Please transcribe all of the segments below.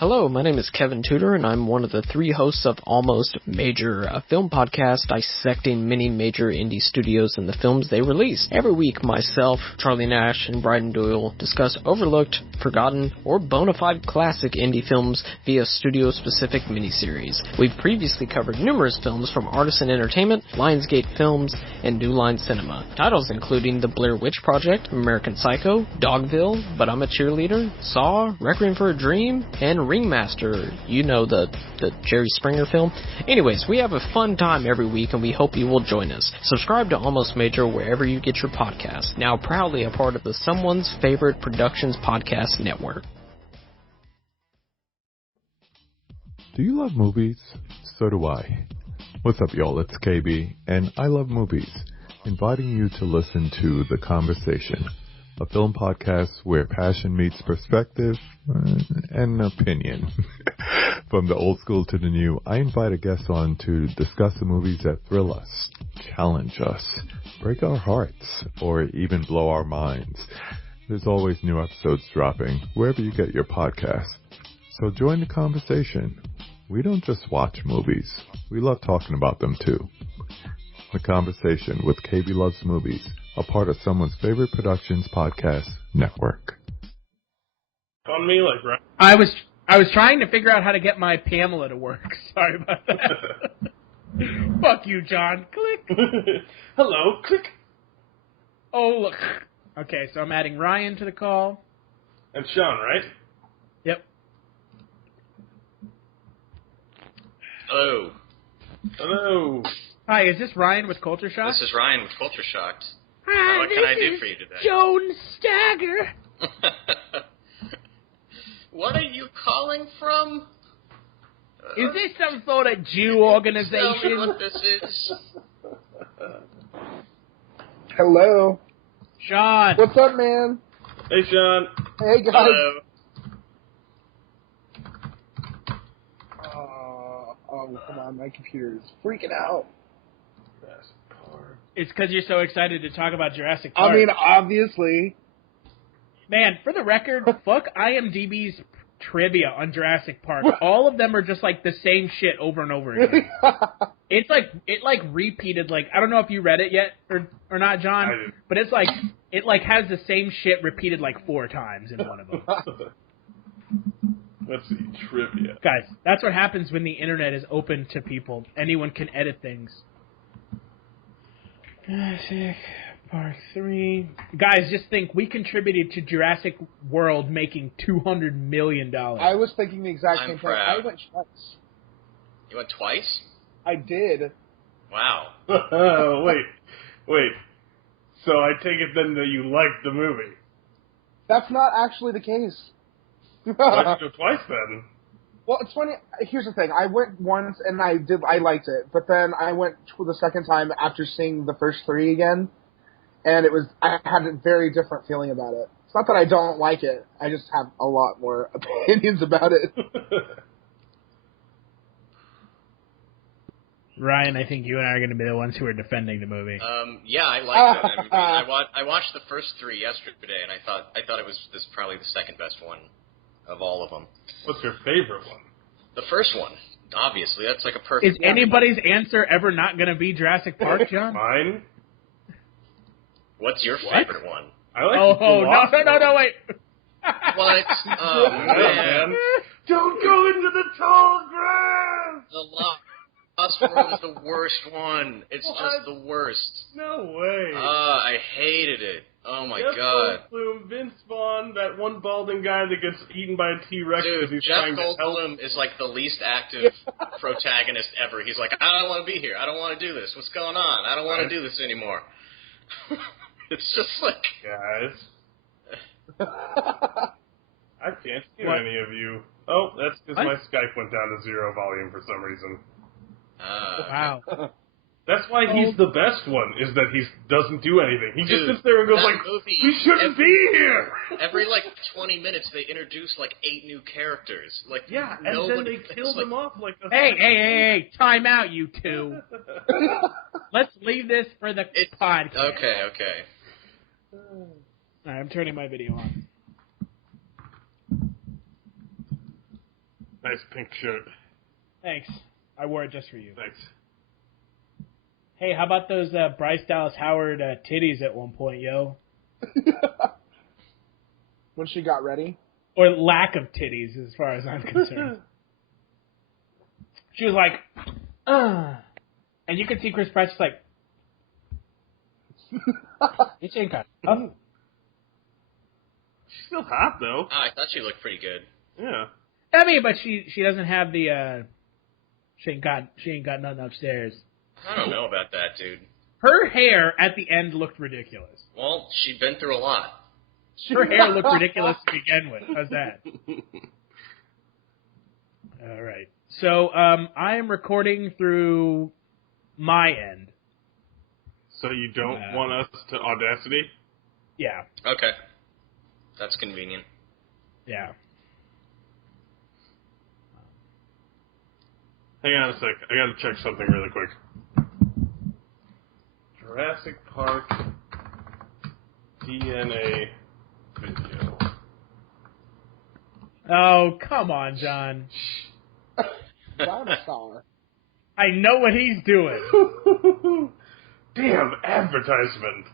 Hello, my name is Kevin Tudor, and I'm one of the three hosts of Almost Major, a film podcast dissecting many major indie studios and the films they release. Every week, myself, Charlie Nash, and Bryden Doyle discuss overlooked, forgotten, or bona fide classic indie films via studio-specific miniseries. We've previously covered numerous films from Artisan Entertainment, Lionsgate Films, and New Line Cinema. Titles including The Blair Witch Project, American Psycho, Dogville, But I'm a Cheerleader, Saw, Requiem for a Dream, and Ringmaster, you know, the Jerry Springer film. Anyways, we have a fun time every week, and we hope you will join us. Subscribe to Almost Major wherever you get your podcasts. Now proudly a part of the Someone's Favorite Productions podcast network. Do you love movies? So do I. What's up, y'all? It's KB, and I love movies. Inviting you to listen to The Conversation, a film podcast where passion meets perspective and opinion. From the old school to the new, I invite a guest on to discuss the movies that thrill us, challenge us, break our hearts, or even blow our minds. There's always new episodes dropping wherever you get your podcasts. So join the conversation. We don't just watch movies. We love talking about them too. The Conversation with KB Loves Movies, a part of Someone's Favorite Productions podcast network. On me, like, right? I was trying to figure out how to get my Pamela to work. Sorry about that. Fuck you, John. Click. Hello. Click. Oh, look. Okay, so I'm adding Ryan to the call. And Sean, right? Yep. Hello. Hello. Hi, is this Ryan with Culture Shock? This is Ryan with Culture Shocked. Hi, what can I do for you today? Joan Stagger. What are you calling from? Is this some sort of Jew organization? Tell me what this is. Hello. Sean. What's up, man? Hey, Sean. Hey, guys. Hello. Oh, come on. My computer is freaking out. Jurassic Park. It's because you're so excited to talk about Jurassic Park. I mean, obviously. Man, for the record, fuck IMDb's trivia on Jurassic Park. All of them are just like the same shit over and over again. It repeated, like, I don't know if you read it yet or not, John, I didn't. but it has the same shit repeated like 4 times in one of them. Let's see, trivia. Guys, that's what happens when the internet is open to people. Anyone can edit things. Jurassic Park 3. Guys, just think, we contributed to Jurassic World making $200 million. I was thinking the exact same thing. proud. I went twice. You went twice? I did. Wow. Wait. So I take it then that you liked the movie. That's not actually the case. Why'd you go twice then? Well, it's funny. Here's the thing. I went once and I liked it, but then I went the second time after seeing the first 3 again, and I had a very different feeling about it. It's not that I don't like it. I just have a lot more opinions about it. Ryan, I think you and I are going to be the ones who are defending the movie. Yeah, I liked it. I watched the first 3 yesterday, and I thought it was probably the second best one of all of them. What's your favorite one? The first one, obviously. That's like a perfect. Is anybody's answer ever not going to be Jurassic Park, John? Mine? What's your favorite one? I like No, wait. What? Oh, man. Don't go into the tall grass! The Lost World is the worst one. It's What? just the worst. No way. I hated it. Oh, my Jeff God. Goldblum, Vince Vaughn, that one balding guy that gets eaten by a T-Rex because Dude, he's Jeff trying to help. Goldblum is like the least active protagonist ever. He's like, I don't want to be here. I don't want to do this. What's going on? I don't want to do this anymore. It's just like... Guys. I can't hear What? any of you. Oh, that's because my Skype went down to 0 volume for some reason. Wow. That's why he's the best one, is that he doesn't do anything. He just Dude, sits there and goes that like, movie, we shouldn't be here! Every, 20 minutes, they introduce, 8 new characters. Yeah, and then they kill them off like a... Hey, time out, you two. Let's leave this for the podcast. Okay. Alright, I'm turning my video on. Nice pink shirt. Thanks. I wore it just for you. Thanks. Hey, how about those Bryce Dallas Howard titties at one point, yo? When she got ready? Or lack of titties, as far as I'm concerned. She was like, and you could see Chris Pratt just like, it ain't got nothing. She's still hot, though. I thought she looked pretty good. Yeah. I mean, but she doesn't have the she ain't got nothing upstairs. I don't know about that, dude. Her hair at the end looked ridiculous. Well, she'd been through a lot. Her hair looked ridiculous to begin with. How's that? All right. So I am recording through my end. So you don't want us to Audacity? Yeah. Okay. That's convenient. Yeah. Hang on a sec. I gotta check something really quick. Jurassic Park DNA video. Oh, come on, John. Dinosaur. I know what he's doing. Damn advertisement.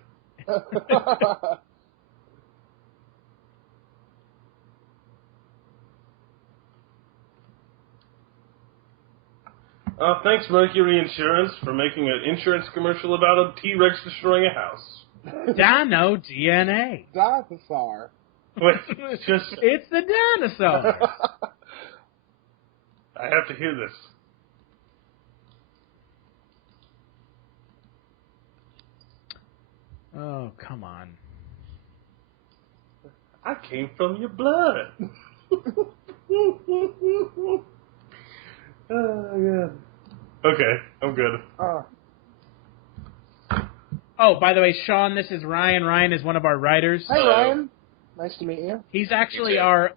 Thanks, Mercury Insurance, for making an insurance commercial about a T-Rex destroying a house. Dino DNA. Dinosaur. Wait, just... It's the dinosaur. I have to hear this. Oh, come on. I came from your blood. Oh, yeah. Okay, I'm good. Oh, by the way, Sean, this is Ryan. Ryan is one of our writers. Hi, Ryan. Nice to meet you. He's actually our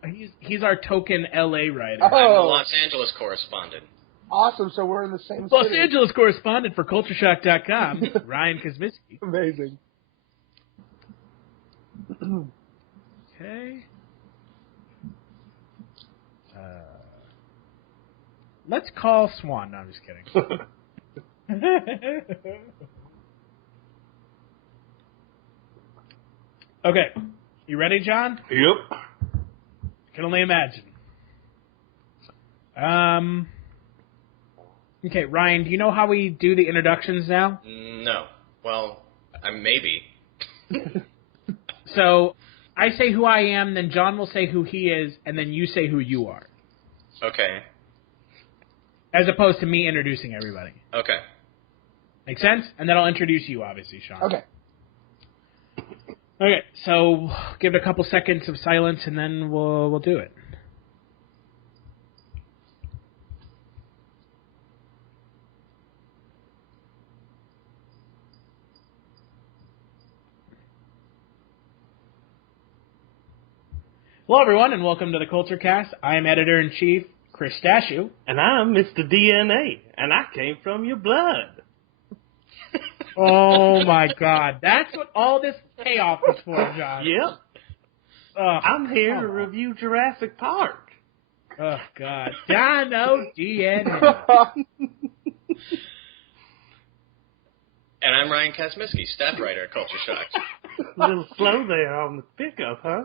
token LA writer. I'm the Los Angeles correspondent. Awesome, so we're in the same Los city. Angeles correspondent for Kulturecast.com, Ryan Kosminski. Amazing. Okay. Let's call Swan. No, I'm just kidding. Okay. You ready, John? Yep. I can only imagine. Okay, Ryan, do you know how we do the introductions now? No. Well, maybe. So, I say who I am, then John will say who he is, and then you say who you are. Okay. As opposed to me introducing everybody. Okay. Make sense? And then I'll introduce you, obviously, Sean. Okay. Okay, so give it a couple seconds of silence, and then we'll do it. Hello, everyone, and welcome to the Kulturecast. I am Editor-in-Chief Chris Stachiw. And I'm Mr. DNA, and I came from your blood. Oh, my God. That's what all this payoff is for, John. Yep. I'm here to review Jurassic Park. Oh, God. Dino DNA. And I'm Ryan Kosminski, staff writer at Culture Shock. A little slow there on the pickup, huh?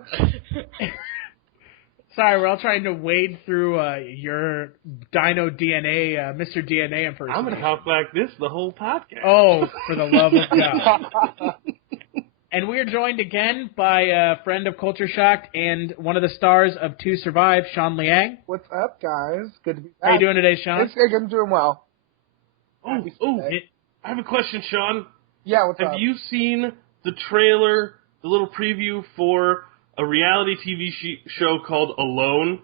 Sorry, we're all trying to wade through your Dino DNA, Mr. DNA impersonation. I'm going to talk like this the whole podcast. Oh, for the love of God. And we are joined again by a friend of Culture Shock and one of the stars of To Survive, Sean Liang. What's up, guys? Good to be back. How you doing today, Sean? It's good. I'm doing well. I have a question, Sean. Yeah, what's up? Have you seen the trailer, the little preview for a reality TV show called Alone?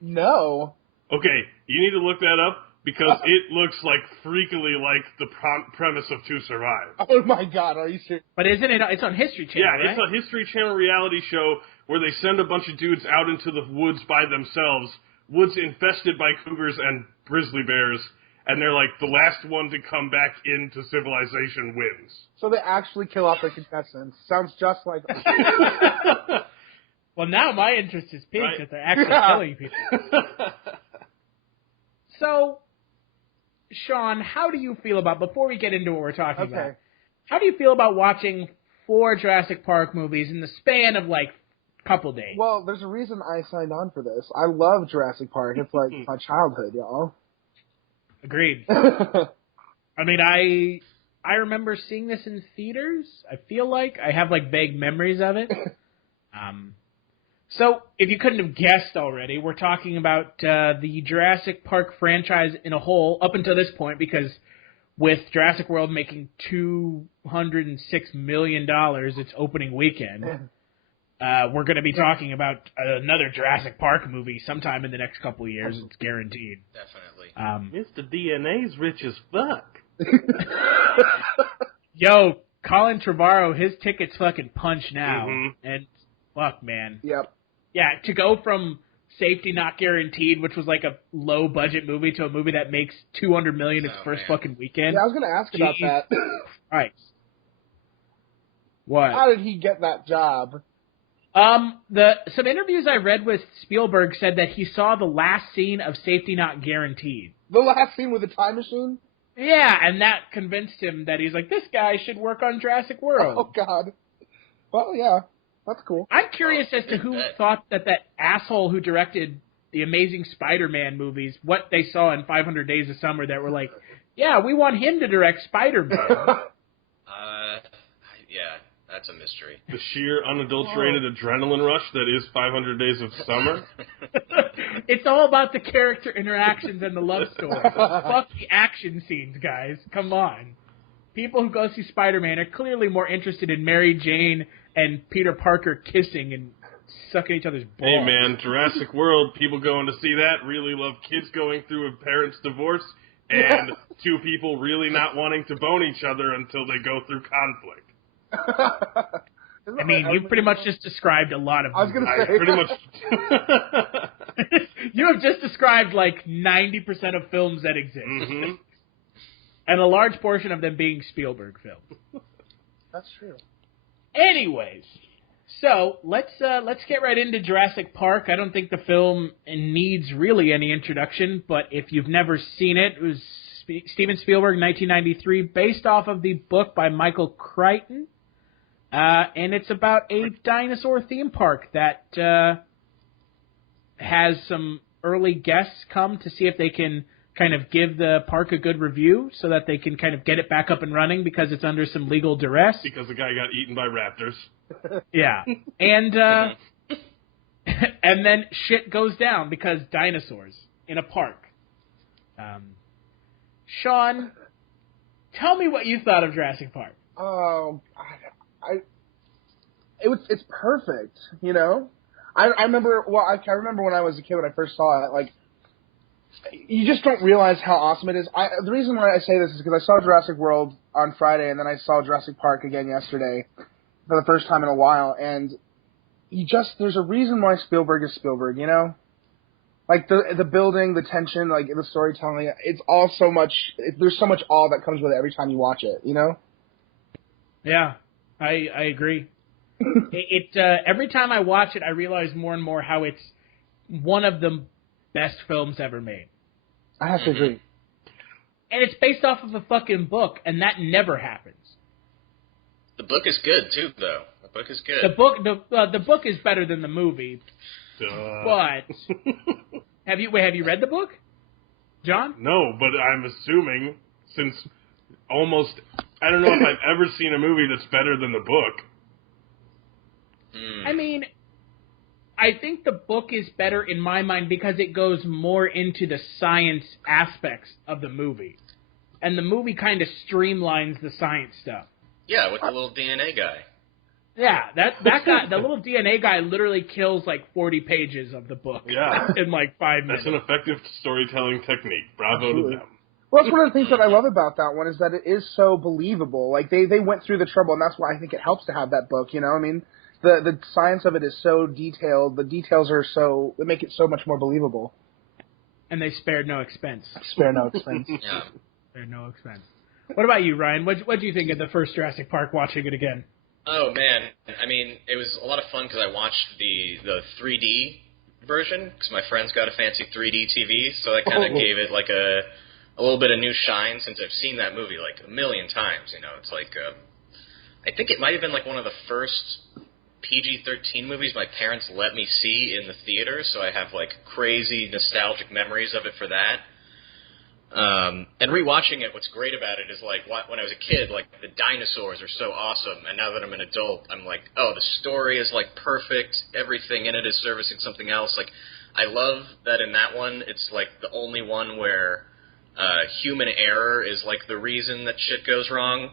No. Okay, you need to look that up because it looks like freakily like the premise of To Survive. Oh my God, are you serious? But isn't it? It's on History Channel, Yeah, right? it's a History Channel reality show where they send a bunch of dudes out into the woods by themselves, woods infested by cougars and grizzly bears, and they're like, the last one to come back into civilization wins. So they actually kill off the contestants. Sounds just like... Well, now my interest is piqued Right. that they're actually killing people. So, Sean, how do you feel about, before we get into what we're talking about, how do you feel about watching 4 Jurassic Park movies in the span of, like, a couple days? Well, there's a reason I signed on for this. I love Jurassic Park. It's like my childhood, y'all. Agreed. I mean, I remember seeing this in theaters. I feel like I have like vague memories of it. So, if you couldn't have guessed already, we're talking about the Jurassic Park franchise in a whole up until this point, because with Jurassic World making $206 million its opening weekend, we're going to be talking about another Jurassic Park movie sometime in the next couple of years. It's guaranteed. Definitely. Mr. DNA's rich as fuck. Yo, Colin Trevorrow, his ticket's fucking punch now. Mm-hmm. And fuck, man. Yep. Yeah, to go from Safety Not Guaranteed, which was like a low-budget movie, to a movie that makes $200 million its first fucking weekend. Yeah, I was going to ask about that. Right. What? How did he get that job? Some interviews I read with Spielberg said that he saw the last scene of Safety Not Guaranteed. The last scene with the time machine? Yeah, and that convinced him that he's like, this guy should work on Jurassic World. Oh, God. Well, yeah. That's cool. I'm curious as to who thought that asshole who directed the Amazing Spider-Man movies, what they saw in 500 Days of Summer that were like, yeah, we want him to direct Spider-Man. Yeah, that's a mystery. The sheer unadulterated adrenaline rush that is 500 Days of Summer. It's all about the character interactions and the love story. Fuck the action scenes, guys. Come on. People who go see Spider-Man are clearly more interested in Mary Jane and Peter Parker kissing and sucking each other's balls. Hey, man, Jurassic World, people going to see that really love kids going through a parent's divorce and 2 people really not wanting to bone each other until they go through conflict. I mean, you pretty much just described a lot of I was going to say. Pretty much. You have just described like 90% of films that exist. Mm-hmm. And a large portion of them being Spielberg films. That's true. Anyways, so let's get right into Jurassic Park. I don't think the film needs really any introduction, but if you've never seen it, it was Steven Spielberg, 1993, based off of the book by Michael Crichton, and it's about a dinosaur theme park that has some early guests come to see if they can kind of give the park a good review so that they can kind of get it back up and running because it's under some legal duress. Because the guy got eaten by raptors. Yeah. And and then shit goes down because dinosaurs in a park. Sean, tell me what you thought of Jurassic Park. Oh, it's perfect, you know? I remember, well, I remember when I was a kid when I first saw it, like, you just don't realize how awesome it is. The reason why I say this is because I saw Jurassic World on Friday, and then I saw Jurassic Park again yesterday for the first time in a while, and there's a reason why Spielberg is Spielberg, you know? Like, the building, the tension, like, the storytelling, it's all so much, there's so much awe that comes with it every time you watch it, you know? Yeah, I agree. Every time I watch it, I realize more and more how it's one of the best films ever made. I have to agree. And it's based off of a fucking book, and that never happens. The book is good too, though. The book is good. The book is better than the movie. But have you read the book, John? No, but I'm assuming since almost I don't know if I've ever seen a movie that's better than the book. I mean, I think the book is better in my mind because it goes more into the science aspects of the movie. And the movie kind of streamlines the science stuff. Yeah, with the little DNA guy. Yeah, that guy, the little DNA guy literally kills like 40 pages of the book in like 5 minutes. That's an effective storytelling technique. Bravo Absolutely. to them. Well, that's one of the things that I love about that one is that it is so believable. Like, they went through the trouble, and that's why I think it helps to have that book, you know? I mean, the science of it is so detailed. The details are they make it so much more believable. And they spared no expense. Spare no expense. Spared no expense. What about you, Ryan? What do you think of the first Jurassic Park watching it again? Oh man, I mean, it was a lot of fun because I watched the 3D version because my friend's got a fancy 3D TV, so that kind of gave it like a little bit of new shine since I've seen that movie like a million times. You know, it's like I think it might have been like one of the first PG-13 movies my parents let me see in the theater, so I have like crazy nostalgic memories of it for that. And rewatching it, what's great about it is like when I was a kid, like the dinosaurs are so awesome, and now that I'm an adult, I'm like, oh, the story is like perfect. Everything in it is servicing something else. Like, I love that in that one, it's like the only one where human error is like the reason that shit goes wrong.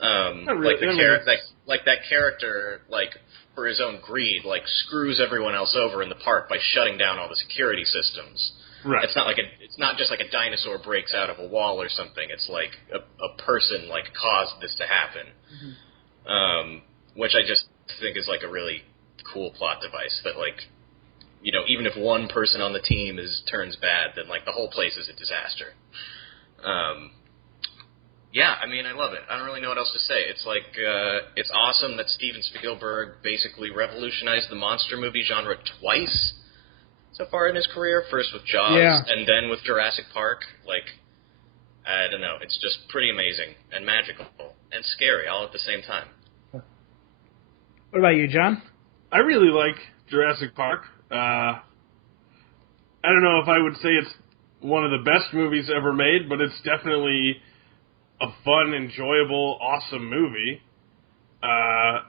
Like that character, like for his own greed, like screws everyone else over in the park by shutting down all the security systems. Right. It's not just like a dinosaur breaks out of a wall or something. It's like a person like caused this to happen, which I just think is like a really cool plot device. That like, you know, even if one person on the team turns bad, then like the whole place is a disaster. Yeah, I mean, I love it. I don't really know what else to say. It's like it's awesome that Steven Spielberg basically revolutionized the monster movie genre twice so far in his career, first with Jaws and then with Jurassic Park. Like, I don't know, it's just pretty amazing and magical and scary all at the same time. What about you, John? I really like Jurassic Park. I don't know if I would say it's one of the best movies ever made, but it's definitely a fun, enjoyable, awesome movie. I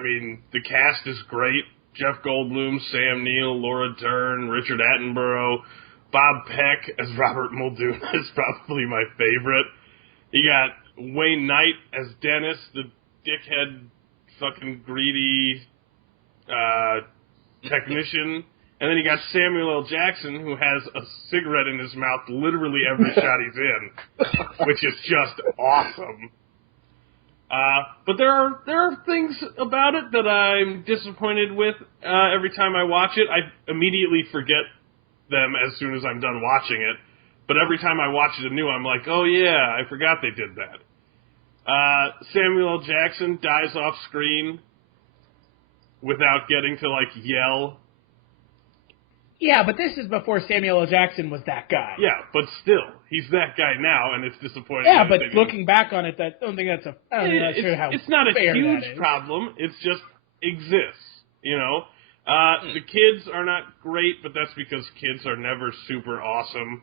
mean, the cast is great. Jeff Goldblum, Sam Neill, Laura Dern, Richard Attenborough, Bob Peck as Robert Muldoon is probably my favorite. You got Wayne Knight as Dennis, the dickhead, fucking greedy technician. And then you got Samuel L. Jackson, who has a cigarette in his mouth literally every shot he's in, which is just awesome. But there are things about it that I'm disappointed with. Every time I watch it, I immediately forget them as soon as I'm done watching it. But every time I watch it anew, I'm like, oh yeah, I forgot they did that. Samuel L. Jackson dies off screen without getting to like yell. Yeah, but this is before Samuel L. Jackson was that guy. Yeah, but still, he's that guy now, and it's disappointing. Yeah, but looking back on it, I don't think that's I'm not sure how it's not a fair huge problem. It's just exists, you know. The kids are not great, but that's because kids are never super awesome.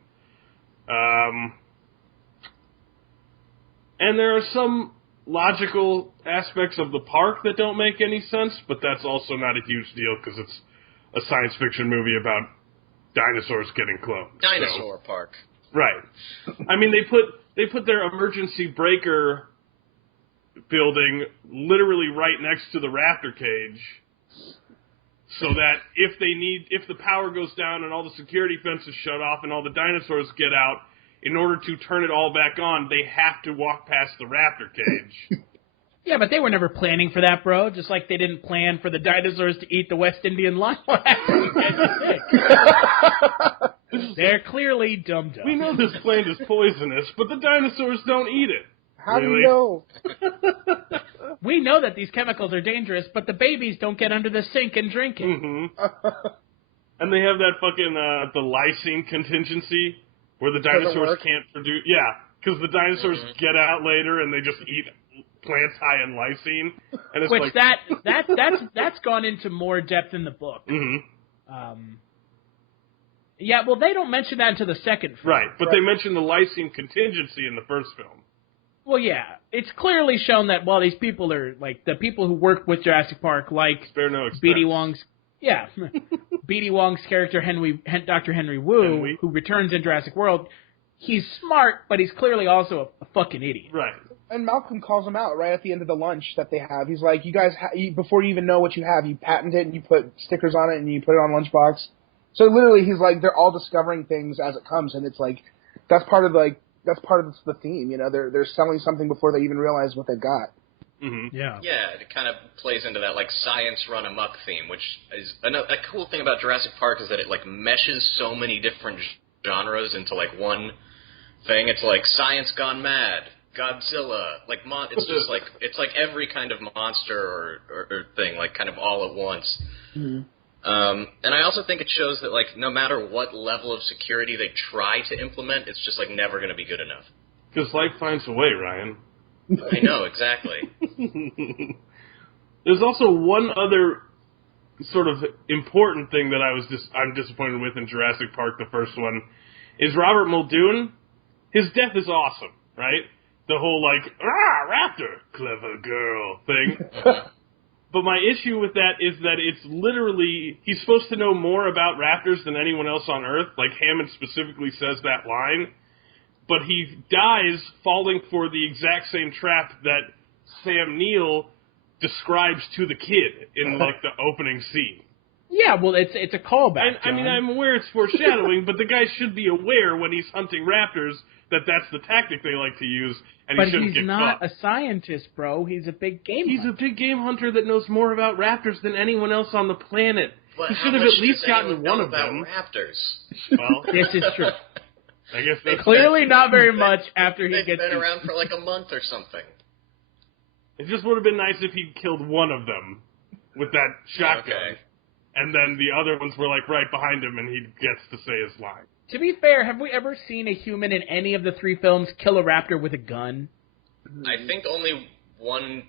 And there are some logical aspects of the park that don't make any sense, but that's also not a huge deal because it's a science fiction movie about dinosaurs getting cloned. Dinosaur Park. Right. I mean, they put their emergency breaker building literally right next to the raptor cage, so that if the power goes down and all the security fences shut off and all the dinosaurs get out, in order to turn it all back on, they have to walk past the raptor cage. Yeah, but they were never planning for that, bro. Just like they didn't plan for the dinosaurs to eat the West Indian lion. They're clearly dumb. We know this plant is poisonous, but the dinosaurs don't eat it. How do you know? We know that these chemicals are dangerous, but the babies don't get under the sink and drink it. Mm-hmm. And they have that fucking the lysine contingency where the dinosaurs can't produce. Yeah, because the dinosaurs get out later and they just eat plants high in lysine, and it's which like that's gone into more depth in the book. Mm-hmm. Yeah, well, they don't mention that until the second film. Right, but they mention the lysine contingency in the first film. Well, yeah, it's clearly shown that while these people are like the people who work with Jurassic Park, like spare no expense. B.D. Wong's character Dr. Henry Wu, who returns in Jurassic World, he's smart, but he's clearly also a fucking idiot. Right. And Malcolm calls him out right at the end of the lunch that they have. He's like, you guys, before you even know what you have, you patent it and you put stickers on it and you put it on Lunchbox. So literally, he's like, they're all discovering things as it comes, and it's like, that's part of the theme, you know. They're selling something before they even realize what they've got. Mm-hmm. Yeah. Yeah, it kind of plays into that like science run amok theme, which is a cool thing about Jurassic Park is that it like meshes so many different genres into like one thing. It's like science gone mad, Godzilla, like it's just like it's like every kind of monster or thing, like kind of all at once. Mm-hmm. And I also think it shows that like no matter what level of security they try to implement, it's just like never going to be good enough. Because life finds a way, Ryan. I know, exactly. There's also one other sort of important thing that I'm disappointed with in Jurassic Park, the first one, is Robert Muldoon. His death is awesome, right? The whole, like, raptor, clever girl thing. But my issue with that is that it's literally, he's supposed to know more about raptors than anyone else on Earth. Like, Hammond specifically says that line. But he dies falling for the exact same trap that Sam Neill describes to the kid in, like, the opening scene. Yeah, well, it's a callback, And, I mean, I'm aware it's foreshadowing, but the guy should be aware when he's hunting raptors that that's the tactic they like to use, and he shouldn't get caught. But he's not a scientist, bro. He's a big game hunter. He's a big game hunter that knows more about raptors than anyone else on the planet. But he should have at least gotten one of about them. Raptors? Well, This is true. I guess that's Clearly not very much after he They've gets... been around for like a month or something. It just would have been nice if he'd killed one of them with that shotgun. Okay. And then the other ones were, like, right behind him, and he gets to say his line. To be fair, have we ever seen a human in any of the 3 films kill a raptor with a gun? I think only one...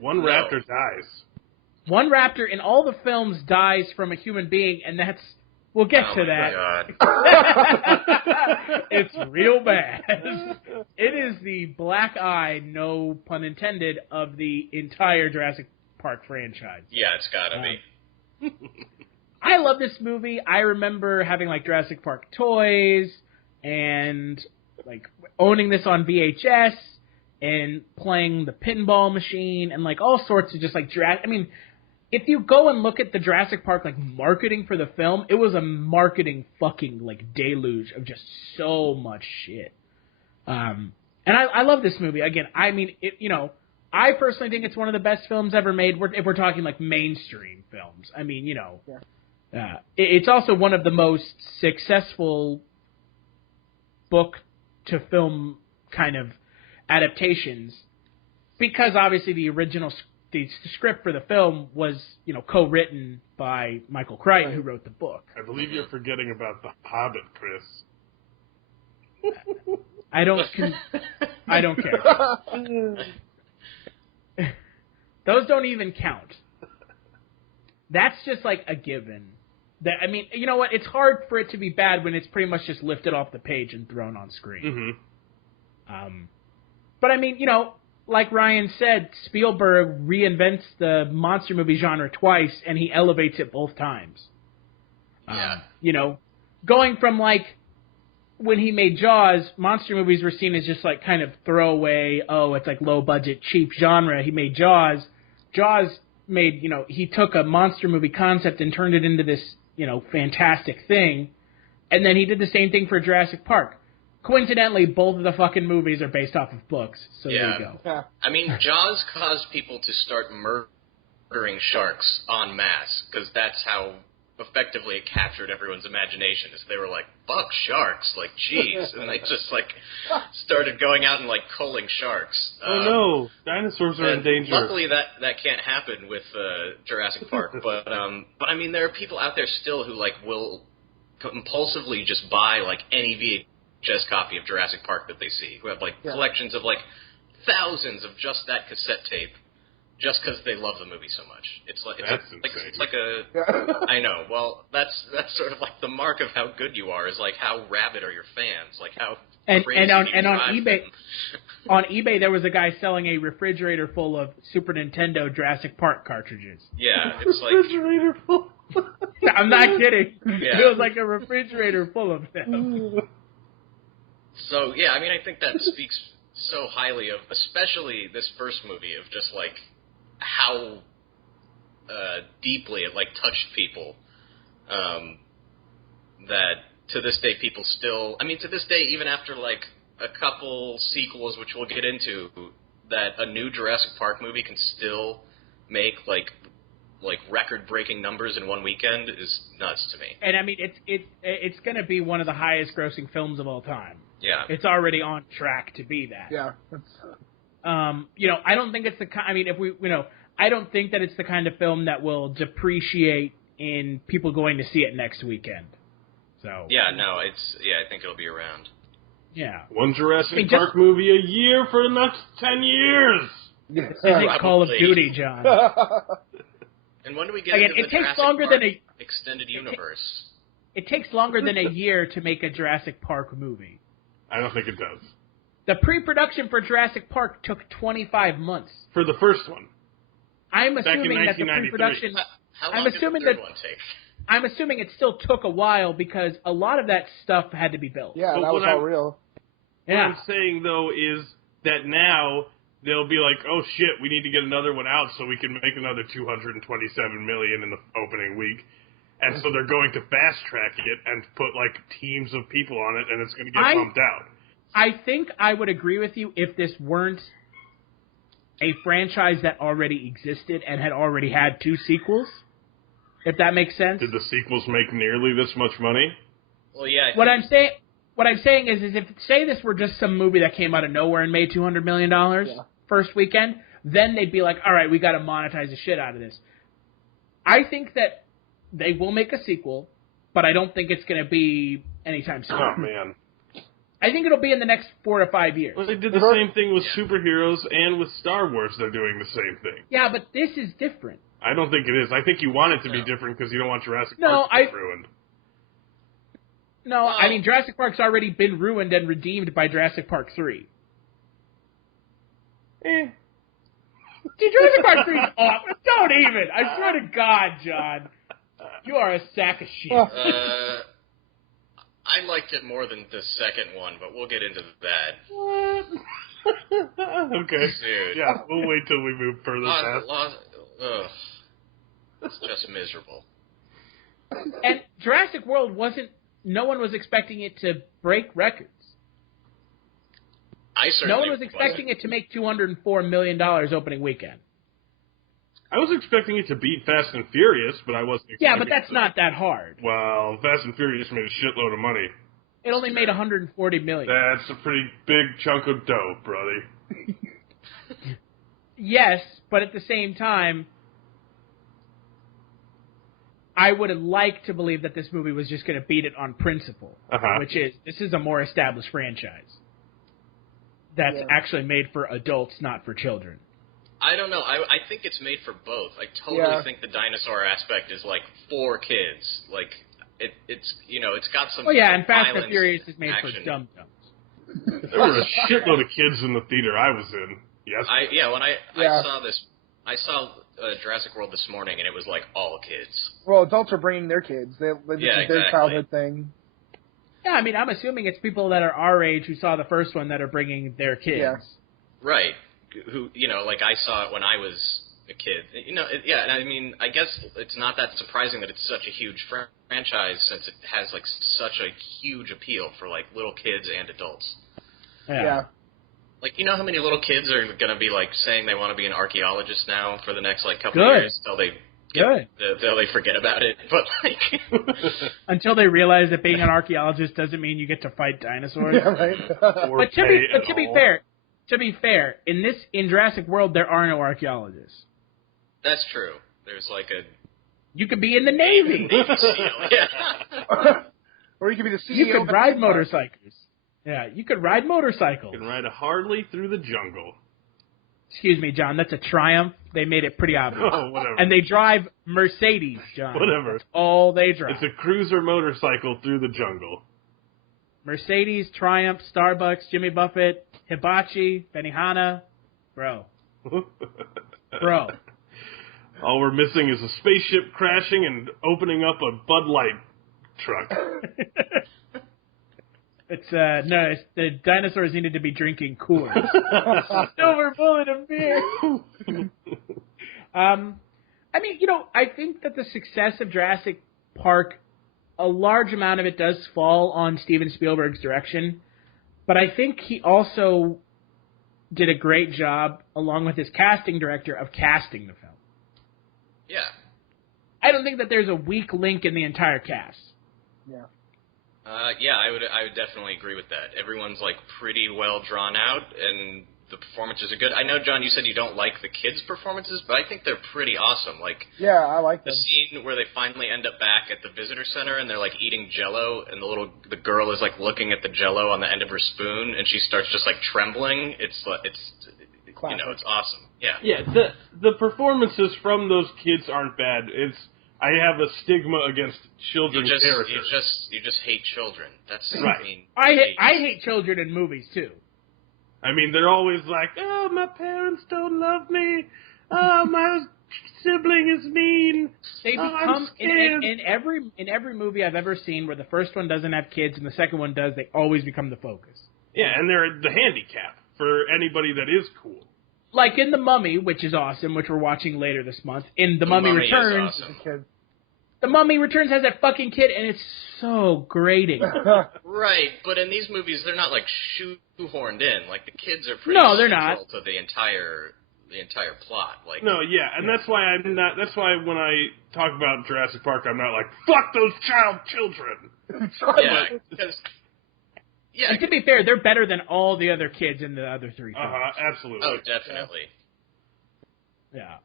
One raptor dies. One raptor in all the films dies from a human being, and that's... We'll get to that. God. It's real bad. It is the black eye, no pun intended, of the entire Jurassic Park franchise. Yeah, it's gotta be. I love this movie. I remember having like Jurassic Park toys and like owning this on VHS and playing the pinball machine and like all sorts of just like Jurassic. I mean, if you go and look at the Jurassic Park like marketing for the film, it was a marketing fucking like deluge of just so much shit. And I love this movie. Again, I mean, I personally think it's one of the best films ever made. If we're talking like mainstream films, I mean, it's also one of the most successful book to film kind of adaptations because obviously the script for the film was co-written by Michael Crichton, who wrote the book. I believe you're forgetting about The Hobbit, Chris. I don't care. Those don't even count. That's just like a given. I mean, you know what? It's hard for it to be bad when it's pretty much just lifted off the page and thrown on screen. Mm-hmm. But I mean, like Ryan said, Spielberg reinvents the monster movie genre twice, and he elevates it both times. Yeah. Going from like when he made Jaws, monster movies were seen as just like kind of throwaway, it's like low budget, cheap genre. He made Jaws. Jaws made, he took a monster movie concept and turned it into this, fantastic thing. And then he did the same thing for Jurassic Park. Coincidentally, both of the fucking movies are based off of books, so there you go. Yeah. I mean, Jaws caused people to start murdering sharks en masse, because that's how effectively it captured everyone's imagination. Is they were like, fuck sharks, like, jeez. And they just, like, started going out and, like, culling sharks. Oh, no. Dinosaurs are in danger. Luckily, that can't happen with Jurassic Park. But I mean, there are people out there still who, like, will compulsively just buy, like, any VHS copy of Jurassic Park that they see, who have, like, collections of, like, thousands of just that cassette tape. Just because they love the movie so much, it's like I know. Well, that's sort of like the mark of how good you are is like how rabid are your fans, like how crazy on eBay. On eBay there was a guy selling a refrigerator full of Super Nintendo Jurassic Park cartridges. Yeah, it's like refrigerator full. I'm not kidding. Yeah. It was like a refrigerator full of them. So yeah, I mean, I think that speaks so highly of, especially this first movie, of just like how deeply it like touched people, that to this day people still, I mean, to this day, even after like a couple sequels, which we'll get into, that a new Jurassic Park movie can still make like record-breaking numbers in one weekend is nuts to me. And I mean, it's going to be one of the highest-grossing films of all time. Yeah. It's already on track to be that. Yeah. I don't think it's the kind. I mean, I don't think that it's the kind of film that will depreciate in people going to see it next weekend. So. Yeah, no, I think it'll be around. Yeah. One Jurassic Park movie a year for the next 10 years. This isn't Call of Duty, John. And when do we get into the Jurassic Park extended universe? It takes longer than a year to make a Jurassic Park movie. I don't think it does. The pre-production for Jurassic Park took 25 months. For the first one. I'm assuming that the pre-production... How long did the third one take? I'm assuming it still took a while because a lot of that stuff had to be built. Yeah, that was all real. What I'm saying, though, is that now they'll be like, oh, shit, we need to get another one out so we can make another $227 million in the opening week. And so they're going to fast-track it and put, like, teams of people on it, and it's going to get bumped out. I think I would agree with you if this weren't a franchise that already existed and had already had 2 sequels, if that makes sense. Did the sequels make nearly this much money? Well, yeah. What I'm saying is if, say this were just some movie that came out of nowhere and made $200 million first weekend, then they'd be like, all right, we got to monetize the shit out of this. I think that they will make a sequel, but I don't think it's going to be anytime soon. Oh, man. I think it'll be in the next 4 to 5 years. Well, they did the same thing with superheroes, and with Star Wars they're doing the same thing. Yeah, but this is different. I don't think it is. I think you want it to be different because you don't want Jurassic Park to get ruined. No, well, I mean, Jurassic Park's already been ruined and redeemed by Jurassic Park 3. Dude, Jurassic Park 3 is awful. Don't even. I swear to God, John. You are a sack of shit. I liked it more than the second one, but we'll get into that. Okay. Dude. Yeah, we'll wait till we move further past. It's just miserable. And Jurassic World no one was expecting it to break records. No one was expecting it to make $204 million opening weekend. I was expecting it to beat Fast and Furious, but I wasn't expecting but that's not that hard. Well, Fast and Furious made a shitload of money. It only made $140 million. That's a pretty big chunk of dough, brother. Yes, but at the same time, I would have liked to believe that this movie was just going to beat it on principle, which is, this is a more established franchise that's actually made for adults, not for children. I don't know. I think it's made for both. I totally think the dinosaur aspect is, like, for kids. Like, it's got some and Fast and Furious is made for dum-dums. There were a shitload of kids in the theater I was in. Yes. When I saw Jurassic World this morning, and it was, like, all kids. Well, adults are bringing their kids. This is their childhood thing. Yeah, I mean, I'm assuming it's people that are our age who saw the first one that are bringing their kids. Yeah. Right. Who, like I saw it when I was a kid. And I mean, I guess it's not that surprising that it's such a huge franchise since it has, like, such a huge appeal for, like, little kids and adults. Yeah. Like, you know how many little kids are going to be, like, saying they want to be an archaeologist now for the next, like, couple of years until they forget about it, but, like... until they realize that being an archaeologist doesn't mean you get to fight dinosaurs. Yeah, right. But to be fair, in Jurassic World, there are no archaeologists. That's true. There's, like, you could be in the Navy. Navy SEAL, yeah. Or you could be the CEO. You could ride motorcycles. Yeah, you could ride motorcycles. You can ride a Harley through the jungle. Excuse me, John, that's a Triumph. They made it pretty obvious. Oh, whatever. And they drive Mercedes, John. Whatever. That's all they drive. It's a cruiser motorcycle through the jungle. Mercedes, Triumph, Starbucks, Jimmy Buffett, Hibachi, Benihana. Bro. All we're missing is a spaceship crashing and opening up a Bud Light truck. It's the dinosaurs needed to be drinking Coors. Silver bullet of beer. I mean, I think that the success of Jurassic Park, a large amount of it does fall on Steven Spielberg's direction, but I think he also did a great job, along with his casting director, of casting the film. Yeah. I don't think that there's a weak link in the entire cast. Yeah. Yeah, I would definitely agree with that. Everyone's like pretty well drawn out, and the performances are good. I know, John, you said you don't like the kids' performances, but I think they're pretty awesome. Like, yeah, I like the them. scene where they finally end up back at the visitor center and they're like eating Jell-O, and the girl is like looking at the Jell-O on the end of her spoon, and she starts just like trembling. It's you know, it's awesome. Yeah. Yeah, the performances from those kids aren't bad. I have a stigma against children's characters. You just hate children. That's right. I hate children in movies too. I mean, they're always like, "Oh, my parents don't love me. Oh, my sibling is mean." They become in every movie I've ever seen where the first one doesn't have kids and the second one does. They always become the focus. Yeah, and they're the handicap for anybody that is cool. Like in The Mummy, which is awesome, which we're watching later this month. In The Mummy Returns, awesome. The Mummy Returns has that fucking kid, and it's so grating. Right, but in these movies, they're not like shoehorned in. Like the kids are pretty they're not. To the entire plot. Like no, yeah, and that's why I'm not. That's why when I talk about Jurassic Park, I'm not like fuck those children. Yeah, because. Yeah, and to be fair, they're better than all the other kids in the other three films. Absolutely. Oh, definitely. Yeah.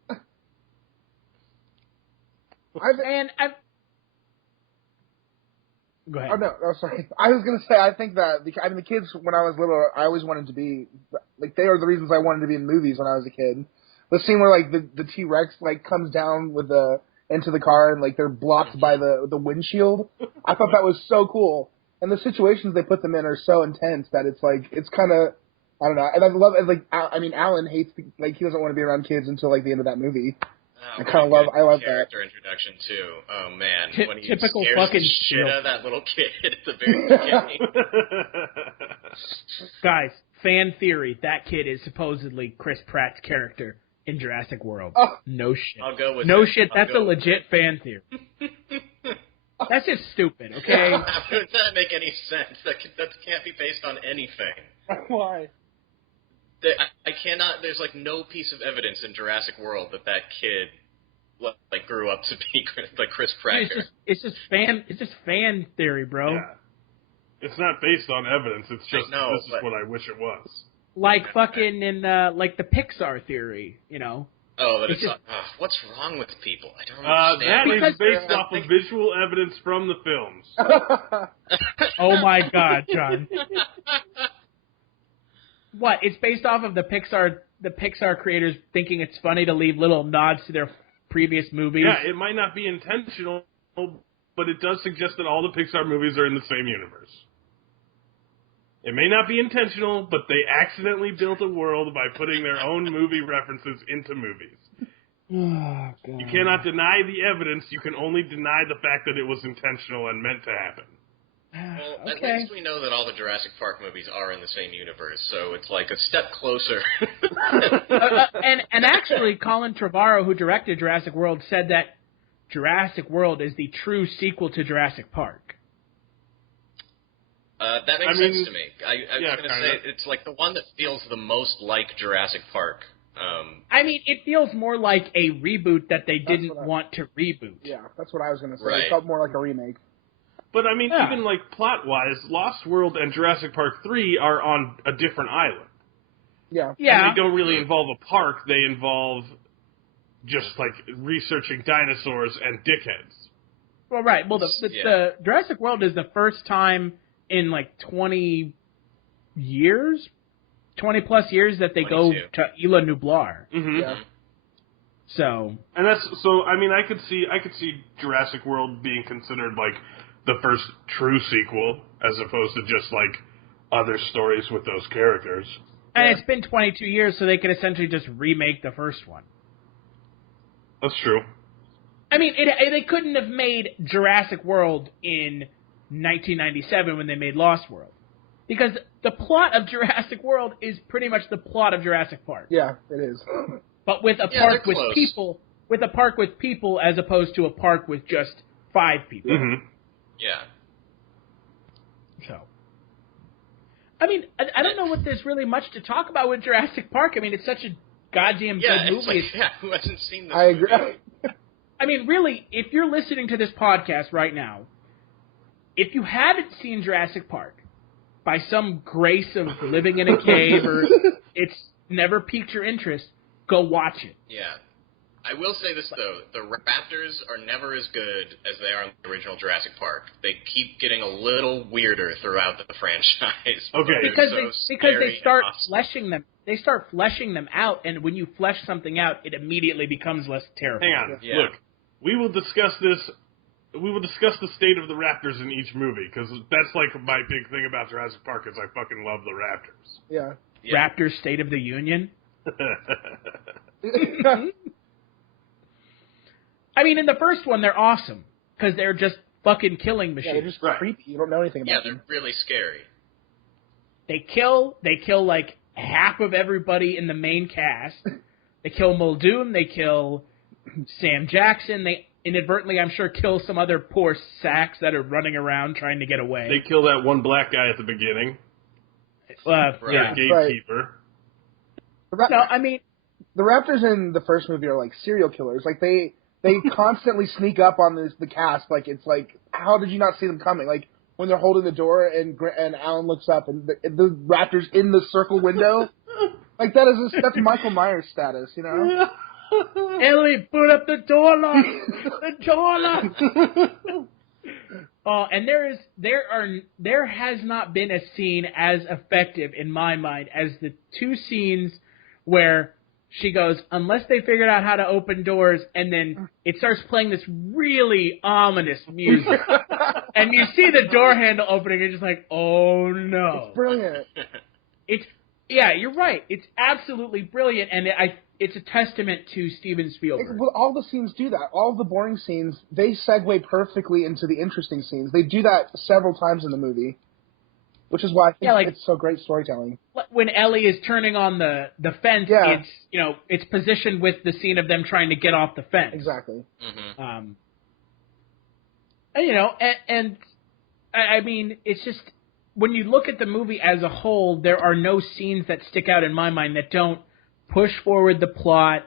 Go ahead. Oh, no, sorry. I was going to say, I think that, the kids, when I was little, I always wanted to be, like, they are the reasons I wanted to be in movies when I was a kid. The scene where, like, the T-Rex, like, comes down with into the car and, like, they're blocked by the windshield. I thought that was so cool. And the situations they put them in are so intense that it's like, it's kind of, I don't know. And I love, like, I mean, Alan hates, like, he doesn't want to be around kids until, like, the end of that movie. I love character introduction, too. Oh, man. When he typical scares fucking the shit out of that little kid at the very beginning. Guys, fan theory, that kid is supposedly Chris Pratt's character in Jurassic World. Oh. No shit. I'll go with no it. shit, that's a legit fan theory. That's just stupid, okay? That doesn't make any sense. That can't be based on anything. Why? I cannot. There's like no piece of evidence in Jurassic World that kid like grew up to be like Chris Pratt. It's just fan theory, bro. Yeah. It's not based on evidence. It's just this is what I wish it was. Like fucking in like the Pixar theory, you know. Oh, that it's what's wrong with people? I don't understand. That is based off of visual evidence from the films. Oh my God, John. What? It's based off of the Pixar creators thinking it's funny to leave little nods to their previous movies. Yeah, it might not be intentional, but it does suggest that all the Pixar movies are in the same universe. It may not be intentional, but they accidentally built a world by putting their own movie references into movies. Oh, God. You cannot deny the evidence. You can only deny the fact that it was intentional and meant to happen. Well, okay. At least we know that all the Jurassic Park movies are in the same universe, so it's like a step closer. And actually, Colin Trevorrow, who directed Jurassic World, said that Jurassic World is the true sequel to Jurassic Park. That makes sense to me. I was going to say, it's like the one that feels the most like Jurassic Park. I mean, it feels more like a reboot that they didn't want to reboot. Yeah, that's what I was going to say. Right. It felt more like a remake. But, I mean, even, like, plot-wise, Lost World and Jurassic Park 3 are on a different island. Yeah. Yeah. And they don't really involve a park. They involve just, like, researching dinosaurs and dickheads. Well, right. Well, the Jurassic World is the first time in, like, 20 years, 20-plus years that they 22. go to Isla Nublar. Mm-hmm. Yeah. So. And I mean, I could see Jurassic World being considered, like, the first true sequel, as opposed to just, like, other stories with those characters. And it's been 22 years, so they could essentially just remake the first one. That's true. I mean, they couldn't have made Jurassic World in 1997 when they made Lost World. Because the plot of Jurassic World is pretty much the plot of Jurassic Park. Yeah, it is. But with a park with people, as opposed to a park with just 5 people. Mm-hmm. Yeah. So, I mean, I don't know what there's really much to talk about with Jurassic Park. I mean, it's such a goddamn good movie. Like, who hasn't seen this I agree. movie? I mean, really, if you're listening to this podcast right now, if you haven't seen Jurassic Park, by some grace of living in a cave or it's never piqued your interest, go watch it. Yeah. I will say this, though. The raptors are never as good as they are in the original Jurassic Park. They keep getting a little weirder throughout the franchise. Okay. Because they start fleshing them. They start fleshing them out, and when you flesh something out, it immediately becomes less terrifying. Hang on. Yeah. Look, we will discuss this. We will discuss the state of the raptors in each movie, because that's like my big thing about Jurassic Park is I fucking love the raptors. Yeah. Raptors State of the Union. I mean, in the first one, they're awesome because they're just fucking killing machines. Yeah, they're just creepy. You don't know anything about them. Yeah, they're really scary. They kill like half of everybody in the main cast. They kill Muldoon. They kill Sam Jackson. They inadvertently, I'm sure, kill some other poor sacks that are running around trying to get away. They kill that one black guy at the beginning. Yeah. Gatekeeper. Right. No, I mean, the raptors in the first movie are like serial killers. Like they constantly sneak up on the cast. Like it's like, how did you not see them coming? Like when they're holding the door and Alan looks up and the raptors in the circle window. Like that's Michael Myers status, you know? Ellie, put up the door lock. The door lock. And there has not been a scene as effective in my mind as the two scenes where she goes, unless they figured out how to open doors, and then it starts playing this really ominous music. And you see the door handle opening, and you're just like, oh no. It's brilliant. Yeah, you're right. It's absolutely brilliant, and it's a testament to Steven Spielberg. Well, all the scenes do that. All the boring scenes, they segue perfectly into the interesting scenes. They do that several times in the movie, which is why I think it's so great storytelling. When Ellie is turning on the fence, it's positioned with the scene of them trying to get off the fence. Exactly. Mm-hmm. And I mean, it's just, when you look at the movie as a whole, there are no scenes that stick out in my mind that don't push forward the plot,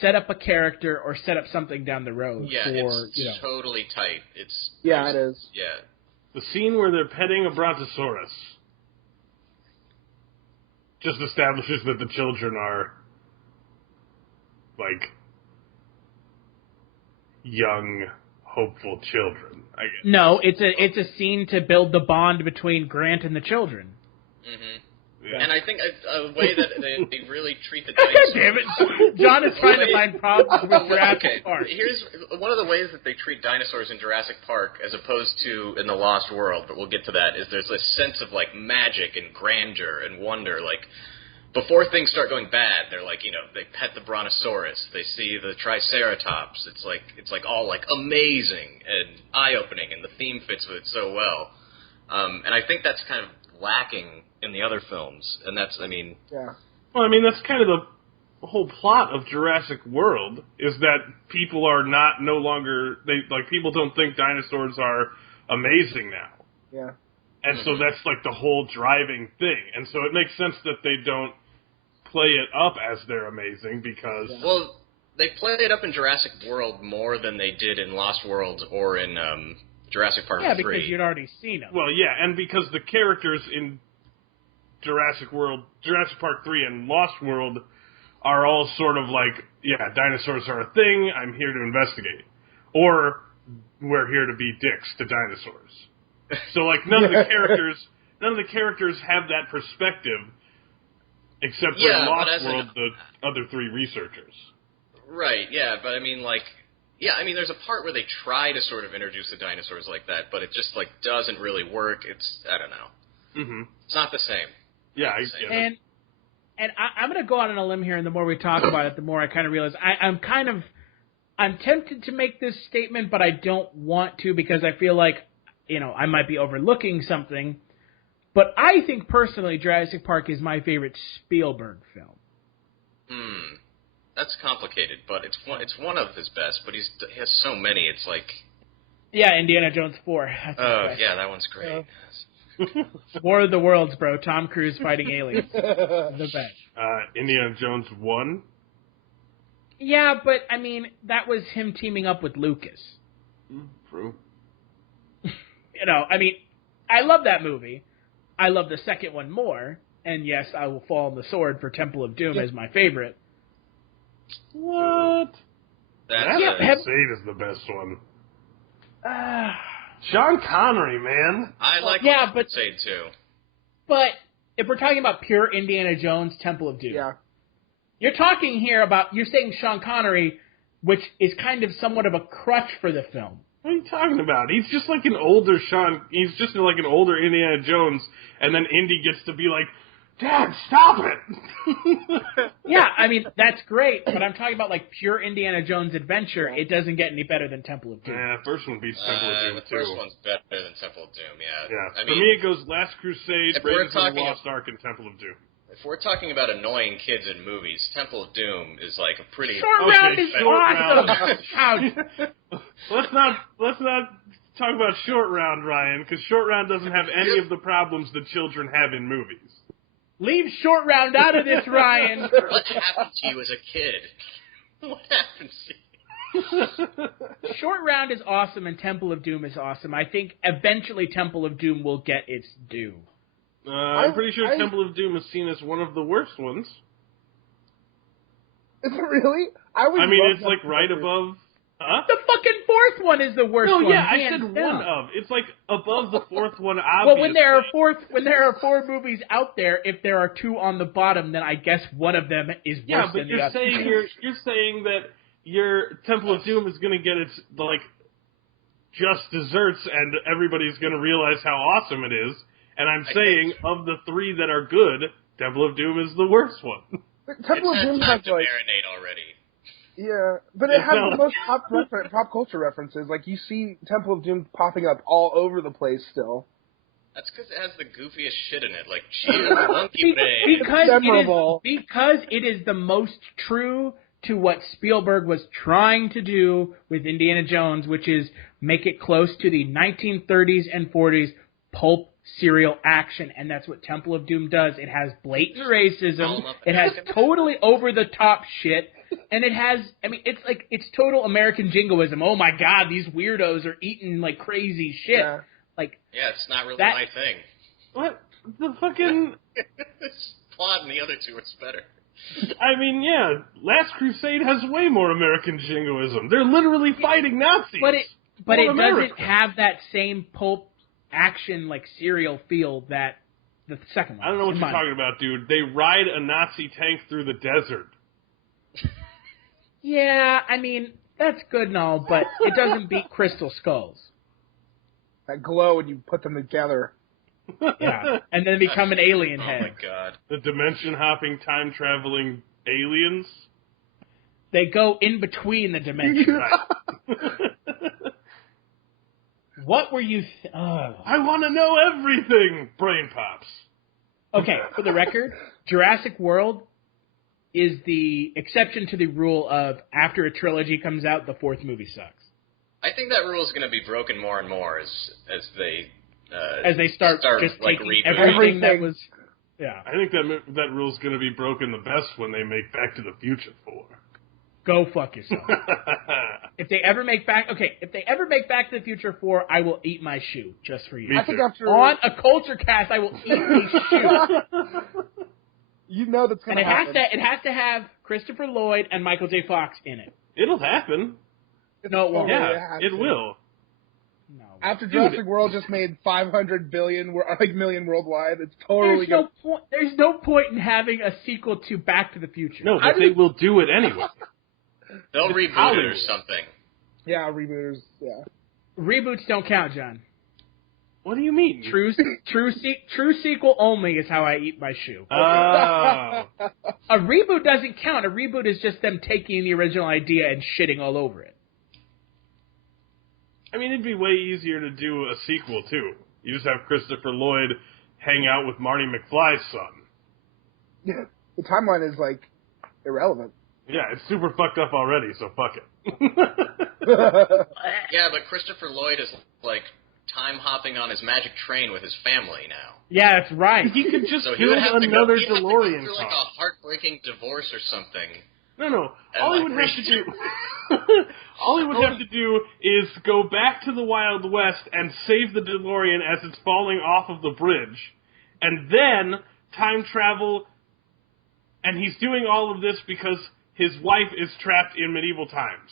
set up a character, or set up something down the road. Yeah, it's totally tight. It is. Yeah. The scene where they're petting a brontosaurus just establishes that the children are, like, young, hopeful children, I guess. No, it's a scene to build the bond between Grant and the children. Mm-hmm. Yeah. And I think a way that they really treat the dinosaurs... Damn it. John is trying to find problems with Jurassic Park. Here's one of the ways that they treat dinosaurs in Jurassic Park as opposed to in The Lost World, but we'll get to that, is there's this sense of, like, magic and grandeur and wonder. Like, before things start going bad, they're like, they pet the Brontosaurus, they see the Triceratops. It's like all, like, amazing and eye-opening, and the theme fits with it so well. And I think that's kind of lacking in the other films, and that's, Yeah. Well, that's kind of the whole plot of Jurassic World, is that people are no longer, people don't think dinosaurs are amazing now. Yeah. And so that's, like, the whole driving thing. And so it makes sense that they don't play it up as they're amazing, because... Yeah. Well, they play it up in Jurassic World more than they did in Lost World or in Jurassic Park 3. Yeah, because you'd already seen them. Well, yeah, and because the characters in Jurassic Park 3 and Lost World are all sort of like, yeah, dinosaurs are a thing, I'm here to investigate. Or, we're here to be dicks to dinosaurs. So, like, none of the characters have that perspective, except for in Lost World, the other three researchers. Right, yeah, but there's a part where they try to sort of introduce the dinosaurs like that, but it just, like, doesn't really work. I don't know. Mm-hmm. It's not the same. Yeah, I get it. And I'm going to go out on a limb here, and the more we talk about it, the more I kind of realize I'm tempted to make this statement, but I don't want to, because I feel like, I might be overlooking something. But I think personally Jurassic Park is my favorite Spielberg film. That's complicated, but it's one of his best, but he has so many, it's like... Yeah, Indiana Jones 4. Yeah, that one's great. War of the Worlds, bro. Tom Cruise fighting aliens. The best. Indiana Jones 1? Yeah, but, that was him teaming up with Lucas. True. I mean, I love that movie. I love the second one more. And yes, I will fall on the sword for Temple of Doom as my favorite. What? Crusade is the best one. Sean Connery, man. I like Crusade too. But if we're talking about pure Indiana Jones, Temple of Doom. Yeah. You're talking here about, you're saying Sean Connery, which is kind of somewhat of a crutch for the film. What are you talking about? He's just like an older he's just like an older Indiana Jones, and then Indy gets to be like, Dad, stop it! Yeah, I mean, that's great, but I'm talking about like pure Indiana Jones adventure. It doesn't get any better than Temple of Doom. Yeah, first one beats Temple of Doom, the first one's better than Temple of Doom, yeah. Yeah, for me it goes Last Crusade, Raiders of the Lost Ark, and Temple of Doom. If we're talking about annoying kids in movies, Temple of Doom is like a pretty... Short Round is awesome! Let's not talk about Short Round, Ryan, because Short Round doesn't have any of the problems that children have in movies. Leave Short Round out of this, Ryan. What happened to you as a kid? What happened to you? Short Round is awesome and Temple of Doom is awesome. I think eventually Temple of Doom will get its due. I'm pretty sure Temple of Doom is seen as one of the worst ones. Is it really? I mean, it's like right above... Huh? The fucking fourth one is the worst one. No, yeah, I said one of. It's like above the fourth one, obviously. Well, when there are four movies out there, if there are two on the bottom, then I guess one of them is worse than the other. Yeah, but you're saying that your Temple of Doom is going to get its just desserts, and everybody's going to realize how awesome it is. And I'm saying of the three that are good, Temple of Doom is the worst one. Temple of Doom has marinate already. Yeah, but it has the most pop culture references. Like, you see Temple of Doom popping up all over the place still. That's because it has the goofiest shit in it, like cheese, monkey brain. Because it is the most true to what Spielberg was trying to do with Indiana Jones, which is make it close to the 1930s and 40s pulp serial action, and that's what Temple of Doom does. It has blatant racism, it has totally over-the-top shit, and it has, I mean, it's total American jingoism. Oh my god, these weirdos are eating like crazy shit. Yeah. Yeah, it's not really my thing. What? The fucking... Plot and the other two, it's better. I mean, yeah, Last Crusade has way more American jingoism. They're literally fighting Nazis. But it doesn't have that same pulp action, like, serial feel that the second one. I don't know what you're talking about, dude. They ride a Nazi tank through the desert. Yeah, I mean, that's good and all, but it doesn't beat Crystal Skulls. That glow when you put them together. Yeah, and then become an alien head. Oh my god. The dimension-hopping, time-traveling aliens? They go in between the dimensions. Right. What were you... I want to know everything! Brain pops. Okay, for the record, Jurassic World is the exception to the rule of after a trilogy comes out, the fourth movie sucks. I think that rule is going to be broken more and more as they start just like taking rebooting. everything that was... Yeah. I think that rule's going to be broken the best when they make Back to the Future 4. Go fuck yourself. If they ever make Back to the Future 4, I will eat my shoe just for you. I think after on a Kulturecast, I will eat a shoe. You know that's going to happen. It has to have Christopher Lloyd and Michael J. Fox in it. It'll happen. No, it won't. Yeah, it will. No. After Jurassic World just made 500 million worldwide, it's totally There's no point in having a sequel to Back to the Future. No, but they will do it anyway. They'll reboot it or something. Yeah, rebooters. Yeah. Reboots don't count, John. What do you mean? True sequel only is how I eat my shoe. Oh. A reboot doesn't count. A reboot is just them taking the original idea and shitting all over it. I mean, it'd be way easier to do a sequel, too. You just have Christopher Lloyd hang out with Marty McFly's son. Yeah, the timeline is, irrelevant. Yeah, it's super fucked up already, so fuck it. Yeah, but Christopher Lloyd is, time hopping on his magic train with his family now. Yeah, that's right. He could just so build another DeLorean through car. a heartbreaking divorce or something. No. All he would have to do... all he would have to do is go back to the Wild West and save the DeLorean as it's falling off of the bridge. And then time travel... And he's doing all of this because his wife is trapped in medieval times.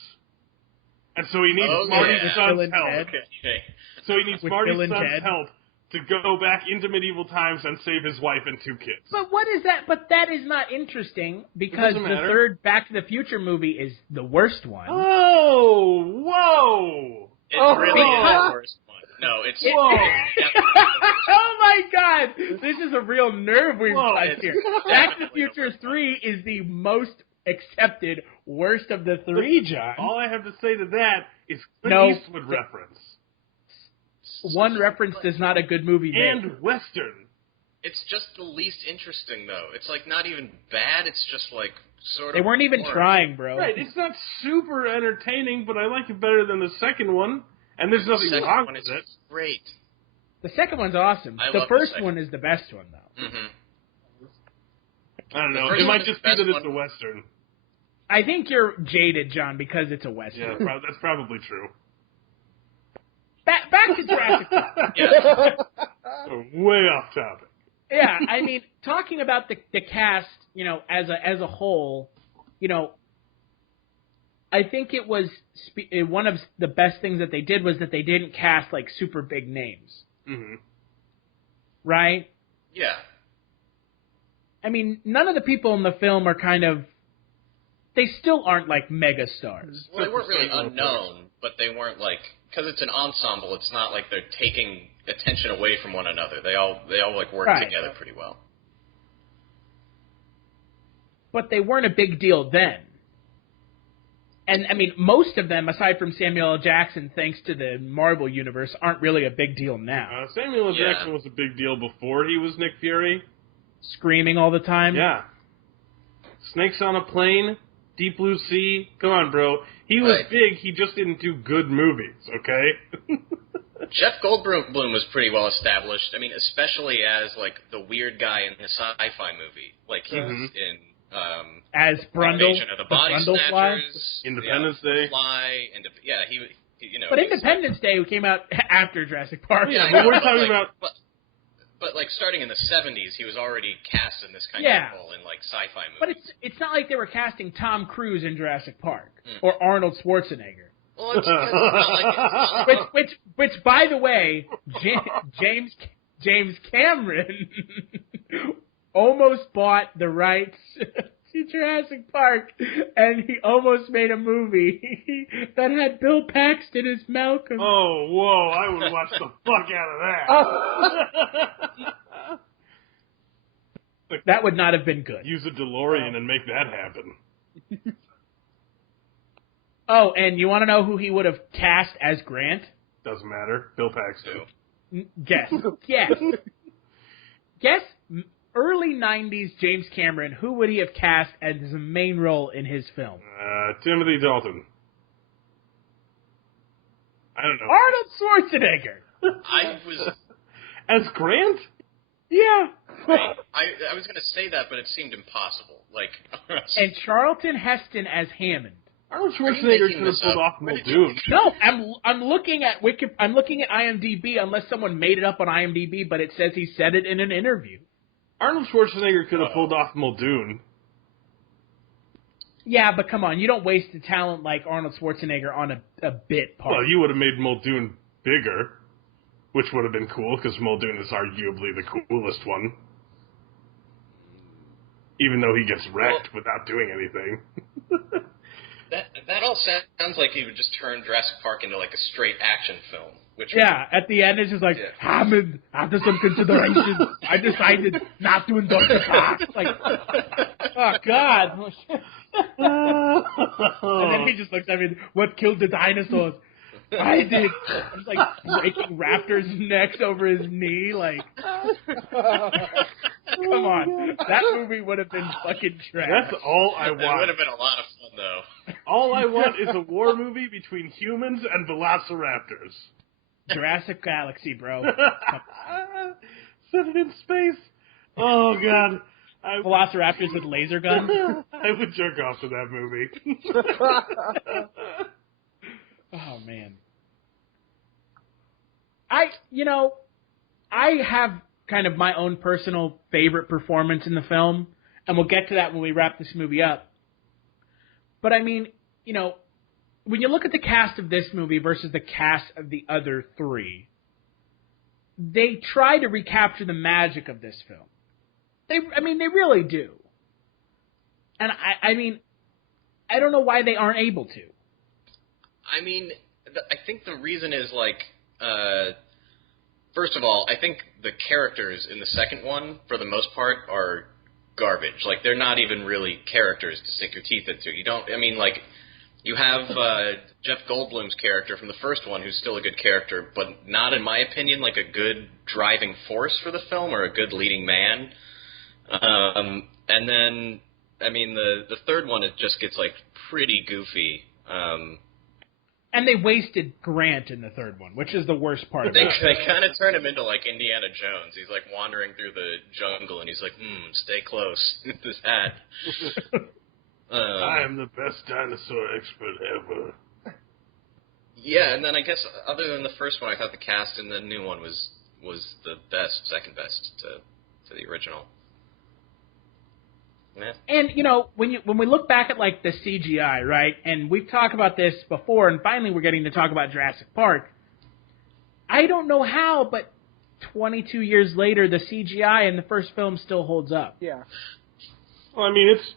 And so he needs Marty's son's help. Okay. So he needs Marty's son's help to go back into medieval times and save his wife and 2 kids. But what is that? But that is not interesting because the third Back to the Future movie is the worst one. Oh, whoa! It really is the worst one. No, it's... Whoa! Oh my God! This is a real nerve we've touched here. Back to the Future 3 is the most accepted worst of the 3, John. All I have to say to that is Clint Eastwood reference. One reference does not a good movie make. And Western. It's just the least interesting, though. It's, like, not even bad. It's just, like, sort of... They weren't even trying, bro. Right, it's not super entertaining, but I like it better than the second one. And there's nothing wrong with it. Great. The second one's awesome. The first one is the best one, though. Mm-hmm. I don't know. It might just be that it's a Western. I think you're jaded, John, because it's a Western. Yeah, that's probably true. Back to Jurassic Park. Way off topic. Yeah, I mean, talking about the cast, you know, as a whole, you know, I think it was one of the best things that they did was that they didn't cast like super big names. Mm-hmm. Right? Yeah. I mean, none of the people in the film are they still aren't like mega stars. Well, they weren't really unknown, but they weren't like, because it's an ensemble, it's not like they're taking attention away from one another. They all like work together pretty well. But they weren't a big deal then. And, I mean, most of them, aside from Samuel L. Jackson, thanks to the Marvel Universe, aren't really a big deal now. Samuel L. Jackson was a big deal before he was Nick Fury. Screaming all the time? Yeah. Snakes on a Plane, Deep Blue Sea. Come on, bro. He was big, he just didn't do good movies, okay? Jeff Goldblum was pretty well established. I mean, especially as, like, the weird guy in the sci-fi movie. Like, he was in... as Brundle, the Body Snatchers, Independence Day. Fly, he you know. But Independence Day came out after Jurassic Park. Yeah, but we're talking about... But like, starting in the 70s, he was already cast in this kind of role in, like, sci-fi movies. But it's not like they were casting Tom Cruise in Jurassic Park, or Arnold Schwarzenegger. Well, it's not like... Which, by the way, James Cameron almost bought the rights to Jurassic Park, and he almost made a movie that had Bill Paxton as Malcolm. Oh, whoa, I would watch the fuck out of that. That would not have been good. Use a DeLorean and make that happen. Oh, and you want to know who he would have cast as Grant? Doesn't matter. Bill Paxton. Guess. Guess early 90s James Cameron, who would he have cast as the main role in his film? Timothy Dalton. I don't know. Arnold Schwarzenegger. I was... As Grant? Yeah. I was going to say that, but it seemed impossible. Like, and Charlton Heston as Hammond. Arnold Schwarzenegger could have pulled off Muldoon. No, I'm looking at I'm looking at IMDb, unless someone made it up on IMDb, but it says he said it in an interview. Arnold Schwarzenegger could have pulled off Muldoon. Yeah, but come on, you don't waste a talent like Arnold Schwarzenegger on a bit part. Well, you would have made Muldoon bigger, which would have been cool, because Muldoon is arguably the coolest one. Even though he gets wrecked without doing anything. That all sounds like he would just turn Jurassic Park into like a straight action film. Which at the end it's just like, Hammond, after some consideration, I decided not to endorse the park. Like, oh God. And then he just looks at me, what killed the dinosaurs? I did. He's like breaking raptors' necks over his knee, like. Come on, that movie would have been fucking trash. That's all I want. It would have been a lot of fun, though. All I want is a war movie between humans and velociraptors. Jurassic Galaxy, bro. Set it in space. Oh God. Velociraptors with laser guns. I would jerk off to that movie. Oh, man. I have kind of my own personal favorite performance in the film, and we'll get to that when we wrap this movie up. But, I mean, when you look at the cast of this movie versus the cast of the other three, they try to recapture the magic of this film. They really do. And, I don't know why they aren't able to. I mean, I think the reason is, first of all, I think the characters in the second one, for the most part, are garbage. Like, they're not even really characters to sink your teeth into. You have Jeff Goldblum's character from the first one, who's still a good character, but not, in my opinion, like a good driving force for the film or a good leading man. And then, the third one, it just gets, pretty goofy. And they wasted Grant in the third one, which is the worst part of it. They kind of turn him into, Indiana Jones. He's, wandering through the jungle, and he's like, stay close with this hat. I am the best dinosaur expert ever. Yeah, and then I guess, other than the first one, I thought the cast in the new one was the best, second best to the original. Yeah. And, when we look back at, the CGI, right, and we've talked about this before, and finally we're getting to talk about Jurassic Park, I don't know how, but 22 years later, the CGI in the first film still holds up. Yeah. Well, it's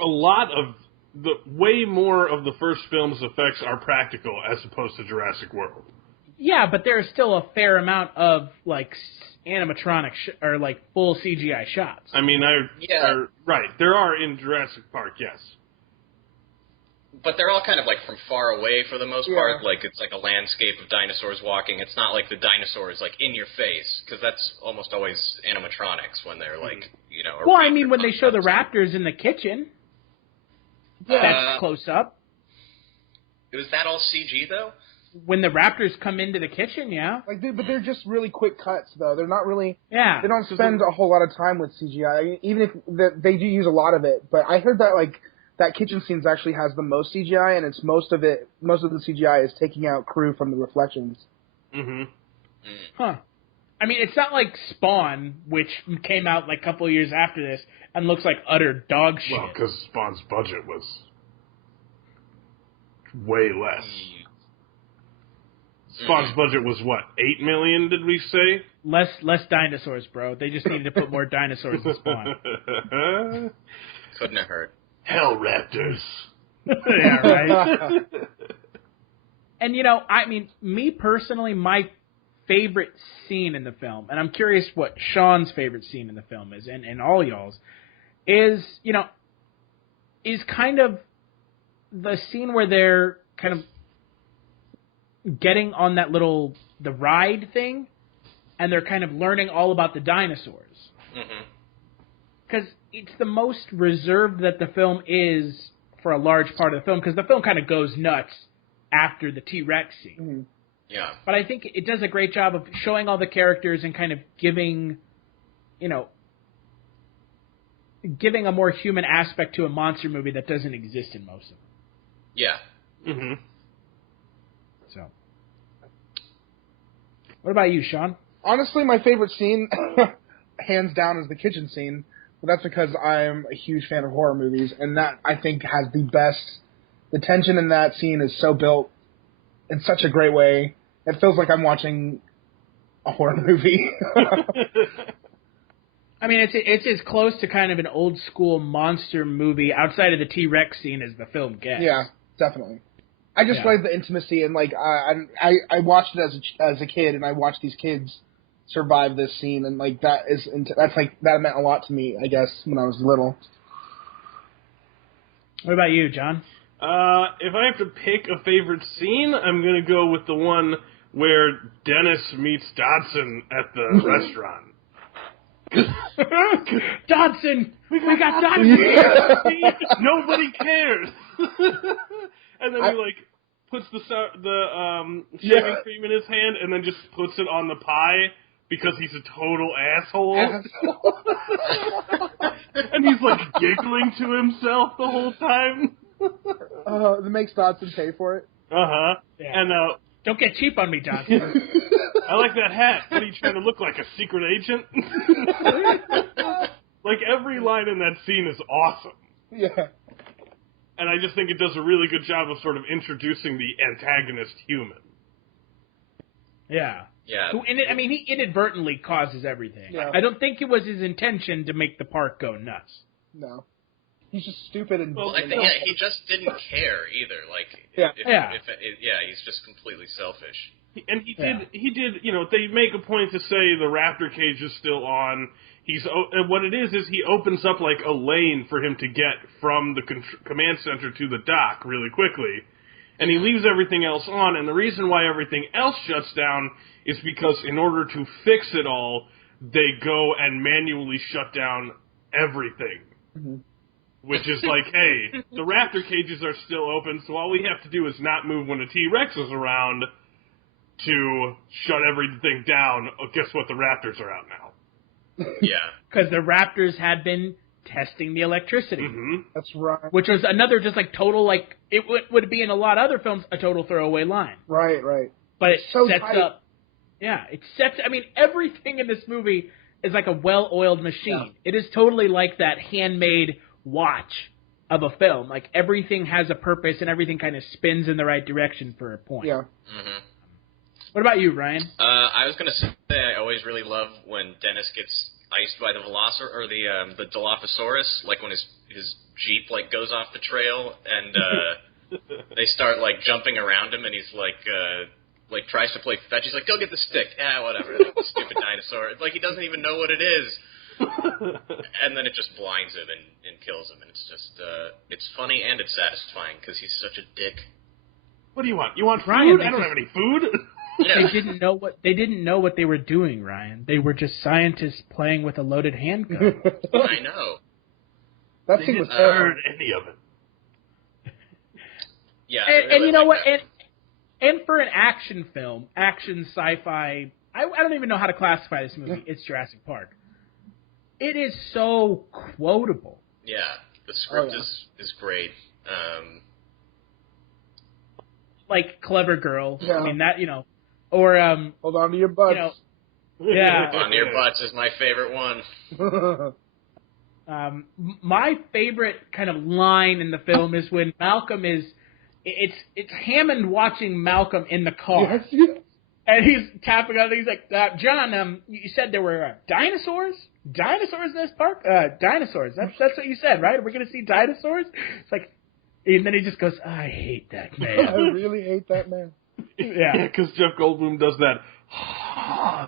a lot of way more of the first film's effects are practical as opposed to Jurassic World. Yeah, but there's still a fair amount of, animatronic or full CGI shots. Right. There are in Jurassic Park, yes. But they're all kind of from far away for the most part. It's a landscape of dinosaurs walking. It's not like the dinosaurs in your face, because that's almost always animatronics when they're Well, when they show the raptors in the kitchen, that's close up. Was that all CG though? When the raptors come into the kitchen, yeah. But they're just really quick cuts, though. They're not really... Yeah. They don't spend a whole lot of time with CGI. Even if they do use a lot of it. But I heard that, that kitchen scenes actually has the most CGI, and it's most of the CGI is taking out crew from the reflections. Mm-hmm. Huh. It's not like Spawn, which came out, a couple of years after this, and looks like utter dog shit. Well, because Spawn's budget was way less. Spawn's budget was what, $8 million? Did we say? Less dinosaurs, bro. They just needed to put more dinosaurs in Spawn. Couldn't have hurt. Hell raptors. Yeah, right. And me personally, my favorite scene in the film, and I'm curious what Sean's favorite scene in the film is, and all y'all's, is kind of the scene where they're kind of getting on that the ride thing, and they're kind of learning all about the dinosaurs. Because it's the most reserved that the film is for a large part of the film, because the film kind of goes nuts after the T-Rex scene. Mm-hmm. Yeah. But I think it does a great job of showing all the characters and kind of giving a more human aspect to a monster movie that doesn't exist in most of them. Yeah. Mm-hmm. So, what about you, Sean? Honestly, my favorite scene, hands down, is the kitchen scene. But that's because I'm a huge fan of horror movies, and that, I think, has the best... The tension in that scene is so built in such a great way. It feels like I'm watching a horror movie. It's as close to kind of an old-school monster movie outside of the T-Rex scene as the film gets. Yeah, definitely. I just like the intimacy, and I watched it as a kid, and I watched these kids survive this scene, and that meant a lot to me, I guess, when I was little. What about you, John? If I have to pick a favorite scene, I'm gonna go with the one where Dennis meets Dodson at the restaurant. Dodson! We got Dodson! Nobody cares! And then he puts the shaving cream in his hand and then just puts it on the pie because he's a total asshole. And he's like giggling to himself the whole time. That makes Dodson pay for it. Uh-huh. Yeah. And Don't get cheap on me, Johnson. I like that hat. What are you trying to look like, a secret agent? Like, every line in that scene is awesome. Yeah. And I just think it does a really good job of sort of introducing the antagonist human. Yeah. Yeah. Who, he inadvertently causes everything. Yeah. I don't think it was his intention to make the park go nuts. No. He's just stupid and... Well, I think, he just didn't care either. Like, he's just completely selfish. And he did, they make a point to say the raptor cage is still on. And what it is he opens up like a lane for him to get from the command center to the dock really quickly. And he leaves everything else on, and the reason why everything else shuts down is because in order to fix it all, they go and manually shut down everything. Mm-hmm. Which is like, hey, the raptor cages are still open, so all we have to do is not move when a T-Rex is around to shut everything down. Oh, guess what? The raptors are out now. Yeah. Because the raptors had been testing the electricity. Mm-hmm. That's right. Which was another just like total, like, it would be in a lot of other films a total throwaway line. Right, right. But it So sets tight. up, everything in this movie is like a well-oiled machine. Yeah. It is totally like that handmade watch of a film. Like, everything has a purpose and everything kind of spins in the right direction for a point. Yeah. Mm-hmm. What about you, Ryan? I was going to say I always really love when Dennis gets iced by the Velociraptor, or the Dilophosaurus, like when his Jeep, like, goes off the trail, and they start, like, jumping around him, and he's, like, tries to play fetch. He's like, go get the stick. Whatever. Stupid dinosaur. It's like he doesn't even know what it is. And then it just blinds him and kills him, and it's just, it's funny and it's satisfying, because he's such a dick. What do you want? You want food? Ryan, I don't have any food. Yeah. They didn't know what they were doing, Ryan. They were just scientists playing with a loaded handgun. I know. That They thing was didn't heard any of it. Yeah. And you know what? And for an action film, action sci-fi, I don't even know how to classify this movie. It's Jurassic Park. It is so quotable. Yeah, the script is great. Like Clever Girl. Yeah. I mean that, or hold on to your butts. Yeah. On Your Butts is my favorite one. My favorite kind of line in the film is when Malcolm is. It's Hammond watching Malcolm in the car. Yes. And he's tapping on it. He's like, John, you said there were dinosaurs? Dinosaurs in this park? Dinosaurs. That's what you said, right? We're going to see dinosaurs? It's like, and then he just goes, I hate that man. I really hate that man. Yeah, because Jeff Goldblum does that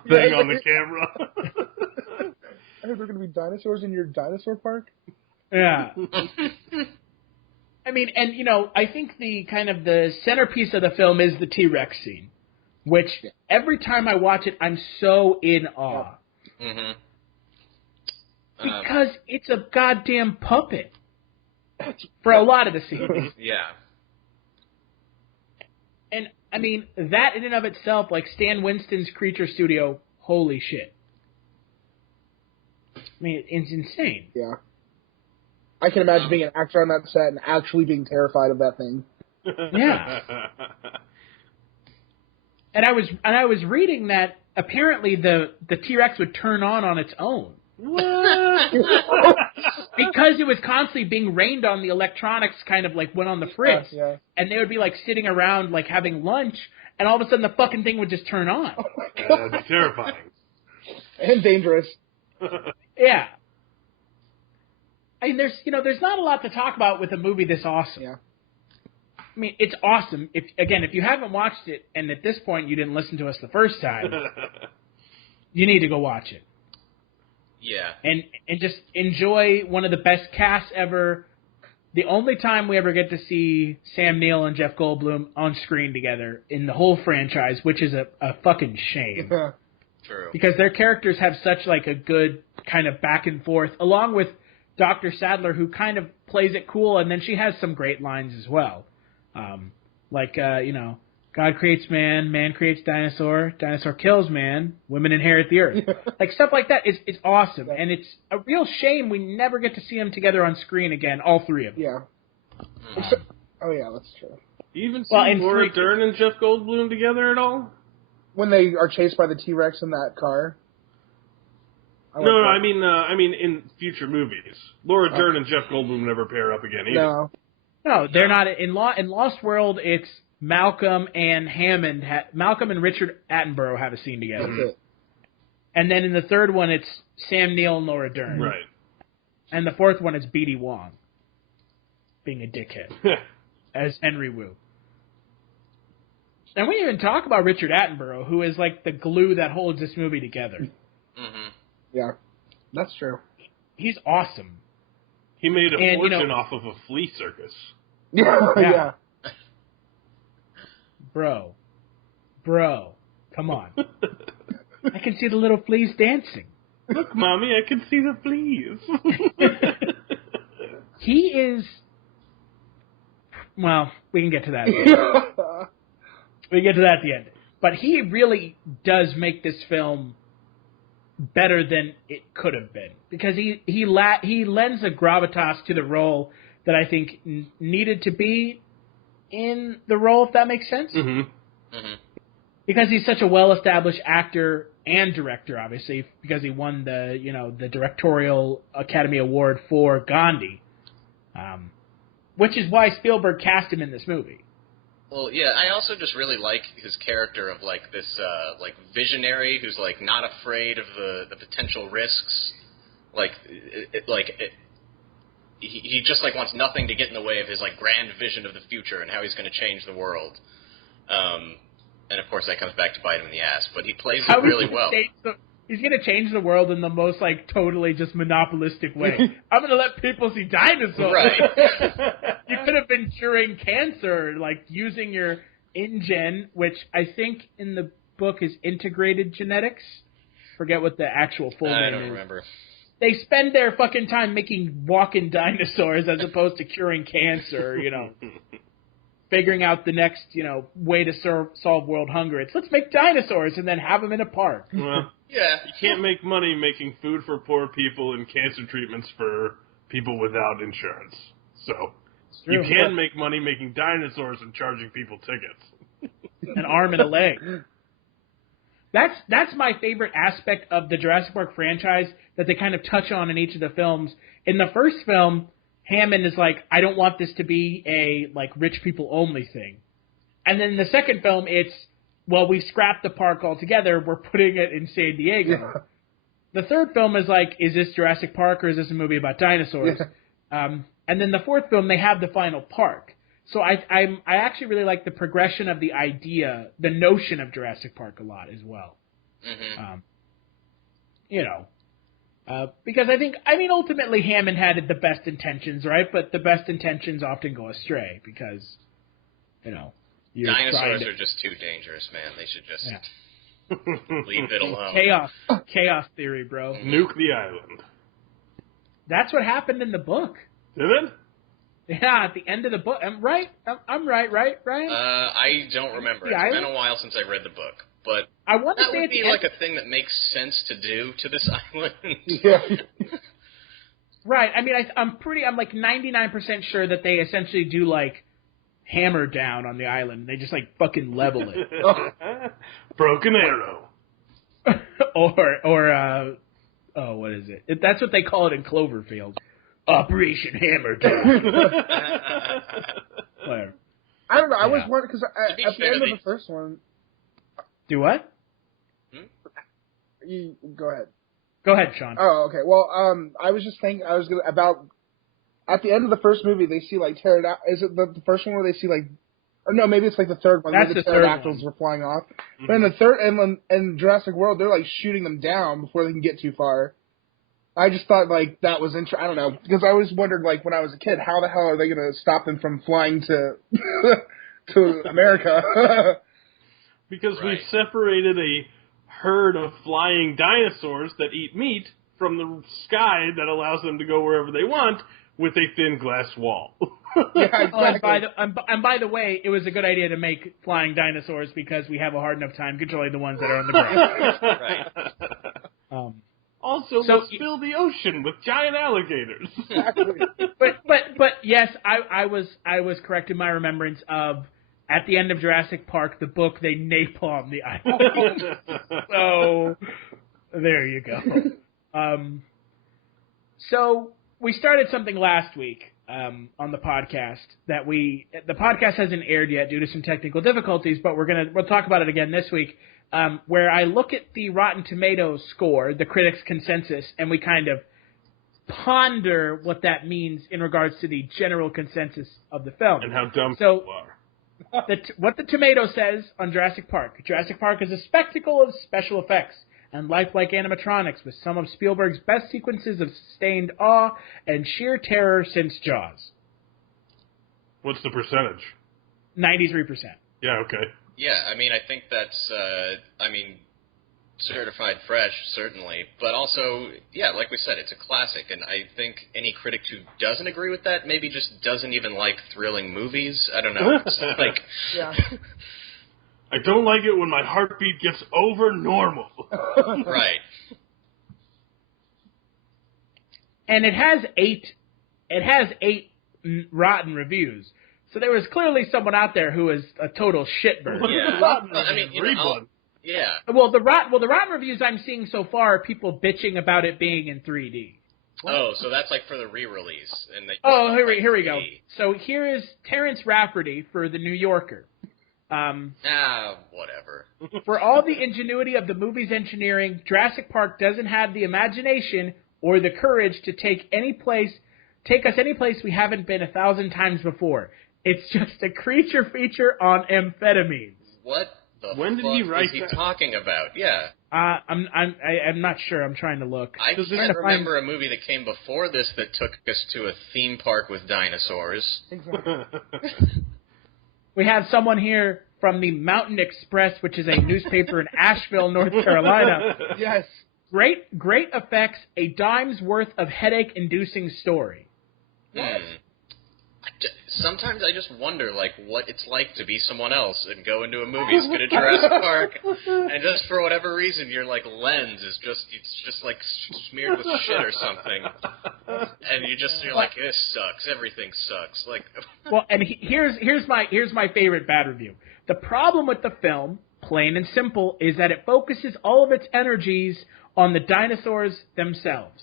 thing on the camera. I heard there are going to be dinosaurs in your dinosaur park? Yeah. I mean, and, I think the centerpiece of the film is the T-Rex scene, which every time I watch it, I'm so in awe. Mm-hmm. Because it's a goddamn puppet for a lot of the scenes. Yeah. And, I mean, that in and of itself, like Stan Winston's Creature Studio, holy shit. I mean, it's insane. Yeah. I can imagine being an actor on that set and actually being terrified of that thing. Yeah. And I was reading that apparently the T-Rex would turn on its own. What? Because it was constantly being rained on, the electronics kind of like went on the fritz. Yeah. And they would be like sitting around like having lunch, and all of a sudden the fucking thing would just turn on. Oh my God. That'd be terrifying. And dangerous. Yeah. I mean, there's not a lot to talk about with a movie this awesome. Yeah. I mean, it's awesome. If you haven't watched it, and at this point you didn't listen to us the first time, you need to go watch it. Yeah. And just enjoy one of the best casts ever. The only time we ever get to see Sam Neill and Jeff Goldblum on screen together in the whole franchise, which is a fucking shame. Yeah. True. Because their characters have such like a good kind of back and forth, along with Dr. Sadler, who kind of plays it cool, and then she has some great lines as well. God creates man, man creates dinosaur, dinosaur kills man, women inherit the earth. Like, stuff like that. It's awesome. And it's a real shame we never get to see them together on screen again, all three of them. Yeah. Oh, yeah, that's true. You even see Laura Dern and Jeff Goldblum together at all? When they are chased by the T-Rex in that car? No, I mean in future movies. Laura Dern and Jeff Goldblum never pair up again either. No, they're not. In Lost World, it's Malcolm and Hammond. Malcolm and Richard Attenborough have a scene together. That's it. And then in the third one, it's Sam Neill and Laura Dern. Right. And the fourth one is B.D. Wong being a dickhead as Henry Wu. And we didn't even talk about Richard Attenborough, who is like the glue that holds this movie together. Mm-hmm. Yeah, that's true. He's awesome. He made a fortune off of a flea circus. Yeah. Bro, come on. I can see the little fleas dancing. Look, Mommy, I can see the fleas. He is... Well, we can get to that at the end. We can get to that at the end. But he really does make this film better than it could have been. Because he lends a gravitas to the role that I think needed to be in the role, if that makes sense. Mm-hmm. Mm-hmm. Because he's such a well-established actor and director, obviously, because he won the Directorial Academy Award for Gandhi, which is why Spielberg cast him in this movie. Well, yeah, I also just really like his character of, like, this, visionary who's, like, not afraid of the potential risks. He just, like, wants nothing to get in the way of his, like, grand vision of the future and how he's going to change the world. And, of course, that comes back to bite him in the ass. But he plays it really well. He's going to change the world in the most, like, totally just monopolistic way. I'm going to let people see dinosaurs. Right. You could have been curing cancer, like, using your InGen, which I think in the book is integrated genetics. Forget what the actual full name is. I don't remember. They spend their fucking time making walking dinosaurs as opposed to curing cancer, figuring out the next, way to solve world hunger. It's let's make dinosaurs and then have them in a park. Well, yeah. You can't make money making food for poor people and cancer treatments for people without insurance. So you can make money making dinosaurs and charging people tickets. An arm and a leg. That's my favorite aspect of the Jurassic Park franchise that they kind of touch on in each of the films. In the first film, Hammond is like, I don't want this to be a, like, rich people only thing. And then in the second film, it's, well, we've scrapped the park altogether. We're putting it in San Diego. Yeah. The third film is like, is this Jurassic Park or is this a movie about dinosaurs? Yeah. And then the fourth film, they have the final park. So I actually really like the progression of the idea, the notion of Jurassic Park a lot as well. Mm-hmm. Because I mean, ultimately Hammond had the best intentions, right? But the best intentions often go astray because, dinosaurs are just too dangerous, man. They should just leave it alone. Chaos theory, bro. Nuke the island. That's what happened in the book. Did it? Yeah, at the end of the book. I'm right, right, Ryan? I don't remember. It's been a while since I read the book. But I want to that say would be like a thing that makes sense to do to this island. Yeah. Right. I mean, I'm like 99% sure that they essentially do like hammer down on the island. They just like fucking level it. Broken arrow. or what is it? That's what they call it in Cloverfield. Operation Hammer Down. Whatever. I don't know. I was wondering because at the end of the first one. Do what? You go ahead. Go ahead, Sean. Oh, okay. Well, I was just thinking. About at the end of the first movie, they see like pterodactyls. Is it the first one where they see like? Or no, maybe it's like the third one. That's where the pterodactyls were flying off. Mm-hmm. But in the third and Jurassic World, they're like shooting them down before they can get too far. I just thought like that was I don't know, because I always wondered like when I was a kid, how the hell are they going to stop them from flying to to America? Because we've separated a herd of flying dinosaurs that eat meat from the sky that allows them to go wherever they want with a thin glass wall. Yeah, exactly. And by the way, it was a good idea to make flying dinosaurs because we have a hard enough time controlling the ones that are on the ground. Right. Also, let's fill the ocean with giant alligators. but yes, I was correct in my remembrance of at the end of Jurassic Park, the book, they napalm the island. So there you go. So we started something last week on the podcast that the podcast hasn't aired yet due to some technical difficulties, but we'll talk about it again this week. Where I look at the Rotten Tomatoes score, the critics' consensus, and we kind of ponder what that means in regards to the general consensus of the film. And how dumb people are. What the tomato says on Jurassic Park. Jurassic Park is a spectacle of special effects and lifelike animatronics with some of Spielberg's best sequences of sustained awe and sheer terror since Jaws. What's the percentage? 93%. Yeah, okay. Yeah, I mean, I think that's, certified fresh, certainly. But also, yeah, like we said, it's a classic. And I think any critic who doesn't agree with that maybe just doesn't even like thrilling movies. I don't know. It's like... Yeah. I don't like it when my heartbeat gets over normal. Right. And it has eight rotten reviews. So there was clearly someone out there who was a total shitbird. Yeah. I mean, yeah. Well, the rotten reviews I'm seeing so far are people bitching about it being in 3D. Oh, so that's like for the re-release. Here we go. So here is Terrence Rafferty for The New Yorker. Whatever. For all the ingenuity of the movie's engineering, Jurassic Park doesn't have the imagination or the courage to take us any place we haven't been 1,000 times before. It's just a creature feature on amphetamines. What the when fuck did he write is he that? talking about? Yeah. I'm not sure. I'm trying to look. I can't remember a movie that came before this that took us to a theme park with dinosaurs. Exactly. We have someone here from the Mountain Express, which is a newspaper in Asheville, North Carolina. Yes. Great effects, a dime's worth of headache-inducing story. Sometimes I just wonder, like, what it's like to be someone else and go into a movie as good as Jurassic Park, and just for whatever reason, your, like, lens is just like, smeared with shit or something. And you're like, this sucks. Everything sucks. Like, well, and here's my favorite bad review. The problem with the film, plain and simple, is that it focuses all of its energies on the dinosaurs themselves.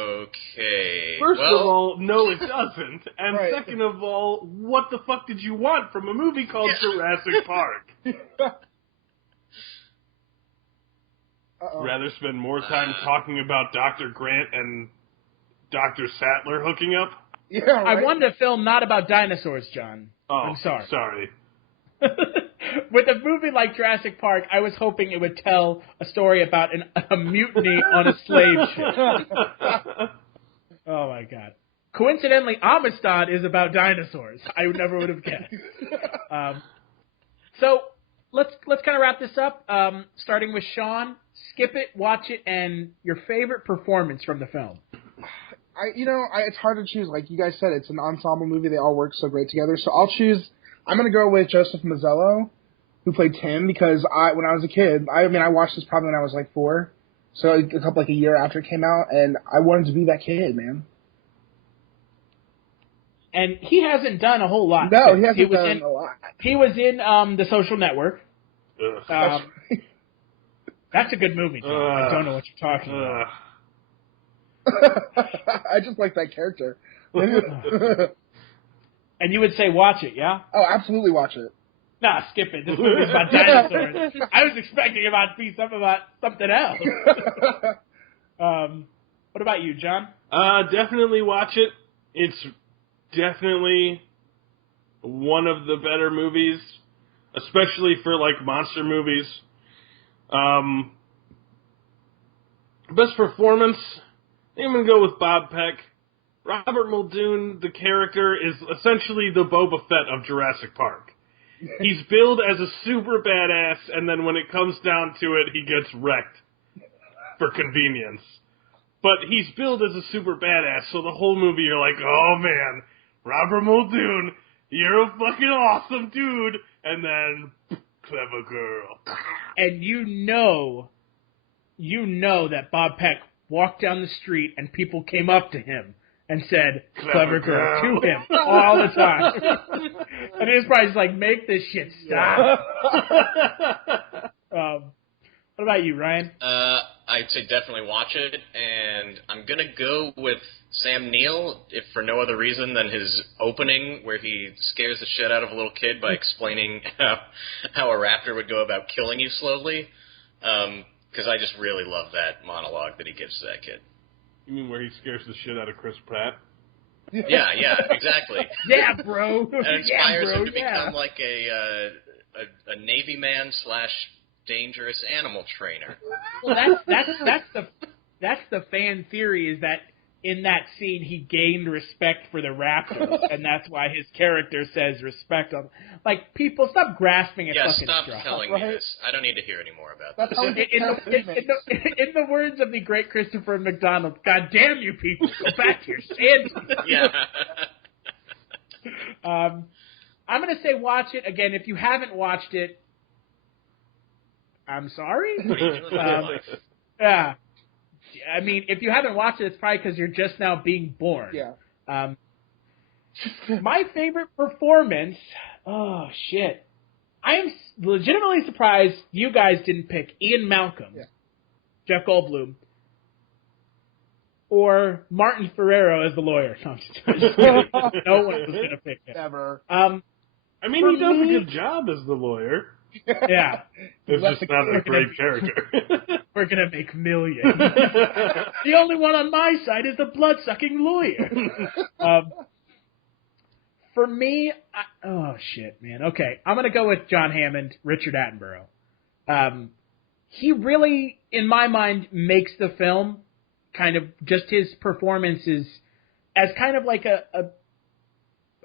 Okay. First of all, no, it doesn't. And Right. second of all, what the fuck did you want from a movie called Jurassic Park? Rather spend more time talking about Dr. Grant and Dr. Sattler hooking up? Yeah, right? I wanted a film not about dinosaurs, John. Oh, I'm sorry. With a movie like Jurassic Park, I was hoping it would tell a story about a mutiny on a slave ship. Oh my god. Coincidentally, Amistad is about dinosaurs. I never would have guessed. So let's kind of wrap this up. Starting with Sean, skip it, watch it, and your favorite performance from the film. It's hard to choose. Like you guys said, it's an ensemble movie. They all work so great together. So I'm going to go with Joseph Mazzello, who played Tim, because when I was a kid, I watched this probably when I was like 4, so a year after it came out, and I wanted to be that kid, man. And he hasn't done a whole lot. No, he hasn't done a lot. He was in The Social Network. That's a good movie, John. I don't know what you're talking about. I just like that character. And you would say watch it, yeah? Oh, absolutely watch it. Nah, skip it. This movie's about dinosaurs. I was expecting it to be something about something else. What about you, John? Definitely watch it. It's definitely one of the better movies, especially for, like, monster movies. Best performance, I'm going to go with Bob Peck. Robert Muldoon, the character, is essentially the Boba Fett of Jurassic Park. He's billed as a super badass, and then when it comes down to it, he gets wrecked for convenience. But he's billed as a super badass, so the whole movie you're like, oh man, Robert Muldoon, you're a fucking awesome dude, and then, clever girl. And you know that Bob Peck walked down the street and people came up to him and said, clever girl, to him all the time. And he was probably just like, make this shit stop. What about you, Ryan? I'd say definitely watch it, and I'm going to go with Sam Neill, if for no other reason than his opening, where he scares the shit out of a little kid by explaining how a raptor would go about killing you slowly, because I just really love that monologue that he gives to that kid. You mean where he scares the shit out of Chris Pratt? Yeah, exactly. Yeah, bro. And inspires him to become like a Navy man / dangerous animal trainer. Well, that's the fan theory, is that in that scene he gained respect for the raptors, and that's why his character says respect on. Like, people, stop grasping at fucking straws. Yeah, stop telling me this. I don't need to hear any more about That's this. how In the words of the great Christopher McDonald, God damn you people, go back to your sand. Yeah. I'm going to say watch it. Again, if you haven't watched it, I'm sorry. Yeah. I mean, if you haven't watched it, it's probably because you're just now being born. Yeah. My favorite performance, oh, shit. I am legitimately surprised you guys didn't pick Ian Malcolm, Jeff Goldblum, or Martin Ferrero as the lawyer. No, I'm just kidding. No one was going to pick him. Never. I mean, he does a good job as the lawyer. Yeah. It's just not a great character. We're going to make millions. The only one on my side is the blood-sucking lawyer. For me, oh, shit, man. Okay, I'm going to go with John Hammond, Richard Attenborough. He really, in my mind, makes the film kind of just his performances as kind of like a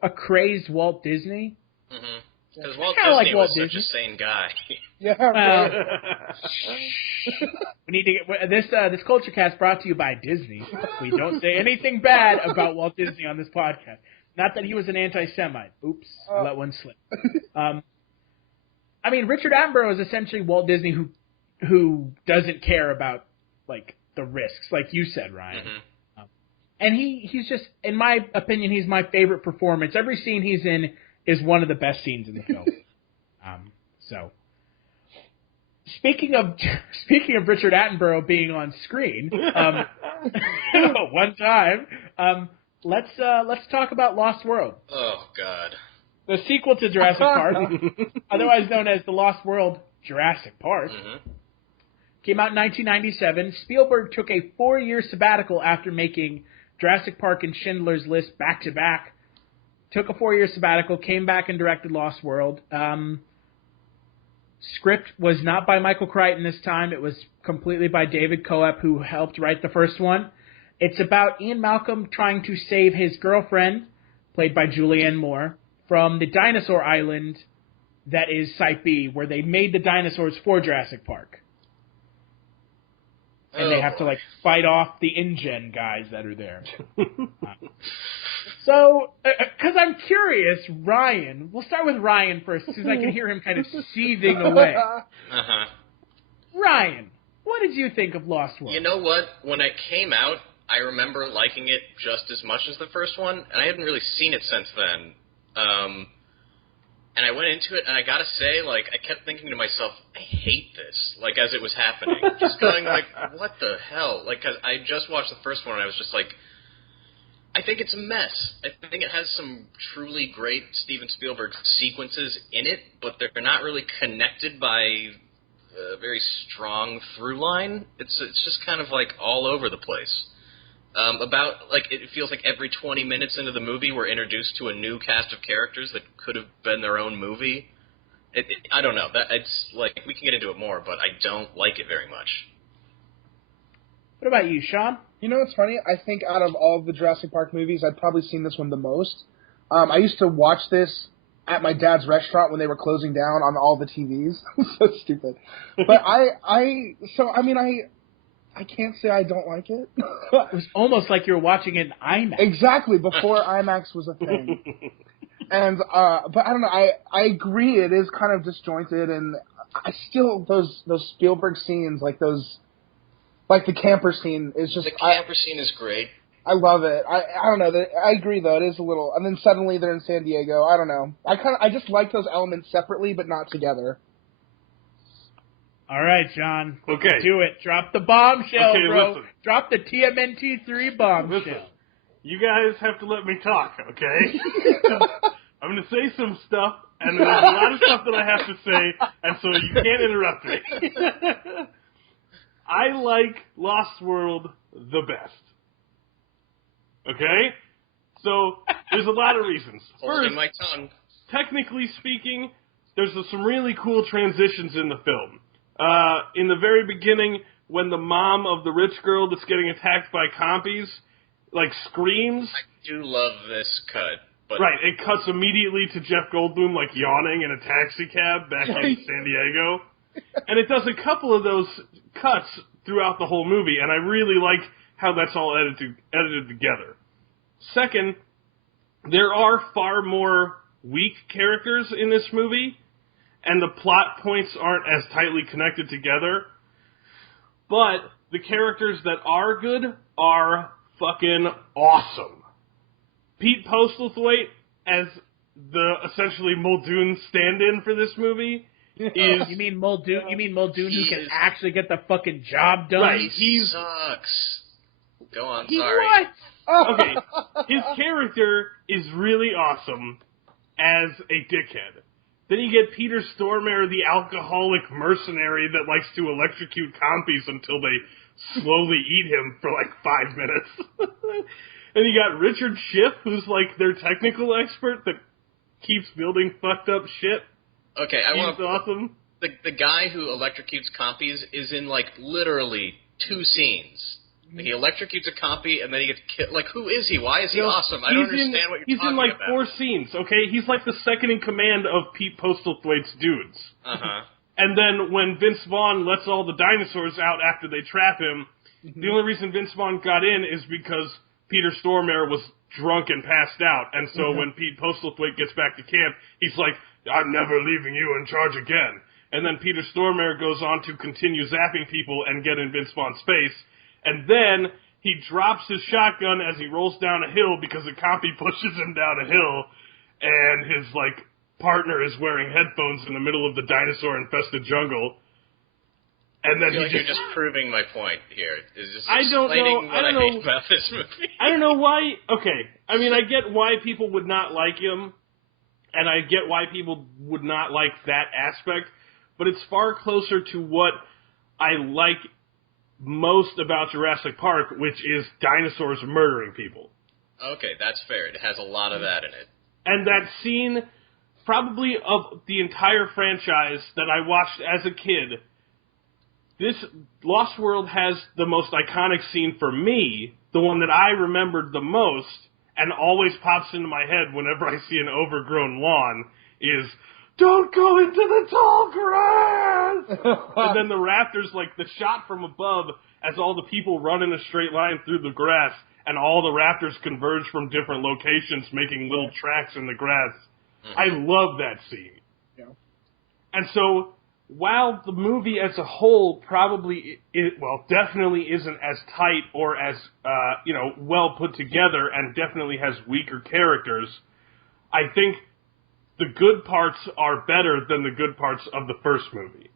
crazed Walt Disney. Mm-hmm. Because Walt Disney was such a sane guy. Yeah. We need to get this Kulturecast brought to you by Disney. We don't say anything bad about Walt Disney on this podcast. Not that he was an anti-Semite. Oops, I let one slip. I mean, Richard Attenborough is essentially Walt Disney who doesn't care about like the risks, like you said, Ryan. Mm-hmm. And he's just, in my opinion, he's my favorite performance. Every scene he's in is one of the best scenes in the film. So, speaking of Richard Attenborough being on screen, one time, let's talk about Lost World. Oh God. The sequel to Jurassic Park, otherwise known as The Lost World Jurassic Park, came out in 1997. Spielberg took a 4-year sabbatical after making Jurassic Park and Schindler's List back-to-back. Took a 4-year sabbatical, came back and directed Lost World. Script was not by Michael Crichton this time. It was completely by David Coep, who helped write the first one. It's about Ian Malcolm trying to save his girlfriend, played by Julianne Moore, from the dinosaur island that is Site B, where they made the dinosaurs for Jurassic Park. And they have to, like, fight off the InGen guys that are there. So, because I'm curious, Ryan, we'll start with Ryan first, because I can hear him kind of seething away. Uh-huh. Ryan, what did you think of Lost World? You know what? When it came out, I remember liking it just as much as the first one, and I hadn't really seen it since then. And I went into it, and I gotta say, like, I kept thinking to myself, I hate this, like, as it was happening. Just going, like, what the hell? Like, 'cause I just watched the first one, and I was just like, I think it's a mess. I think it has some truly great Steven Spielberg sequences in it, but they're not really connected by a very strong through line. It's just kind of, like, all over the place. It feels like every 20 minutes into the movie we're introduced to a new cast of characters that could have been their own movie. I don't know. It's like, we can get into it more, but I don't like it very much. What about you, Sean? You know what's funny? I think out of all of the Jurassic Park movies, I've probably seen this one the most. I used to watch this at my dad's restaurant when they were closing down on all the TVs. So stupid. But I can't say I don't like it. It was almost like you were watching it in IMAX. Exactly, before IMAX was a thing. And, but I don't know, I agree it is kind of disjointed, and I still, those Spielberg scenes, like the camper scene is just... The camper scene is great. I love it. I don't know, I agree though, it is a little, and then suddenly they're in San Diego, I don't know. I just like those elements separately, but not together. All right, John. Okay. Do it. Drop the bombshell, Okay, bro. listen. Drop the TMNT3 bombshell. Listen, you guys have to let me talk, okay? I'm going to say some stuff, and there's a lot of stuff that I have to say, and so you can't interrupt me. I like Lost World the best. Okay? So, there's a lot of reasons. Holding my tongue. Technically speaking, there's some really cool transitions in the film. In the very beginning, when the mom of the rich girl that's getting attacked by compies, like, screams. I do love this cut. But Right, it cuts immediately to Jeff Goldblum, like, yawning in a taxi cab back in San Diego. And it does a couple of those cuts throughout the whole movie, and I really like how that's all edited together. Second, there are far more weak characters in this movie, and the plot points aren't as tightly connected together. But the characters that are good are fucking awesome. Pete Postlethwaite as the essentially Muldoon stand-in for this movie is... You mean Muldoon who can actually get the fucking job done? Right, he sucks. Go on, He sorry. what? Okay, his character is really awesome as a dickhead. Then you get Peter Stormare, the alcoholic mercenary that likes to electrocute compies until they slowly eat him for like 5 minutes. And you got Richard Schiff, who's like their technical expert that keeps building fucked up shit. Okay, I want to... awesome. The guy who electrocutes compies is in, like, literally 2 scenes. He electrocutes a compy, and then he gets killed. Like, who is he? Why is he awesome? I don't understand what you're talking about. He's in, like, 4 scenes, okay? He's like the second in command of Pete Postlethwaite's dudes. Uh-huh. And then when Vince Vaughn lets all the dinosaurs out after they trap him, the only reason Vince Vaughn got in is because Peter Stormare was drunk and passed out. And so when Pete Postlethwaite gets back to camp, he's like, I'm never leaving you in charge again. And then Peter Stormare goes on to continue zapping people and get in Vince Vaughn's face. And then he drops his shotgun as he rolls down a hill because a compy pushes him down a hill. And his, like, partner is wearing headphones in the middle of the dinosaur-infested jungle. And then I feel like you're just proving my point here. Is just I don't explaining know. what I hate about this movie. I don't know why. Okay, I mean, I get why people would not like him, and I get why people would not like that aspect, but it's far closer to what I like most about Jurassic Park, which is dinosaurs murdering people. Okay, that's fair. It has a lot of that in it. And that scene, probably of the entire franchise that I watched as a kid, this Lost World has the most iconic scene for me, the one that I remembered the most, and always pops into my head whenever I see an overgrown lawn, is, don't go into the tall grass! And then the raptors, like the shot from above, as all the people run in a straight line through the grass, and all the raptors converge from different locations, making little tracks in the grass. I love that scene. Yeah. And so, while the movie as a whole probably, definitely isn't as tight or as, well put together and definitely has weaker characters, I think the good parts are better than the good parts of the first movie.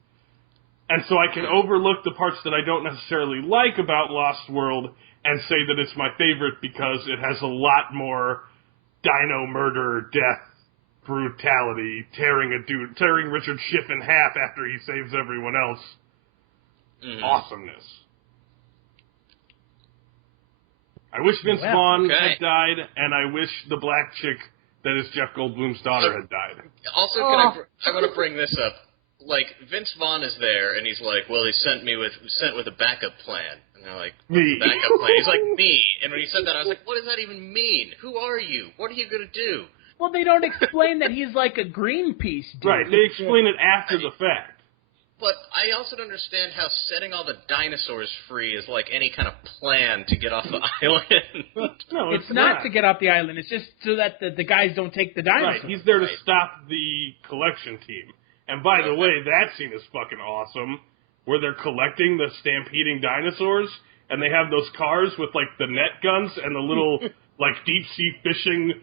And so I can overlook the parts that I don't necessarily like about Lost World and say that it's my favorite because it has a lot more dino murder, death, brutality, tearing Richard Schiff in half after he saves everyone else. Awesomeness. I wish Vince Vaughn had died, and I wish the black chick that is Jeff Goldblum's daughter had died. Also, I want to bring this up. Like, Vince Vaughn is there, and he's like, well, he sent with a backup plan. And they're like, me. Backup plan? He's like, me. And when he said that, I was like, what does that even mean? Who are you? What are you going to do? Well, they don't explain that he's like a Greenpeace dude. Right, they explain it after the fact. But I also don't understand how setting all the dinosaurs free is like any kind of plan to get off the island. No, It's not to get off the island. It's just so that the guys don't take the dinosaurs. Right, he's there to stop the collection team. And by the way, that scene is fucking awesome, where they're collecting the stampeding dinosaurs, and they have those cars with, like, the net guns and the little, like, deep-sea fishing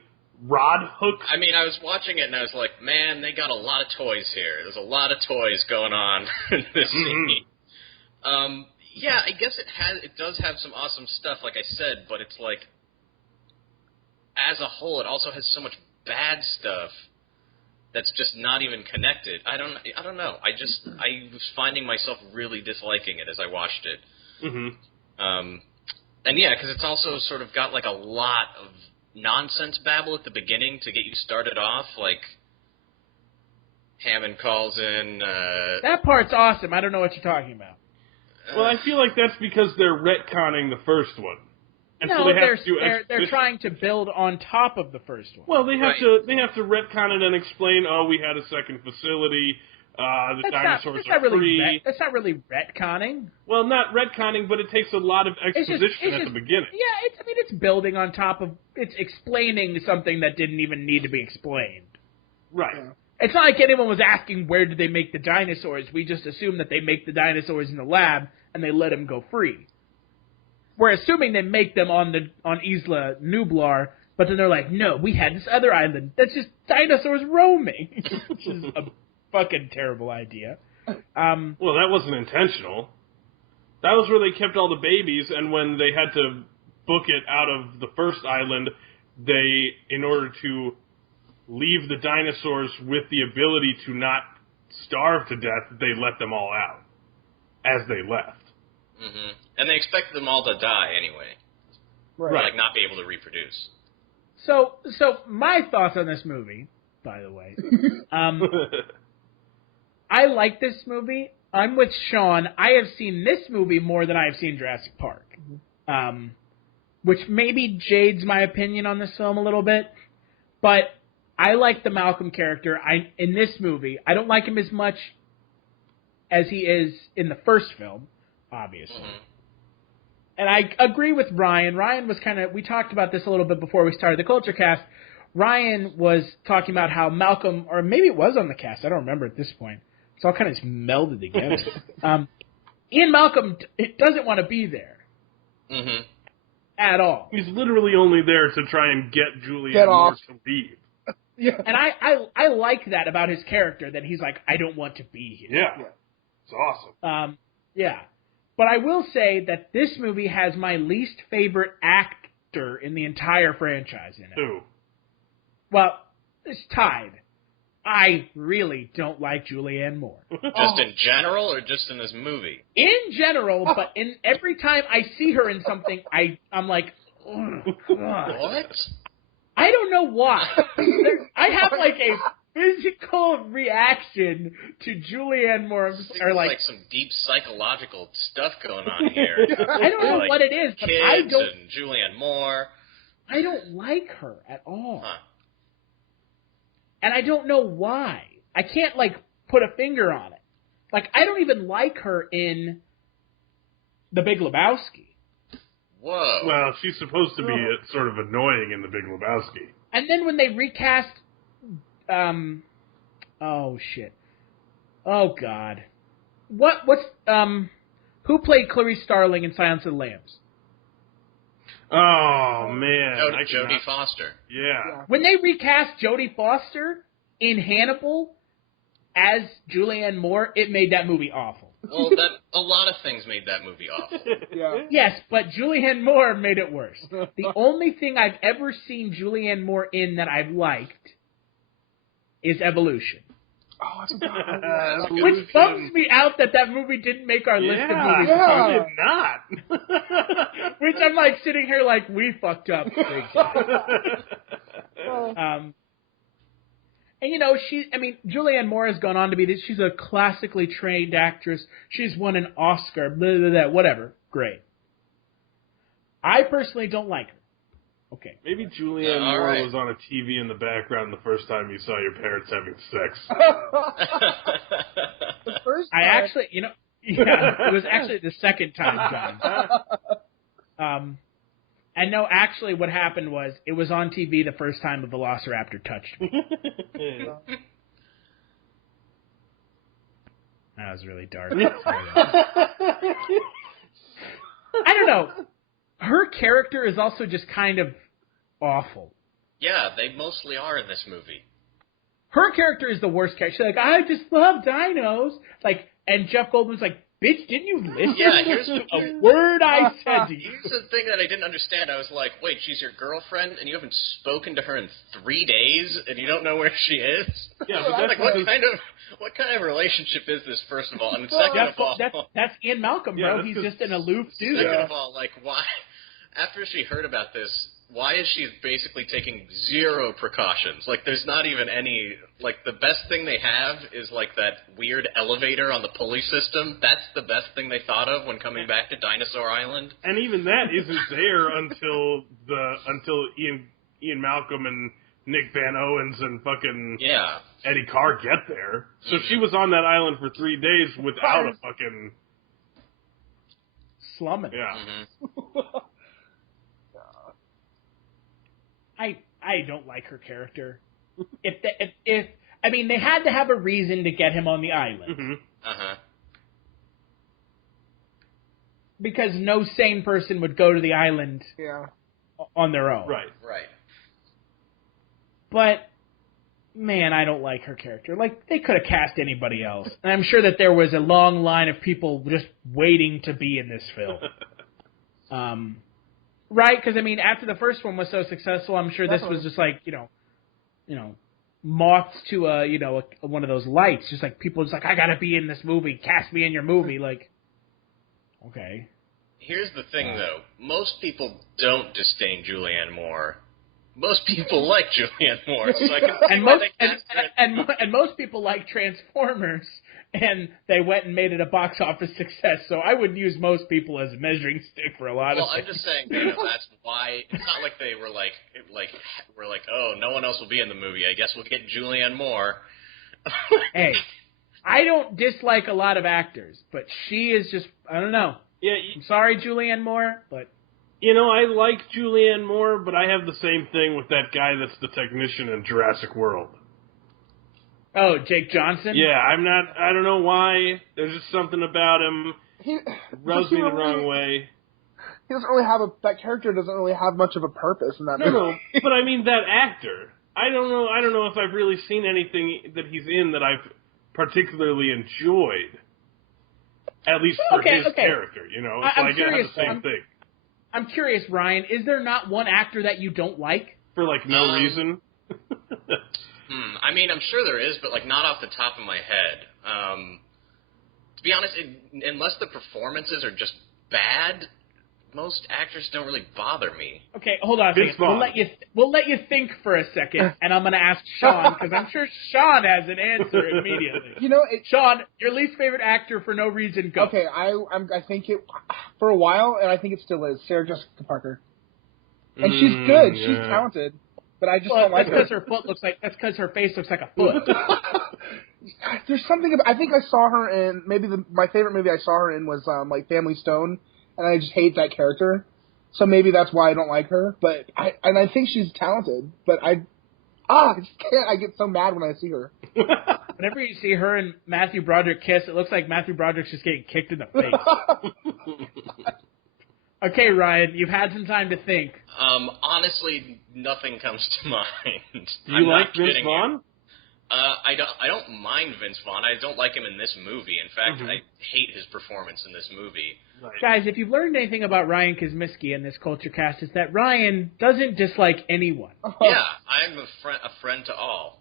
rod hooks. I mean, I was watching it and I was like, man, they got a lot of toys here. There's a lot of toys going on in this scene. Yeah, I guess it does have some awesome stuff, like I said, but it's like, as a whole, it also has so much bad stuff that's just not even connected. I don't know. I was finding myself really disliking it as I watched it. Mm-hmm. And yeah, because it's also sort of got like a lot of nonsense babble at the beginning to get you started off, like Hammond calls in. That part's awesome. I don't know what you're talking about. Well, I feel like that's because they're retconning the first one. And no, so they have to do they're trying to build on top of the first one. Well, they have to retcon it and explain, we had a second facility, the dinosaurs are free. That's not really retconning. Well, not retconning, but it takes a lot of exposition at the beginning. Yeah, it's building on top of, it's explaining something that didn't even need to be explained. Right. Yeah. It's not like anyone was asking where did they make the dinosaurs. We just assume that they make the dinosaurs in the lab and they let them go free. We're assuming they make them on Isla Nublar, but then they're like, no, we had this other island that's just dinosaurs roaming, which is a fucking terrible idea. Well, that wasn't intentional. That was where they kept all the babies, and when they had to book it out of the first island, they, in order to leave the dinosaurs with the ability to not starve to death, they let them all out as they left. Mm-hmm. And they expected them all to die anyway. Right. Like, not be able to reproduce. So my thoughts on this movie, by the way. I like this movie. I'm with Sean. I have seen this movie more than I have seen Jurassic Park. Which maybe jades my opinion on this film a little bit. But I like the Malcolm character in this movie. I don't like him as much as he is in the first film, obviously. Mm-hmm. And I agree with Ryan. Ryan was we talked about this a little bit before we started the Kulturecast. Ryan was talking about how Malcolm, or maybe it was on the cast, I don't remember at this point. It's all kind of just melded together. Ian Malcolm doesn't want to be there. Mm-hmm. At all. He's literally only there to try and get Julianne Moore to leave. Yeah. And I like that about his character, that he's like, I don't want to be here. Yeah. It's awesome. Yeah. But I will say that this movie has my least favorite actor in the entire franchise in it. Who? Well, it's tied. I really don't like Julianne Moore. Just in general, or just in this movie? In general, but in every time I see her in something, I'm like, oh, God. What? I don't know why. I have like a physical reaction to Julianne Moore. Or like some deep psychological stuff going on here. I don't know what it is, but kids and Julianne Moore. I don't like her at all. Huh. And I don't know why. I can't, put a finger on it. I don't even like her in The Big Lebowski. Whoa. Well, she's supposed to be sort of annoying in The Big Lebowski. And then when they recast... oh, shit. Oh, God. Who played Clarice Starling in Silence of the Lambs? Oh, man. Jodie Foster. Yeah. When they recast Jodie Foster in Hannibal as Julianne Moore, it made that movie awful. Well, a lot of things made that movie awful. Yeah. Yes, but Julianne Moore made it worse. The only thing I've ever seen Julianne Moore in that I've liked is Evolution. Oh, I forgot. Which bums me out that movie didn't make our list of movies. Yeah, it did not. Which I'm sitting here we fucked up. And Julianne Moore has gone on to be this. She's a classically trained actress. She's won an Oscar, blah, blah, blah, whatever. Great. I personally don't like her. Okay. Maybe Julianne all Moore right. was on a TV in the background the first time you saw your parents having sex. The first time. I actually, it was actually the second time, John. And no, actually what happened was it was on TV the first time a velociraptor touched me. That was really dark. I don't know. Her character is also just kind of awful. Yeah, they mostly are in this movie. Her character is the worst character. She's like, I just love dinos. Like, and Jeff Goldblum's like, bitch, didn't you listen to a word I said to you? Here's the thing that I didn't understand. I was like, wait, she's your girlfriend, and you haven't spoken to her in 3 days, and you don't know where she is? Yeah, but that's like, what kind of relationship is this, first of all? And second of all... That's Ian Malcolm, bro. Yeah, he's just an aloof dude. Second of all, like, why... After she heard about this, why is she basically taking zero precautions? Like, there's not even any... Like, the best thing they have is, like, that weird elevator on the pulley system. That's the best thing they thought of when coming back to Dinosaur Island. And even that isn't there until Ian Malcolm and Nick Van Owens and fucking Eddie Carr get there. So she was on that island for 3 days without a fucking... Slumming. Yeah. Mm-hmm. I don't like her character. If I mean, they had to have a reason to get him on the island. Mm-hmm. Uh-huh. Because no sane person would go to the island on their own. Right. But, man, I don't like her character. Like, they could have cast anybody else. And I'm sure that there was a long line of people just waiting to be in this film. Right? Because, I mean, after the first one was so successful, I'm sure this was just like, moths to one of those lights. Just like people just like, I gotta be in this movie. Cast me in your movie. Like, okay. Here's the thing, though. Most people don't disdain Julianne Moore. Most people like Julianne Moore, so I can see why they cast her. And most people like Transformers, and they went and made it a box office success. So I would use most people as a measuring stick for a lot of Well, things. I'm just saying, that's why. It's not like they were like, oh, no one else will be in the movie. I guess we'll get Julianne Moore. Hey, I don't dislike a lot of actors, but she is just, I don't know. Yeah, I'm sorry, Julianne Moore, but... I like Julianne Moore, but I have the same thing with that guy that's the technician in Jurassic World. Oh, Jake Johnson? Yeah, I don't know why. There's just something about him. He rubs me the wrong way. He doesn't really that character doesn't really have much of a purpose in that movie. No, but I mean that actor. I don't know if I've really seen anything that he's in that I've particularly enjoyed. At least for his character, It's I'm like curious, I have the same thing. I'm curious, Ryan, is there not one actor that you don't like? For, like, no reason? I mean, I'm sure there is, but, like, not off the top of my head. To be honest, unless the performances are just bad, most actors don't really bother me. Okay, hold on a second. We'll let you think for a second, and I'm going to ask Sean, because I'm sure Sean has an answer immediately. Sean, your least favorite actor for no reason, go. Okay, I think it, for a while, and I think it still is, Sarah Jessica Parker. And she's good, she's talented, but I just don't like her. That's because her face looks like a foot. There's something I think I saw her in, my favorite movie I saw her in was, Family Stone. And I just hate that character, so maybe that's why I don't like her. But I think she's talented, but I just can't. I get so mad when I see her. Whenever you see her and Matthew Broderick kiss, it looks like Matthew Broderick's just getting kicked in the face. Okay, Ryan, you've had some time to think. Honestly, nothing comes to mind. Do you like Vince Vaughn? I don't mind Vince Vaughn. I don't like him in this movie. In fact, I hate his performance in this movie. Right. Guys, if you've learned anything about Ryan Kosmiski in this Kulturecast, it's that Ryan doesn't dislike anyone. Yeah, I'm a friend to all.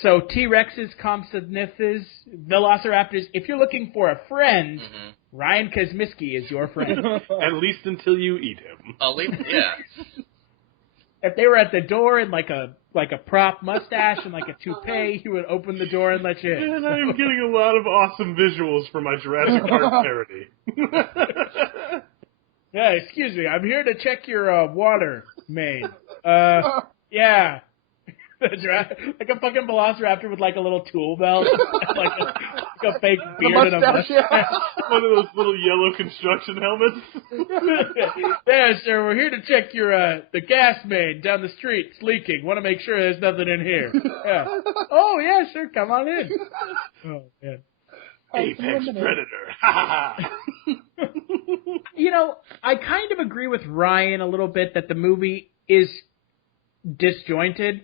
So T-Rexes, Compsognathus, Velociraptors, if you're looking for a friend, Ryan Kosmiski is your friend. At least until you eat him. Yeah. If they were at the door in like a prop mustache and like a toupee, he would open the door and let you in. And I'm getting a lot of awesome visuals for my Jurassic Park parody. Yeah, excuse me. I'm here to check your water main. Yeah. Like a fucking velociraptor with like a little tool belt, like a fake beard and a mustache. One of those little yellow construction helmets. Yeah, sir, we're here to check your the gas main down the street. It's leaking. Want to make sure there's nothing in here. Yeah. Oh yeah, sure. Come on in. Oh man. Apex Predator. You know, I kind of agree with Ryan a little bit that the movie is disjointed.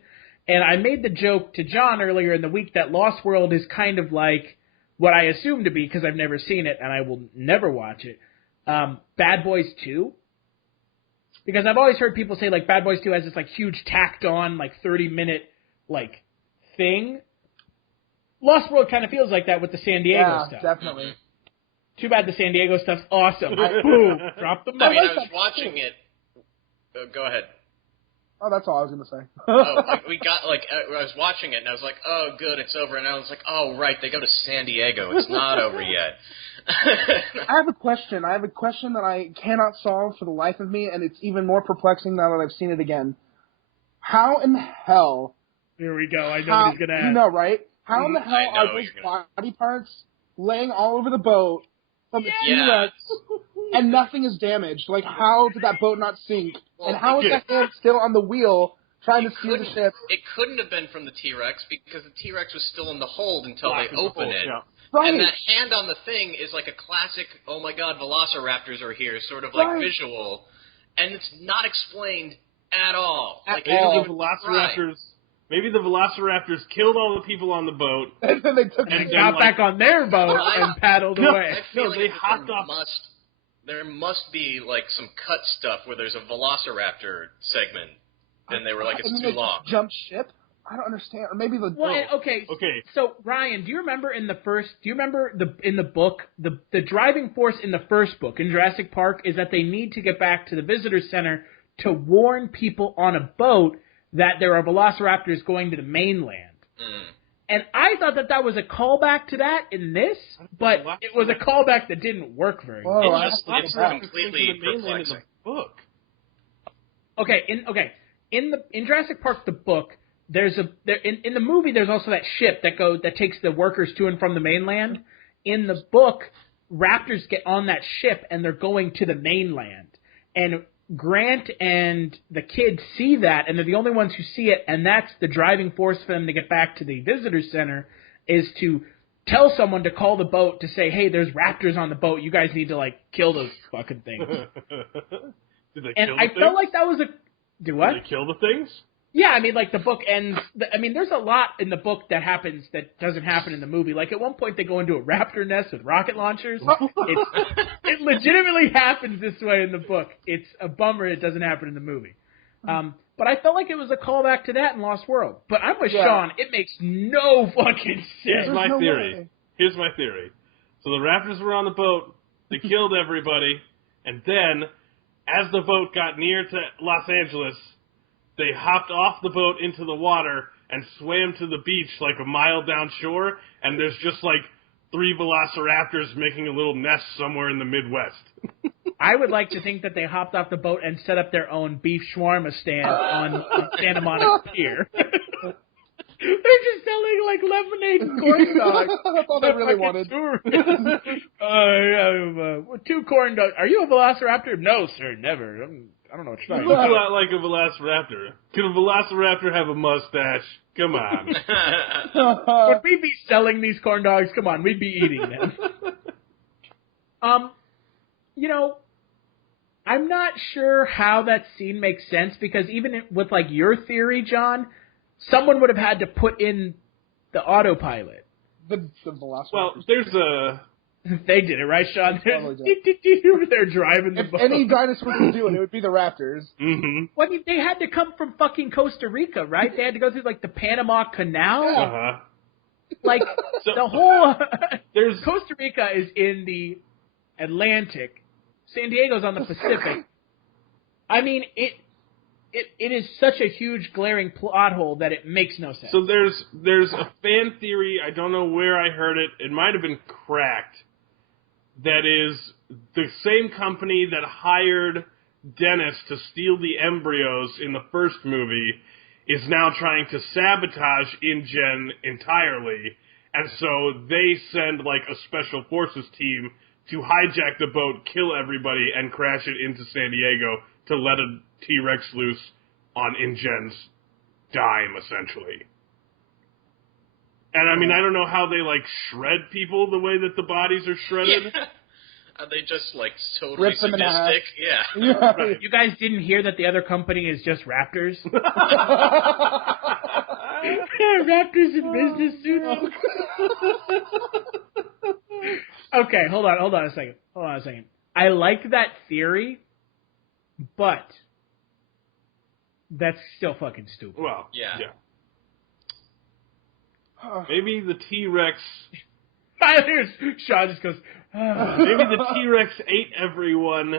And I made the joke to John earlier in the week that Lost World is kind of like what I assume to be, because I've never seen it and I will never watch it, Bad Boys 2. Because I've always heard people say, like, Bad Boys 2 has this, like, huge tacked-on, like, 30-minute, like, thing. Lost World kind of feels like that with the San Diego stuff. Yeah, definitely. Too bad the San Diego stuff's awesome. Boom, drop the mic. I mean, I was watching it. Go ahead. Oh, that's all I was going to say. I was watching it, and I was like, oh, good, it's over. And I was like, oh, right, they go to San Diego. It's not over yet. I have a question. I have a question that I cannot solve for the life of me, and it's even more perplexing now that I've seen it again. How in the hell... Here we go. I know what he's going to ask. You know, right? How in the hell are those body parts laying all over the boat from the T-Rex, and nothing is damaged? Like, how did that boat not sink? Well, and how is that hand still on the wheel trying to steer the ship? It couldn't have been from the T-Rex because the T-Rex was still in the hold until they open it. Yeah. Right. And that hand on the thing is like a classic, oh my god, velociraptors are here, sort of like visual. And it's not explained at all. Maybe the velociraptors killed all the people on the boat. And then they took and got back on their boat and paddled away. I feel like they hopped off. There must be, like, some cut stuff where there's a velociraptor segment, and they were like, it's too long. Jump ship? I don't understand. Or maybe the... Well, okay. So, Ryan, do you remember in the book, the driving force in the first book, in Jurassic Park, is that they need to get back to the visitor center to warn people on a boat that there are velociraptors going to the mainland. Mm. And I thought that was a callback to that in this, but it was a callback that didn't work very well. It's completely perplexing. Book. Okay, in Jurassic Park, the book, in the movie there's also that ship that takes the workers to and from the mainland. In the book, raptors get on that ship and they're going to the mainland. And Grant and the kids see that, and they're the only ones who see it, and that's the driving force for them to get back to the visitor center, is to tell someone to call the boat to say, hey, there's raptors on the boat. You guys need to, like, kill those fucking things. Did they and kill I the felt things? like that was a... Do what? Did they kill the things? Yeah, I mean, like, the book ends... there's a lot in the book that happens that doesn't happen in the movie. Like, at one point, they go into a raptor nest with rocket launchers. It legitimately happens this way in the book. It's a bummer it doesn't happen in the movie. But I felt like it was a callback to that in Lost World. But I'm with Sean. It makes no fucking sense. Here's my theory. So the raptors were on the boat. They killed everybody. And then, as the boat got near to Los Angeles... they hopped off the boat into the water and swam to the beach like a mile down shore, and there's just like 3 velociraptors making a little nest somewhere in the Midwest. I would like to think that they hopped off the boat and set up their own beef shawarma stand on Santa Monica Pier. They're just selling like lemonade and corn dogs. That's all they really wanted. 2 corn dogs. Are you a velociraptor? No, sir, never. I don't know what you're You look a lot like a velociraptor. Can a velociraptor have a mustache? Come on. Would we be selling these corn dogs? Come on, we'd be eating them. I'm not sure how that scene makes sense, because even with, like, your theory, John, someone would have had to put in the autopilot. The velociraptor. Well, there's a... They did it, right, Sean? They're driving the boat. If any dinosaur could do it, it would be the raptors. Mm-hmm. Well, they had to come from fucking Costa Rica, right? They had to go through, like, the Panama Canal. Uh-huh. Like, the whole... There's Costa Rica is in the Atlantic. San Diego's on the Pacific. I mean, it is such a huge glaring plot hole that it makes no sense. So there's a fan theory, I don't know where I heard it, it might have been cracked, that is the same company that hired Dennis to steal the embryos in the first movie is now trying to sabotage InGen entirely, and so they send, like, a special forces team to hijack the boat, kill everybody, and crash it into San Diego to let a T-Rex loose on InGen's dime, essentially. And, I mean, I don't know how they, like, shred people the way that the bodies are shredded. Yeah. Are they just, like, totally Rip them in half. sadistic? Yeah. Right. You guys didn't hear that the other company is just Raptors? Raptors in business suits. Okay, hold on a second. I like that theory, but that's still fucking stupid. Well, Yeah. Maybe the T-Rex... Sean just goes, Maybe the T-Rex ate everyone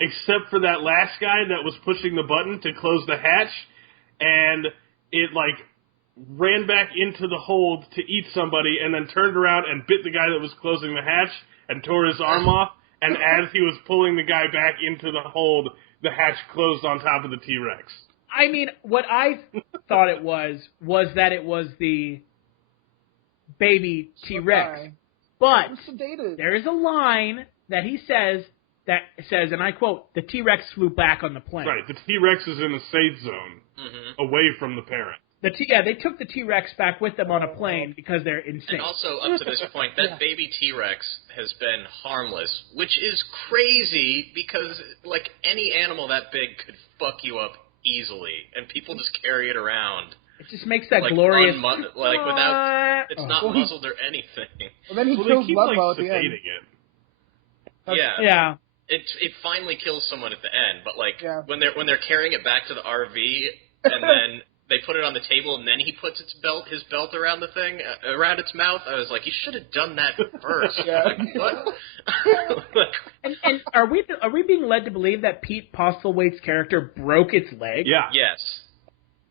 except for that last guy that was pushing the button to close the hatch, and it, like, ran back into the hold to eat somebody and then turned around and bit the guy that was closing the hatch and tore his arm off, and as he was pulling the guy back into the hold, the hatch closed on top of the T-Rex. I mean, what I thought it was that it was the baby T-Rex. Okay. But Sedated. there is a line that he says, and I quote, the T-Rex flew back on the plane. Right, the T-Rex is in a safe zone, away from the parent. They took the T-Rex back with them on a plane because they're insane. And also, up to this point, that baby T-Rex has been harmless, which is crazy because, like, any animal that big could fuck you up easily, and people just carry it around. It just makes that like, glorious... like, without... It's not muzzled or anything. And then he Well, kills they keep, Ludlow like, at the end. sedating it. Yeah. Yeah. It finally kills someone at the end, but, like, Yeah. when they're carrying it back to the RV, and then they put it on the table, and then he puts his belt around the thing, around its mouth, I was like, you should have done that first. Yeah. Like, what? Like, And are we being led to believe that Pete Postlethwaite's character broke its leg? Yeah. yes.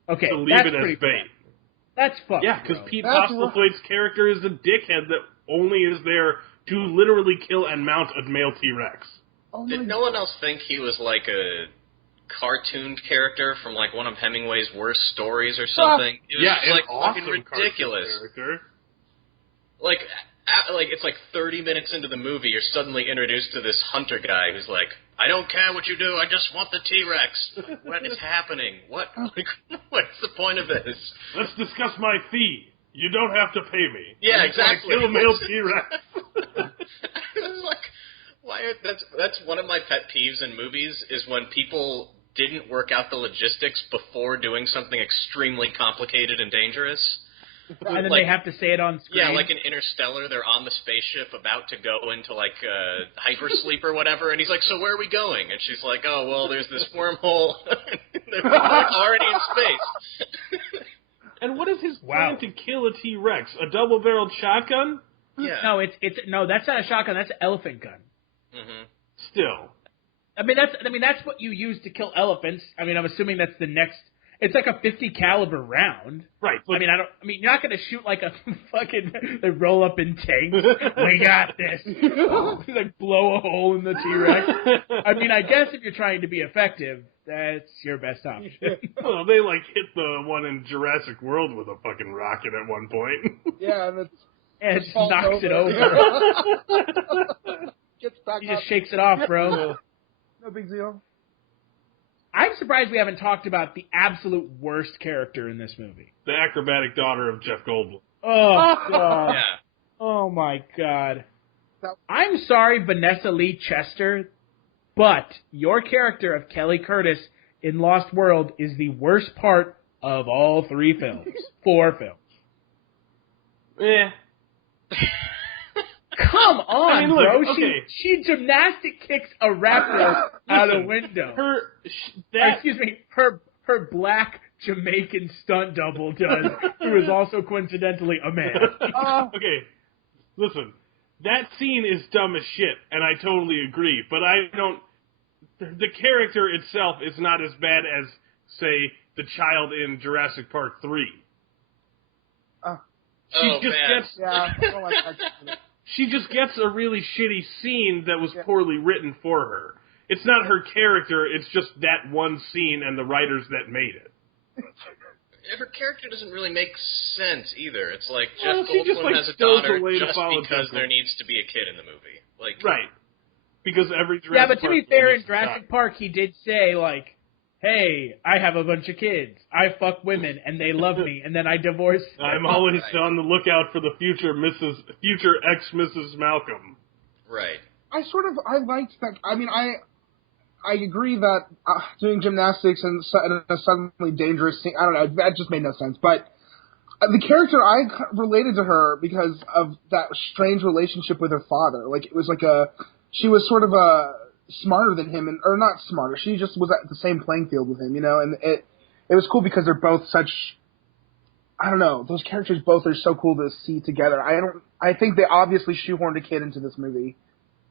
Okay, To leave that's it as pretty bait. fucked. That's fucked. Yeah, because bro. Pete That's Postlethwaite's character is a dickhead that only is there to literally kill and mount a male T-Rex. Oh Did no one else think he was like a cartoon character from like one of Hemingway's worst stories or something? It was just, an like awesome fucking ridiculous. cartoon character. Like it's like 30 minutes into the movie, you're suddenly introduced to this hunter guy who's like, I don't care what you do, I just want the T-Rex. What is happening? What? Like, what's the point of this? Let's discuss my fee. You don't have to pay me. Yeah, I'm just gonna exactly. Kill male T-Rex. It's like, why? That's one of my pet peeves in movies is when people didn't work out the logistics before doing something extremely complicated and dangerous. And then like- they have to say it on screen. Yeah, like in Interstellar, they're on the spaceship about to go into like hypersleep or whatever, and he's like, "So where are we going?" And she's like, "Oh, well, there's this wormhole. They're already in space." And what is his Wow. plan to kill a T-Rex? A double-barreled shotgun? Yeah. No, that's not a shotgun. That's an elephant gun. Mm-hmm. Still. I mean, that's what you use to kill elephants. I mean, I'm assuming that's the next. It's like a 50 caliber round. Right. But You're not gonna shoot like a fucking. They roll up in tanks. We got this. Like blow a hole in the T-Rex. I mean, I guess if you're trying to be effective, that's your best option. well, they like hit the one in Jurassic World with a fucking rocket at one point. Yeah, and And it just falls knocks it over. over. Gets back He up. just shakes it off, bro. No big deal. I'm surprised we haven't talked about the absolute worst character in this movie. The acrobatic daughter of Jeff Goldblum. Oh, God. Yeah. Oh, my God. That- I'm sorry, Vanessa Lee Chester, but your character of Kelly Curtis in Lost World is the worst part of all 4 films. Eh. Come on, I mean, look, bro. okay. She gymnastic kicks a raptor out a Listen, window. Her Her black Jamaican stunt double does, who is also coincidentally a man. okay, listen, that scene is dumb as shit, and I totally agree, but the character itself is not as bad as, say, the child in Jurassic Park 3. She just man. gets... Yeah, I don't like that. she just gets a really shitty scene that was poorly written for her. It's not her character, it's just that one scene and the writers that made it. Her character doesn't really make sense either. It's like Well, Jeff she just, Goldblum like, has a stows daughter away to just follow because Jeff there Goldblum. needs to be a kid in the movie. Like, Right. Because every Jurassic Yeah, but to Park be fair, movie in is Jurassic shot. Park, he did say, like, hey, I have a bunch of kids. I fuck women, and they love me, and then I divorce them. I'm always on the lookout for the future ex-Mrs. Malcolm. right. I liked that. I mean, I agree that doing gymnastics in a suddenly dangerous scene, I don't know, that just made no sense. But the character, I related to her because of that strange relationship with her father. Like, it was like she was sort of smarter than him, or not smarter, she just was at the same playing field with him, you know, and it was cool because they're both such, I don't know, those characters both are so cool to see together. I think they obviously shoehorned a kid into this movie,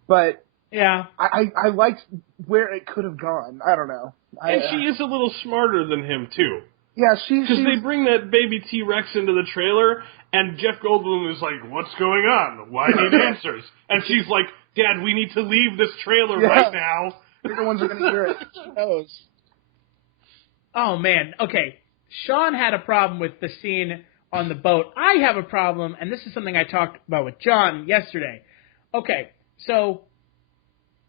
but Yeah. I liked where it could have gone. I don't know. And she is a little smarter than him, too. Yeah, Because they bring that baby T-Rex into the trailer, and Jeff Goldblum is like, what's going on? Why need answers? And she's like, Dad, we need to leave this trailer right now. They're the ones who are going to hear it. She knows. Oh, man. Okay. Sean had a problem with the scene on the boat. I have a problem, and this is something I talked about with John yesterday. Okay, so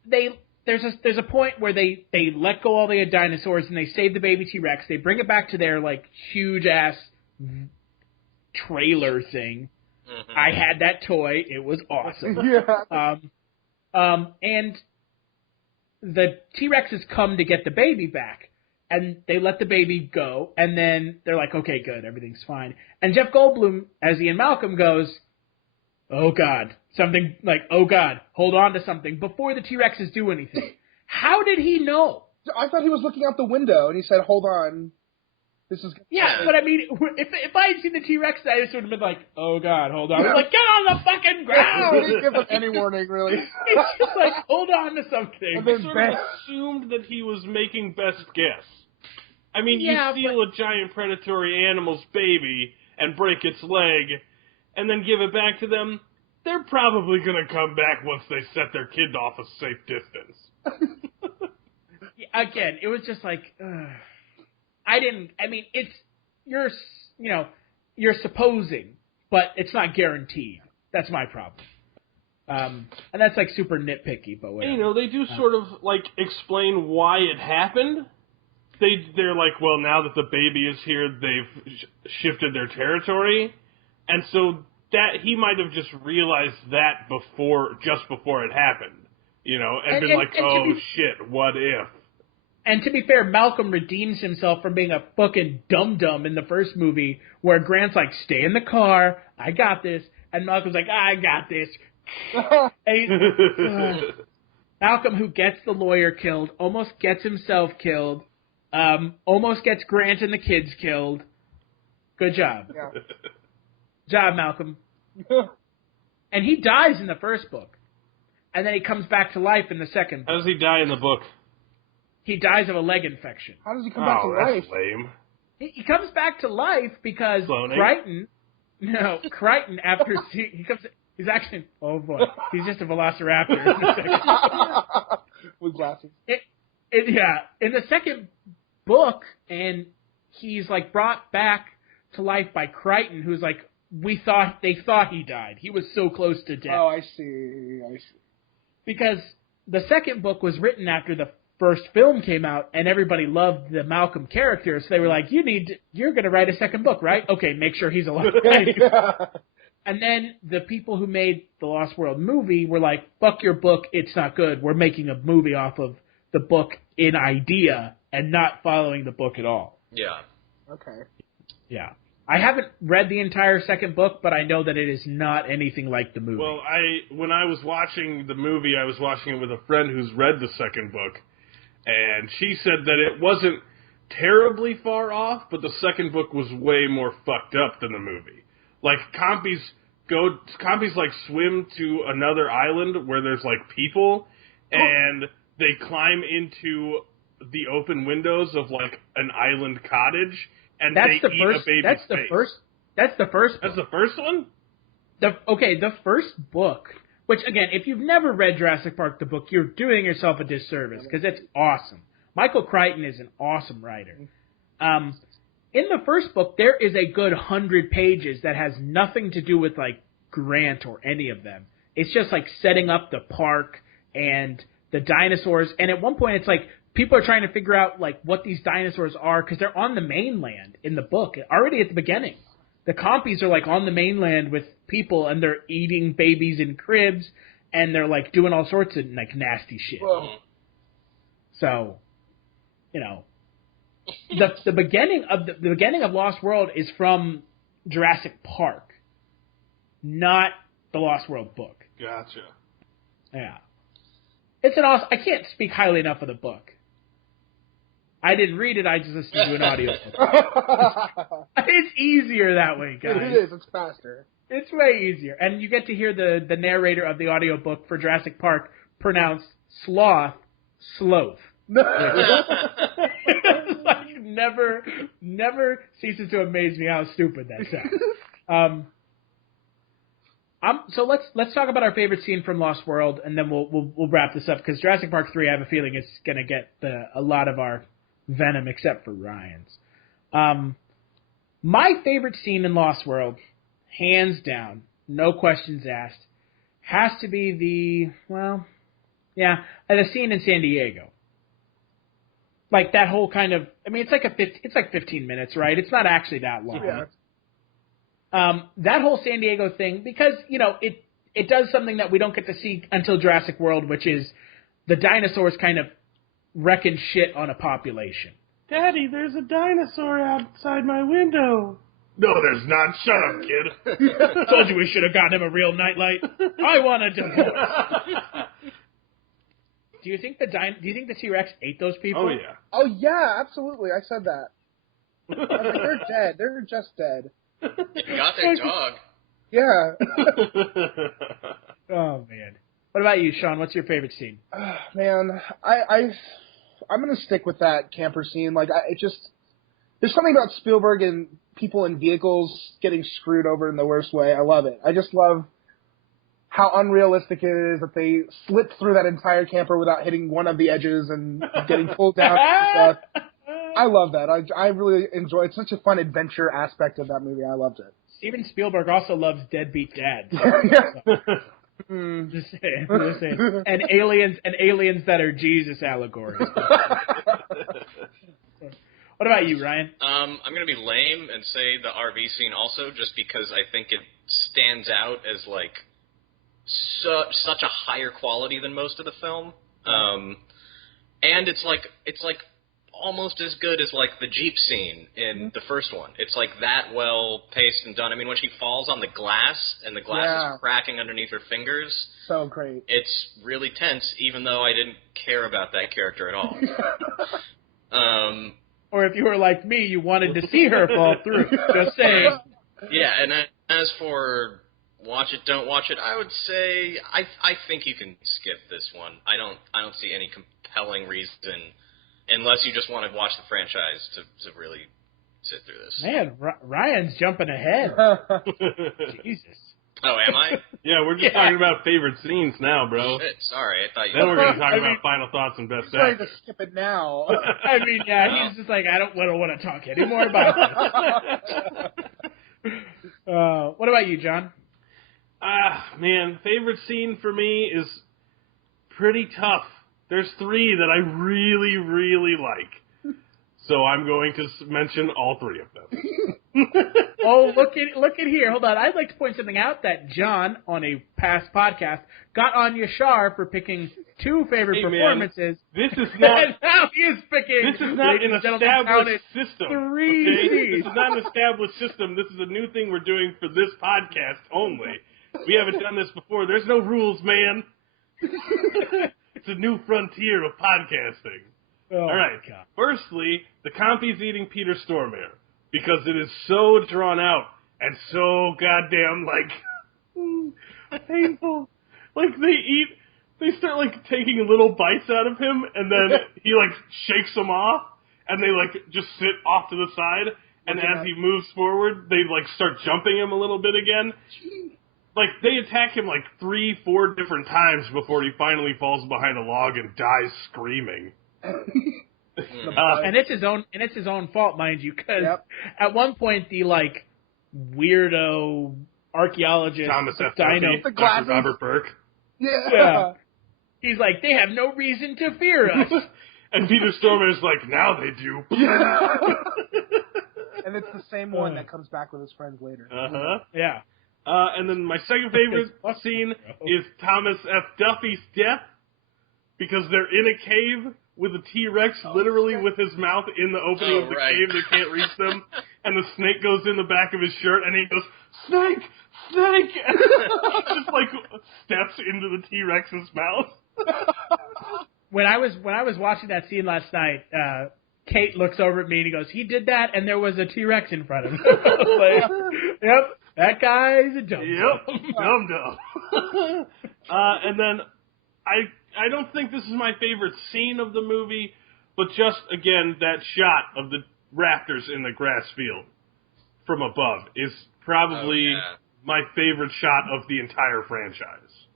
there's a point where they let go all the dinosaurs and they save the baby T-Rex. They bring it back to their, like, huge-ass trailer thing. Mm-hmm. I had that toy. It was awesome. Yeah. And the T-Rexes come to get the baby back, and they let the baby go, and then they're like, okay, good, everything's fine. And Jeff Goldblum, as Ian Malcolm, goes, oh, God, something, like, oh, God, hold on to something, before the T-Rexes do anything. How did he know? I thought he was looking out the window, and he said, hold on. This is... Yeah, but I mean, if I had seen the T-Rex, I just would have been like, oh, God, hold on. I was like, get on the fucking ground! He didn't give us any warning, really. It's just like, hold on to something. And then I sort of assumed that he was making best guess. I mean, Yeah, you steal a giant predatory animal's baby and break its leg, and then give it back to them, they're probably going to come back once they set their kid off a safe distance. Again, it was just like, you're supposing, but it's not guaranteed. That's my problem. And that's like super nitpicky, but whatever. And, you know, they do sort of, like, explain why it happened. They're like, well, now that the baby is here, they've shifted their territory. And so that he might have just realized that just before it happened. You know, and been like, oh, shit, what if? And to be fair, Malcolm redeems himself from being a fucking dum-dum in the first movie, where Grant's like, stay in the car, I got this. And Malcolm's like, I got this. Malcolm, who gets the lawyer killed, almost gets himself killed, almost gets Grant and the kids killed. Good job. Yeah. Job, Malcolm. And he dies in the first book. And then he comes back to life in the second How book. does he die in the book? He dies of a leg infection. How does he come back to life? That's lame. He comes back to life because Cloning? Crichton, after he's actually, oh boy, he's just a velociraptor in the second. With glasses. In the second book, and he's like brought back to life by Crichton, who's like, they thought he died. He was so close to death. Oh, I see. Because the second book was written after the first film came out, and everybody loved the Malcolm character, so they were like, you're going to write a second book, right? Okay, make sure he's alive. Yeah. And then the people who made the Lost World movie were like, fuck your book, it's not good. We're making a movie off of the book in idea and not following the book at all. Yeah. Okay. Yeah. I haven't read the entire second book, but I know that it is not anything like the movie. Well, when I was watching the movie, I was watching it with a friend who's read the second book, and she said that it wasn't terribly far off, but the second book was way more fucked up than the movie. Like, compies like swim to another island where there's like people, and they climb into the open windows of like an island cottage, and they eat a baby's face. That's the first book. That's the first one? The first book, which, again, if you've never read Jurassic Park, the book, you're doing yourself a disservice, because it's awesome. Michael Crichton is an awesome writer. In the first book, there is a good 100 pages that has nothing to do with, like, Grant or any of them. It's just, like, setting up the park and the dinosaurs. And at one point, it's like people are trying to figure out, like, what these dinosaurs are, because they're on the mainland in the book, already at the beginning. The compies are, like, on the mainland with people, and they're eating babies in cribs, and they're, like, doing all sorts of, like, nasty shit. Whoa. So, you know, the beginning of Lost World is from Jurassic Park, not the Lost World book. Gotcha. Yeah. It's an awesome... I can't speak highly enough of the book. I didn't read it, I just listened to an audio book. It's easier that way, guys. It is, it's faster. It's way easier. And you get to hear the narrator of the audiobook for Jurassic Park pronounce sloth, sloth. It's like never ceases to amaze me how stupid that sounds. So let's talk about our favorite scene from Lost World, and then we'll wrap this up, because Jurassic Park 3, I have a feeling, is going to get a lot of our venom, except for Ryan's. My favorite scene in Lost World, hands down, no questions asked, has to be the scene in San Diego. Like that whole kind of, I mean, it's like 15 minutes, right? It's not actually that long. Yeah. That whole San Diego thing, because, you know, it does something that we don't get to see until Jurassic World, which is the dinosaurs kind of wrecking shit on a population. Daddy, there's a dinosaur outside my window. No, there's not. Shut up, kid. Told you we should have gotten him a real nightlight. I want a divorce. Do you think the T-Rex ate those people? Oh, yeah. Oh, yeah, absolutely. I said that. I was like, they're dead. They're just dead. You got their dog. Yeah. Oh, man. What about you, Sean? What's your favorite scene? Man, I'm gonna stick with that camper scene. Like, there's something about Spielberg and people in vehicles getting screwed over in the worst way. I love it. I just love how unrealistic it is that they slipped through that entire camper without hitting one of the edges and getting pulled down and stuff. I love that. I really enjoy it. It's such a fun adventure aspect of that movie. I loved it. Steven Spielberg also loves deadbeat dads. Just saying. And aliens that are Jesus allegories. What about you, Ryan? I'm going to be lame and say the RV scene also, just because I think it stands out as like such a higher quality than most of the film. And it's like almost as good as like the Jeep scene in the first one. It's like that well paced and done. I mean, when she falls on the glass and the glass is cracking underneath her fingers. So great. It's really tense, even though I didn't care about that character at all. Or if you were like me, you wanted to see her fall through. Just saying. Yeah, and as for watch it, don't watch it, I would say I think you can skip this one. I don't see any compelling reason, unless you just want to watch the franchise to really sit through this. Man, Ryan's jumping ahead. Jesus. Oh, am I? Yeah, we're just talking about favorite scenes now, bro. Shit, sorry, I thought you... Then we're going to talk about final thoughts and best He's ready actor. to skip it now. I mean, yeah, he's just like, I don't want to talk anymore about this. What about you, John? Man, favorite scene for me is pretty tough. There's three that I really, really like. So I'm going to mention all three of them. Oh, look at here. Hold on. I'd like to point something out that John, on a past podcast, got on Yashar for picking two favorite performances. Man, this is not... And now he is picking... This is not an established system. Three okay? This is not an established system. This is a new thing we're doing for this podcast only. We haven't done this before. There's no rules, man. It's a new frontier of podcasting. Oh, all right. God. Firstly, the compy's eating Peter Stormare because it is so drawn out and so goddamn, like, painful. Like, they start, like, taking little bites out of him, and then he, like, shakes them off, and they, like, just sit off to the side, and as he moves forward, they, like, start jumping him a little bit again. Like, they attack him like 3-4 different times before he finally falls behind a log and dies screaming. And it's his own fault, mind you, because at one point the like weirdo archaeologist Thomas F. Dino, Duffy, Dr. Robert Burke. Yeah. He's like, they have no reason to fear us. And Peter Stormare's like, now they do. And it's the same one that comes back with his friends later. Yeah. And then my second favorite scene is Thomas F. Duffy's death, because they're in a cave with a T-Rex literally with his mouth in the opening of the cave. They can't reach them. And the snake goes in the back of his shirt, and he goes, "Snake! Snake!" And he just, like, steps into the T-Rex's mouth. When I was watching that scene last night, Kate looks over at me and he goes, "He did that, and there was a T-Rex in front of him." Like, yep, that guy's a dum-dum. Yep, dum-dum. And then I don't think this is my favorite scene of the movie, but just, again, that shot of the raptors in the grass field from above is probably my favorite shot of the entire franchise.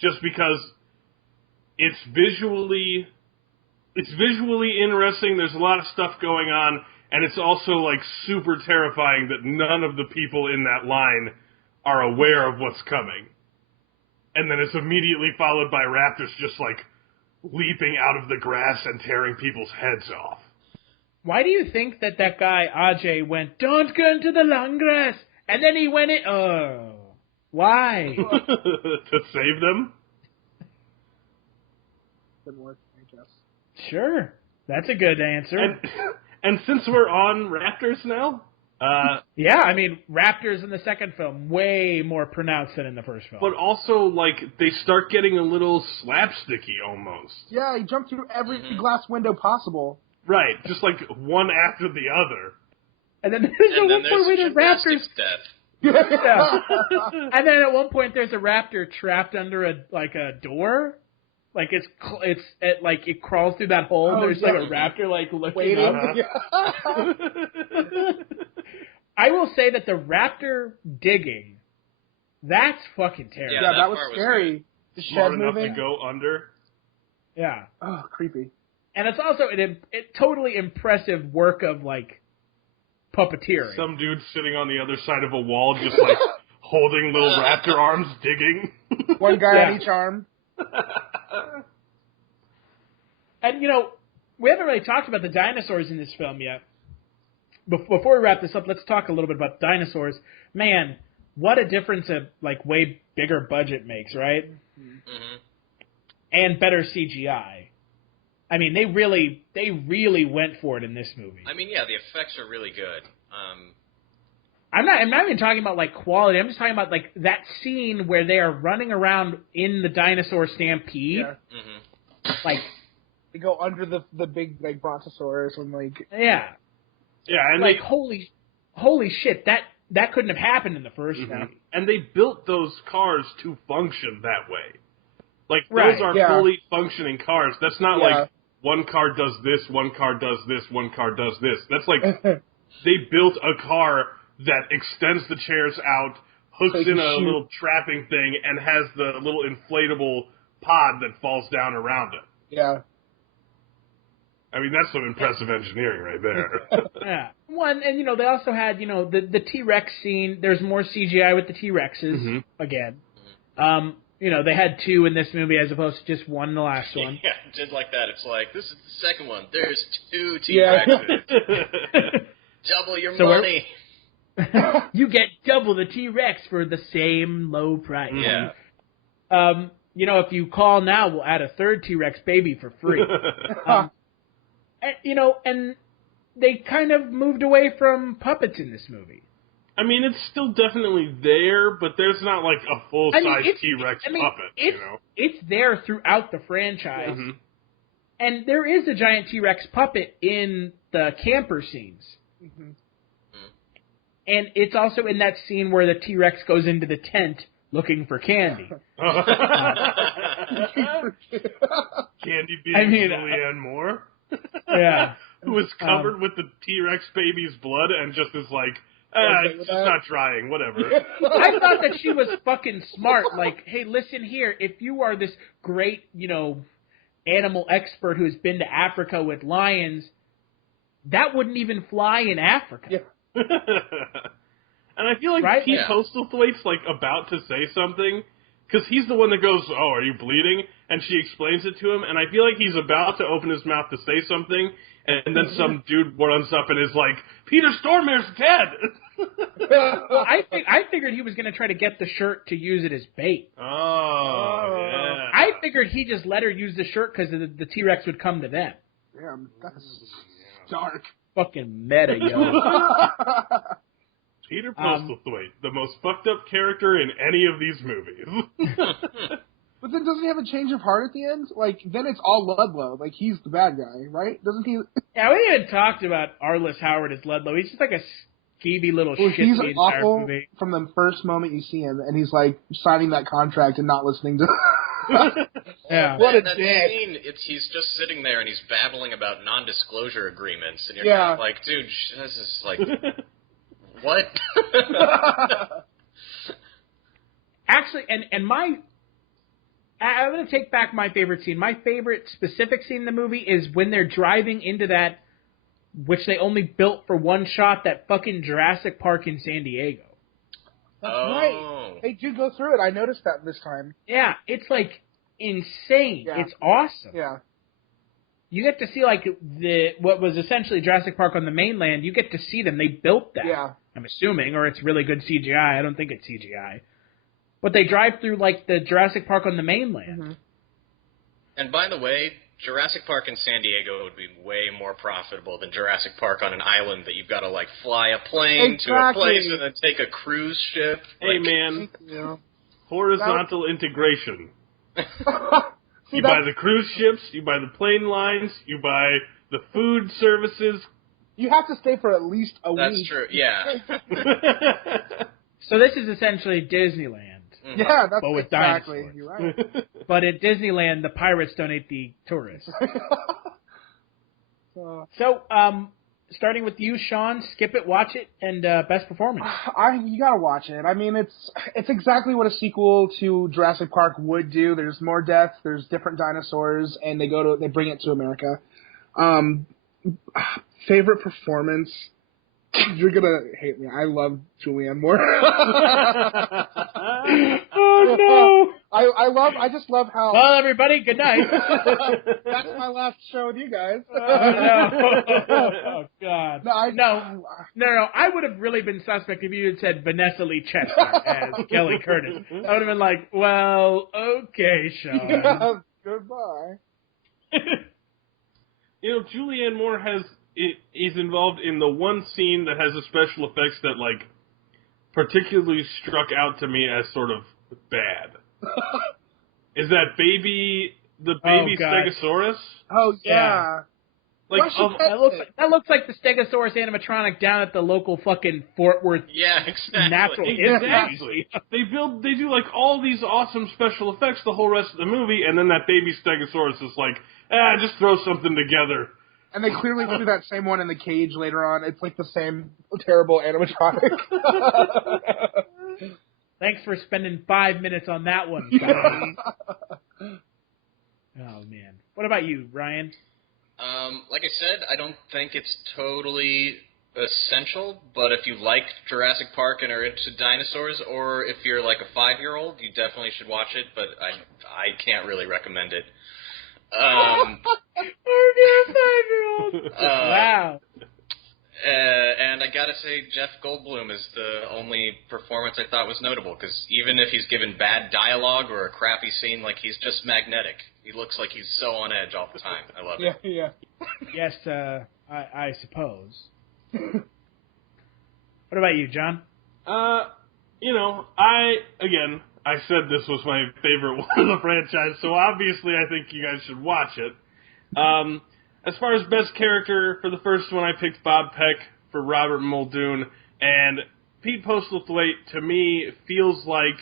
Just because it's visually interesting, there's a lot of stuff going on, and it's also, like, super terrifying that none of the people in that line are aware of what's coming. And then it's immediately followed by raptors just, like, leaping out of the grass and tearing people's heads off. Why do you think that guy, Ajay, went, "Don't go into the long grass," and then he went in, why? To save them? Good work, I guess. Sure. That's a good answer. And since we're on raptors now... yeah, I mean, raptors in the second film, way more pronounced than in the first film. But also, like, they start getting a little slapsticky almost. Yeah, he jumped through every glass window possible. Right, just like one after the other. And then there's one point where the raptors... Yeah. And then at one point there's a raptor trapped under a door. Like it crawls through that hole. And there's like a raptor like looking up. I will say that the raptor digging, that's fucking terrible. Yeah, that was scary. The shed enough moving. to go under. Yeah. Oh, creepy. And it's also a totally impressive work of like puppeteering. Some dude sitting on the other side of a wall, just like holding little raptor arms, digging. One guy on each arm. And, we haven't really talked about the dinosaurs in this film yet. Before we wrap this up, let's talk a little bit about dinosaurs. Man, what a difference a, like, way bigger budget makes, right? Mm-hmm. And better CGI. I mean, they really went for it in this movie. I mean, yeah, the effects are really good. I'm not even talking about, like, quality. I'm just talking about, like, that scene where they are running around in the dinosaur stampede. Yeah. Mm-hmm. Like, they go under the big, like, brontosaurus and, like... Yeah. Yeah, and like, holy shit, that couldn't have happened in the first movie. And they built those cars to function that way. Like, those are fully functioning cars. That's not like, one car does this, one car does this, one car does this. That's like, they built a car that extends the chairs out, hooks in a little trapping thing, and has the little inflatable pod that falls down around it. Yeah. I mean, that's some impressive engineering right there. Yeah. One, and, they also had, the T-Rex scene. There's more CGI with the T-Rexes, again. They had 2 in this movie as opposed to just 1 in the last one. Yeah, just like that. It's like, this is the second one. There's 2 T-Rexes. Double your money. You get double the T-Rex for the same low price. Yeah. If you call now, we'll add a third T-Rex baby for free. And they kind of moved away from puppets in this movie. I mean, it's still definitely there, but there's not like a full-size T-Rex puppet, It's there throughout the franchise. Mm-hmm. And there is a giant T-Rex puppet in the camper scenes. Mm-hmm. And it's also in that scene where the T-Rex goes into the tent looking for candy. Candy being Julianne Moore? Yeah. Who was covered with the T-Rex baby's blood and just is like, It's just not trying, whatever. I thought that she was fucking smart. Like, hey, listen here. If you are this great, animal expert who's been to Africa with lions, that wouldn't even fly in Africa. Yeah. And I feel like Pete Postlethwaite's, like, about to say something, because he's the one that goes, oh, are you bleeding? And she explains it to him, and I feel like he's about to open his mouth to say something, and then some dude runs up and is like, Peter Stormare's dead! I figured he was going to try to get the shirt to use it as bait. Oh, yeah. I figured he just let her use the shirt because the T-Rex would come to them. Damn, that's dark. Fucking meta, yo. Peter Postlethwaite, the most fucked up character in any of these movies. But then doesn't he have a change of heart at the end? Like, then it's all Ludlow. Like, he's the bad guy, right? Doesn't he? Yeah, we even talked about Arliss Howard as Ludlow. He's just like a skeevy little shit he's the entire awful movie. From the first moment you see him, and he's, like, signing that contract and not listening to Yeah. What a that dick. Scene, he's just sitting there and he's babbling about non-disclosure agreements, and you're Yeah. kind of like, dude, this is like, what? Actually, and I'm going to take back my favorite scene. My favorite specific scene in the movie is when they're driving into that, which they only built for one shot, that fucking Jurassic Park in San Diego. That's right. They do go through it. I noticed that this time. Yeah, it's like insane. Yeah. It's awesome. Yeah. You get to see like what was essentially Jurassic Park on the mainland. You get to see them. They built that. Yeah. I'm assuming, or it's really good CGI. I don't think it's CGI. But they drive through like the Jurassic Park on the mainland. Mm-hmm. And by the way, Jurassic Park in San Diego would be way more profitable than Jurassic Park on an island that you've got to, like, fly a plane to a place and then take a cruise ship. Hey, man. Horizontal integration. You buy the cruise ships, you buy the plane lines, you buy the food services. You have to stay for at least a week. That's true, yeah. So this is essentially Disneyland. Mm-hmm. Yeah, that's but with exactly. dinosaurs. You're right. But at Disneyland, the pirates don't eat the tourists. So, starting with you, Sean, skip it, watch it, and best performance. You gotta watch it. I mean, it's exactly what a sequel to Jurassic Park would do. There's more death, there's different dinosaurs, and they bring it to America. Favorite performance. You're gonna hate me. I love Julianne Moore. Oh no! I just love how. Well, everybody, good night. That's my last show with you guys. Oh no! Oh god! No. I would have really been suspect if you had said Vanessa Lee Chester as Kelly Curtis. I would have been like, well, okay, Sean. Yeah, goodbye. Julianne Moore is involved in the one scene that has the special effects that, like, particularly struck out to me as sort of bad. Is that the baby Stegosaurus? Oh, yeah. Like, that looks like the Stegosaurus animatronic down at the local fucking Fort Worth Natural Exactly. They do, like, all these awesome special effects the whole rest of the movie, and then that baby Stegosaurus is like, just throw something together. And they clearly do that same one in the cage later on. It's like the same terrible animatronic. Thanks for spending 5 minutes on that one. Oh, man. What about you, Ryan? Like I said, I don't think it's totally essential, but if you like Jurassic Park and are into dinosaurs, or if you're like a 5-year-old, you definitely should watch it, but I can't really recommend it. Oh, dear 5-year-old. Wow. And I gotta say, Jeff Goldblum is the only performance I thought was notable, because even if he's given bad dialogue or a crappy scene, like, he's just magnetic. He looks like he's so on edge all the time. I love it. Yeah. Yes, I suppose. What about you, John? I said this was my favorite one of the franchise, so obviously I think you guys should watch it. As far as best character, for the first one I picked Bob Peck for Robert Muldoon, and Pete Postlethwaite, to me, feels like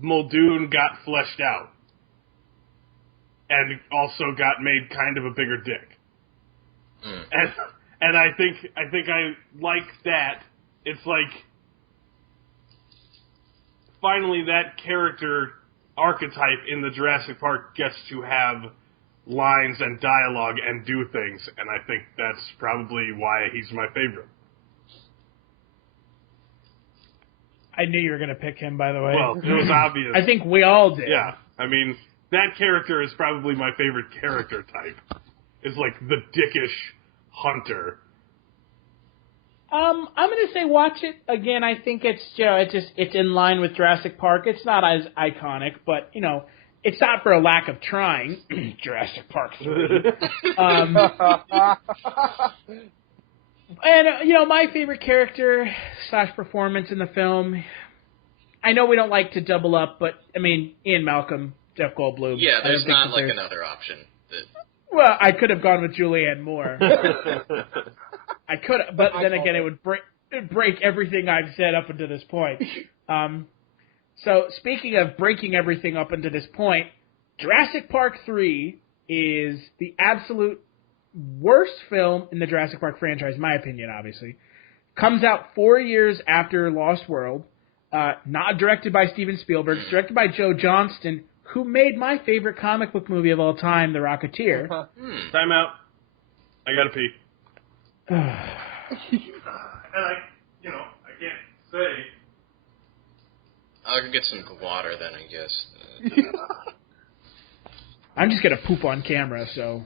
Muldoon got fleshed out. And also got made kind of a bigger dick. And I think I like that it's like finally that character archetype in the Jurassic Park gets to have lines and dialogue and do things, and I think that's probably why he's my favorite. I knew you were going to pick him, by the way. Well, it was obvious. I think we all did. Yeah, I mean, that character is probably my favorite character type. It's like the dickish hunter. I'm going to say watch it again. I think it's in line with Jurassic Park. It's not as iconic, but it's not for a lack of trying. Jurassic Park 3. And my favorite character / performance in the film. I know we don't like to double up, but I mean Ian Malcolm, Jeff Goldblum. Yeah, there's not like another option. Well, I could have gone with Julianne Moore. I could, but then again, it would break everything I've said up until this point. So, speaking of breaking everything up until this point, Jurassic Park 3 is the absolute worst film in the Jurassic Park franchise, in my opinion, obviously. Comes out 4 years after Lost World. Not directed by Steven Spielberg. It's directed by Joe Johnston, who made my favorite comic book movie of all time, The Rocketeer. Time out. I gotta pee. And I can't say. I'll go get some water then, I guess. I'm just gonna poop on camera, so.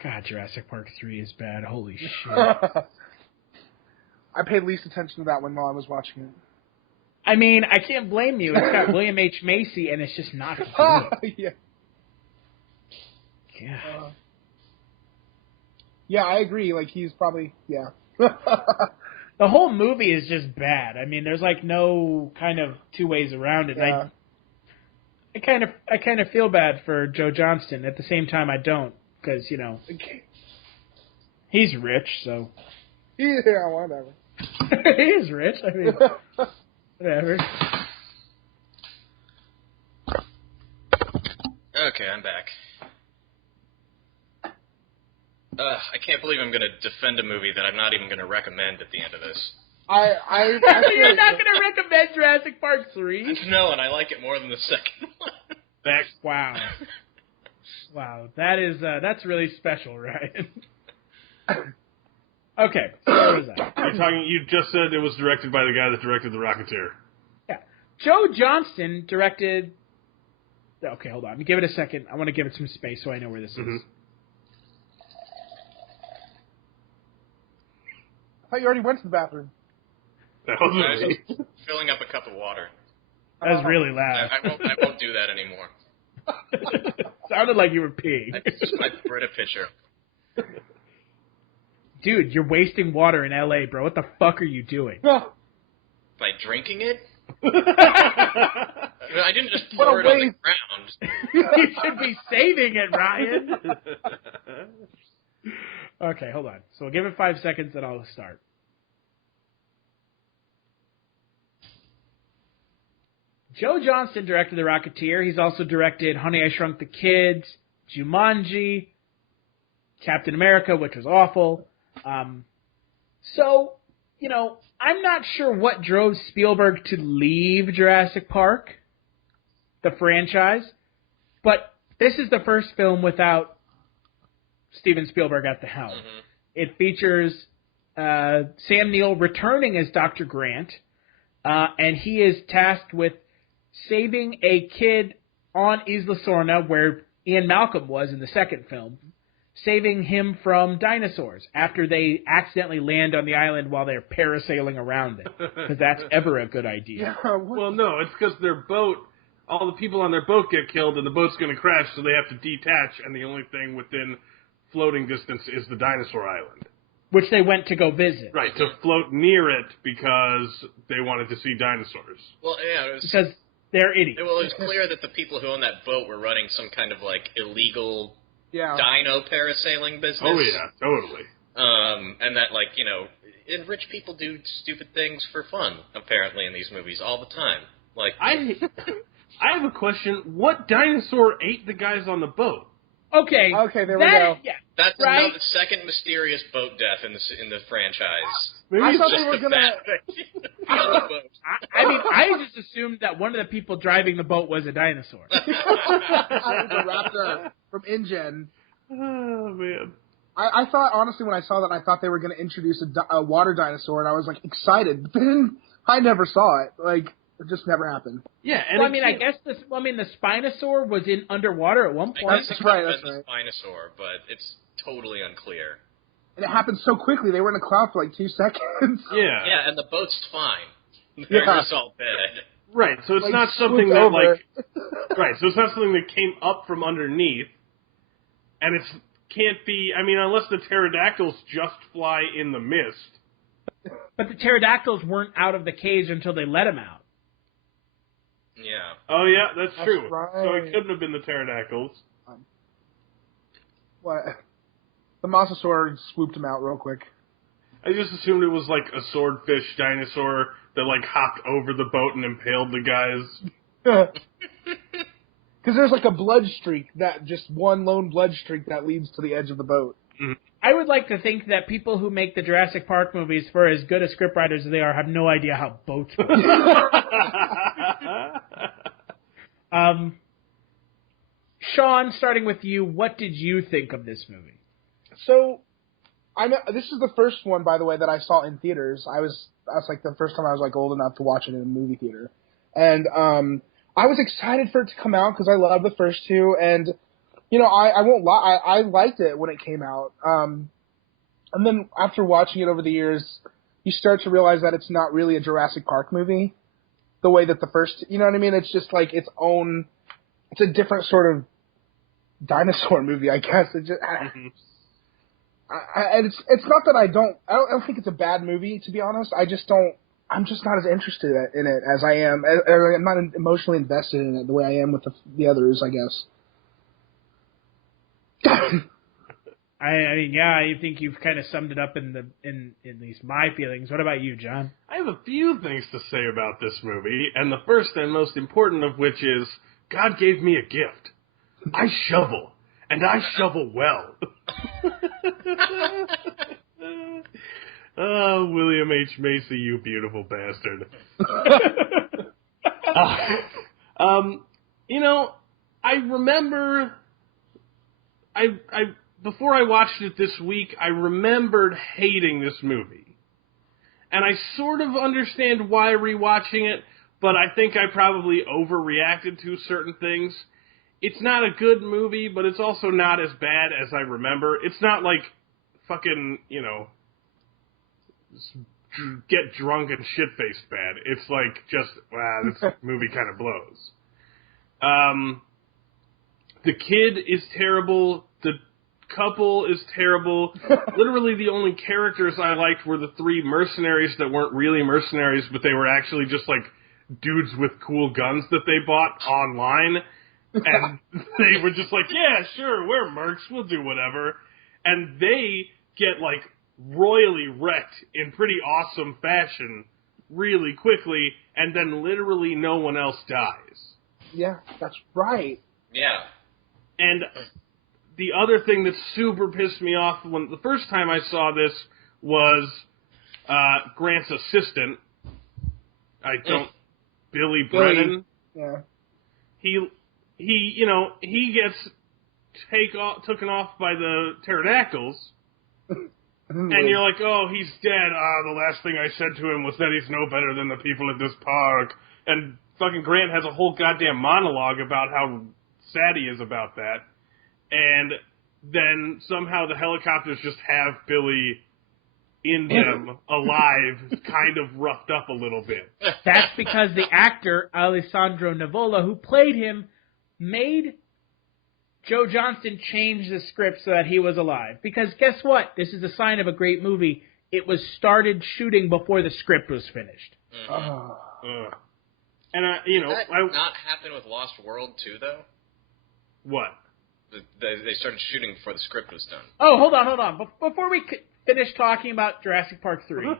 God, Jurassic Park 3 is bad. Holy shit. I paid least attention to that one while I was watching it. I mean, I can't blame you. It's got William H. Macy, and it's just not good. Yeah. God. Yeah, I agree. Like, he's probably, yeah. The whole movie is just bad. I mean, there's like no kind of two ways around it. Yeah. I kind of feel bad for Joe Johnston. At the same time, I don't, because he's rich, so. Yeah, whatever. He is rich. I mean, whatever. Okay, I'm back. I can't believe I'm going to defend a movie that I'm not even going to recommend at the end of this. You're not going to recommend Jurassic Park 3? No, and I like it more than the second one. Wow. Wow, that's really special, Ryan. Okay, where was I? You just said it was directed by the guy that directed The Rocketeer. Yeah. Joe Johnston directed... Okay, hold on. Give it a second. I want to give it some space so I know where this is. I thought you already went to the bathroom. That was I me. was filling up a cup of water. That was really loud. I won't do that anymore. Sounded like you were peeing. I brought a pitcher. Dude, you're wasting water in L.A., bro. What the fuck are you doing? By drinking it? I didn't just pour it on the ground. You should be saving it, Ryan. Okay, hold on. So we'll give it 5 seconds, then I'll start. Joe Johnston directed The Rocketeer. He's also directed Honey, I Shrunk the Kids, Jumanji, Captain America, which was awful. So, I'm not sure what drove Spielberg to leave Jurassic Park, the franchise, but this is the first film without Steven Spielberg at the helm. Mm-hmm. It features Sam Neill returning as Dr. Grant, and he is tasked with saving a kid on Isla Sorna, where Ian Malcolm was in the second film, saving him from dinosaurs after they accidentally land on the island while they're parasailing around it. Because that's ever a good idea. Yeah, well, no, it's because their boat, all the people on their boat get killed and the boat's going to crash, so they have to detach, and the only thing within floating distance is the dinosaur island. Which they went to go visit. Right, to float near it because they wanted to see dinosaurs. Well, yeah, it was... Because they're idiots. Well, it was clear that the people who owned that boat were running some kind of, illegal... dino parasailing business. Oh, yeah, totally. And that, and rich people do stupid things for fun, apparently, in these movies all the time. I have a question. What dinosaur ate the guys on the boat? Okay. Okay, there we go. Yeah, That's right? the second mysterious boat death in the franchise. I thought they Just were the gonna. fact that he on the boat. I mean, I just assumed that one of the people driving the boat was a dinosaur. It was a raptor from InGen. Oh man. I thought, honestly, when I saw that, I thought they were going to introduce a water dinosaur, and I was, like, excited. But then I never saw it. Like, it just never happened. Yeah, and Well, I mean, I guess the Spinosaur was in underwater at one point. I guess it could have That's been right. the Spinosaur, but it's totally unclear. And it happened so quickly. They were in a cloud for, like, 2 seconds. Yeah. Yeah, and the boat's fine. They're just all dead. Right, so it's Like, not something swooped that, over. like... Right, so it's not something that came up from underneath, and it's... Can't be, I mean, unless the pterodactyls just fly in the mist. But the pterodactyls weren't out of the cage until they let them out. Yeah. Oh, yeah, that's true. right. So it couldn't have been the pterodactyls. What? The Mosasaur swooped him out real quick. I just assumed it was like a swordfish dinosaur that, like, hopped over the boat and impaled the guys. Because there's like a blood streak, just one lone blood streak that leads to the edge of the boat. I would like to think that people who make the Jurassic Park movies, for as good as scriptwriters as they are, have no idea how boats work. Sean, starting with you, what did you think of this movie? So, I know this is the first one, by the way, that I saw in theaters. That's like the first time I was like old enough to watch it in a movie theater, and I was excited for it to come out because I love the first two, and you know I won't lie, I liked it when it came out, and then after watching it over the years, you start to realize that it's not really a Jurassic Park movie, the way that the first, you know what I mean? It's just like its own, it's a different sort of dinosaur movie, I guess. It just, and it's not that I don't think it's a bad movie, to be honest. I'm just not as interested in it as I am. I'm not emotionally invested in it the way I am with the others, I guess. I mean, yeah, I think you've kind of summed it up in at least my feelings. What about you, John? I have a few things to say about this movie, and the first and most important of which is, God gave me a gift. I shovel, and I shovel well. Oh, William H. Macy, you beautiful bastard. You know, I remember, before I watched it this week, I remembered hating this movie. And I sort of understand why rewatching it, but I think I probably overreacted to certain things. It's not a good movie, but it's also not as bad as I remember. It's not like fucking, you know, get drunk and shit-faced bad. It's like just, wow, this movie kind of blows. The kid is terrible. The couple is terrible. Literally the only characters I liked were the three mercenaries that weren't really mercenaries, but they were actually just like dudes with cool guns that they bought online. And they were just like, yeah, sure, we're mercs, we'll do whatever. And they get like royally wrecked in pretty awesome fashion really quickly, and then literally no one else dies. Yeah, that's right. Yeah. And the other thing that super pissed me off when the first time I saw this was Grant's assistant. Billy Brennan. Yeah. He you know, he gets taken off by the pterodactyls. And you're like, oh, he's dead. The last thing I said to him was that he's no better than the people at this park. And fucking Grant has a whole goddamn monologue about how sad he is about that. And then somehow the helicopters just have Billy in them, alive, kind of roughed up a little bit. That's because the actor, Alessandro Nivola, who played him, made Joe Johnston change the script so that he was alive. Because guess what? This is a sign of a great movie. It was started shooting before the script was finished. Mm-hmm. And, you know... Did that not happen with Lost World, too, though? What? They started shooting before the script was done. Oh, hold on. Before we finish talking about Jurassic Park 3,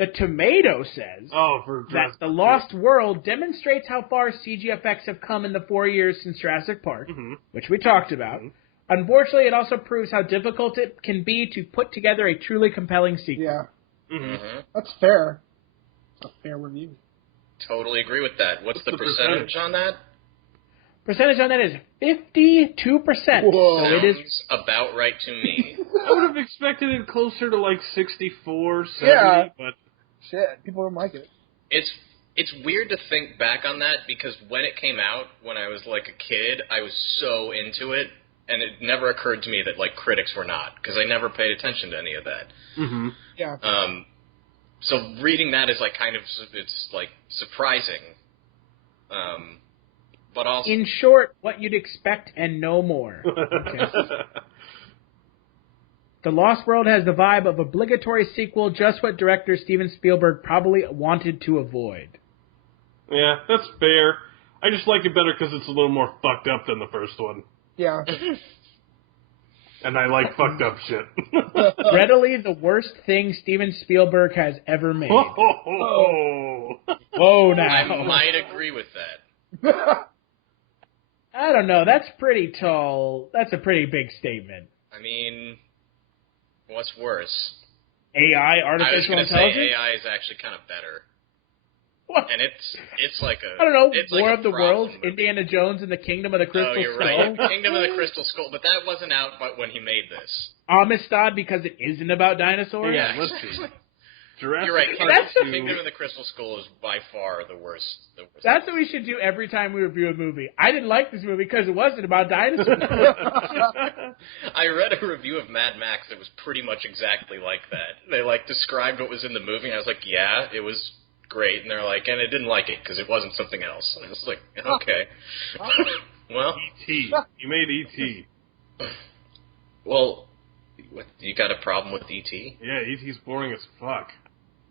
The Tomato says that The Lost World demonstrates how far CG effects have come in the 4 years since Jurassic Park, which we talked about. Unfortunately, it also proves how difficult it can be to put together a truly compelling sequel. Yeah. That's fair. That's a fair review. Totally agree with that. What's the percentage on that? Percentage on that is 52%. Whoa. So it is about right to me. I would have expected it closer to like 64, 70, but... Shit, people don't like it. It's weird to think back on that because when it came out, when I was like a kid, I was so into it, and it never occurred to me that like critics were not, because I never paid attention to any of that. Yeah. So reading that is like kind of, it's like surprising. But also... In short, what you'd expect and no more. Okay. The Lost World has the vibe of obligatory sequel, just what director Steven Spielberg probably wanted to avoid. Yeah, that's fair. I just like it better because it's a little more fucked up than the first one. Yeah. And I like fucked up shit. Readily the worst thing Steven Spielberg has ever made. Whoa, now. I might agree with that. I don't know. That's pretty tall. That's a pretty big statement. I mean... What's worse? AI, artificial intelligence? I was going to say AI is actually kind of better. What? And it's like a... I don't know, it's War like of the Worlds, movie. Indiana Jones and the Kingdom of the Crystal Skull. Oh, you're Skull. right. Kingdom of the Crystal Skull, but that wasn't out when he made this. Amistad, because it isn't about dinosaurs? Yeah, let's see. Jurassic You're right. Park Kingdom of the Crystal Skull is by far the worst. That's what we should do every time we review a movie. I didn't like this movie because it wasn't about dinosaurs. I read a review of Mad Max that was pretty much exactly like that. They like described what was in the movie, and I was like, yeah, it was great. And they're like, and I didn't like it because it wasn't something else. And I was like, okay. Well, E.T. You made E.T. Well, what, you got a problem with E.T.? Yeah, E.T.'s boring as fuck.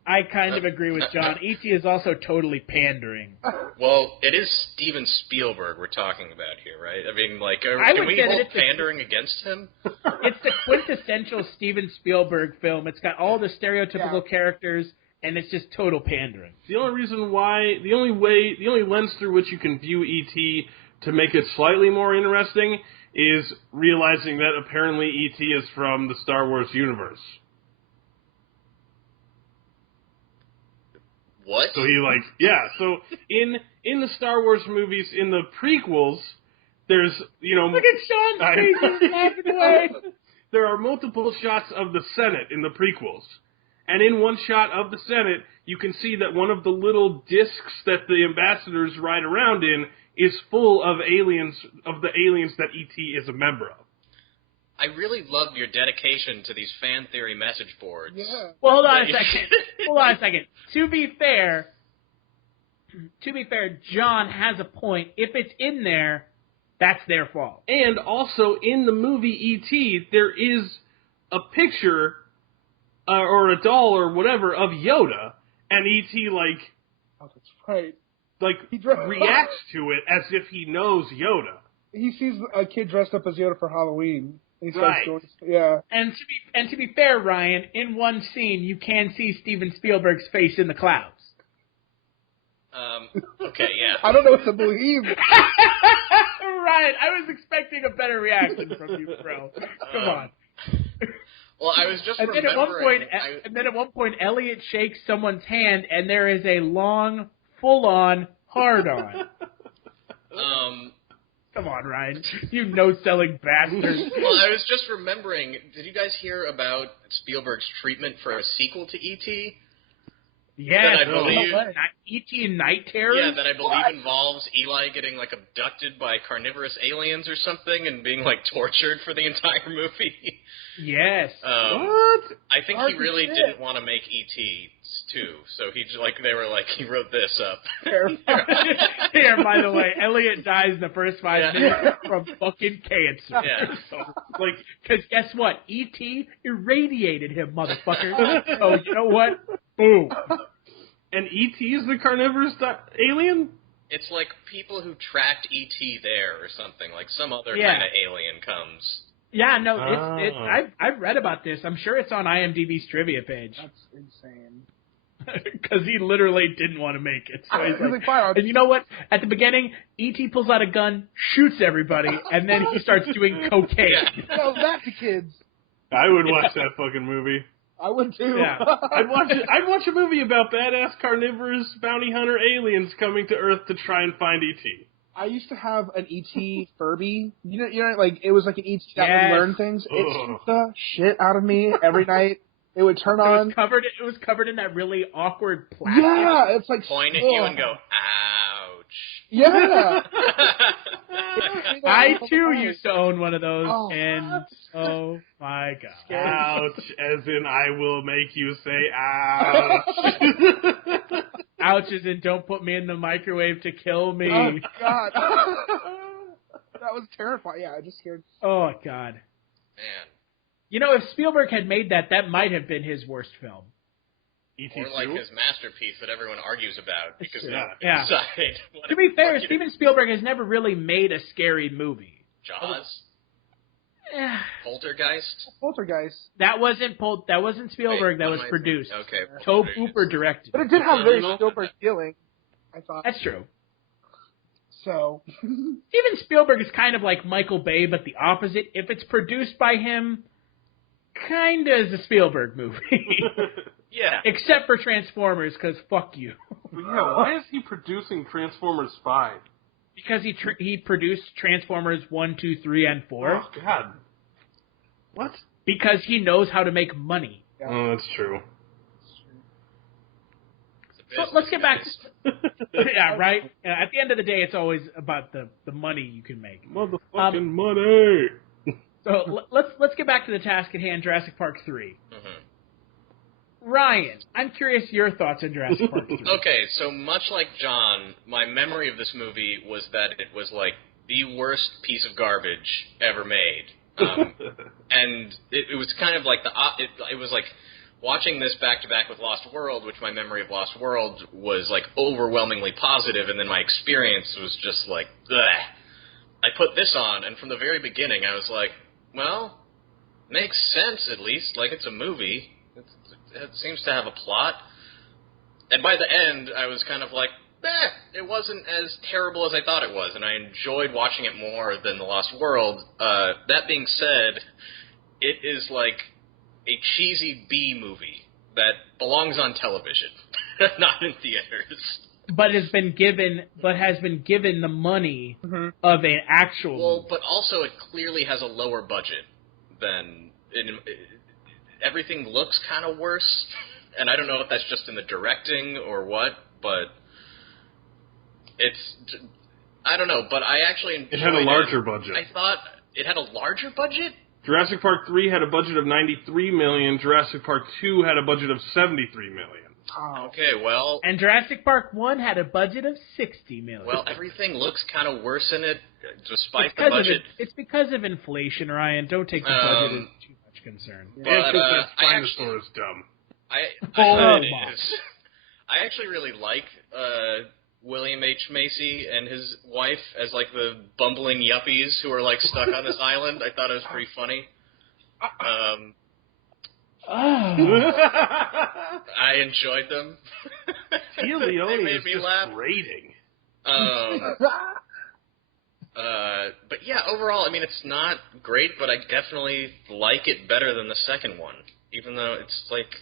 I kind of agree with John. E.T. is also totally pandering. Well, it is Steven Spielberg we're talking about here, right? I mean, like, can we hold pandering against him? It's the quintessential Steven Spielberg film. It's got all the stereotypical characters, and it's just total pandering. The only lens through which you can view E.T. to make it slightly more interesting is realizing that apparently E.T. is from the Star Wars universe. What? So so in the Star Wars movies, in the prequels, there's, Look at Sean's face laughing away. There are multiple shots of the Senate in the prequels. And in one shot of the Senate, you can see that one of the little discs that the ambassadors ride around in is full of aliens that E.T. is a member of. I really love your dedication to these fan theory message boards. Yeah. Well, hold on a second. To be fair, John has a point. If it's in there, that's their fault. And also, in the movie E.T., there is a picture, or a doll or whatever, of Yoda, and E.T., Oh, that's right. reacts to it as if he knows Yoda. He sees a kid dressed up as Yoda for Halloween. He starts Right. going, yeah. And to be fair, Ryan, in one scene you can see Steven Spielberg's face in the clouds. Okay, yeah. I don't know what to believe. Ryan, I was expecting a better reaction from you, bro. Come on. Well, I was just And then at one point, Elliot shakes someone's hand, and there is a long, full-on hard-on. Come on, Ryan. You no-selling bastard. Well, I was just remembering, did you guys hear about Spielberg's treatment for a sequel to E.T.? Yeah, I believe E.T. and Night Terrors? Yeah, that I believe involves Eli getting, abducted by carnivorous aliens or something and being, tortured for the entire movie. Yes. What? I think he really didn't want to make E.T. too, so they were like, he wrote this up. Here, by the way, Elliot dies in the first 5 minutes from fucking cancer. Yeah. Because guess what? E.T. irradiated him, motherfucker. So, you know what? Boom. And E.T. is the carnivorous alien? It's like people who tracked E.T. there or something, some other kind of alien comes. Yeah, no, I've read about this. I'm sure it's on IMDb's trivia page. That's insane. Because he literally didn't want to make it. So he's like, fine. and you know what? At the beginning, E.T. pulls out a gun, shoots everybody, and then he starts doing cocaine. Tell that to kids. I would watch that fucking movie. I would too. Yeah. I'd watch a movie about badass carnivorous bounty hunter aliens coming to Earth to try and find E.T. I used to have an E.T. Furby. You know, like it was like an E.T. that would learn things. It scared the shit out of me every night. It would turn on. It was covered in that really awkward plastic. Yeah, it's like Point at you and go, ouch. Yeah. I too used to own one of those, and oh my god! Ouch, as in I will make you say ouch. Ouch as in don't put me in the microwave to kill me. Oh god, that was terrifying. Yeah, I just scared. Oh god, Man. You know, if Spielberg had made that might have been his worst film. E.T. Or like his masterpiece that everyone argues about because they Yeah. decide. To be fair, Steven Spielberg has never really made a scary movie. Jaws, Eh, Poltergeist. that wasn't Spielberg. Wait, that was what am I produced. saying? Okay. Tobe produced. Hooper directed. But it did have very Spielberg feeling. I thought. That's true. So. Steven Spielberg is kind of like Michael Bay, but the opposite. If it's produced by him, kinda is a Spielberg movie. Yeah. Except for Transformers, because fuck you. Yeah, why is he producing Transformers 5? Because he produced Transformers 1, 2, 3, and 4. Oh, God. What? Because he knows how to make money. Yeah. Oh, that's true. So let's get back. Yeah, right. At the end of the day, it's always about the money you can make. Motherfucking money. So let's get back to the task at hand. Jurassic Park 3. Mm-hmm. Ryan, I'm curious your thoughts on Jurassic Park 3. Okay, so much like John, my memory of this movie was that it was like the worst piece of garbage ever made. And it was kind of like it was like watching this back to back with Lost World, which my memory of Lost World was like overwhelmingly positive, and then my experience was just like, bleh. I put this on, and from the very beginning I was like, well, makes sense at least, like it's a movie. It seems to have a plot. And by the end, I was kind of like, it wasn't as terrible as I thought it was, and I enjoyed watching it more than The Lost World. That being said, it is like a cheesy B movie that belongs on television, not in theaters. But has been given the money of an actual movie. But also it clearly has a lower budget than everything looks kind of worse, and I don't know if that's just in the directing or what, but I don't know, but I actually enjoyed it. It had a larger budget. I thought it had a larger budget? Jurassic Park 3 had a budget of $93 million. Jurassic Park 2 had a budget of $73 million. Oh. Okay, well... And Jurassic Park 1 had a budget of $60 million. Well, everything looks kind of worse in it, despite the budget. It's because of inflation, Ryan. Don't take the budget as too much concern. But, It's because that dinosaur is dumb. I actually really like William H. Macy and his wife as like the bumbling yuppies who are like stuck on this island. I thought it was pretty funny. I enjoyed them. Tia Leone made is me just laugh. grating. But yeah, overall, I mean, it's not great, but I definitely like it better than the second one. Even though it's like,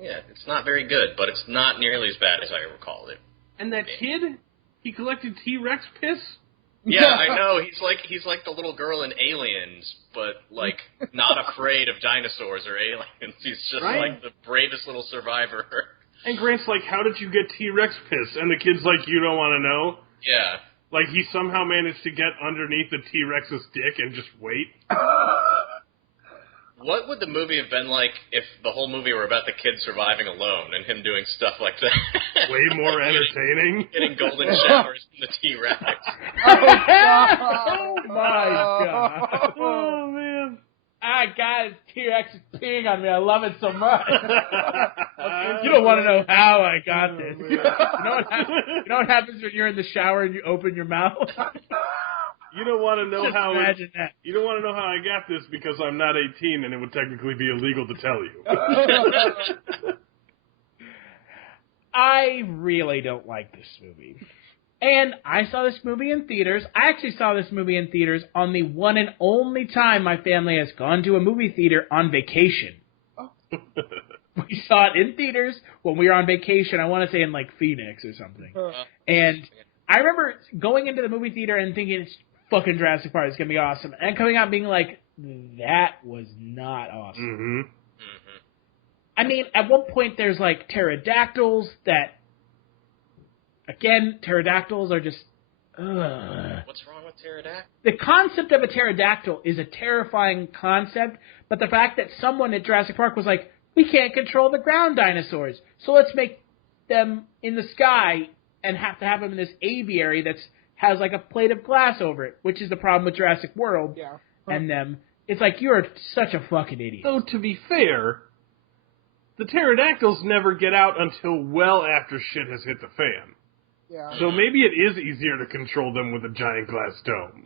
it's not very good, but it's not nearly as bad as I recalled it. And that kid, he collected T-Rex piss? Yeah, I know. He's like the little girl in Aliens, but like not afraid of dinosaurs or aliens. He's just like the bravest little survivor. And Grant's like, how did you get T-Rex piss? And the kid's like, you don't want to know? Yeah. Like, he somehow managed to get underneath the T-Rex's dick and just wait? What would the movie have been like if the whole movie were about the kid surviving alone and him doing stuff like that? Way more entertaining. Getting golden showers from the T-Rex. Oh my god. Oh, man. Guys, T-Rex is peeing on me. I love it so much. You don't want to know how I got this. You know what happens when you're in the shower and you open your mouth? You don't want to know Just how imagine that. You don't want to know how I got this because I'm not 18 and it would technically be illegal to tell you. I really don't like this movie. And I saw this movie in theaters. I actually saw this movie in theaters on the one and only time my family has gone to a movie theater on vacation. Oh. We saw it in theaters when we were on vacation. I want to say in like Phoenix or something. And I remember going into the movie theater and thinking it's fucking Jurassic Park. It's going to be awesome. And coming out being like, that was not awesome. Mm-hmm. I mean, at one point there's like pterodactyls that, again, pterodactyls are just, ugh. What's wrong with pterodactyls? The concept of a pterodactyl is a terrifying concept, but the fact that someone at Jurassic Park was like, we can't control the ground dinosaurs, so let's make them in the sky and have to have them in this aviary that has like a plate of glass over it, which is the problem with Jurassic World and them. It's like, you're such a fucking idiot. So, to be fair, the pterodactyls never get out until well after shit has hit the fan. Yeah. So maybe it is easier to control them with a giant glass dome.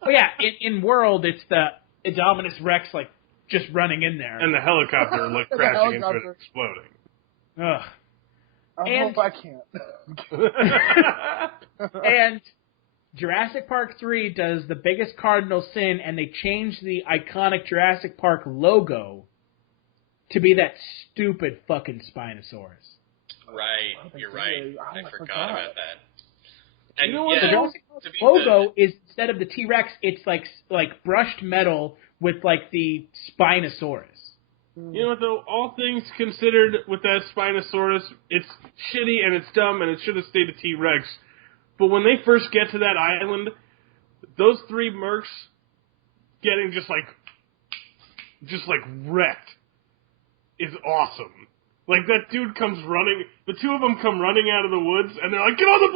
Oh yeah, in World, it's the Indominus Rex, like, just running in there. And the helicopter, like, crashing into it and exploding. Ugh. I hope I can't. And Jurassic Park 3 does the biggest cardinal sin, and they change the iconic Jurassic Park logo to be that stupid fucking Spinosaurus. Right, you're right. I forgot about that. And you know what? The Jurassic Park logo is, instead of the T-Rex, it's like brushed metal with like the Spinosaurus. You know what, though? All things considered with that Spinosaurus, it's shitty and it's dumb and it should have stayed a T-Rex. But when they first get to that island, those three mercs getting just like wrecked is awesome. Like, that dude comes running, the two of them come running out of the woods, and they're like, get on the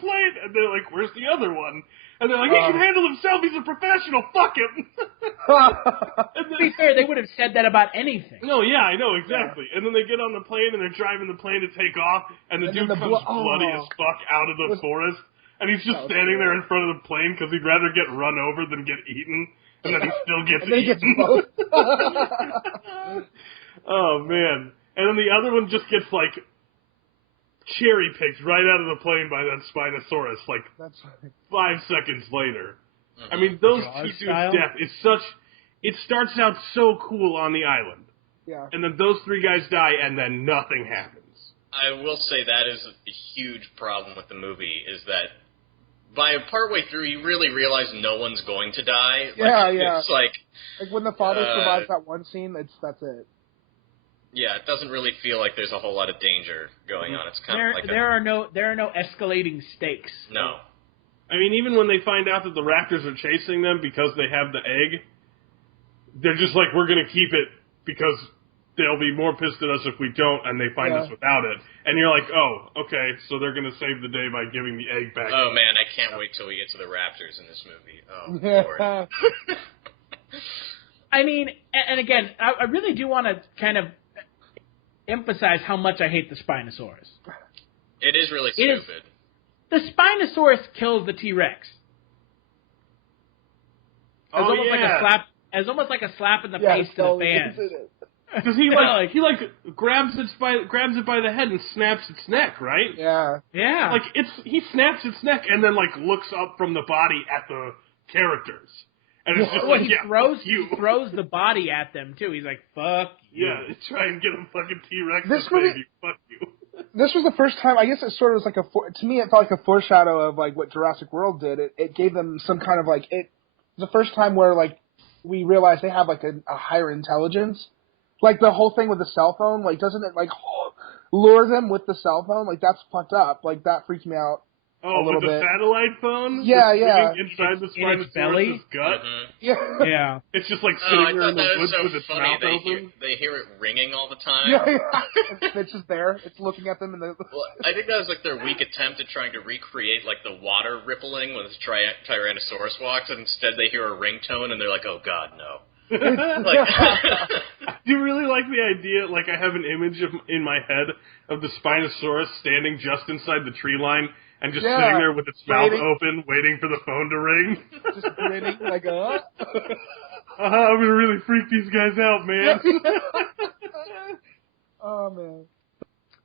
plane! And they're like, where's the other one? And they're like, he can handle himself, he's a professional, fuck him! To be fair, they would have said that about anything. No, yeah, I know, exactly. Yeah. And then they get on the plane, and they're driving the plane to take off, and the dude comes bloody as fuck out of the forest, and he's just standing there in front of the plane, because he'd rather get run over than get eaten, and then he still gets eaten. Oh, man. And then the other one just gets, like, cherry-picked right out of the plane by that Spinosaurus, like, 5 seconds later. I mean, those two dudes' death is such... It starts out so cool on the island. Yeah. And then those three guys die, and then nothing happens. I will say that is a huge problem with the movie, is that by partway through, you really realize no one's going to die. It's like when the father survives that one scene, that's it. Yeah, it doesn't really feel like there's a whole lot of danger going on. It's kind of like there are no escalating stakes. No. I mean, even when they find out that the raptors are chasing them because they have the egg, they're just like, we're going to keep it because they'll be more pissed at us if we don't, and they find us without it. And you're like, oh, okay, so they're going to save the day by giving the egg back. Oh, man, I can't wait till we get to the raptors in this movie. Oh, Lord. I mean, and again, I really do want to kind of emphasize how much I hate the Spinosaurus. It is really stupid. The Spinosaurus kills the T-Rex. As almost like a slap in the face to the fans. Because he grabs it by the head and snaps its neck, right? Yeah. Yeah. Like he snaps its neck and then like looks up from the body at the characters. And it's just like, he throws the body at them, too. He's like, fuck you. Yeah, try and get a fucking T-Rex this to save you. Fuck you. This was the first time, I guess it sort of was like to me it felt like a foreshadow of like what Jurassic World did. It gave them some kind of like, it was the first time where like we realized they have like a higher intelligence. Like the whole thing with the cell phone, like doesn't it like lure them with the cell phone? Like that's fucked up. Like that freaked me out. Oh, with the satellite phone? Yeah. Inside the Spinosaurus' gut? Mm-hmm. Yeah. It's just like sitting there in the woods with its mouth open. They hear it ringing all the time. Yeah. It's just there. It's looking at them. Well, I think that was like their weak attempt at trying to recreate like the water rippling when this Tyrannosaurus walks, and instead they hear a ringtone and they're like, oh god, no. I do really like the idea, like I have an image in my head of the Spinosaurus standing just inside the tree line and just sitting there with its mouth open, waiting for the phone to ring. Just grinning, like, I'm gonna really freak these guys out, man. Oh, man.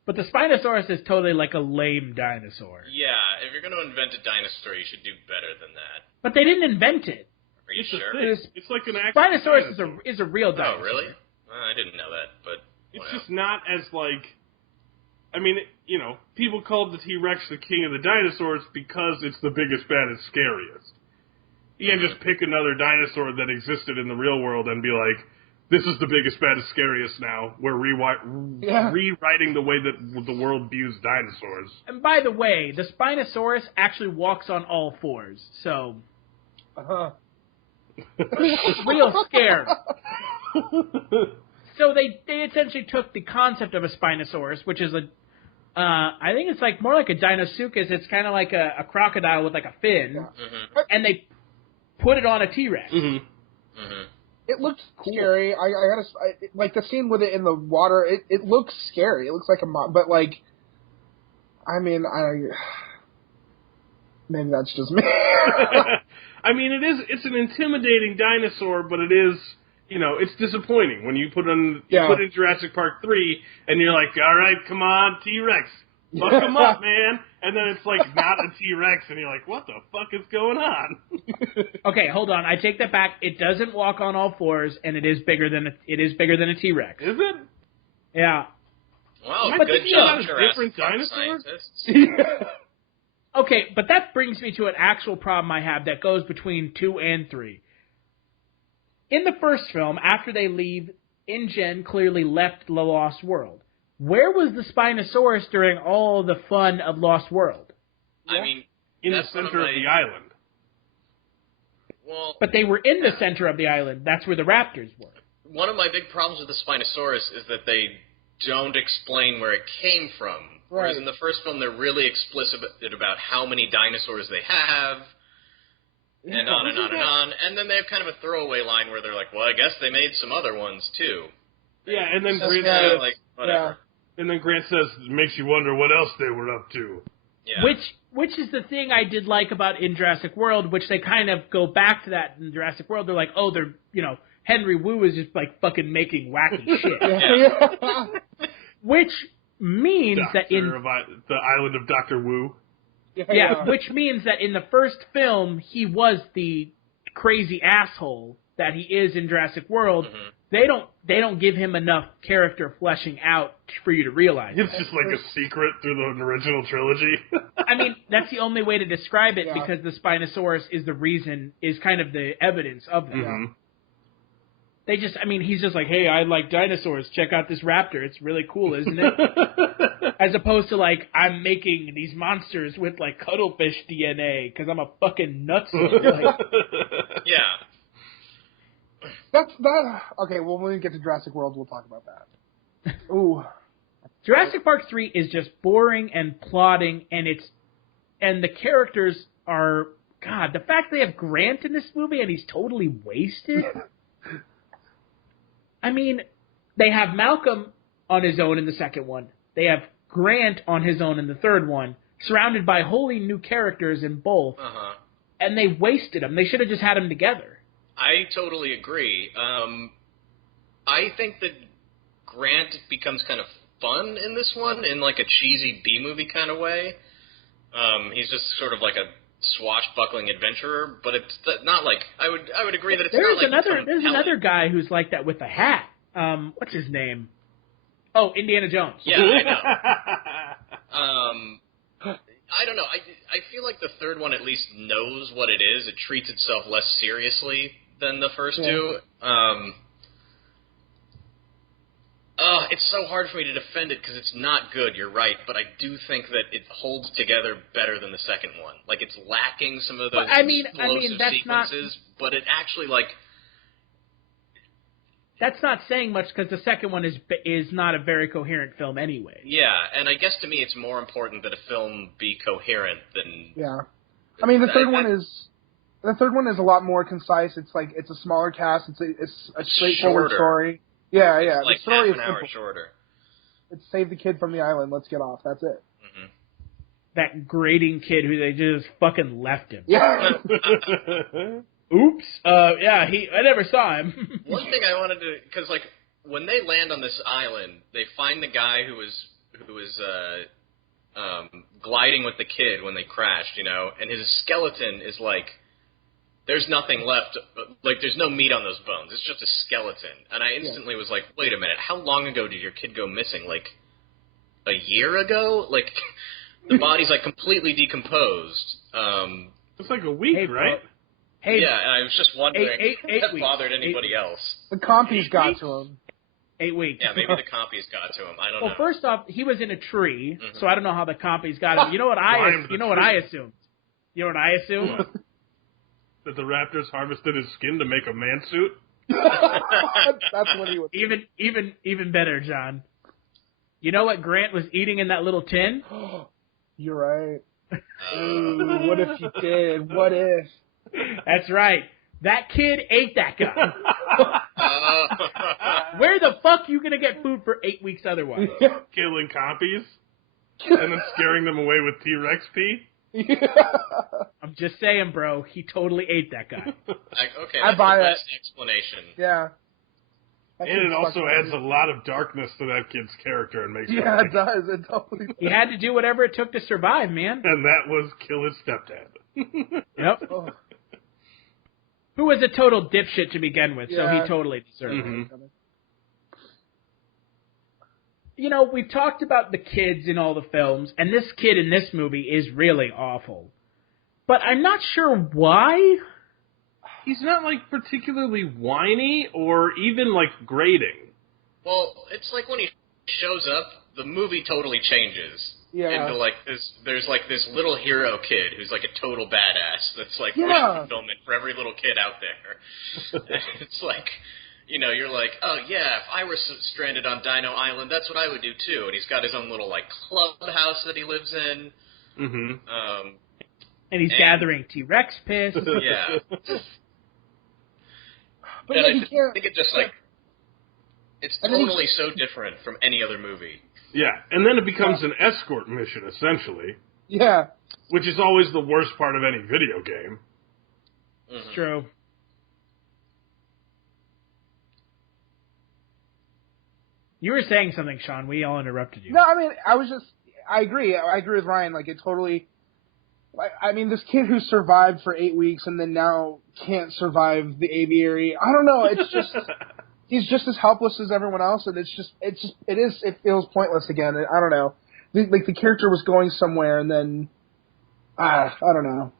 But the Spinosaurus is totally like a lame dinosaur. Yeah, if you're going to invent a dinosaur, you should do better than that. But they didn't invent it. Are you sure? It's like an actual Spinosaurus dinosaur. is a real dinosaur. Oh, really? I didn't know that, but It's just not as like. I mean, you know, people called the T-Rex the king of the dinosaurs because it's the biggest, baddest, scariest. You can't just pick another dinosaur that existed in the real world and be like, this is the biggest, baddest, scariest now. We're rewriting the way that the world views dinosaurs. And by the way, the Spinosaurus actually walks on all fours, so... It's real scary. So they essentially took the concept of a Spinosaurus, which is I think it's like more like a Deinosuchus. It's kind of like a crocodile with like a fin, and they put it on a T-Rex. It looks scary. I like the scene with it in the water. It looks scary. It looks like but like, I mean, maybe that's just me. I mean, it's an intimidating dinosaur, but it is, you know, it's disappointing when you put in Jurassic Park 3 and you're like, all right, come on, T-Rex, fuck him up, man. And then it's like not a T-Rex, and you're like, what the fuck is going on? Okay, hold on. I take that back. It doesn't walk on all fours, and it is bigger than a T-Rex. Is it? Yeah. Wow, good job, Jurassic Park scientists. Okay, but that brings me to an actual problem I have that goes between 2 and 3. In the first film, after they leave, InGen clearly left the Lost World. Where was the Spinosaurus during all the fun of Lost World? I mean, in the center of the island. Well, but they were in the center of the island. That's where the raptors were. One of my big problems with the Spinosaurus is that they don't explain where it came from. Right. Whereas in the first film, they're really explicit about how many dinosaurs they have, and on and on and on. And then they have kind of a throwaway line where they're like, well, I guess they made some other ones, too. Yeah, and then Grant says, like, whatever. And then Grant says, it makes you wonder what else they were up to. Yeah. Which is the thing I did like about in Jurassic World, which they kind of go back to that in Jurassic World. They're like, oh, they're, you know, Henry Wu is just like fucking making wacky shit. Which means that in the island of Dr. Wu. Yeah, which means that in the first film he was the crazy asshole that he is in Jurassic World. They don't give him enough character fleshing out for you to realize. It's just like a secret through the original trilogy. I mean, that's the only way to describe it because the Spinosaurus is kind of the evidence of that. They just, I mean, he's just like, hey, I like dinosaurs. Check out this raptor. It's really cool, isn't it? As opposed to, like, I'm making these monsters with, like, cuttlefish DNA because I'm a fucking nutso. Like, Okay, well, when we get to Jurassic World, we'll talk about that. Ooh. Jurassic Park 3 is just boring and plotting, and the characters are, God, the fact they have Grant in this movie and he's totally wasted. I mean, they have Malcolm on his own in the second one. They have Grant on his own in the third one, surrounded by wholly new characters in both. And they wasted them. They should have just had them together. I totally agree. I think that Grant becomes kind of fun in this one, in like a cheesy B-movie kind of way. He's just sort of like a swashbuckling adventurer, but it's not like I would agree that it's not like there's another guy who's like that with a hat. What's his name? Oh, Indiana Jones. Yeah, I know. I don't know. I feel like the third one at least knows what it is. It treats itself less seriously than the first two. It's so hard for me to defend it because it's not good, you're right, but I do think that it holds together better than the second one. Like, it's lacking some of those explosive sequences, but it actually, like... That's not saying much because the second one is not a very coherent film anyway. Yeah, and I guess to me it's more important that a film be coherent than... Yeah. I mean, the third one is a lot more concise. It's like, it's a smaller cast. It's a straightforward story. Yeah. It's like the story half an is hour simple. shorter. It's save the kid from the island. Let's get off. That's it. That grading kid who they just fucking left him. Yeah. Oops. I never saw him. One thing I wanted to, because like when they land on this island, they find the guy who was who was gliding with the kid when they crashed, you know, and his skeleton is like, there's nothing left, like there's no meat on those bones. It's just a skeleton. And I instantly was like, wait a minute, how long ago did your kid go missing? Like a year ago? Like the body's like completely decomposed. It's like a week, right? Hey, yeah, and I was just wondering if that bothered anybody else. The compies got to him. 8 weeks. Yeah, maybe the compies got to him. I don't know. Well, first off, he was in a tree, so I don't know how the compies got him. You know what I assumed? You know what I assumed? That the raptors harvested his skin to make a man suit? That's what he was. Even better, John. You know what Grant was eating in that little tin? You're right. Ooh, what if he did? What if? That's right. That kid ate that guy. Where the fuck you gonna get food for 8 weeks otherwise? Killing compies? And then scaring them away with T-Rex pee? I'm just saying, bro. He totally ate that guy. Okay, I that's buy the it. best explanation. Yeah. And it also adds a lot of darkness to that kid's character and makes it it does. It totally does. He had to do whatever it took to survive, man. And that was kill his stepdad. Yep. Oh. Who was a total dipshit to begin with, so he totally deserved it. Mm-hmm. You know, we've talked about the kids in all the films, and this kid in this movie is really awful. But I'm not sure why. He's not, like, particularly whiny or even, like, grating. Well, it's like when he shows up, the movie totally changes. Yeah. Into like this, there's like this little hero kid who's like a total badass. That's like wish fulfillment for every little kid out there. It's like, you know, you're like, oh yeah, if I were stranded on Dino Island, that's what I would do too. And he's got his own little like clubhouse that he lives in. Mm-hmm. And he's gathering T-Rex piss. Yeah. But and yeah, I think it just like, it's totally so different from any other movie. Yeah, and then it becomes an escort mission, essentially. Yeah. Which is always the worst part of any video game. It's true. You were saying something, Sean. We all interrupted you. No, I mean, I agree. I agree with Ryan. Like, it totally... I mean, this kid who survived for 8 weeks and then now can't survive the aviary. I don't know. It's just... He's just as helpless as everyone else, and it feels pointless again. I don't know. Like, the character was going somewhere, and then... I don't know.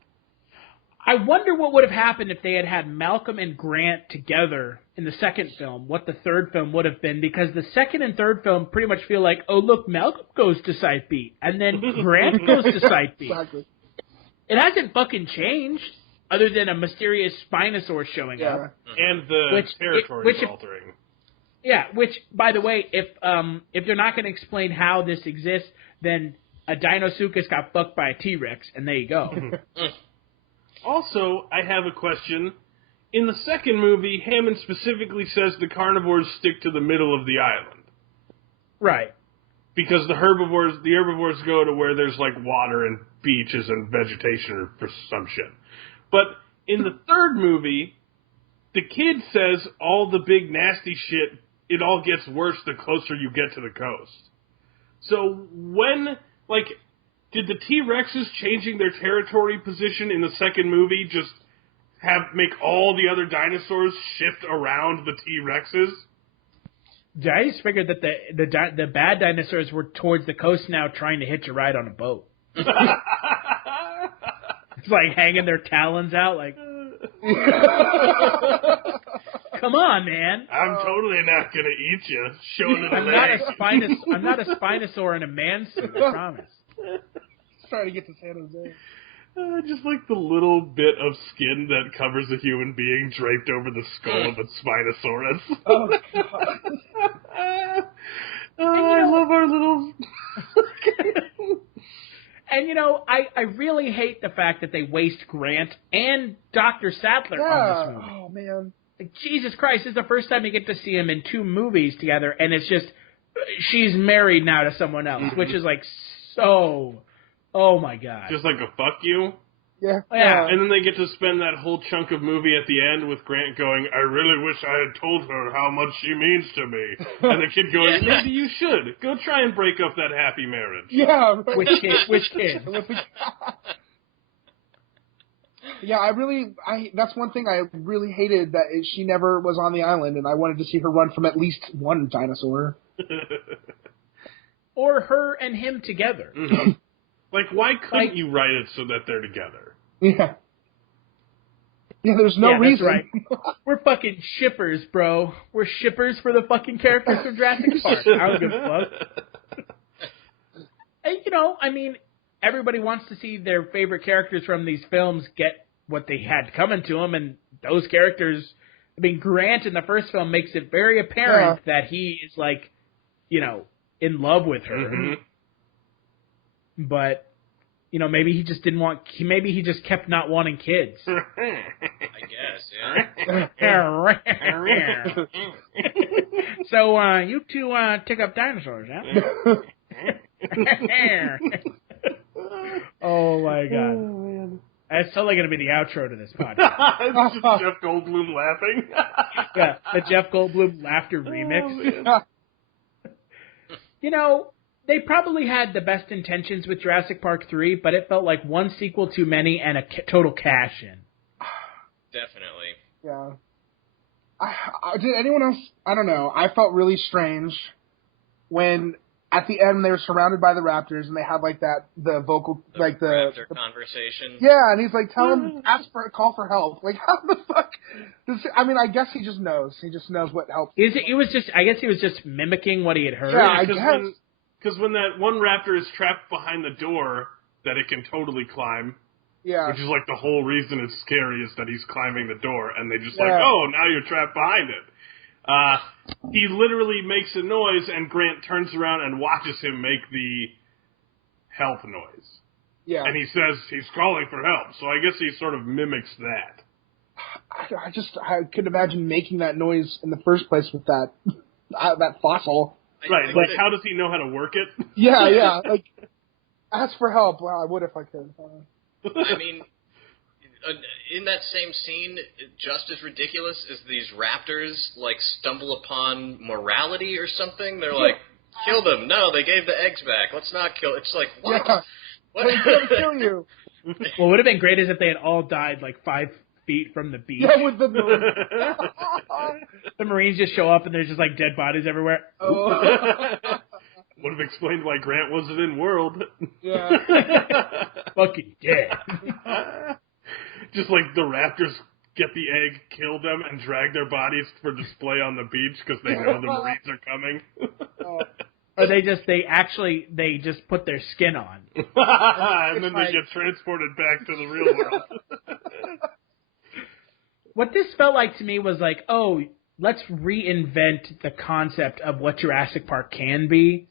I wonder what would have happened if they had Malcolm and Grant together in the second film, what the third film would have been, because the second and third film pretty much feel like, oh, look, Malcolm goes to Site B, and then Grant goes to Site B. Exactly. It hasn't fucking changed, other than a mysterious Spinosaurus showing up. And the territory altering. Yeah, which, by the way, if they're not going to explain how this exists, then a Dinosuchus got fucked by a T-Rex, and there you go. Also, I have a question. In the second movie, Hammond specifically says the carnivores stick to the middle of the island. Right. Because the herbivores go to where there's like water and beaches and vegetation or for some shit. But in the third movie, the kid says all the big nasty shit, it all gets worse the closer you get to the coast. So when, like, did the T-Rexes changing their territory position in the second movie just make all the other dinosaurs shift around the T-Rexes? I just figured that the bad dinosaurs were towards the coast now trying to hitch a ride on a boat. It's like hanging their talons out like... Come on, man. I'm totally not going to eat you. Showing it I'm not a Spinosaur in a man suit, I promise. Trying to get to San Jose. Just like the little bit of skin that covers a human being draped over the skull of a Spinosaurus. Oh, God. I love our little... And, you know, I really hate the fact that they waste Grant and Dr. Sattler on this movie. Oh, man. Like, Jesus Christ, this is the first time you get to see him in 2 movies together, and it's just, she's married now to someone else, which is like so... Oh, my God. Just like a fuck you? Yeah. And then they get to spend that whole chunk of movie at the end with Grant going, I really wish I had told her how much she means to me. And the kid going, maybe you should. Go try and break up that happy marriage. Yeah. Right. Which kid? Yeah, that's one thing I really hated, that she never was on the island, and I wanted to see her run from at least one dinosaur. Or her and him together. Mm-hmm. Like, why couldn't you write it so that they're together? Yeah. Yeah, there's no reason. That's right. We're fucking shippers, bro. We're shippers for the fucking characters from Jurassic Park. I don't give a fuck. And, I mean, everybody wants to see their favorite characters from these films get what they had coming to them, and those characters, I mean, Grant in the first film makes it very apparent that he is, like, in love with her. Mm-hmm. But, maybe he just didn't want, maybe he just kept not wanting kids. I guess, yeah. So, you two take up dinosaurs, huh? Oh, my God. Oh, man. That's totally going to be the outro to this podcast. It's just Jeff Goldblum laughing. Yeah, the Jeff Goldblum laughter remix. They probably had the best intentions with Jurassic Park 3, but it felt like one sequel too many and a total cash-in. Definitely. Yeah. Did anyone else? I don't know. I felt really strange when at the end they were surrounded by the raptors and they had like the vocal, like the raptor conversation. Yeah, and he's like, tell him, call for help. Like, how the fuck? I guess he just knows. He just knows what helps. I guess he was just mimicking what he had heard. Yeah, I guess. Because when that one raptor is trapped behind the door that it can totally climb, which is like the whole reason it's scary is that he's climbing the door, and they just like, oh, now you're trapped behind it. He literally makes a noise, and Grant turns around and watches him make the help noise. Yeah. And he says he's calling for help, so I guess he sort of mimics that. I couldn't imagine making that noise in the first place with that fossil. Right, like how does he know how to work it? Yeah, like, ask for help. Well, I would if I could. I mean, in that same scene, just as ridiculous as these raptors, like, stumble upon morality or something. They're like, kill them. No, they gave the eggs back. Let's not kill. It's like, what? Yeah. What? They'll kill you. What would have been great is if they had all died like 5 feet from the beach. Yeah, with the The Marines just show up and there's just like dead bodies everywhere. Oh. Would have explained why Grant wasn't in World. Yeah. Fucking dead. Just like the raptors get the egg, kill them, and drag their bodies for display on the beach because they know the Marines are coming. Or they just put their skin on. And then they get transported back to the real world. What this felt like to me was like, oh, let's reinvent the concept of what Jurassic Park can be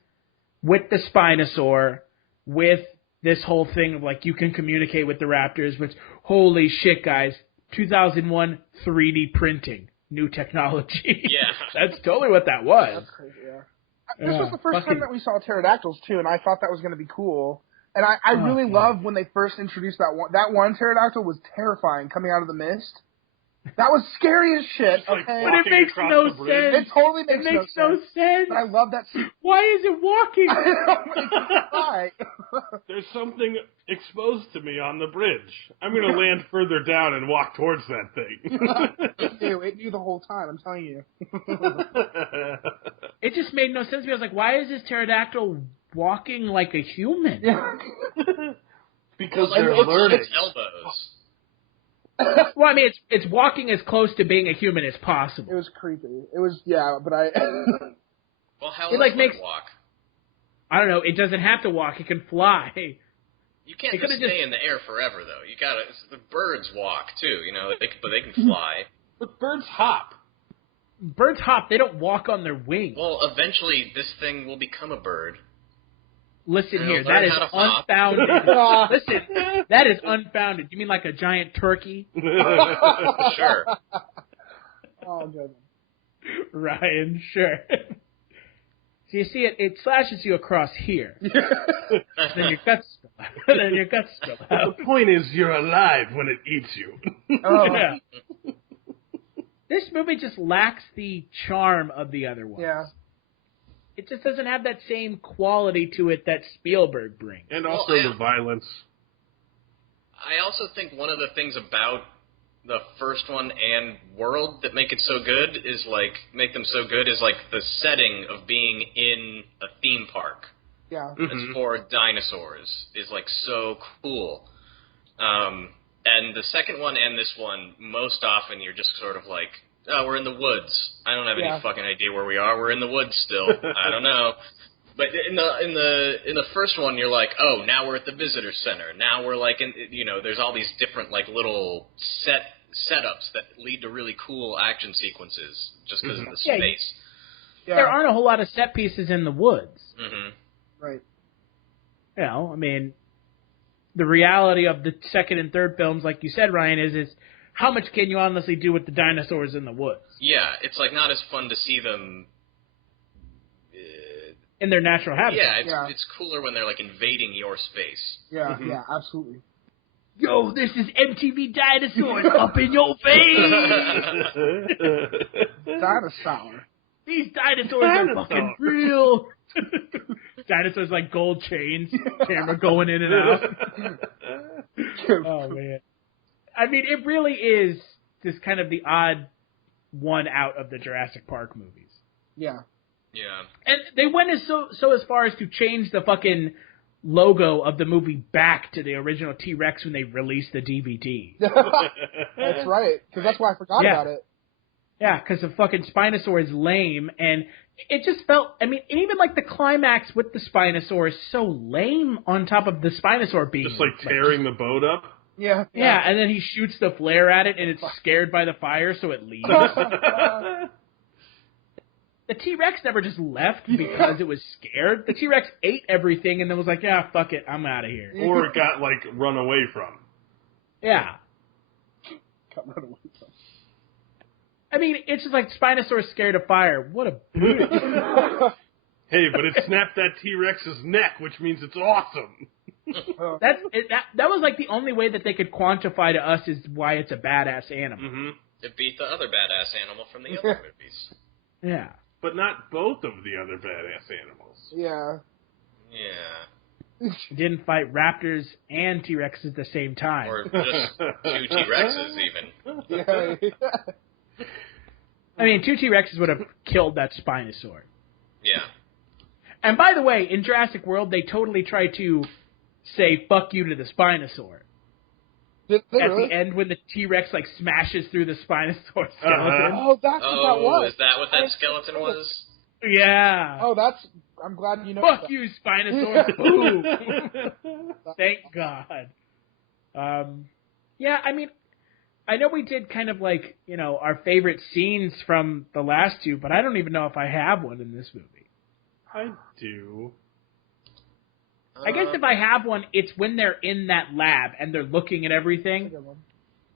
with the Spinosaur, with this whole thing of like you can communicate with the raptors, which, holy shit, guys, 2001 3D printing, new technology. Yeah. That's totally what that was. That's crazy, yeah. This was the first time that we saw pterodactyls, too, and I thought that was going to be cool. And I really loved when they first introduced that one. That one pterodactyl was terrifying coming out of the mist. That was scary as shit, like okay? But it makes no sense. It totally makes no sense. But I love that scene. Why is it walking? Why? There's something exposed to me on the bridge. I'm going to land further down and walk towards that thing. It knew the whole time, I'm telling you. It just made no sense to me. I was like, why is this pterodactyl walking like a human? Because like, they're it looks learning. on its elbows. Well, I mean, it's walking as close to being a human as possible. It was creepy. It was, but I... Well, how It, else like, would makes- it walk? I don't know. It doesn't have to walk. It can fly. You can't It just could've stay in the air forever, though. You gotta. The birds walk too, but they can fly. But birds hop. Birds hop. They don't walk on their wings. Well, eventually this thing will become a bird. Listen They'll here. learn That is how to hop. unfounded. Listen, that is unfounded. You mean like a giant turkey? Sure. Oh, good. Ryan, sure. So you see it slashes you across here. Then your guts spill out. Then your guts spill out. The point is, you're alive when it eats you. Oh, Yeah. This movie just lacks the charm of the other ones. yeah. It just doesn't have that same quality to it that Spielberg brings. And also the violence. I also think one of the things about the first one and World that make them so good is the setting of being in a theme park. Yeah. It's for dinosaurs is like so cool. And the second one and this one, most often you're just sort of like, oh, we're in the woods. I don't have any fucking idea where we are. We're in the woods still. I don't know. But in the first one, you're like, oh, now we're at the visitor center. Now we're like, there's all these different like little setups that lead to really cool action sequences just because of the space. Yeah. There aren't a whole lot of set pieces in the woods. Mm-hmm. Right. You know, I mean, the reality of the second and third films, like you said, Ryan, is how much can you honestly do with the dinosaurs in the woods? Yeah, it's like not as fun to see them in their natural habitat. Yeah, it's cooler when they're like invading your space. Yeah, yeah, absolutely. Yo, this is MTV Dinosaurs up in your face! Dinosaur. These dinosaurs are fucking real! Dinosaurs like gold chains, camera going in and out. Oh, man. I mean, it really is just kind of the odd one out of the Jurassic Park movies. Yeah. Yeah. And they went so as far as to change the fucking logo of the movie back to the original T-Rex when they released the DVD. That's right, because that's why I forgot about it. Yeah, because the fucking Spinosaur is lame, and it just felt, I mean, and even like the climax with the Spinosaur is so lame on top of the Spinosaur being... Just like tearing the boat up? Yeah. Yeah, and then he shoots the flare at it, and it's scared by the fire, so it leaves. The T-Rex never just left because it was scared. The T-Rex ate everything and then was like, yeah, fuck it, I'm out of here. Or it got, like, run away from. Yeah. Got run away from. I mean, it's just like Spinosaurus scared of fire. What a beauty. Hey, but it snapped that T-Rex's neck, which means it's awesome. That was like the only way that they could quantify to us is why it's a badass animal. Mm-hmm. It beat the other badass animal from the other movies. Yeah. But not both of the other badass animals. Yeah. Yeah. It didn't fight raptors and T-Rexes at the same time. Or just two T-Rexes, even. Yeah. I mean, two T-Rexes would have killed that Spinosaur. Yeah. And by the way, in Jurassic World, they totally try to say "fuck you" to the Spinosaur. At really? the end, when the T-Rex like smashes through the Spinosaur skeleton. Oh, that's what that was. Is that what that skeleton was? Yeah. Oh, I'm glad you know. Fuck you, Spinosaur. Boom. Thank God. Yeah, I mean, I know we did kind of like, our favorite scenes from the last two, but I don't even know if I have one in this movie. I do. I guess if I have one, it's when they're in that lab and they're looking at everything,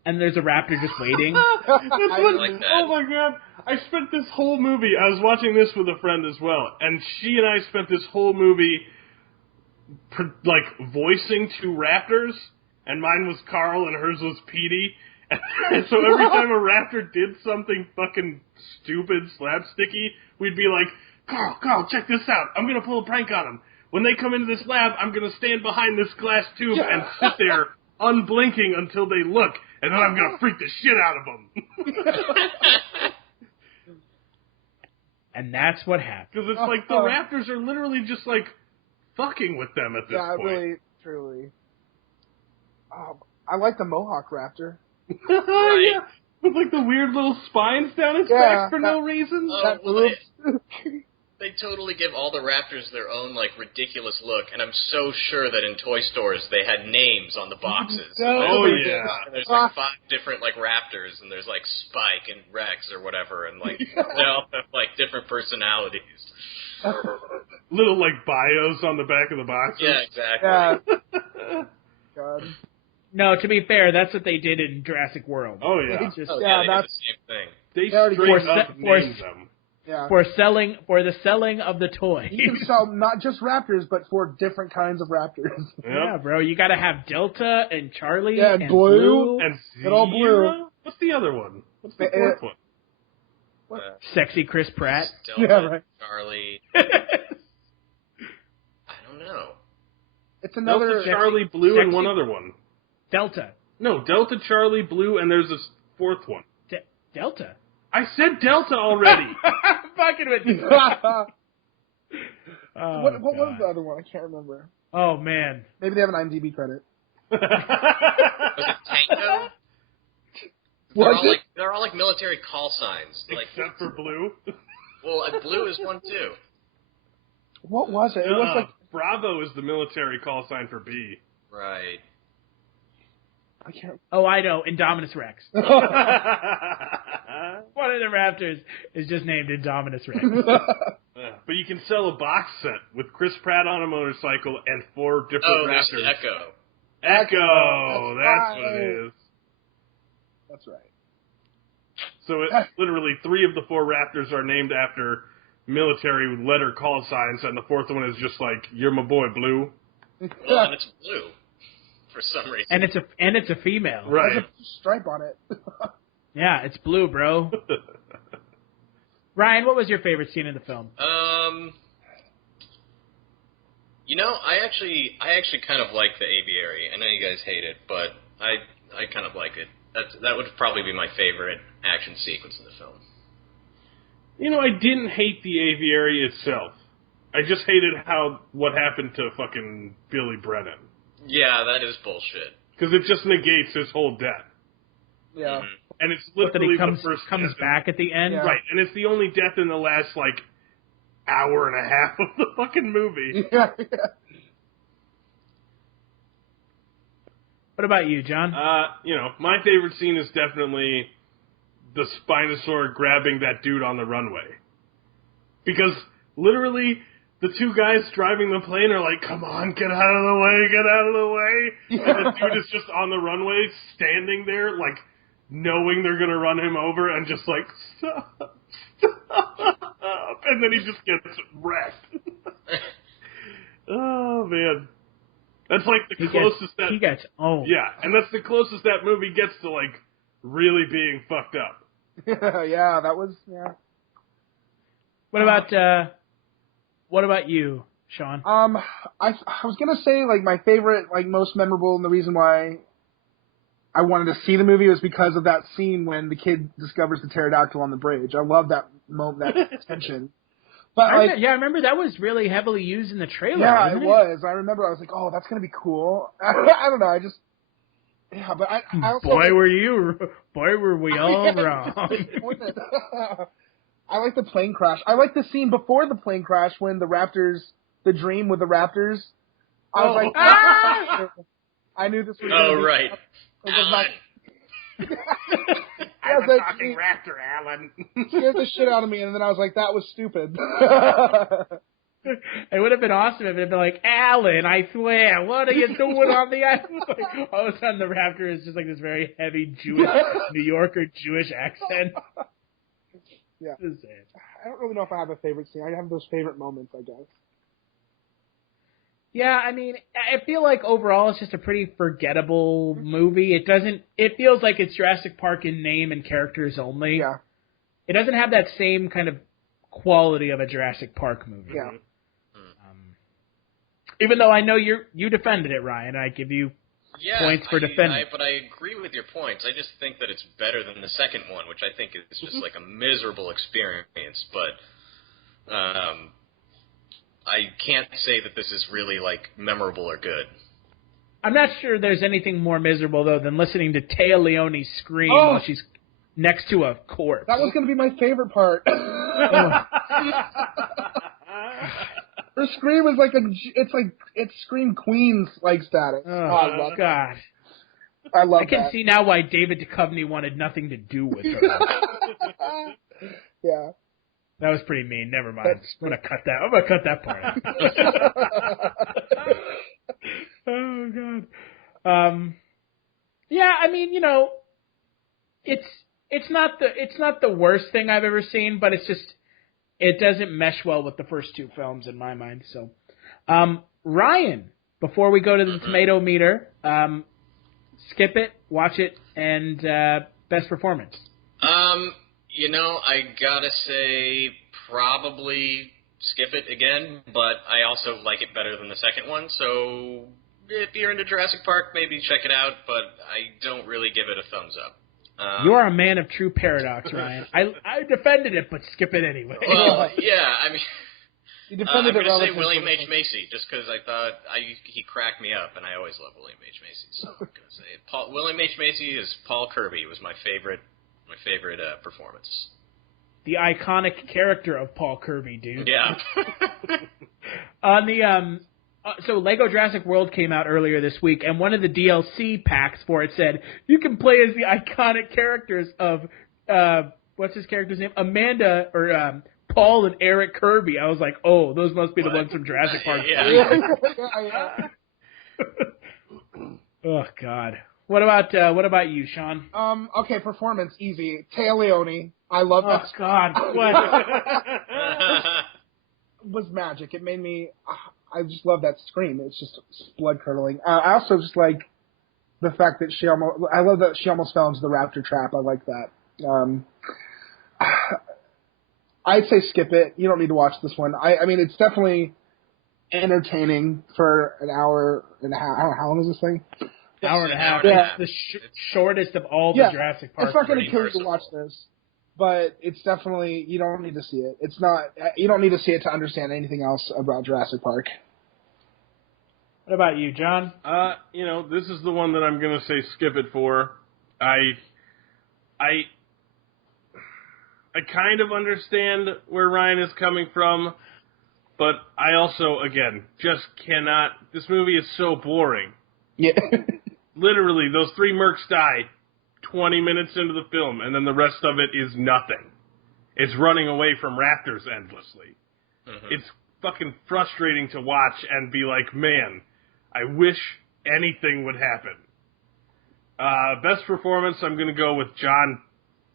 and there's a raptor just waiting. Like that. Oh my god! I spent this whole movie. I was watching this with a friend as well, and she and I spent this whole movie, voicing two raptors, and mine was Carl and hers was Petey. And so every time a raptor did something fucking stupid, slapsticky, we'd be like, Carl, check this out. I'm gonna pull a prank on him. When they come into this lab, I'm going to stand behind this glass tube and sit there unblinking until they look, and then I'm going to freak the shit out of them. And that's what happened. Because it's like the raptors are literally just like fucking with them at this point. Yeah, really, truly. I like the Mohawk raptor. Right. Yeah, with like the weird little spines down his back for no reason. They totally give all the raptors their own, ridiculous look, and I'm so sure that in toy stores they had names on the boxes. Oh, yeah. And there's 5 different, raptors, and there's, Spike and Rex or whatever, and, they all have, different personalities. Little, bios on the back of the boxes. Yeah, exactly. Yeah. God. No, to be fair, that's what they did in Jurassic World. Oh, yeah. They did the same thing. They straight up named them. Yeah. For the selling of the toys. You can sell not just raptors, but for different kinds of raptors. Yeah, bro. You got to have Delta and Charlie and Blue. And It all blue. Zero? What's the other one? What's the fourth one? Sexy Chris Pratt. Delta, Yeah, right. Charlie. I don't know. It's another Delta, Charlie, Blue, and one other one. Delta. No, Delta, Charlie, Blue, and there's a fourth one. Delta. I said Delta already. I'm fucking with you. what was the other one? I can't remember. Oh, man. Maybe they have an IMDb credit. Was it Tango? They're all like military call signs. Except for Blue. Well, Blue is one too. What was it? It was like Bravo is the military call sign for B. Right. I can't. Oh, I know. Indominus Rex. One of the Raptors is just named Indominus Rex. But you can sell a box set with Chris Pratt on a motorcycle and 4 different Raptors. Echo. Echo! That's what it is. That's right. So literally 3 of the 4 Raptors are named after military letter call signs, and the 4th one is just like, you're my boy, Blue. Well, and it's blue for some reason. And it's a female. Right. There's a stripe on it. Yeah, it's blue, bro. Ryan, what was your favorite scene in the film? I actually kind of like the aviary. I know you guys hate it, but I kind of like it. That would probably be my favorite action sequence in the film. I didn't hate the aviary itself. I just hated what happened to fucking Billy Brennan. Yeah, that is bullshit. Because it just negates his whole death. Yeah. Mm-hmm. And it's literally comes the first comes death back at the end? Yeah. Right, and it's the only death in the last, hour and a half of the fucking movie. Yeah. What about you, John? My favorite scene is definitely the Spinosaur grabbing that dude on the runway. Because, literally, the 2 guys driving the plane are like, come on, get out of the way, get out of the way. And the dude is just on the runway, standing there, knowing they're going to run him over, and just stop. And then he just gets wrecked. Oh, man. That's the closest he gets owned. Yeah, and that's the closest that movie gets to, really being fucked up. Yeah, that was, yeah. What about you, Sean? I was gonna say, my favorite, most memorable, and the reason why I wanted to see the movie was because of that scene when the kid discovers the pterodactyl on the bridge. I love that moment, that tension. But I remember that was really heavily used in the trailer. Yeah, wasn't it was. I remember I was like, oh, that's gonna be cool. I don't know. But I also Boy, were we all wrong. I like the plane crash. I like the scene before the plane crash when the dream with the Raptors. I was like, I knew this was. Oh, right. Alan. I'm a talking raptor, Alan. Scared the shit out of me, and then I was like, that was stupid. It would have been awesome if it had been like, Alan, I swear, what are you doing on the island? All of a sudden the raptor is just this very heavy Jewish, New Yorker Jewish accent. Yeah. I don't really know if I have a favorite scene. I have those favorite moments, I guess. Yeah, I mean, I feel like overall it's just a pretty forgettable movie. It feels like it's Jurassic Park in name and characters only. Yeah. It doesn't have that same kind of quality of a Jurassic Park movie. Yeah. Even though I know you defended it, Ryan, I give you points for defending. But I agree with your points. I just think that it's better than the second one, which I think is just a miserable experience. But I can't say that this is really memorable or good. I'm not sure there's anything more miserable though than listening to Téa Leoni scream while she's next to a corpse. That was going to be my favorite part. Her scream is it's Scream Queen's status. Oh, God. I love I can that. see now why David Duchovny wanted nothing to do with her. Yeah. That was pretty mean. Never mind. I'm gonna cut that part out. Oh, God. Yeah, I mean, it's not the worst thing I've ever seen, but it's just it doesn't mesh well with the first two films in my mind. So, Ryan, before we go to the tomato meter, skip it, watch it, and best performance. I gotta say probably skip it again, but I also like it better than the second one, so if you're into Jurassic Park, maybe check it out, but I don't really give it a thumbs up. You are a man of true paradox, Ryan. I defended it, but skip it anyway. Well, yeah, I mean, You defended I'm it going to say relative William to- H. Macy, just because I thought he cracked me up, and I always love William H. Macy, so I'm going to say it. William H. Macy is Paul Kirby was my favorite performance. The iconic character of Paul Kirby, dude. Yeah. On the so Lego Jurassic World came out earlier this week, and one of the DLC packs for it said you can play as the iconic characters of what's his character's name? Amanda or Paul and Eric Kirby. I was like, oh, those must be the ones from Jurassic Park. Yeah. Oh God. What about you, Sean? Okay, performance, easy. Taya Leone. I love Oh that. God. What? Was magic. It made me. I just love that scream. It's just blood curdling. I also just like the fact that I love that she almost fell into the raptor trap. I like that. I'd say skip it. You don't need to watch this one. I mean, it's definitely entertaining for an hour and a half. I don't know, how long is this thing? Hour and a half. Yeah. It's the shortest of all the Jurassic Park. It's not going to kill you merciful. to watch this, but it's definitely, you don't need to see it. It's not, you don't need to see it to understand anything else about Jurassic Park. What about you, John? This is the one that I'm going to say skip it for. I kind of understand where Ryan is coming from, but I also, again, just cannot. This movie is so boring. Yeah. Literally, those three mercs die 20 minutes into the film, and then the rest of it is nothing. It's running away from raptors endlessly. Mm-hmm. It's fucking frustrating to watch and be like, man, I wish anything would happen. Best performance, I'm going to go with John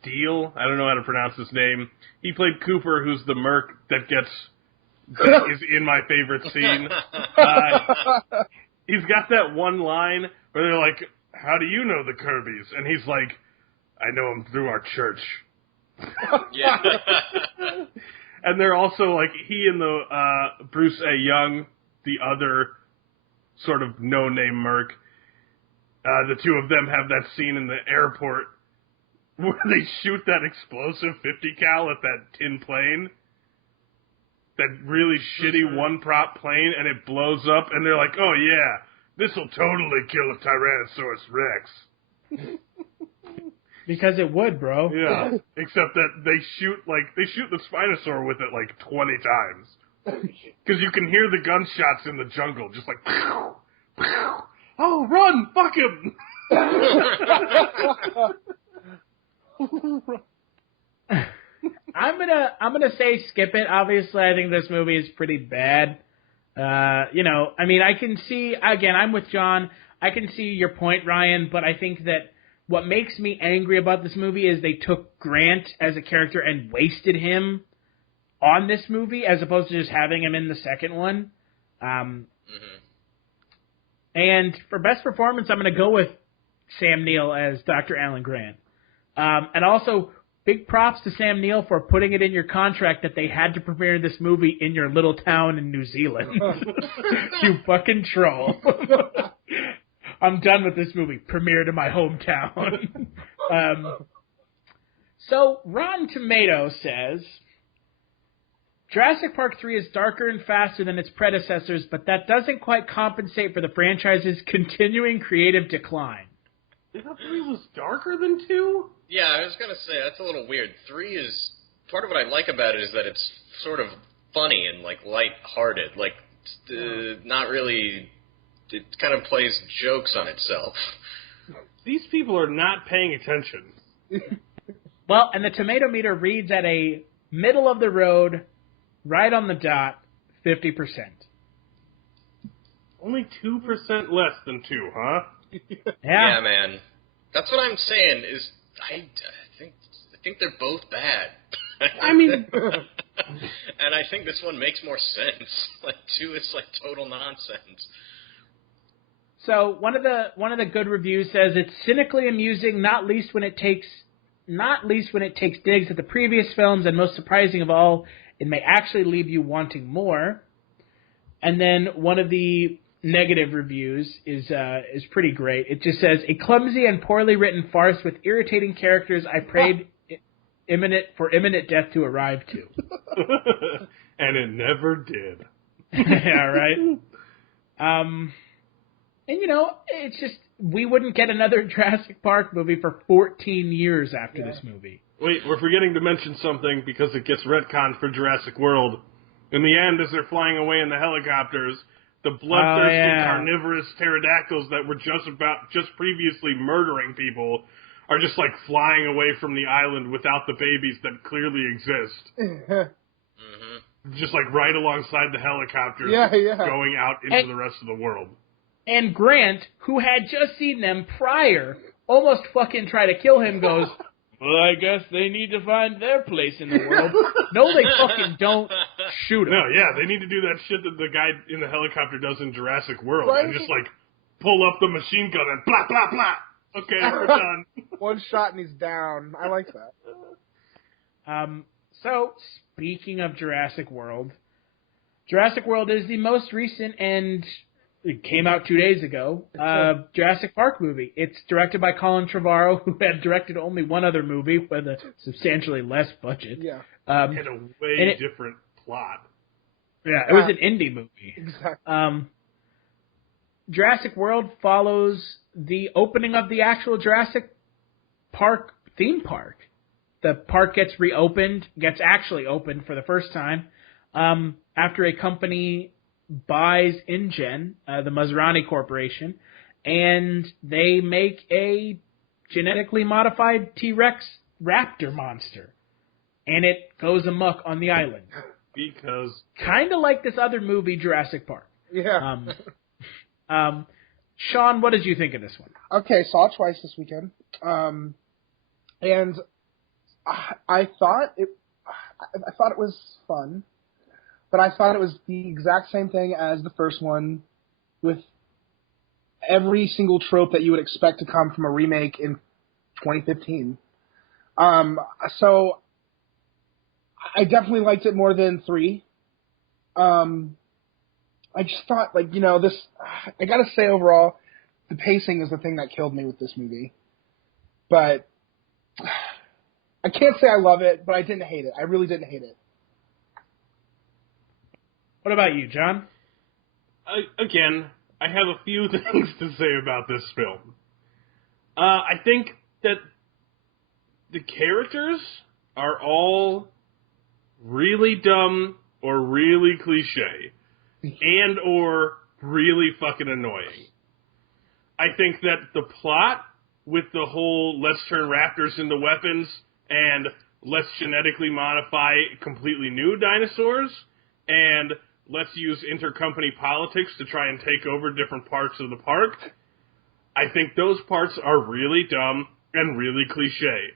Deal. I don't know how to pronounce his name. He played Cooper, who's the merc that is in my favorite scene. He's got that one line where they're like, how do you know the Kirbys? And he's like, I know them through our church. Yeah. And they're also like, he and the Bruce A. Young, the other sort of no-name merc, the two of them have that scene in the airport where they shoot that explosive 50 cal at that tin plane. That really shitty one-prop plane, and it blows up, and they're like, oh yeah, this'll totally kill a Tyrannosaurus Rex. Because it would, bro. Yeah, except that they shoot the Spinosaur with it like 20 times. Because you can hear the gunshots in the jungle, just like, pow, pow. Oh, run, fuck him! I'm gonna say skip it. Obviously, I think this movie is pretty bad. I mean, I can see, again, I'm with John. I can see your point, Ryan, but I think that what makes me angry about this movie is they took Grant as a character and wasted him on this movie as opposed to just having him in the second one. And for best performance, I'm going to go with Sam Neill as Dr. Alan Grant. And also, big props to Sam Neill for putting it in your contract that they had to premiere this movie in your little town in New Zealand. You fucking troll. I'm done with this movie. Premiered in my hometown. So, Rotten Tomatoes says, Jurassic Park 3 is darker and faster than its predecessors, but that doesn't quite compensate for the franchise's continuing creative decline. I thought 3 was darker than 2? Yeah, I was going to say, that's a little weird. 3 is, part of what I like about it is that it's sort of funny and, like, light-hearted. Like, not really, it kind of plays jokes on itself. These people are not paying attention. Well, and the tomato meter reads at a middle-of-the-road, right on the dot, 50%. Only 2% less than 2, huh? Yeah, man. That's what I'm saying, is I think they're both bad. I mean, And I think this one makes more sense. Like 2 is like total nonsense. So one of the good reviews says it's cynically amusing, not least when it takes digs at the previous films, and most surprising of all, it may actually leave you wanting more. And then one of the negative reviews is pretty great. It just says, a clumsy and poorly written farce with irritating characters I prayed imminent death to arrive to. And it never did. Yeah, right? And, it's just, we wouldn't get another Jurassic Park movie for 14 years after this movie. Wait, we're forgetting to mention something because it gets retconned for Jurassic World. In the end, as they're flying away in the helicopters, the bloodthirsty carnivorous pterodactyls that were just previously murdering people are just like flying away from the island without the babies that clearly exist. Just like right alongside the helicopters going out into the rest of the world. And Grant, who had just seen them prior, almost fucking try to kill him, goes, well, I guess they need to find their place in the world. No, they fucking don't. Shoot him. No, yeah, they need to do that shit that the guy in the helicopter does in Jurassic World. And just, like, pull up the machine gun and blah, blah, blah. Okay, we're done. One shot and he's down. I like that. So, speaking of Jurassic World is the most recent, and it came out 2 days ago, Jurassic Park movie. It's directed by Colin Trevorrow, who had directed only one other movie with a substantially less budget. Yeah. And a way different plot. Yeah, it was an indie movie. Exactly. Jurassic World follows the opening of the actual Jurassic Park theme park. The park gets actually opened for the first time, after a company buys InGen, the Maserati Corporation, and they make a genetically modified T-Rex raptor monster. And it goes amok on the island. Because... kind of like this other movie, Jurassic Park. Yeah. Sean, what did you think of this one? Okay, saw it twice this weekend. And I thought it was fun. But I thought it was the exact same thing as the first one, with every single trope that you would expect to come from a remake in 2015. So I definitely liked it more than 3. I just thought, this. I gotta say, overall, the pacing is the thing that killed me with this movie. But I can't say I love it, but I didn't hate it. I really didn't hate it. What about you, John? Again, I have a few things to say about this film. I think that the characters are all really dumb or really cliche and or really fucking annoying. I think that the plot with the whole let's turn raptors into weapons and let's genetically modify completely new dinosaurs and let's use intercompany politics to try and take over different parts of the park. I think those parts are really dumb and really cliche.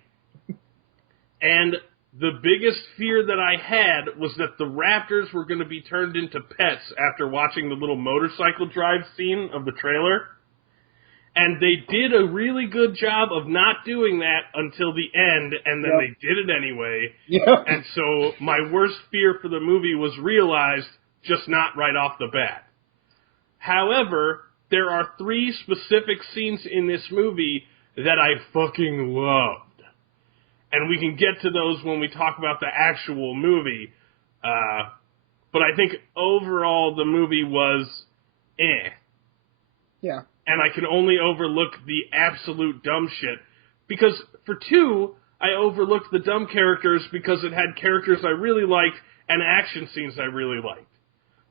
And the biggest fear that I had was that the raptors were going to be turned into pets after watching the little motorcycle drive scene of the trailer. And they did a really good job of not doing that until the end, and then they did it anyway. Yeah. And so my worst fear for the movie was realized, just not right off the bat. However, there are 3 specific scenes in this movie that I fucking loved. And we can get to those when we talk about the actual movie. But I think overall the movie was Yeah. And I can only overlook the absolute dumb shit. Because for 2, I overlooked the dumb characters because it had characters I really liked and action scenes I really liked.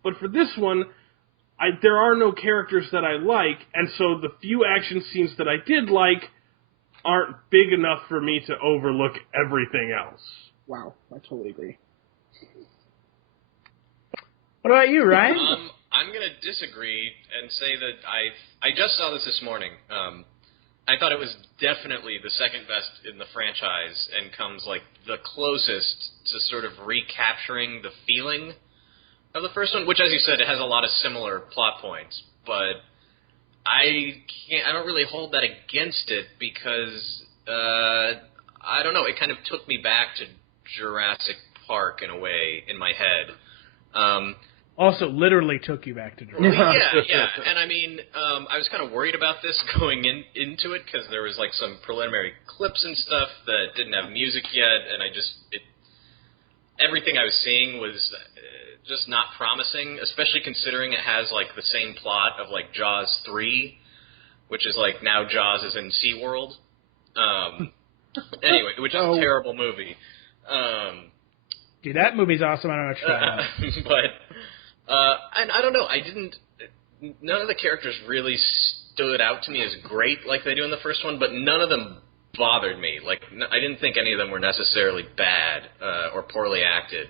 But for this one, there are no characters that I like, and so the few action scenes that I did like aren't big enough for me to overlook everything else. Wow, I totally agree. What about you, Ryan? I'm going to disagree and say that I just saw this morning. I thought it was definitely the second best in the franchise and comes like the closest to sort of recapturing the feeling of the first one, which, as you said, it has a lot of similar plot points, but I don't really hold that against it because, I don't know, it kind of took me back to Jurassic Park in a way in my head. Also, literally took you back to Jurassic Park. Yeah. And I mean, I was kind of worried about this going into it because there was like some preliminary clips and stuff that didn't have music yet, and everything I was seeing was just not promising, especially considering it has like the same plot of like Jaws 3, which is like now Jaws is in SeaWorld. Anyway, which is a terrible movie. Dude, that movie's awesome. I don't know what you're talking about. And I don't know, none of the characters really stood out to me as great like they do in the first one, but none of them bothered me. Like, I didn't think any of them were necessarily bad or poorly acted.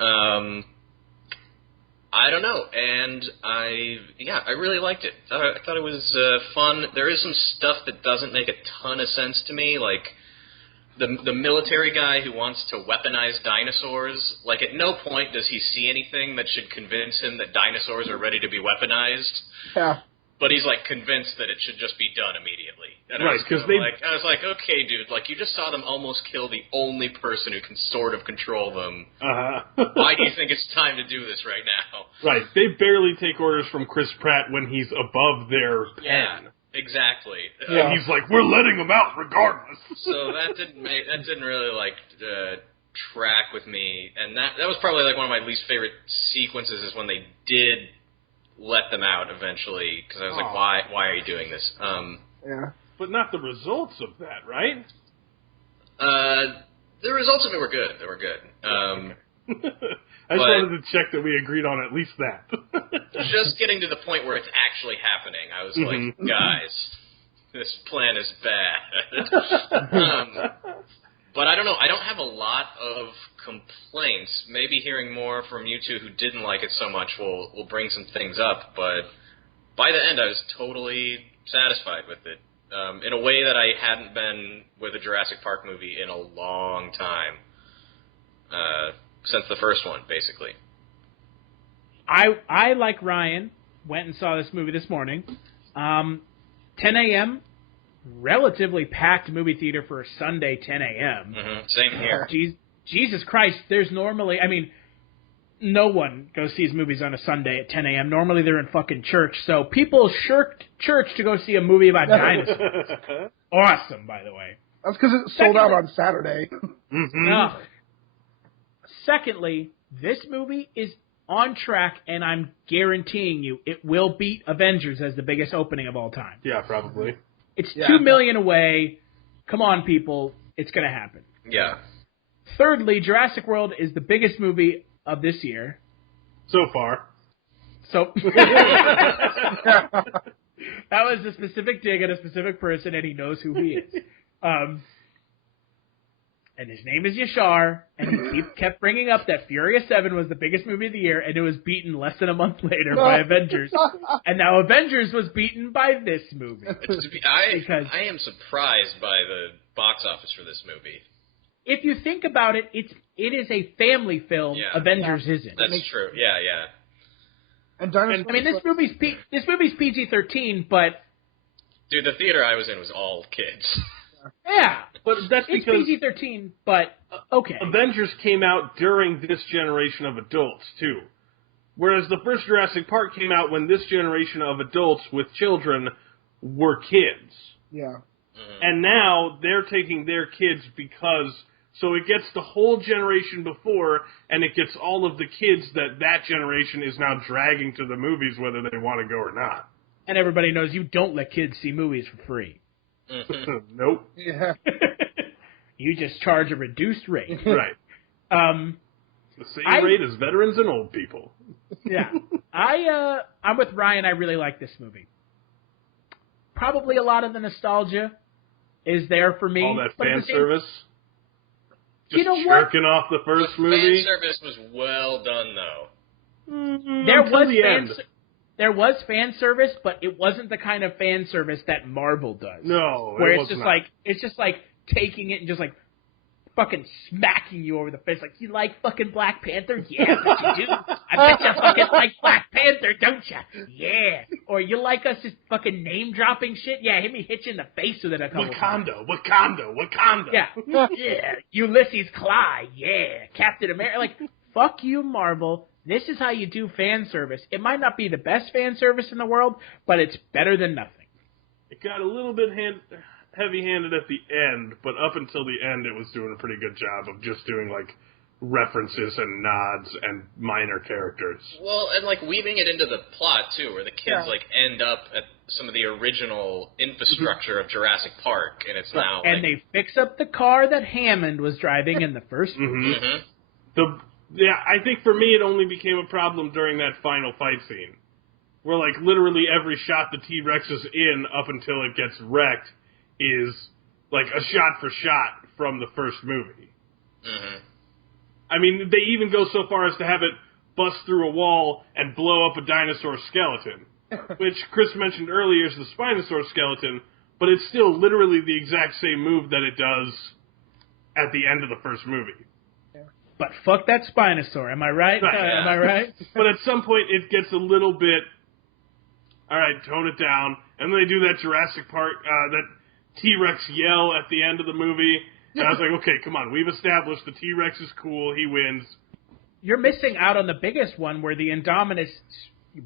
I don't know, and I really liked it. I thought it was fun. There is some stuff that doesn't make a ton of sense to me, like the military guy who wants to weaponize dinosaurs. Like, at no point does he see anything that should convince him that dinosaurs are ready to be weaponized. Yeah. But he's, like, convinced that it should just be done immediately. And right, because I was like, okay, dude, like, you just saw them almost kill the only person who can sort of control them. Why do you think it's time to do this right now? Right, they barely take orders from Chris Pratt when he's above their pen. Exactly. And he's like, we're letting him out regardless. So that didn't really, like, track with me. And that was probably, like, one of my least favorite sequences is when they did let them out eventually, because I was like, why are you doing this? Yeah. But not the results of that, right? The results of it were good. They were good. I just wanted to check that we agreed on at least that. Just getting to the point where it's actually happening, I was like, guys, this plan is bad. But I don't know. I don't have a lot of complaints. Maybe hearing more from you two who didn't like it so much will bring some things up. But by the end, I was totally satisfied with it in a way that I hadn't been with a Jurassic Park movie in a long time, since the first one, basically. I like Ryan, went and saw this movie this morning. 10 a.m., relatively packed movie theater for a Sunday 10 a.m. Mm-hmm. Same here. Jesus Christ, there's normally, I mean, no one goes sees movies on a Sunday at 10 a.m. Normally they're in fucking church, so people shirked church to go see a movie about dinosaurs. Awesome, by the way. That's because it sold out on Saturday. Mm-hmm. Secondly, this movie is on track, and I'm guaranteeing you it will beat Avengers as the biggest opening of all time. Yeah, probably. It's $2 million away. Come on, people. It's going to happen. Yeah. Thirdly, Jurassic World is the biggest movie of this year. So far. So that was a specific dig at a specific person, and he knows who he is. And his name is Yashar, and he kept bringing up that Furious 7 was the biggest movie of the year, and it was beaten less than a month later by Avengers. And now Avengers was beaten by this movie. I am surprised by the box office for this movie. If you think about it, it is a family film. Yeah. Avengers isn't. That's true. Yeah. And dinosaurs. I mean, this movie's PG-13, but dude, the theater I was in was all kids. Yeah, but that's it's because PG-13, but okay. Avengers came out during this generation of adults, too. Whereas the first Jurassic Park came out when this generation of adults with children were kids. Yeah. Mm-hmm. And now they're taking their kids so it gets the whole generation before, and it gets all of the kids that generation is now dragging to the movies, whether they want to go or not. And everybody knows you don't let kids see movies for free. Mm-hmm. Nope. Yeah. You just charge a reduced rate. Right. The same rate as veterans and old people. Yeah. I'm with Ryan. I really like this movie. Probably a lot of the nostalgia is there for me. All that fan service. Just you know jerking off the first movie. Fan service was well done, though. There was the end. there was fan service, but it wasn't the kind of fan service that Marvel does. No, where it it's just was like it's just like taking it and just like fucking smacking you over the face. Like, you like fucking Black Panther? Yeah, but you do. I bet you fucking like Black Panther, don't you? Yeah. Or you like us just fucking name dropping shit? Yeah, hit you in the face with it a couple times. Wakanda. Yeah. Yeah. Ulysses Claw. Yeah. Captain America. Like, fuck you, Marvel. This is how you do fan service. It might not be the best fan service in the world, but it's better than nothing. It got a little bit heavy-handed at the end, but up until the end, it was doing a pretty good job of just doing, like, references and nods and minor characters. Well, and, like, weaving it into the plot, too, where the kids, like, end up at some of the original infrastructure of Jurassic Park, and it's now, and they fix up the car that Hammond was driving in the first movie. Yeah, I think for me it only became a problem during that final fight scene, where, like, literally every shot the T-Rex is in up until it gets wrecked is, like, a shot-for-shot from the first movie. I mean, they even go so far as to have it bust through a wall and blow up a dinosaur skeleton, which Chris mentioned earlier is the Spinosaur skeleton, but it's still literally the exact same move that it does at the end of the first movie. But fuck that Spinosaur, am I right? Yeah. Am I right? But at some point it gets a little bit, alright, tone it down, and then they do that Jurassic Park, that T-Rex yell at the end of the movie, and I was like, okay, come on, we've established the T-Rex is cool, he wins. You're missing out on the biggest one where the Indominus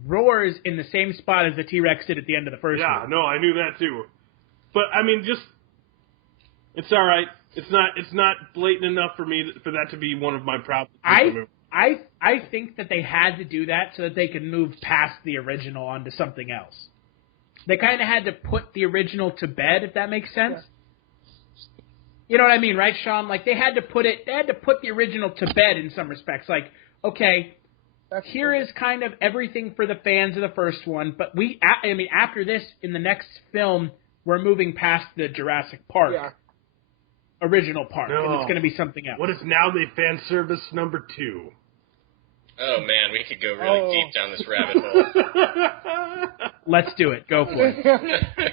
roars in the same spot as the T-Rex did at the end of the first movie. No, I knew that too. But, I mean, just, it's alright. It's not blatant enough for me for that to be one of my problems. I think that they had to do that so that they could move past the original onto something else. They kind of had to put the original to bed, if that makes sense. Yeah. You know what I mean, right, Sean? Like, they had to put the original to bed in some respects. Like, okay, here is kind of everything for the fans of the first one, but after this, in the next film, we're moving past the Jurassic Park. Yeah. Original part, and it's going to be something else. What is now the fan service number 2? Oh man, we could go really deep down this rabbit hole. Let's do it. Go for it.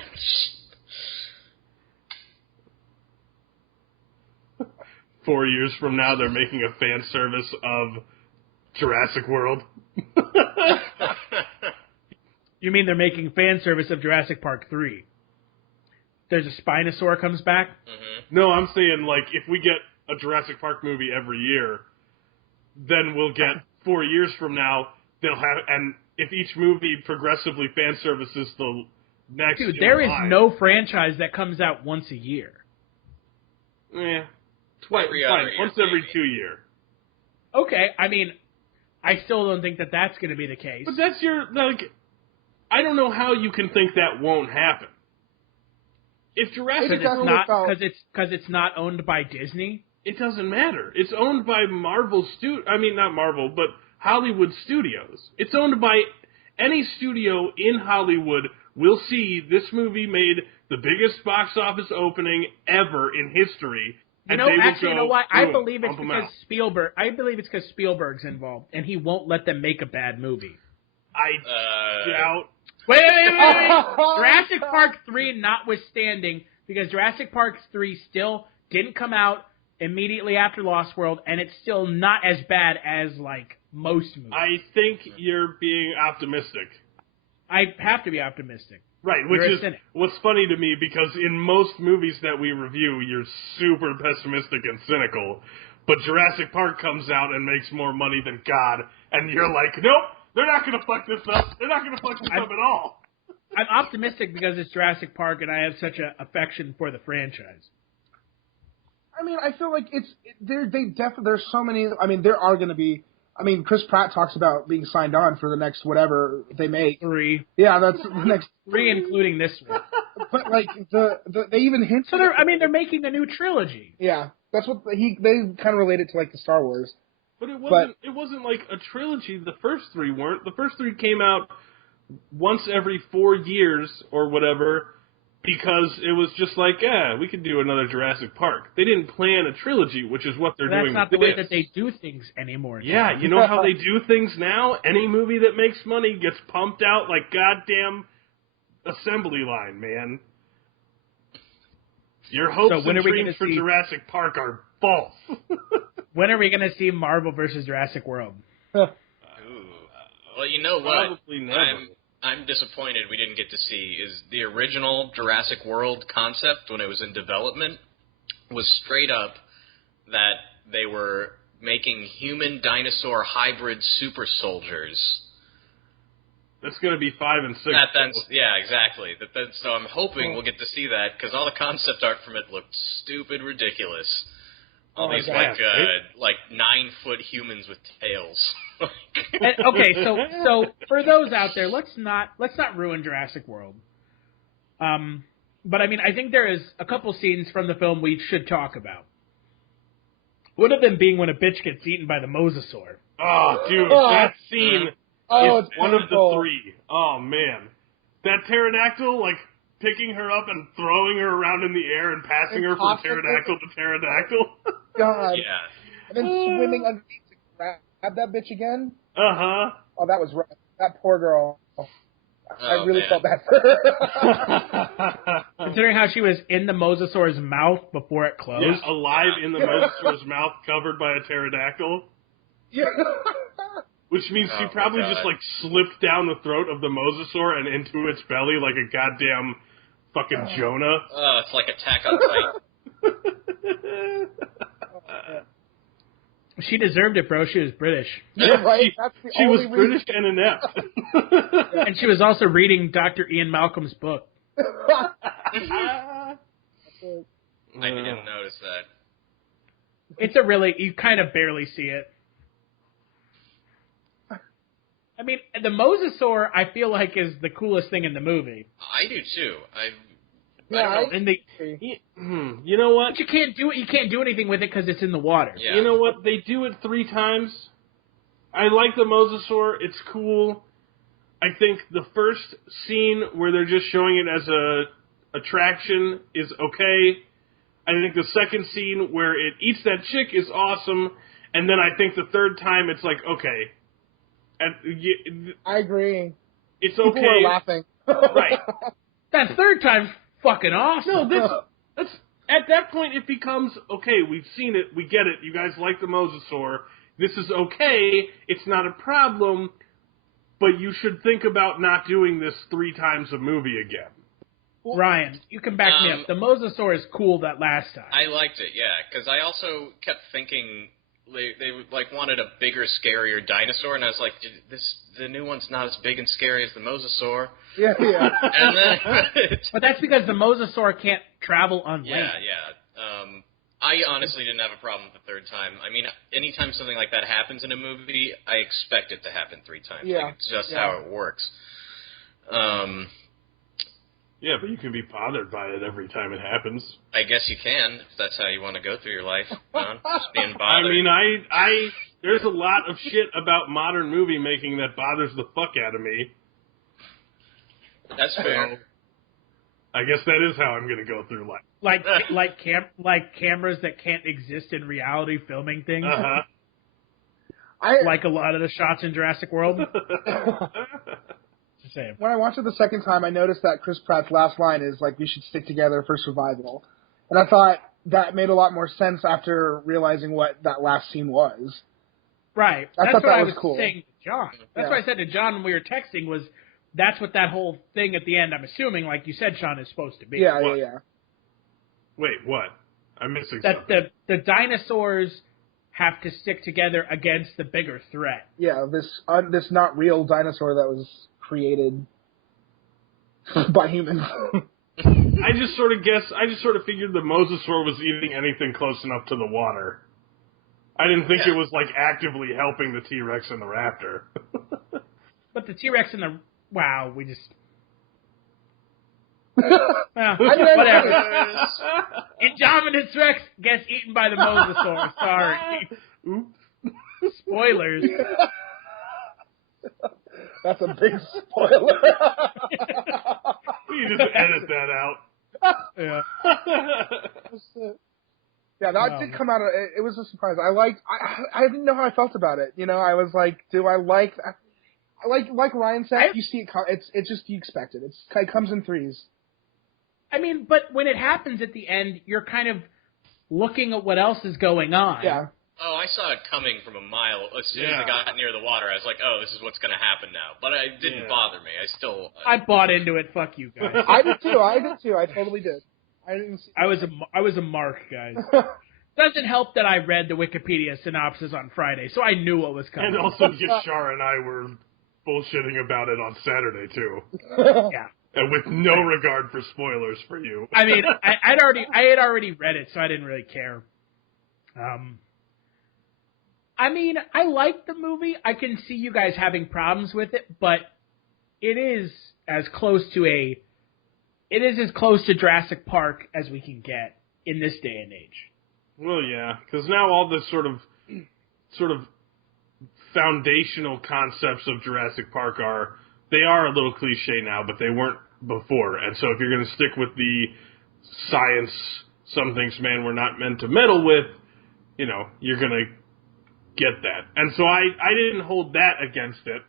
4 years from now, they're making a fan service of Jurassic World. You mean they're making fan service of Jurassic Park 3? There's a Spinosaur comes back? No, I'm saying, like, if we get a Jurassic Park movie every year, then we'll get 4 years from now, they'll have, and if each movie progressively fan services the next. Dude, there is no franchise that comes out once a year. Yeah. Once every 2 year. Okay, I mean, I still don't think that that's going to be the case. But that's I don't know how you can think that won't happen. If Jurassic World, because it's not owned by Disney. It doesn't matter. It's owned by not Marvel, but Hollywood Studios. It's owned by any studio in Hollywood. Will see this movie made the biggest box office opening ever in history. You know what? I believe it's because Spielberg. I believe it's because Spielberg's involved, and he won't let them make a bad movie. I doubt. Wait. Jurassic Park 3 notwithstanding, because Jurassic Park 3 still didn't come out immediately after Lost World, and it's still not as bad as, like, most movies. I think you're being optimistic. I have to be optimistic. Right, which is what's funny to me, because in most movies that we review, you're super pessimistic and cynical, but Jurassic Park comes out and makes more money than God, and you're like, nope! They're not going to fuck this up. They're not going to fuck this up at all. I'm optimistic because it's Jurassic Park and I have such an affection for the franchise. I mean, I feel like there's so many. I mean, there are going to be. I mean, Chris Pratt talks about being signed on for the next whatever they make. 3. Yeah, that's the next 3, including this one. But like they even hint. So they're making a new trilogy. Yeah, that's what they kind of relate it to, like the Star Wars. But it wasn't like a trilogy. The first 3 weren't. The first 3 came out once every 4 years or whatever because it was just like, yeah, we could do another Jurassic Park. They didn't plan a trilogy, which is what they're doing. That's not the way that they do things anymore. Yeah, you know how they do things now? Any movie that makes money gets pumped out like goddamn assembly line, man. Your hopes and dreams for Jurassic Park are false. When are we going to see Marvel versus Jurassic World? Well, you know what? Probably never. I'm disappointed we didn't get to see is the original Jurassic World concept when it was in development was straight up that they were making human dinosaur hybrid super soldiers. That's going to be 5 and 6. Yeah, exactly. So I'm hoping we'll get to see that because all the concept art from it looked stupid ridiculous. All these like 9-foot humans with tails. Okay, so for those out there, let's not ruin Jurassic World. But I mean, I think there is a couple scenes from the film we should talk about. One of them being when a bitch gets eaten by the mosasaur. Oh, dude, that scene is it's one painful. of the 3. Oh man, that pterodactyl picking her up and throwing her around in the air and passing her from pterodactyl to pterodactyl. God. Yeah. And then swimming underneath to grab that bitch again. Uh-huh. Oh, that was rough. That poor girl. I really man. felt bad for her. Considering how she was in the mosasaur's mouth before it closed. Yeah, alive in the mosasaur's mouth, covered by a pterodactyl. Yeah. Which means she probably God. just slipped down the throat of the mosasaur and into its belly like a goddamn fucking Jonah. Oh, it's like Attack on Titan. She deserved it, bro. She was British. You're right. That's the She was only British and inept. And she was also reading Dr. Ian Malcolm's book. I didn't notice that. It's you kind of barely see it. I mean, the mosasaur, I feel like, is the coolest thing in the movie. I do too. You know what? But you can't do anything with it because it's in the water. Yeah. You know what? They do it 3 times. I like the mosasaur. It's cool. I think the first scene where they're just showing it as a attraction is okay. I think the second scene where it eats that chick is awesome. And then I think the third time it's like, okay. And I agree. It's People okay. are laughing. Right. That third time's fucking awesome. No, that's at that point it becomes, okay, we've seen it, we get it, you guys like the mosasaur, this is okay, it's not a problem, but you should think about not doing this 3 times a movie again. Ryan, you can back me up. The mosasaur is cool that last time. I liked it, yeah, because I also kept thinking they wanted a bigger, scarier dinosaur, and I was like, the new one's not as big and scary as the mosasaur. Yeah. And then, but that's because the mosasaur can't travel on land. Yeah. I honestly didn't have a problem with the third time. I mean, anytime something like that happens in a movie, I expect it to happen 3 times. Yeah. It's just how it works. Yeah, but you can be bothered by it every time it happens. I guess you can, if that's how you want to go through your life, John. Just being bothered. I mean, there's a lot of shit about modern movie making that bothers the fuck out of me. That's fair. I guess that is how I'm going to go through life. Like cameras that can't exist in reality filming things. Uh-huh. Like a lot of the shots in Jurassic World. When I watched it the second time, I noticed that Chris Pratt's last line is we should stick together for survival. And I thought that made a lot more sense after realizing what that last scene was. Right. I That's thought what that I was was cool. saying to John. That's what I said to John when we were texting was that's what that whole thing at the end, I'm assuming, like you said, Sean, is supposed to be. Yeah. Wait, what? I'm missing that something. the dinosaurs have to stick together against the bigger threat. Yeah, this not real dinosaur that was created by humans. I just sort of figured the mosasaur was eating anything close enough to the water. I didn't think it was actively helping the T-Rex and the raptor. But the T-Rex and the we just whatever. Indominus Rex gets eaten by the mosasaur. Sorry. Oops. Spoilers. That's a big spoiler. We just edit that out. Yeah. Yeah, that did come out. It was a surprise. I didn't know how I felt about it. You know, I was like, do I like? Like Ryan said, you see it. It's just you expect it. It comes in threes. I mean, but when it happens at the end, you're kind of looking at what else is going on. Yeah. Oh, I saw it coming from a mile. As soon as I got near the water, I was like, oh, this is what's going to happen now. But it didn't bother me. I bought into it. Fuck you guys. I did too. I totally did. I was a mark, guys. Doesn't help that I read the Wikipedia synopsis on Friday, so I knew what was coming. And also, Yashar and I were bullshitting about it on Saturday too. Yeah. And with no regard for spoilers for you. I mean, I had already read it, so I didn't really care. I mean, I like the movie. I can see you guys having problems with it, but it is as close to Jurassic Park as we can get in this day and age. Well, yeah, because now all the sort of foundational concepts of Jurassic Park are a little cliche now, but they weren't before. And so if you're going to stick with the science, some things, man, we're not meant to meddle with, you know, you're going to get that. And so I didn't hold that against it.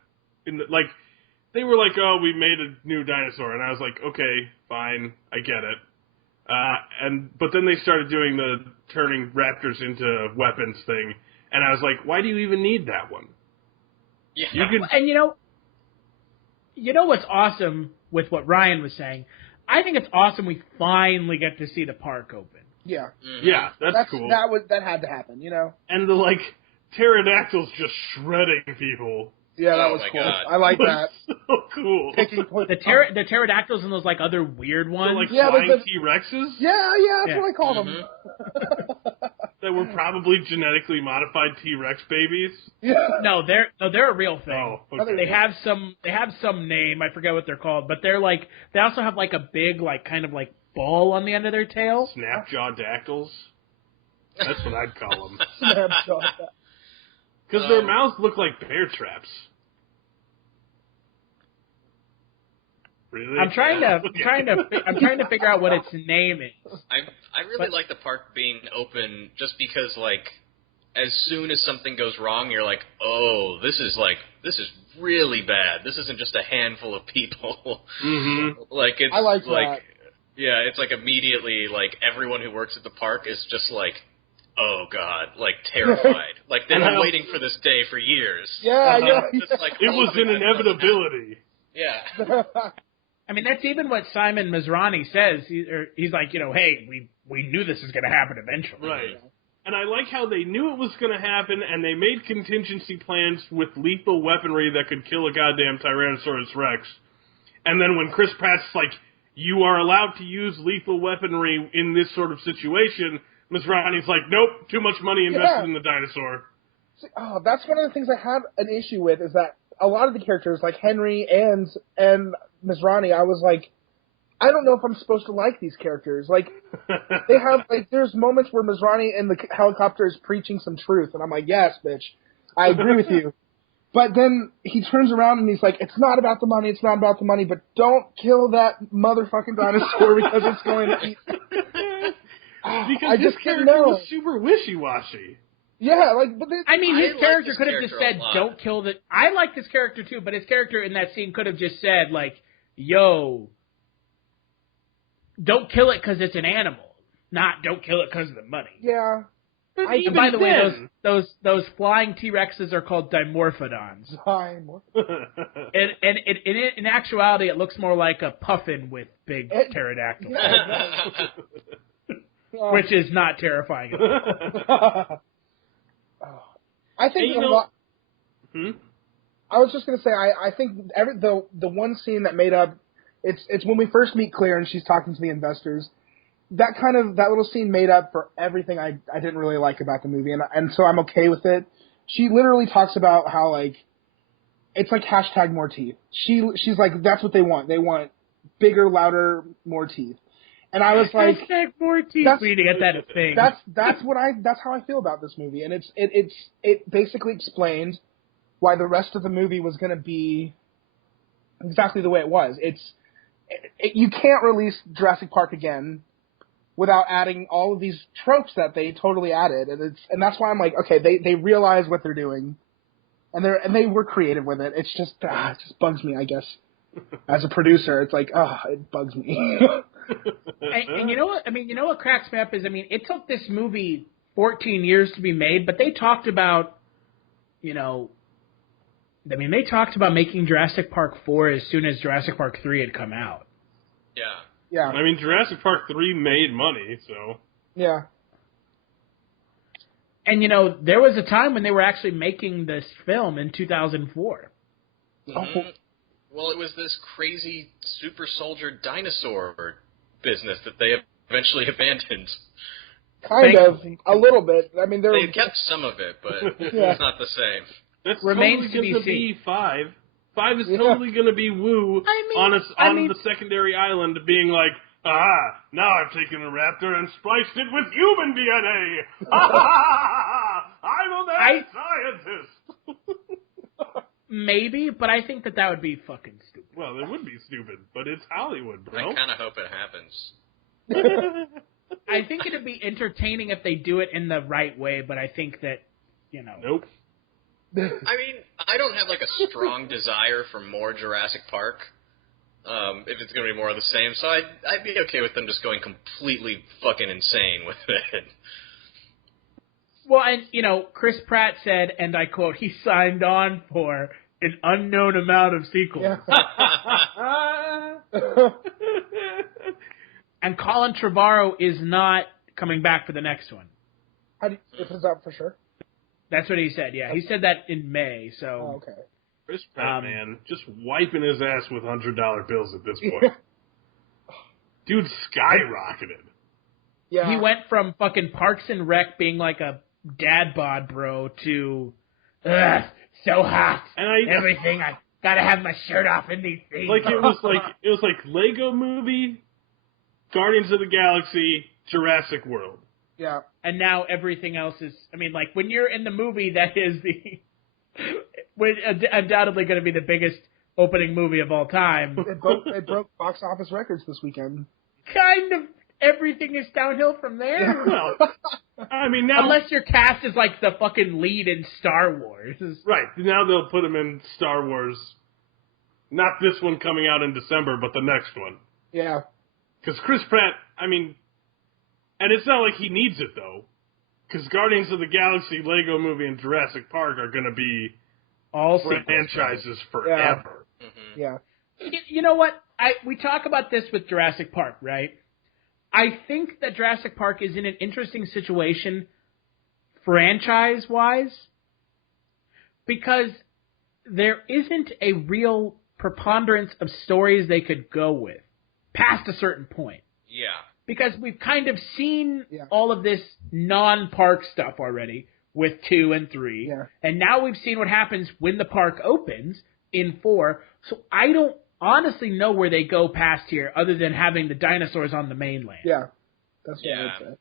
They were like, oh, we made a new dinosaur. And I was like, okay, fine, I get it. But then they started doing the turning raptors into weapons thing. And I was like, why do you even need that one? Yeah. And you know what's awesome with what Ryan was saying? I think it's awesome we finally get to see the park open. Yeah. Mm-hmm. Yeah, that's cool. That had to happen, you know? And the, pterodactyls just shredding people. Yeah, that was cool. God. I like that. So cool. The pterodactyls and those, other weird ones. Flying T-Rexes? Yeah, that's what I call them. That were probably genetically modified T-Rex babies? Yeah. No, they're a real thing. Oh, okay. They have some name, I forget what they're called, but they're they also have a big ball on the end of their tail. Snapjaw dactyls? That's what I'd call them. Snapjaw. Because their mouths look like bear traps. Really? I'm trying to figure out what its name is. I really like the park being open just because as soon as something goes wrong, you're like, oh, this is really bad. This isn't just a handful of people. Mm-hmm. It's I like that. Yeah, it's immediately everyone who works at the park is just oh God, terrified. They've been waiting for this day for years. Yeah, It's it was an inevitability. Yeah. I mean, that's even what Simon Masrani says. He's like, hey, we knew this was going to happen eventually. Right. And I like how they knew it was going to happen, and they made contingency plans with lethal weaponry that could kill a goddamn Tyrannosaurus Rex. And then when Chris Pratt's like, you are allowed to use lethal weaponry in this sort of situation, Masrani's like, nope, too much money invested in the dinosaur. See, that's one of the things I had an issue with, is that a lot of the characters, like Henry and Masrani, I was like, I don't know if I'm supposed to like these characters. They have, there's moments where Masrani in the helicopter is preaching some truth, and I'm like, yes, bitch, I agree with you. But then he turns around and he's like, it's not about the money, but don't kill that motherfucking dinosaur because it's going to eat. Because this character was super wishy-washy. Yeah, his character could have just said, don't kill the... I like this character too, but his character in that scene could have just said, yo, don't kill it because it's an animal, not don't kill it because of the money. Yeah. And by the way, those flying T-Rexes are called dimorphodons. And in actuality, it looks more like a puffin with big pterodactyls. Which is not terrifying at all. I think I was just going to say, I think the one scene that made up, it's when we first meet Claire and she's talking to the investors. That little scene made up for everything I didn't really like about the movie, and so I'm okay with it. She literally talks about how it's hashtag more teeth. She's like, that's what they want. They want bigger, louder, more teeth. And I was like, hashtag more teeth. We need to get that a thing. That's how I feel about this movie, and it basically explains why the rest of the movie was going to be exactly the way it was. You can't release Jurassic Park again without adding all of these tropes that they totally added, and that's why I'm like, okay, they realize what they're doing, and they were creative with it. It's just it just bugs me, I guess. As a producer, it's like, it bugs me. and you know what? I mean, you know what cracks me up is, I mean, it took this movie 14 years to be made, but they talked about, they talked about making Jurassic Park 4 as soon as Jurassic Park 3 had come out. Yeah. Yeah. I mean, Jurassic Park 3 made money, so... Yeah. And, there was a time when they were actually making this film in 2004. Mm-hmm. Well, it was this crazy super soldier dinosaur business that they eventually abandoned. Kind of. A little bit. I mean, they kept some of it, but it's not the same. That's remains totally to going to be 5. 5 is totally going to be Woo on the secondary island being like, now I've taken a raptor and spliced it with human DNA. I'm a mad scientist. Maybe, but I think that would be fucking stupid. Well, it would be stupid, but it's Hollywood, bro. I kind of hope it happens. I think it'd be entertaining if they do it in the right way, but I think that, Nope. I mean, I don't have, a strong desire for more Jurassic Park, if it's going to be more of the same, so I'd be okay with them just going completely fucking insane with it. Well, and, Chris Pratt said, and I quote, he signed on for an unknown amount of sequels. Yeah. And Colin Trevorrow is not coming back for the next one. This is up for sure? That's what he said, yeah. He said that in May, so... Oh, okay. Chris Pratt, man, just wiping his ass with $100 bills at this point. Dude skyrocketed. Yeah. He went from fucking Parks and Rec being like a dad bod bro to, so hot. And everything, I gotta have my shirt off in these things. It was like Lego Movie, Guardians of the Galaxy, Jurassic World. Yeah. And now everything else is, when you're in the movie that is undoubtedly going to be the biggest opening movie of all time. It broke box office records this weekend. Kind of everything is downhill from there. Well, I mean, now... Unless your cast is like the fucking lead in Star Wars. Right. Now they'll put him in Star Wars. Not this one coming out in December, but the next one. Yeah. Because Chris Pratt, and it's not like he needs it, though. Because Guardians of the Galaxy, Lego Movie, and Jurassic Park are going to be all franchises forever. Yeah. You know what? We talk about this with Jurassic Park, right? I think that Jurassic Park is in an interesting situation franchise-wise because there isn't a real preponderance of stories they could go with past a certain point. Yeah. Because we've kind of seen all of this non-park stuff already with 2 and 3. Yeah. And now we've seen what happens when the park opens in 4. So I don't honestly know where they go past here other than having the dinosaurs on the mainland. Yeah. That's what I would say.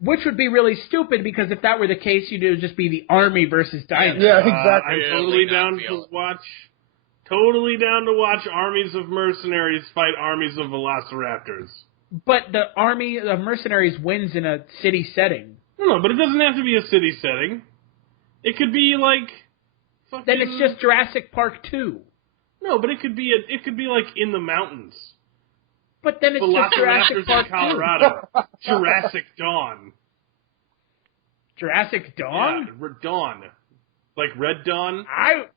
Which would be really stupid because if that were the case, it would just be the army versus dinosaurs. Yeah, exactly. I'm totally down to watch armies of mercenaries fight armies of velociraptors. But the army of mercenaries wins in a city setting. No, but it doesn't have to be a city setting. It could be like fucking... Then it's just Jurassic Park 2. No, but it could be like in the mountains. But then it's just Jurassic Park in Colorado. Jurassic Dawn. Jurassic Dawn? Yeah, Dawn. Like Red Dawn.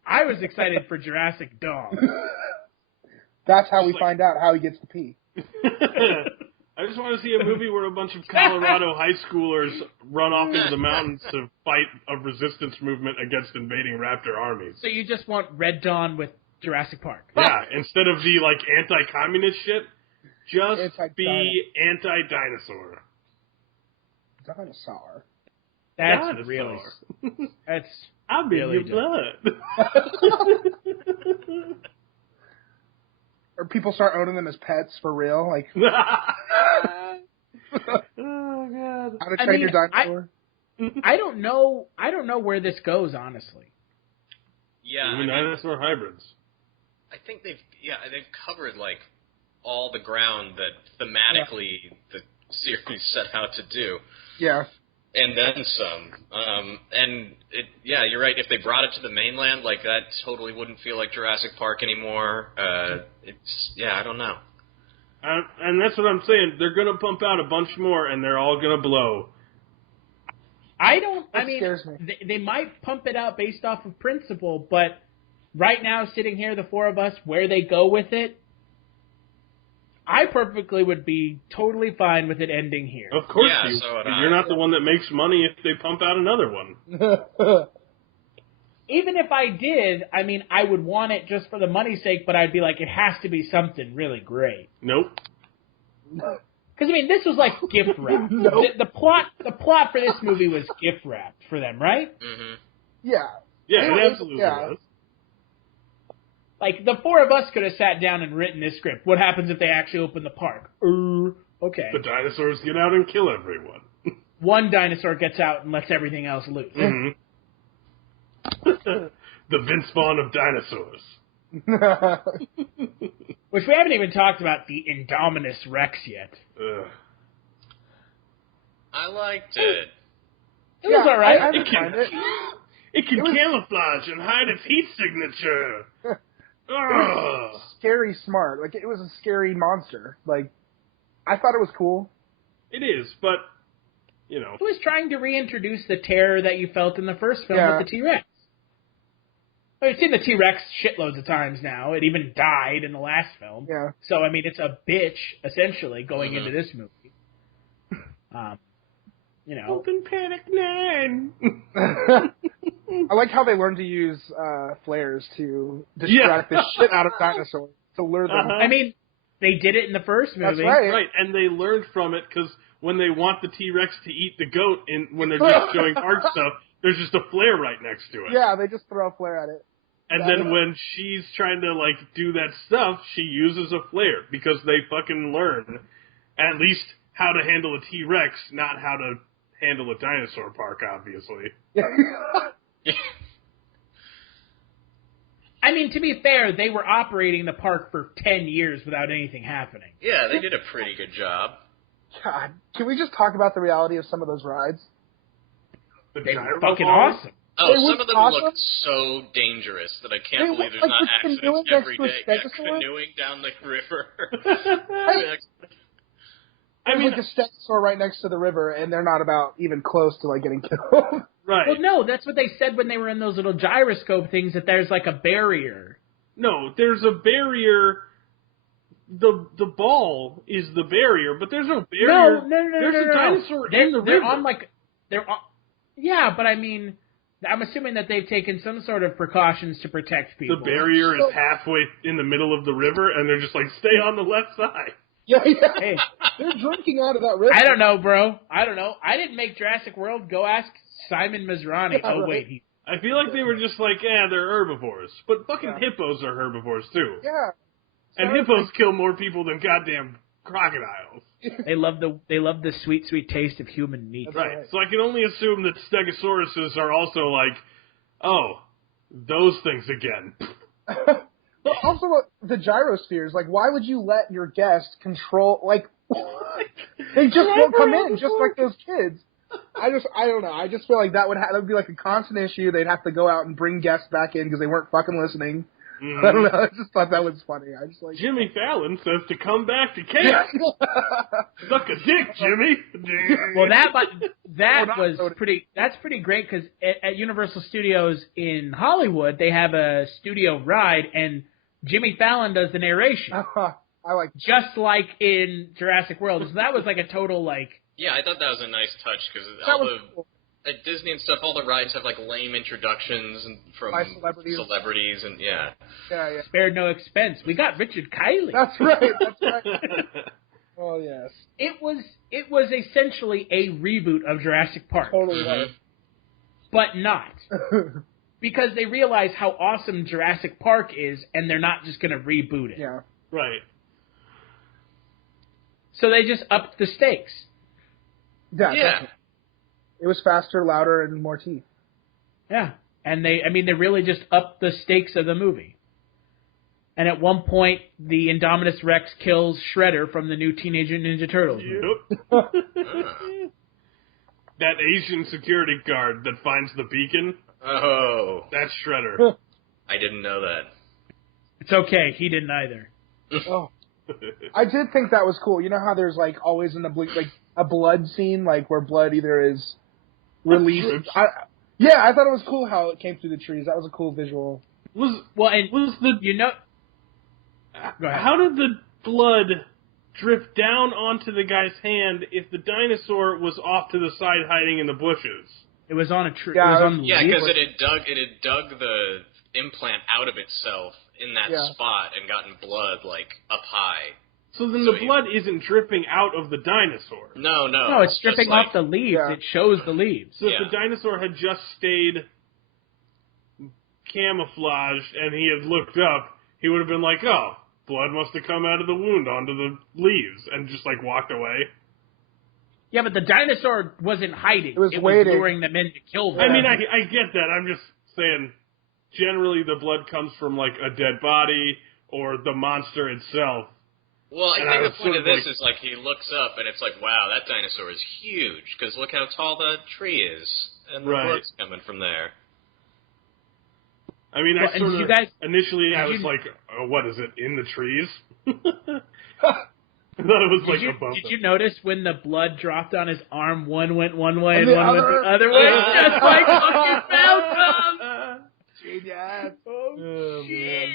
I was excited for Jurassic Dawn. That's how we find out how he gets to pee. I just want to see a movie where a bunch of Colorado high schoolers run off into the mountains to fight a resistance movement against invading raptor armies. So you just want Red Dawn with Jurassic Park? Yeah, instead of the anti-communist shit, just be anti-dinosaur. Dinosaur. That's Dinosaur. Really. That's. I'll be really in your blood. Or people start owning them as pets for real, like. Oh God! How to train your dinosaur. I don't know. I don't know where this goes, honestly. Yeah, dinosaur hybrids. I think they've covered all the ground that thematically the series set out to do. Yeah. And then some. You're right. If they brought it to the mainland, like, that totally wouldn't feel like Jurassic Park anymore. I don't know. And that's what I'm saying. They're going to pump out a bunch more, and they're all going to blow. Scares me. They might pump it out based off of principle, but right now, sitting here, the four of us, where they go with it, I perfectly would be totally fine with it ending here. Of course you're not the one that makes money if they pump out another one. Even if I did, I mean, I would want it just for the money's sake, but I'd be like, it has to be something really great. Nope. Because, I mean, this was like gift wrapped. Nope. The plot for this movie was gift wrapped for them, right? Mm-hmm. Yeah. Yeah, it absolutely was. Like, the four of us could have sat down and written this script. What happens if they actually open the park? Okay. The dinosaurs get out and kill everyone. One dinosaur gets out and lets everything else loose. Mm-hmm. The Vince Vaughn of dinosaurs. Which we haven't even talked about the Indominus Rex yet. Ugh. I liked it. It was all right. I didn't mind it. It can camouflage and hide its heat signature. It was scary smart. Like, it was a scary monster. Like, I thought it was cool. It is, but, you know. It was trying to reintroduce the terror that you felt in the first film with the T-Rex. I've seen the T-Rex shitloads of times now. It even died in the last film. Yeah. So, I mean, it's a bitch, essentially, going into this movie. You know. Open Panic 9! I like how they learned to use flares to distract the shit out of dinosaurs to lure them. I mean, they did it in the first movie. That's right. Right, and they learned from it because when they want the T-Rex to eat the goat when they're just showing park stuff, there's just a flare right next to it. Yeah, they just throw a flare at it. And then when she's trying to, like, do that stuff, she uses a flare because they fucking learn at least how to handle a T-Rex, not how to handle a dinosaur park, obviously. I mean, to be fair, they were operating the park for 10 years without anything happening. Yeah, they did a pretty good job. God, can we just talk about the reality of some of those rides? They were fucking awesome. Oh, some of them looked so dangerous that I can't believe there's not accidents every day. Yeah, canoeing down the river. I mean, like a stegosaur right next to the river, and they're not about even close to, like, getting killed. Right. Well, no, that's what they said when they were in those little gyroscope things, that there's, like, a barrier. No, there's a barrier. The ball is the barrier, but there's no barrier. No. There's a dinosaur in the river. They're on, like, yeah, but I mean, I'm assuming that they've taken some sort of precautions to protect people. The barrier is halfway in the middle of the river, and they're just like, stay on the left side. Yeah. Hey, they're drinking out of that river. I don't know, bro. I don't know. I didn't make Jurassic World. Go ask Simon Masrani. Wait. I feel like they were just like, they're herbivores. But fucking hippos are herbivores, too. Yeah. And hippos kill more people than goddamn crocodiles. They love the sweet, sweet taste of human meat. Right. So I can only assume that stegosauruses are also like, those things again. But also the gyrospheres, like, why would you let your guest control, like, they just won't come in, just like those kids. I don't know. I just feel like that would be like a constant issue. They'd have to go out and bring guests back in because they weren't fucking listening. Mm-hmm. I don't know. I just thought that was funny. I just like Jimmy Fallon says to come back to camp. Suck a dick, Jimmy. Well, that was pretty. That's pretty great because at Universal Studios in Hollywood, they have a studio ride, and Jimmy Fallon does the narration. I like just like in Jurassic World. So that was like a total like. Yeah, I thought that was a nice touch because cool. At Disney and stuff, all the rides have like lame introductions from celebrities, and yeah. Spared no expense. We got Richard Kiley. That's right. Oh yes. It was essentially a reboot of Jurassic Park. Totally right. But not. Because they realize how awesome Jurassic Park is, and they're not just going to reboot it. Yeah. Right. So they just upped the stakes. Yeah. It was faster, louder, and more teeth. Yeah. And they really just upped the stakes of the movie. And at one point, the Indominus Rex kills Shredder from the new Teenage Mutant Ninja Turtles movie. Yep. That Asian security guard that finds the beacon. Oh. That's Shredder. I didn't know that. It's okay. He didn't either. Oh. I did think that was cool. You know how there's like always in the like a blood scene, like where blood either is released. I thought it was cool how it came through the trees. That was a cool visual. Go ahead. How did the blood drift down onto the guy's hand if the dinosaur was off to the side hiding in the bushes? It was on a tree. Yeah, it was on the leaf. because it had dug the implant out of itself in that spot and gotten blood like up high. So then the blood isn't dripping out of the dinosaur. No. No, it's dripping off the leaves. Yeah. It shows the leaves. So if the dinosaur had just stayed camouflaged and he had looked up, he would have been like, oh, blood must have come out of the wound onto the leaves, and just like walked away. Yeah, but the dinosaur wasn't hiding. It was waiting. Luring them in to kill them. I mean, I get that. I'm just saying, generally the blood comes from like a dead body or the monster itself. Well, I think the point of this is like he looks up and it's like, wow, that dinosaur is huge because look how tall the tree is, and the blood's coming from there. I mean, initially I was like, oh, what is it, in the trees? I thought it was like above Did you notice when the blood dropped on his arm, one went one way and one went the other way? Just like fucking Malcolm! Genius. Oh, shit.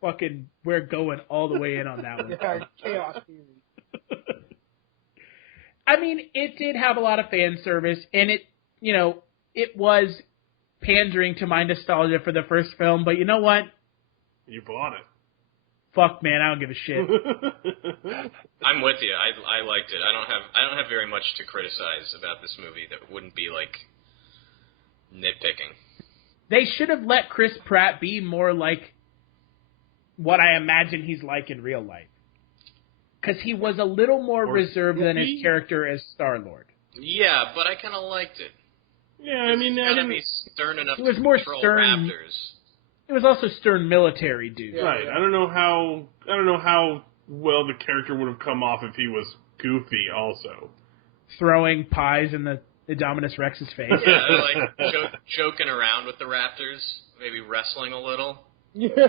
Fucking, we're going all the way in on that one. Yeah, chaos theory. I mean, it did have a lot of fan service, and it was pandering to my nostalgia for the first film, but you know what? You bought it. Fuck, man, I don't give a shit. I'm with you. I liked it. I don't have very much to criticize about this movie that wouldn't be like nitpicking. They should have let Chris Pratt be more like what I imagine he's like in real life. Because he was a little more reserved than his character as Star-Lord. Yeah, but I kind of liked it. Yeah, I mean, I didn't be stern enough it was to more control stern, raptors. It was also stern military dude. Right. I don't know how well the character would have come off if he was goofy also. Throwing pies in the Indominus Rex's face. Yeah, like joking around with the raptors, maybe wrestling a little. Yeah.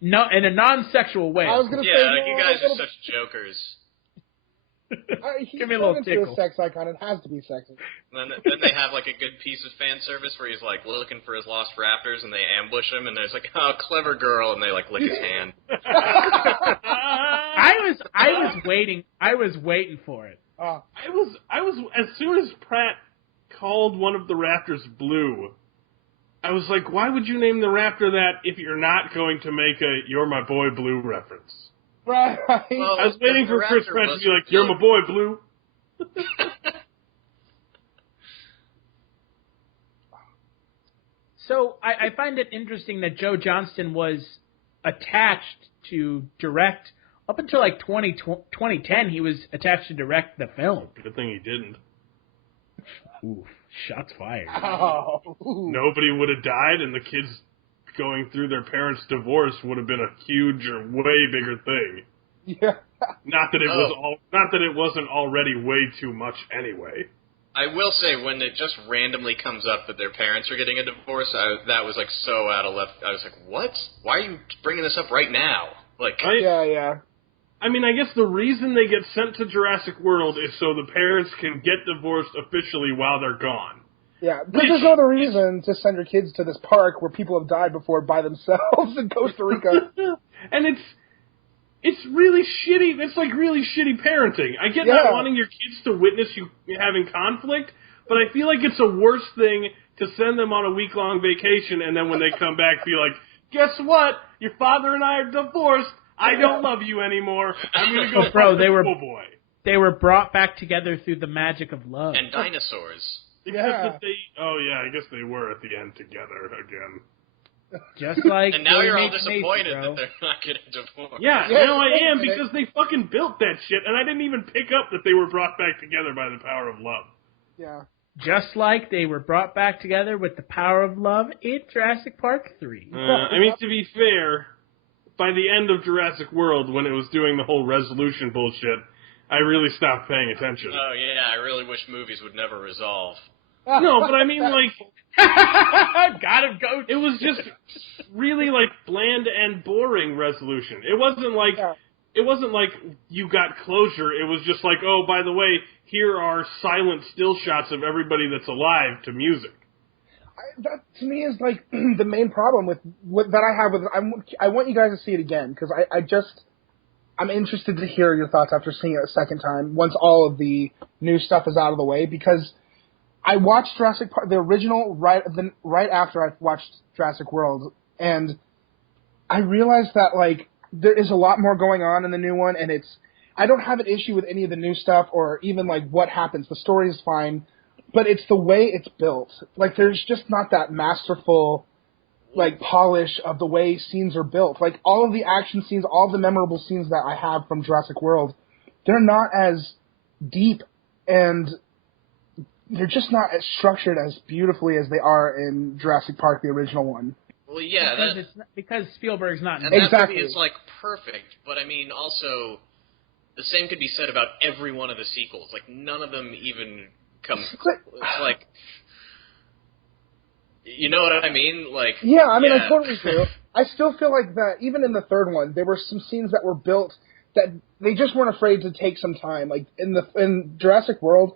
No, in a non-sexual way. I was gonna say, you guys are such jokers. Give me a little tickle. A sex icon. It has to be sexy. Then they have like a good piece of fan service where he's like looking for his lost raptors and they ambush him and there's like, oh, clever girl, and they like lick his hand. I was waiting for it. I was as soon as Pratt called one of the raptors Blue, I was like, why would you name the raptor that if you're not going to make a "You're my boy Blue" reference? Right. Well, I was waiting for Chris Pratt to be like, "You're my boy Blue." So I find it interesting that Joe Johnston was attached to direct up until like 2010. He was attached to direct the film. Good thing he didn't. Oof, shots fired. Oh. Nobody would have died, and the kids going through their parents' divorce would have been a huge or way bigger thing. Yeah. Not that it wasn't already way too much anyway. I will say, when it just randomly comes up that their parents are getting a divorce, that was like so out of left. I was like, what? Why are you bringing this up right now? Like, yeah. I mean, I guess the reason they get sent to Jurassic World is so the parents can get divorced officially while they're gone. Yeah, but there's no other reason to send your kids to this park where people have died before by themselves in Costa Rica. And it's really shitty. It's like really shitty parenting. I get not wanting your kids to witness you having conflict, but I feel like it's a worse thing to send them on a week-long vacation and then when they come back be like, guess what? Your father and I are divorced. I don't love you anymore. I'm going to go fight the boy. They were brought back together through the magic of love. And dinosaurs. Except that I guess they were at the end together again. Just like and now you're all disappointed that they're not getting divorced. Yeah, now I am because they fucking built that shit, and I didn't even pick up that they were brought back together by the power of love. Yeah. Just like they were brought back together with the power of love in Jurassic Park 3. I mean, to be fair, by the end of Jurassic World, when it was doing the whole resolution bullshit, I really stopped paying attention. Oh, yeah, I really wish movies would never resolve. No, but I mean, like... Gotta go. It was just really, like, bland and boring resolution. It wasn't like... Yeah. It wasn't like you got closure. It was just like, oh, by the way, here are silent still shots of everybody that's alive to music. That to me is like the main problem with that I have with. I want you guys to see it again because I'm interested to hear your thoughts after seeing it a second time once all of the new stuff is out of the way because I watched Jurassic Park, the original, right after I watched Jurassic World, and I realized that like. There is a lot more going on in the new one, and I don't have an issue with any of the new stuff or even, like, what happens. The story is fine, but it's the way it's built. Like, there's just not that masterful, like, polish of the way scenes are built. Like, all of the action scenes, all of the memorable scenes that I have from Jurassic World, they're not as deep, and they're just not as structured as beautifully as they are in Jurassic Park, the original one. Well, yeah, because Spielberg's not. And exactly. That movie is like perfect, but I mean, also the same could be said about every one of the sequels. Like none of them even come. It's like, you know what I mean? Like, yeah, I mean, I totally do. I still feel like that even in the third one, there were some scenes that were built that they just weren't afraid to take some time. Like in Jurassic World,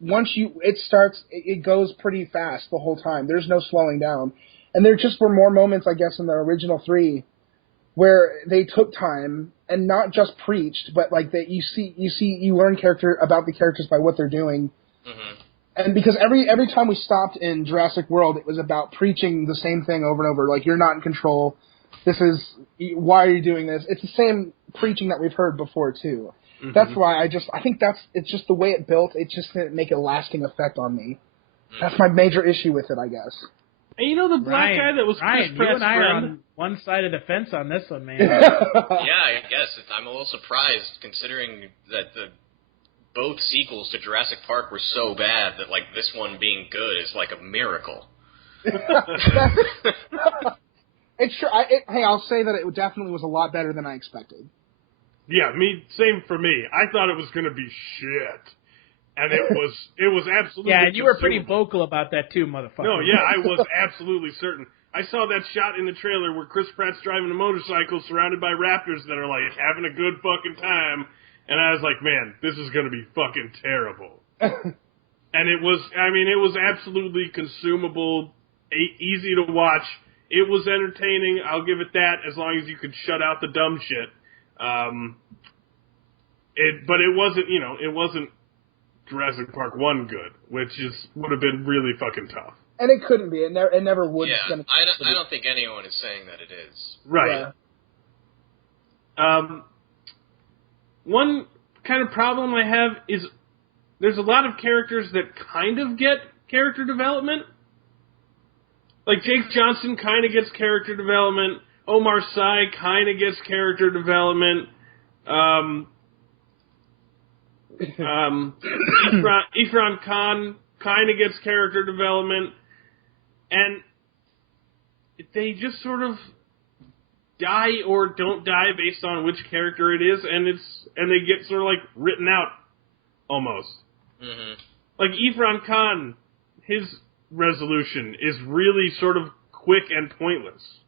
once it starts, it goes pretty fast the whole time. There's no slowing down. And there just were more moments, I guess, in the original 3 where they took time and not just preached, but like that you learn about the characters by what they're doing. Mm-hmm. And because every time we stopped in Jurassic World, it was about preaching the same thing over and over. Like, you're not in control. Why are you doing this? It's the same preaching that we've heard before too. Mm-hmm. That's why I think it's just the way it built. It just didn't make a lasting effect on me. Mm-hmm. That's my major issue with it, I guess. And you know the black guy that was Chris Pratt's you and I friend? are on one side of the fence on this one, man. Yeah, I guess. I'm a little surprised considering that both sequels to Jurassic Park were so bad that, like, this one being good is like a miracle. It's true. Hey, I'll say that it definitely was a lot better than I expected. Yeah, same for me. I thought it was going to be shit. And it was absolutely yeah, and you were pretty vocal about that too, motherfucker. No, yeah, I was absolutely certain. I saw that shot in the trailer where Chris Pratt's driving a motorcycle surrounded by raptors that are, like, having a good fucking time. And I was like, man, this is going to be fucking terrible. And it was absolutely consumable, easy to watch. It was entertaining, I'll give it that, as long as you could shut out the dumb shit. But it wasn't Jurassic Park 1 good, which would have been really fucking tough. And it couldn't be. It never would. Yeah, I don't think anyone is saying that it is. Right. Yeah. One kind of problem I have is there's a lot of characters that kind of get character development. Like Jake Johnson kind of gets character development. Omar Sy kind of gets character development. Irfan Khan kind of gets character development, and they just sort of die or don't die based on which character it is, and they get sort of like written out almost. Mm-hmm. Like Irfan Khan, his resolution is really sort of quick and pointless,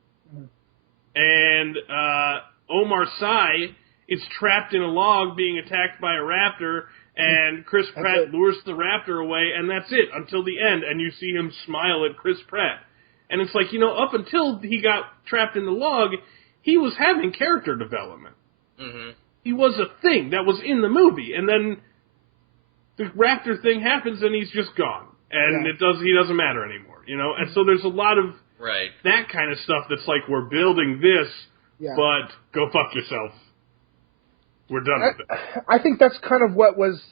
and Omar Sy is trapped in a log being attacked by a raptor, and Chris Pratt lures the raptor away, and that's it, until the end, and you see him smile at Chris Pratt. And it's like, up until he got trapped in the log, he was having character development. Mm-hmm. He was a thing that was in the movie, and then the raptor thing happens, and he's just gone. And he doesn't matter anymore, And so there's a lot of that kind of stuff that's like, we're building this, but go fuck yourself. We're done with it. I think that's kind of what was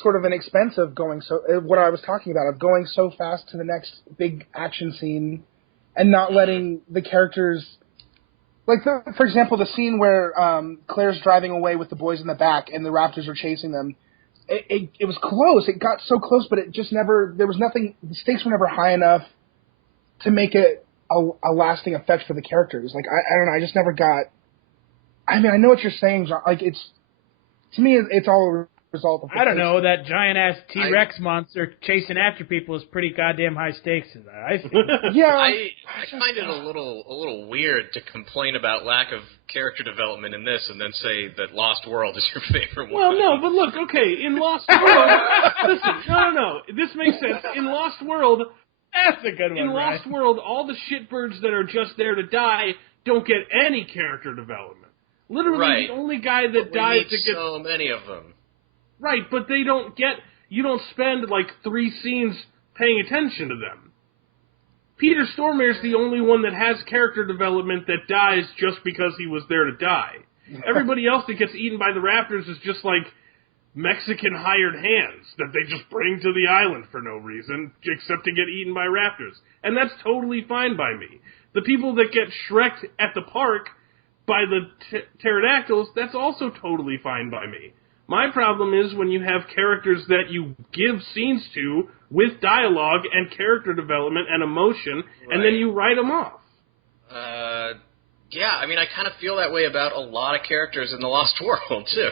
sort of an expense of what I was talking about, of going so fast to the next big action scene and not letting the characters, like, for example, the scene where Claire's driving away with the boys in the back and the raptors are chasing them. it was close. It got so close, but it just never. There was nothing. The stakes were never high enough to make it a lasting effect for the characters. Like I don't know. I just never got. I mean, I know what you're saying, John. Like to me, it's all a result of. I don't know, that giant ass T-Rex monster chasing after people is pretty goddamn high stakes. I think. Yeah, I find it a little weird to complain about lack of character development in this, and then say that Lost World is your favorite one. Well, no, but look, okay, in Lost World, listen, no, this makes sense. In Lost World, That's a good one. in Lost World, all the shitbirds that are just there to die don't get any character development. Literally, Right. the only guy that dies We that need gets so many of them. right, but they don't get. You don't spend like 3 scenes paying attention to them. Peter Stormare's the only one that has character development that dies just because he was there to die. Everybody else that gets eaten by the raptors is just like Mexican hired hands that they just bring to the island for no reason, except to get eaten by raptors. And that's totally fine by me. The people that get Shrek'd at the park by the pterodactyls, that's also totally fine by me. My problem is when you have characters that you give scenes to with dialogue and character development and emotion, and then you write them off. Yeah, I mean, I kind of feel that way about a lot of characters in The Lost World, too.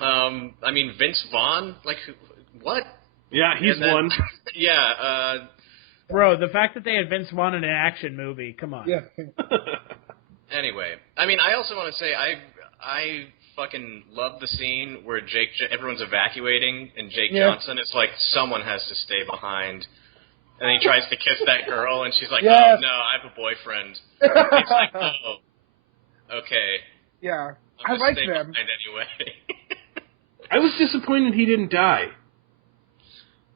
I mean, Vince Vaughn, like, what? Yeah, he's one. Yeah, Bro, the fact that they had Vince Vaughn in an action movie, come on. yeah. Anyway, I mean, I also want to say I fucking love the scene where everyone's evacuating, and Jake Johnson is like, someone has to stay behind. And then he tries to kiss that girl, and she's like, Yes. oh, no, I have a boyfriend. It's like, oh, okay. Yeah, I'm I gonna like stay them. behind anyway. I was disappointed he didn't die.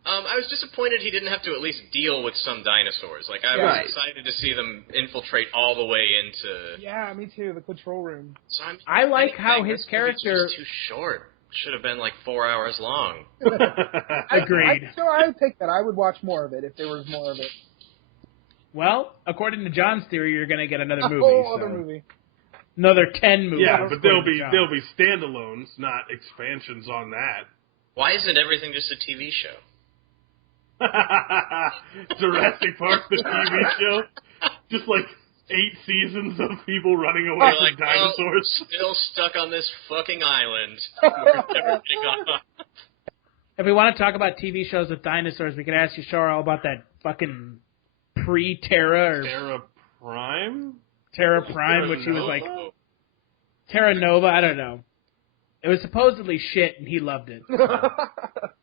I was disappointed he didn't have to at least deal with some dinosaurs. Like, I was excited to see them infiltrate all the way into... Yeah, me too. The control room. So I like how this his character... movie's just too short. Should have been like 4 hours long. Agreed. I would take that. I would watch more of it if there was more of it. Well, according to John's theory, you're going to get another movie. A whole so. other movie. Another 10 movies. Yeah, but there'll be John. standalones, not expansions on that. Why isn't everything just a TV show? Jurassic Park, the TV show, just like 8 seasons of people running away You're from like, dinosaurs. well, still stuck on this fucking island. We're never getting off. If we want to talk about TV shows with dinosaurs, we can ask Yashar all about that fucking pre-Terra or Terra Prime? Terra Prime, which he was like Terra Nova. I don't know. It was supposedly shit, and he loved it.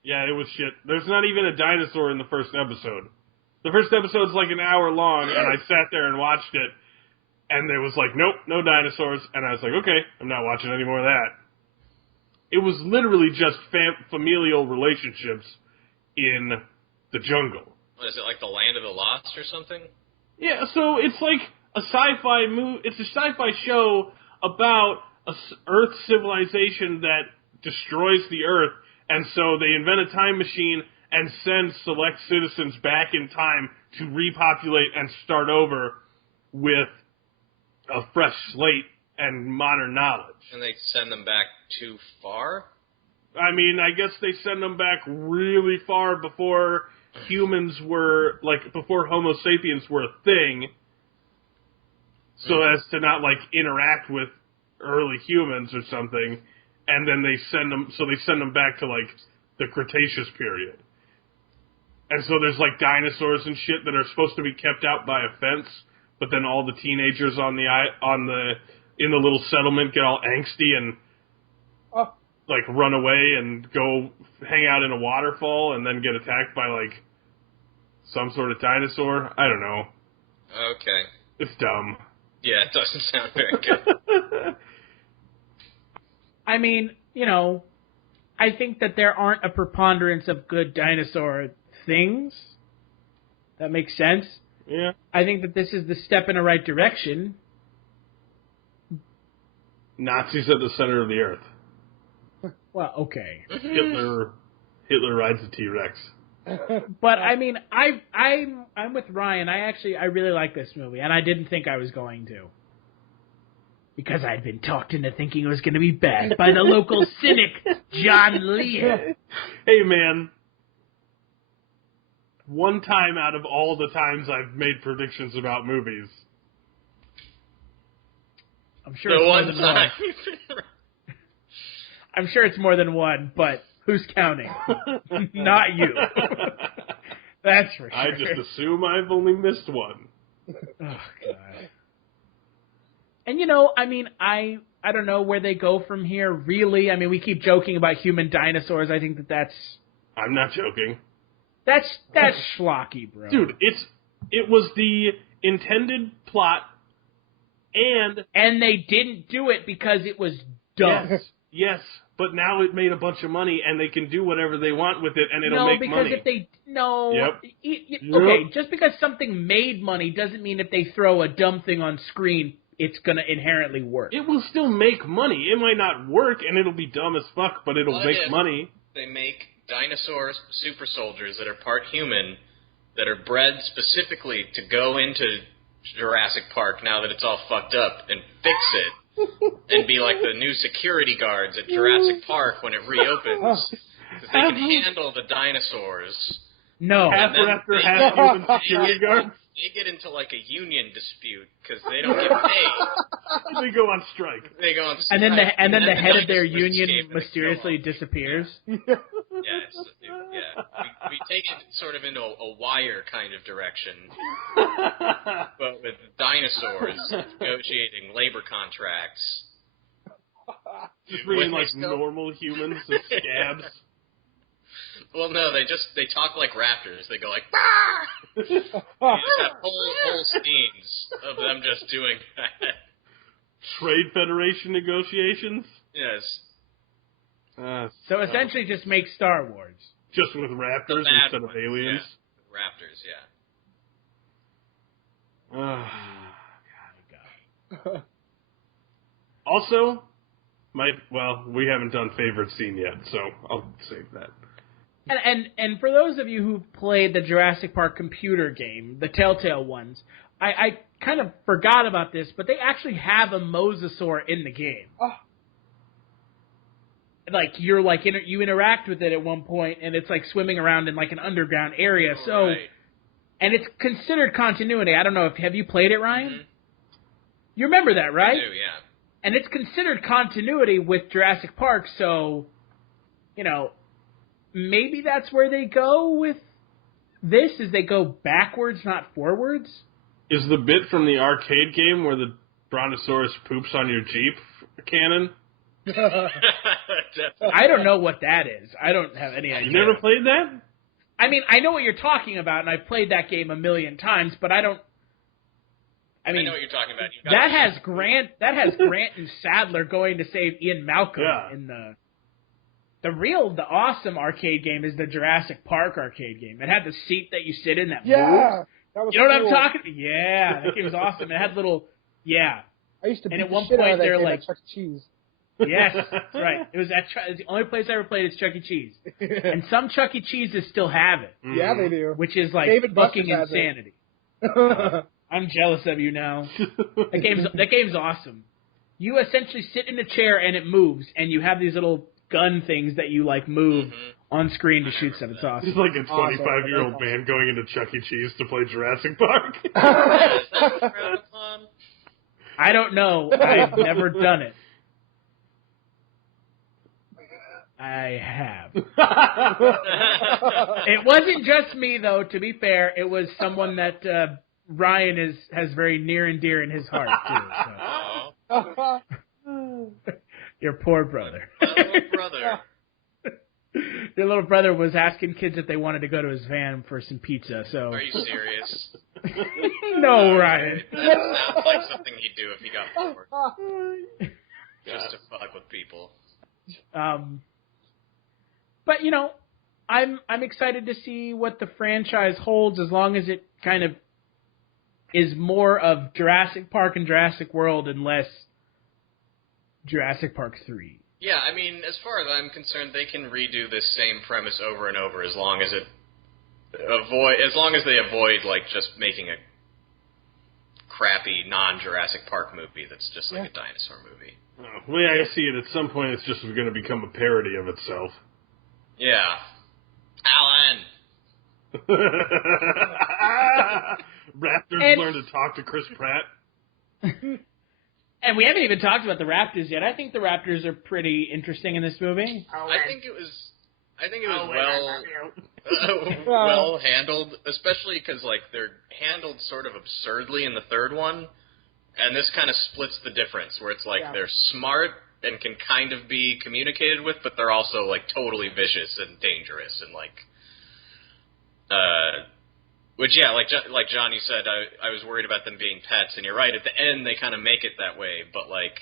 Yeah, it was shit. There's not even a dinosaur in the first episode. The first episode's like an hour long, and I sat there and watched it, and there was like, nope, no dinosaurs, and I was like, okay, I'm not watching any more of that. It was literally just familial relationships in the jungle. What is it, like the Land of the Lost or something? Yeah, so it's like a sci-fi it's a sci-fi show about a Earth civilization that destroys the Earth, and so they invent a time machine and send select citizens back in time to repopulate and start over with a fresh slate and modern knowledge. And they send them back too far? I mean, I guess they send them back really far before humans were, like, before Homo sapiens were a thing, so as to not, like, interact with early humans or something, and then they send them back to, like, the Cretaceous period. And so there's, like, dinosaurs and shit that are supposed to be kept out by a fence, but then all the teenagers in the little settlement get all angsty and, like, run away and go hang out in a waterfall and then get attacked by, like, some sort of dinosaur. I don't know. Okay. It's dumb. Yeah, it doesn't sound very good. I mean, you know, I think that there aren't a preponderance of good dinosaur things. That makes sense. Yeah. I think that this is the step in the right direction. Nazis at the center of the earth. Well, okay. Hitler rides a T-Rex. But I mean, I'm with Ryan. I really like this movie, and I didn't think I was going to. because I'd been talked into thinking it was going to be bad by the local cynic, John Lein. Hey, man. One time out of all the times I've made predictions about movies. I'm sure it's more than one. I'm sure it's more than one, but who's counting? Not you. That's for sure. I just assume I've only missed one. Oh, God. And, I mean, I don't know where they go from here, really. I mean, we keep joking about human dinosaurs. I think that's... I'm not joking. That's schlocky, bro. Dude, it was the intended plot, and they didn't do it because it was dumb. Yes, but now it made a bunch of money, and they can do whatever they want with it, and it'll make money. Okay, just because something made money doesn't mean if they throw a dumb thing on screen, it's gonna inherently work. It will still make money. It might not work, and it'll be dumb as fuck, but it'll make money. They make dinosaur super soldiers that are part human, that are bred specifically to go into Jurassic Park now that it's all fucked up and fix it, and be like the new security guards at Jurassic Park when it reopens. Because they can handle the dinosaurs. No. Half raptor, half human security guards? They get into like a union dispute because they don't get paid. They go on strike. And then the head of their union mysteriously disappears. Yes, yeah. We take it sort of into a Wire kind of direction, but with dinosaurs negotiating labor contracts. Just bringing like normal humans as scabs. Well, no, they talk like raptors. They go like, bah! You just have whole scenes of them just doing that. Trade Federation negotiations? Yes. So essentially just make Star Wars. Just with raptors instead of aliens? Yeah. Raptors, yeah. God. Also, we haven't done favorite scene yet, so I'll save that. And for those of you who played the Jurassic Park computer game, the Telltale ones, I kind of forgot about this, but they actually have a mosasaur in the game. Oh. Like you interact with it at one point, and it's like swimming around in like an underground area. Right. And it's considered continuity. I don't know have you played it, Ryan? Mm-hmm. You remember that, right? I do, yeah. And it's considered continuity with Jurassic Park, so maybe that's where they go with this, is they go backwards, not forwards. Is the bit from the arcade game where the Brontosaurus poops on your Jeep canon? I don't know what that is. I don't have any idea. You never played that? I mean, I know what you're talking about, and I've played that game a million times, but I don't... I mean, I know what you're talking about. That has Grant and Sadler going to save Ian Malcolm in the... The awesome arcade game is the Jurassic Park arcade game. It had the seat that you sit in that moves. That was you know cool. what I'm talking about? Yeah, that game was awesome. It had little, I used to beat and at the one shit out point of that they're game like, at Chuck E. Cheese. Yes, that's right. It was it's the only place I ever played is Chuck E. Cheese. And some Chuck E. Cheeses still have it. Yeah, they do. Which is like David fucking Buster's has insanity. I'm jealous of you now. That game's awesome. You essentially sit in a chair and it moves, and you have these little gun things that you like move on screen to shoot stuff. It's awesome. It's like a 25-year-old man going into Chuck E. Cheese to play Jurassic Park. I don't know. I've never done it. I have. It wasn't just me, though, to be fair. It was someone that Ryan has very near and dear in his heart, too. So. Your poor brother. Little brother. Your little brother was asking kids if they wanted to go to his van for some pizza. So. Are you serious? No, Ryan. That sounds like something he'd do if he got bored. Just to fuck with people. But I'm excited to see what the franchise holds, as long as it kind of is more of Jurassic Park and Jurassic World and less Jurassic Park 3. Yeah, I mean, as far as I'm concerned, they can redo this same premise over and over as long as they avoid like just making a crappy non-Jurassic Park movie that's just like a dinosaur movie. The way I see it, at some point it's just going to become a parody of itself. Yeah. Alan! Raptors learn to talk to Chris Pratt. And we haven't even talked about the Raptors yet. I think the Raptors are pretty interesting in this movie. I think it was well handled, especially because like they're handled sort of absurdly in the third one, and this kind of splits the difference where it's like they're smart and can kind of be communicated with, but they're also like totally vicious and dangerous and like, which like Johnny said, I was worried about them being pets, and you're right. At the end, they kind of make it that way, but like.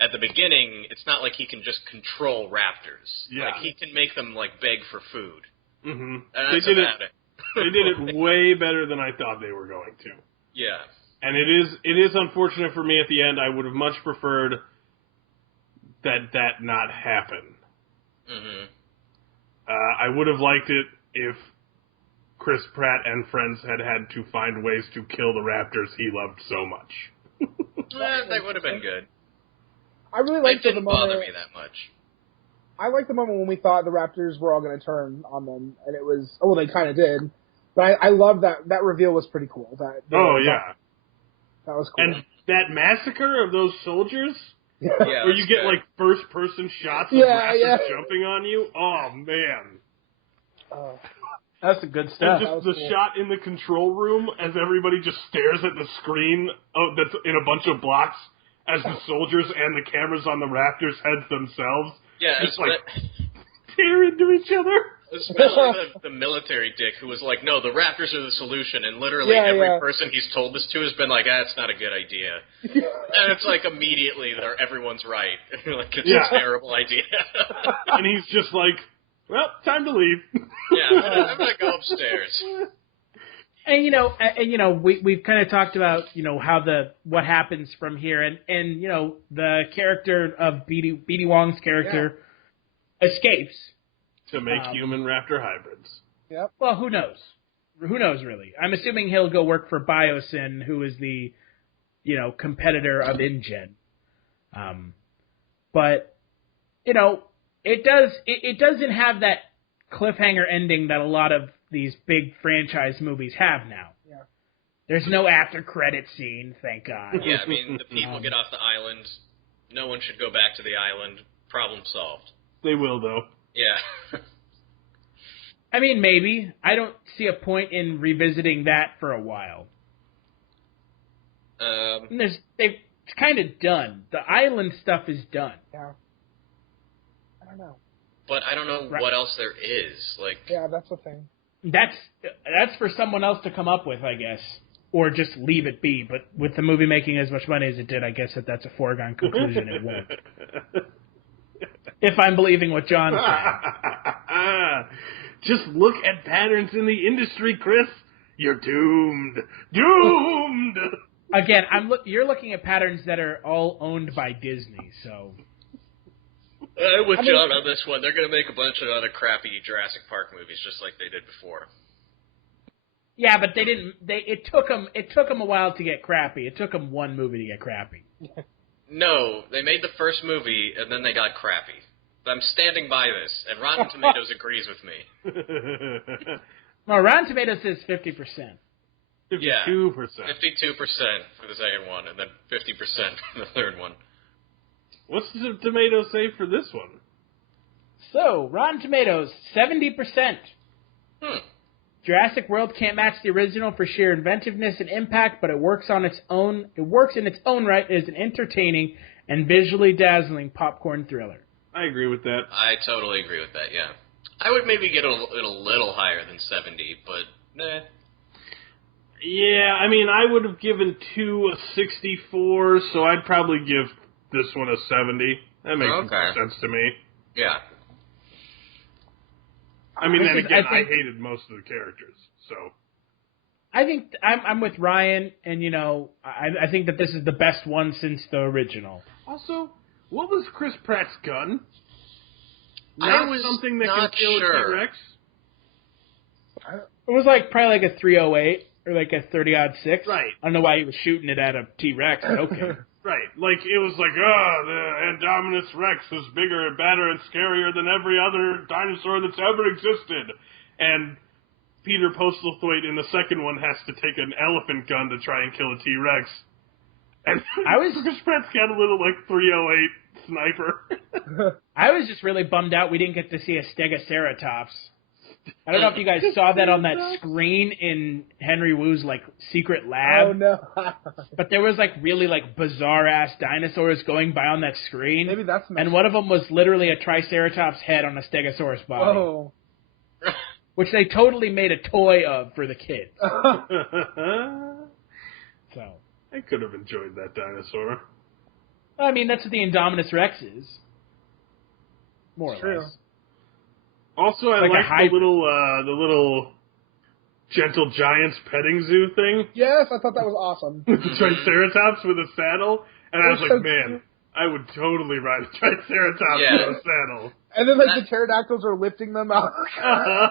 At the beginning, it's not like he can just control raptors. Yeah. Like, he can make them, like, beg for food. Mm-hmm. And that's about it. They did it way better than I thought they were going to. Yeah. And it is unfortunate for me at the end. I would have much preferred that not happen. Mm-hmm. I would have liked it if Chris Pratt and friends had to find ways to kill the raptors he loved so much. That would have been good. I really liked it. Didn't bother me that much. I liked the moment when we thought the Raptors were all going to turn on them, and it was they kind of did. But I love that reveal was pretty cool. That was cool. And that massacre of those soldiers, where you get like first person shots of raptors jumping on you. Oh man, that's the good stuff. And just the shot in the control room as everybody just stares at the screen that's in a bunch of blocks. As the soldiers and the cameras on the Raptors' heads themselves, just like tear into each other. Especially the military dick who was like, "No, the Raptors are the solution," and literally every person he's told this to has been like, "That's not a good idea," and it's like immediately everyone's right. Like it's a terrible idea, and he's just like, "Well, time to leave." I'm gonna go upstairs. And we've kind of talked about how what happens from here, and the character of BD Wong's character escapes to make human raptor hybrids. Yep. Well, who knows? Who knows really? I'm assuming he'll go work for Biosyn, who is the competitor of InGen. But it doesn't have that cliffhanger ending that a lot of these big franchise movies have now. Yeah. There's no after credit scene, thank God. Yeah, I mean, the people get off the island. No one should go back to the island. Problem solved. They will, though. Yeah. I mean, maybe. I don't see a point in revisiting that for a while. It's kind of done. The island stuff is done. Yeah. I don't know. But I don't know what else there is. Like. Yeah, that's the thing. That's for someone else to come up with, I guess. Or just leave it be. But with the movie making as much money as it did, I guess that's a foregone conclusion it won't. If I'm believing what John said. Just look at patterns in the industry, Chris. You're doomed. Doomed! Again, you're looking at patterns that are all owned by Disney, so... with John on this one, they're going to make a bunch of other crappy Jurassic Park movies just like they did before. Yeah, but they didn't. It took them a while to get crappy. It took them one movie to get crappy. No, they made the first movie and then they got crappy. I'm standing by this, and Rotten Tomatoes agrees with me. Well, Rotten Tomatoes says 50%. 52%. 52% for the second one, and then 50% for the third one. What's the tomato say for this one? So, Rotten Tomatoes, 70%. Jurassic World can't match the original for sheer inventiveness and impact, but it works on its own. It works in its own right as an entertaining and visually dazzling popcorn thriller. I agree with that. I totally agree with that, yeah. I would maybe get it a little higher than 70, but nah. Yeah, I mean, I would have given 2 a 64, so I'd probably give this one a 70. That makes sense to me. Yeah. I mean, then again, I hated most of the characters, so... I think I'm with Ryan, and, I think that this is the best one since the original. Also, what was Chris Pratt's gun? I was something that not can kill sure. a T-Rex? It was probably a 308. Or like a 30-06. Right. I don't know why he was shooting it at a T-Rex, but okay. Right. Like, it was like, the Indominus Rex is bigger and badder and scarier than every other dinosaur that's ever existed. And Peter Postlethwaite in the second one has to take an elephant gun to try and kill a T-Rex. And Chris Pratt's got a little, like, 308 sniper. I was just really bummed out we didn't get to see a Stegoceratops. I don't know if you guys saw that on that screen in Henry Wu's, like, secret lab. Oh, no. But there was, like, really, like, bizarre-ass dinosaurs going by on that screen. Maybe that's And one of them was literally a Triceratops head on a Stegosaurus body. Oh. Which they totally made a toy of for the kids. So. I could have enjoyed that dinosaur. I mean, that's what the Indominus Rex is. More or less. Also, I like the little Gentle Giants petting zoo thing. Yes, I thought that was awesome. With the Triceratops with a saddle. And I was like, man, I would totally ride a Triceratops with a saddle. And then, like, the pterodactyls are lifting them out. Oh, God.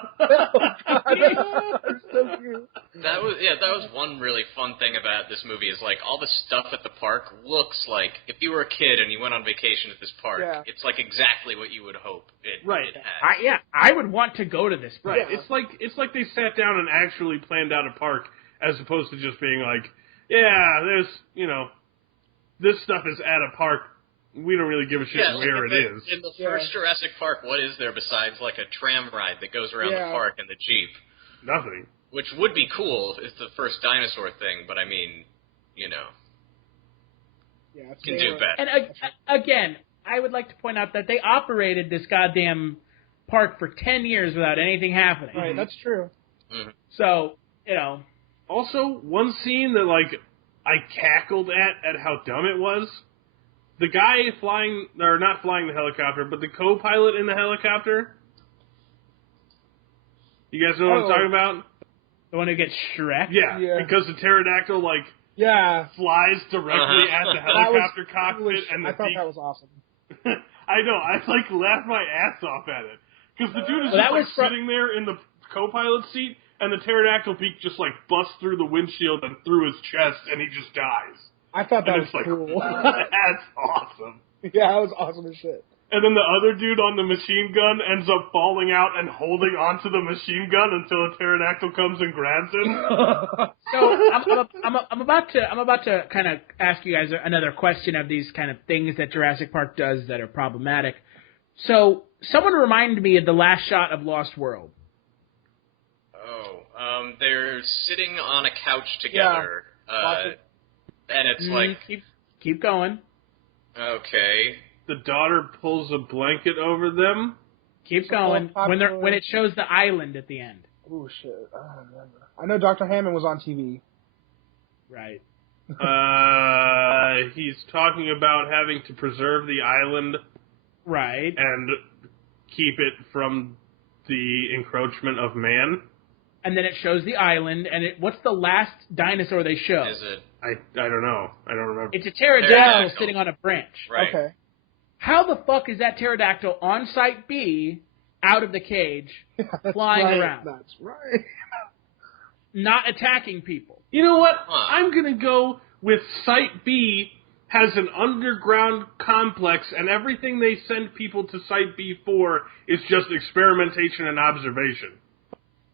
They're so cute. That was one really fun thing about this movie is, like, all the stuff at the park looks like, if you were a kid and you went on vacation at this park, it's, like, exactly what you would hope it had. I would want to go to this park. Right, it's like they sat down and actually planned out a park, as opposed to just being like, there's, this stuff is at a park. We don't really give a shit where it is. In the first Jurassic Park, what is there besides, like, a tram ride that goes around the park and the Jeep? Nothing. Which would be cool if it's the first dinosaur thing, but I mean, can do better. And again, I would like to point out that they operated this goddamn park for 10 years without anything happening. Right, that's true. Mm-hmm. So, Also, one scene that, like, I cackled at how dumb it was. The guy not flying the helicopter, but the co-pilot in the helicopter. You guys know what I'm talking about? The one who gets Shrek? Yeah, because the pterodactyl, flies directly at the helicopter cockpit and the I thought that was awesome. I know, I, laughed my ass off at it. Because the dude is sitting there in the co-pilot seat, and the pterodactyl beak just, busts through the windshield and through his chest, and he just dies. I thought that was cool. That's awesome. Yeah, that was awesome as shit. And then the other dude on the machine gun ends up falling out and holding onto the machine gun until a pterodactyl comes and grabs him. So I'm about to kind of ask you guys another question of these kind of things that Jurassic Park does that are problematic. So someone reminded me of the last shot of Lost World. Oh, they're sitting on a couch together. Yeah. And it's keep going. Okay. The daughter pulls a blanket over them. Keep going. When it shows the island at the end. Oh shit! I don't remember. I know Dr. Hammond was on TV. Right. He's talking about having to preserve the island. Right. And keep it from the encroachment of man. And then it shows the island, and what's the last dinosaur they show? Is it? I don't know. I don't remember. It's a pterodactyl sitting on a branch. Right. Okay. How the fuck is that pterodactyl on Site B, out of the cage, flying around? That's right. Not attacking people. You know what? I'm going to go with Site B has an underground complex, and everything they send people to Site B for is just experimentation and observation.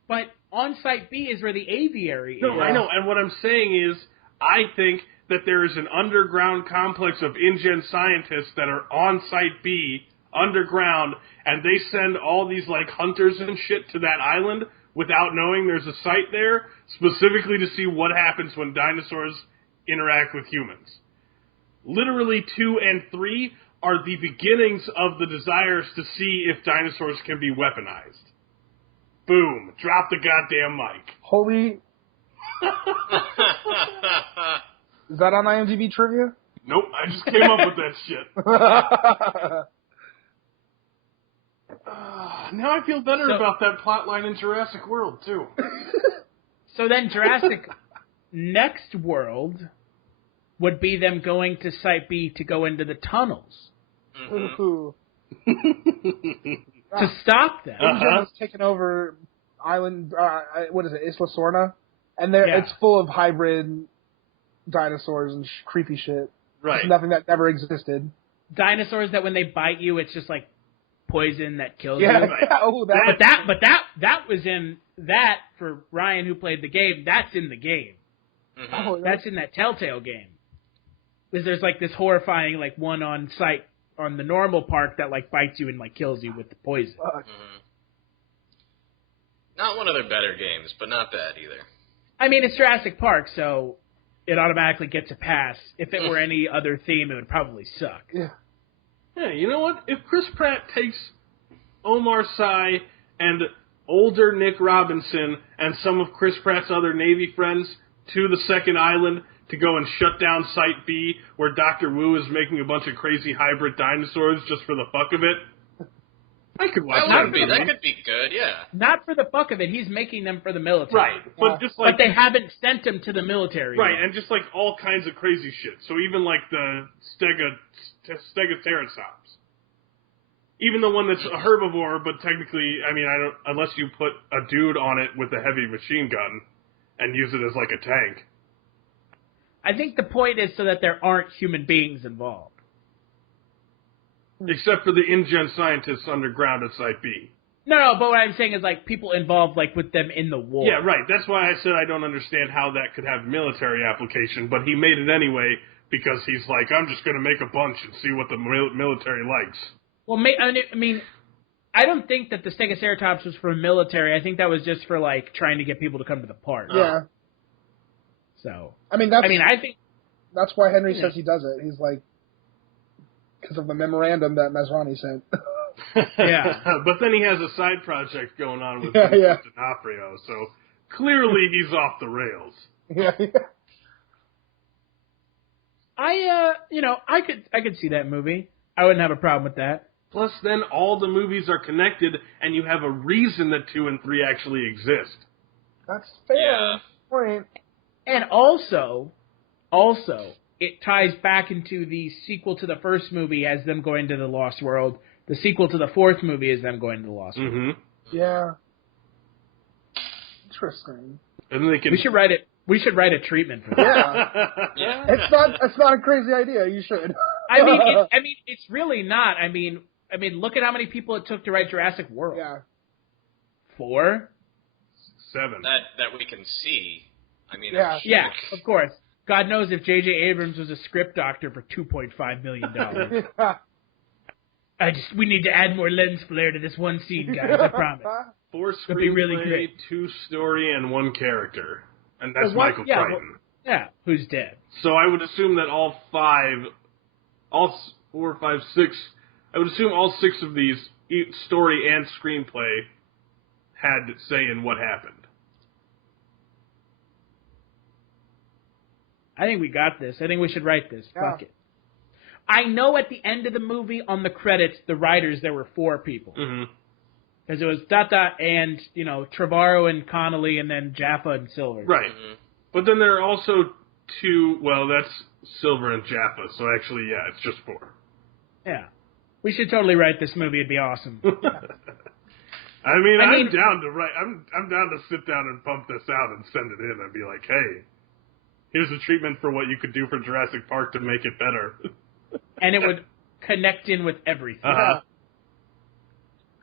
But on Site B is where the aviary is. No, I know. And what I'm saying is, I think that there is an underground complex of InGen scientists that are on Site B, underground, and they send all these, hunters and shit to that island without knowing there's a site there, specifically to see what happens when dinosaurs interact with humans. Literally 2 and 3 are the beginnings of the desires to see if dinosaurs can be weaponized. Boom. Drop the goddamn mic. Holy... Is that on IMDb trivia? Nope, I just came up with that shit. Now I feel better about that plotline in Jurassic World, too. So then Jurassic Next World would be them going to Site B to go into the tunnels. Mm-hmm. To stop them. InGen was taking over island, what is it, Isla Sorna? And it's full of hybrid dinosaurs and creepy shit. Right. It's nothing that never existed. Dinosaurs that when they bite you, it's just like poison that kills Yeah. you. Yeah. Oh, that was in that for Ryan who played the game. That's in the game. Mm-hmm. Oh, That's in that Telltale game. Because there's like this horrifying like one on site on the normal park that like bites you and like kills you with the poison. Mm-hmm. Not one of their better games, but not bad either. I mean, it's Jurassic Park, so it automatically gets a pass. If it were any other theme, it would probably suck. Yeah. Yeah, you know what? If Chris Pratt takes Omar Sy and older Nick Robinson and some of Chris Pratt's other Navy friends to the second island to go and shut down Site B, where Dr. Wu is making a bunch of crazy hybrid dinosaurs just for the fuck of it, I could watch that. That could be good, yeah. Not for the fuck of it. He's making them for the military. Right, but just like... But they haven't sent them to the military. Right, yet. and just like all kinds of crazy shit. So even like the Stegoceratops. Even the one that's a herbivore, but technically, I mean, unless you put a dude on it with a heavy machine gun and use it as like a tank. I think the point is so that there aren't human beings involved. Except for the InGen scientists underground at Site B. No, but what I'm saying is like people involved like with them in the war. Yeah, right. That's why I said I don't understand how that could have military application, but he made it anyway because he's like, I'm just going to make a bunch and see what the military likes. Well, I mean, I don't think that the Stegoceratops was for military. I think that was just for like trying to get people to come to the park. Yeah. So. I think that's why Henry says he does it. He's like, because of the memorandum that Masrani sent. Yeah. But then he has a side project going on with Vincent D'Onofrio, so clearly he's off the rails. Yeah. I could see that movie. I wouldn't have a problem with that. Plus, then all the movies are connected, and you have a reason that 2 and 3 actually exist. That's fair. Yeah. Point. And also, it ties back into the sequel to the first movie as them going to the Lost World. The sequel to the fourth movie is them going to the Lost World. Mm-hmm. Yeah. Interesting. And they can... We should write it. We should write a treatment for that. Yeah. It's not a crazy idea. You should. I mean, it's really not. I mean, look at how many people it took to write Jurassic World. Yeah. 4? 7. That we can see. I mean, yeah, of course. God knows if J.J. Abrams was a script doctor for $2.5 million. We need to add more lens flare to this one scene, guys. I promise. 4 It'll be really screenplay, great. 2 story, and 1 character. And that's Michael Crichton. Who's dead. So I would assume that all 4, 5, 6, I would assume all 6 of these, story and screenplay, had say in what happened. I think we got this. I think we should write this. Yeah. Fuck it. I know at the end of the movie, on the credits, the writers, there were 4 people. Mm-hmm. Because it was Data and, Trevorrow and Connolly, and then Jaffa and Silver. Right. Mm-hmm. But then there are also 2, well, that's Silver and Jaffa, so actually, yeah, it's just 4. Yeah. We should totally write this movie. It'd be awesome. I'm down to write. I'm down to sit down and pump this out and send it in and be like, hey, here's a treatment for what you could do for Jurassic Park to make it better. And it would connect in with everything. Uh-huh.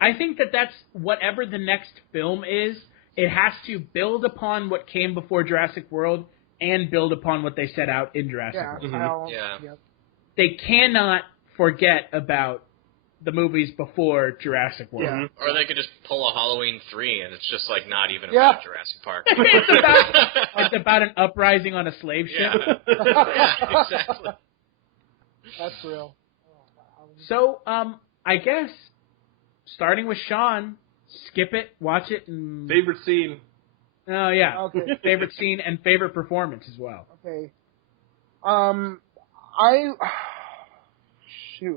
I think that's whatever the next film is, it has to build upon what came before Jurassic World and build upon what they set out in Jurassic World. Mm-hmm. Yep. They cannot forget about the movies before Jurassic World. Yeah. Or they could just pull a Halloween 3 and it's just like not even about Jurassic Park. It's about an uprising on a slave ship. Yeah, exactly. That's real. So, I guess, starting with Sean, skip it, watch it, and... Favorite scene? Oh, yeah. Okay. Favorite scene and favorite performance as well. Okay.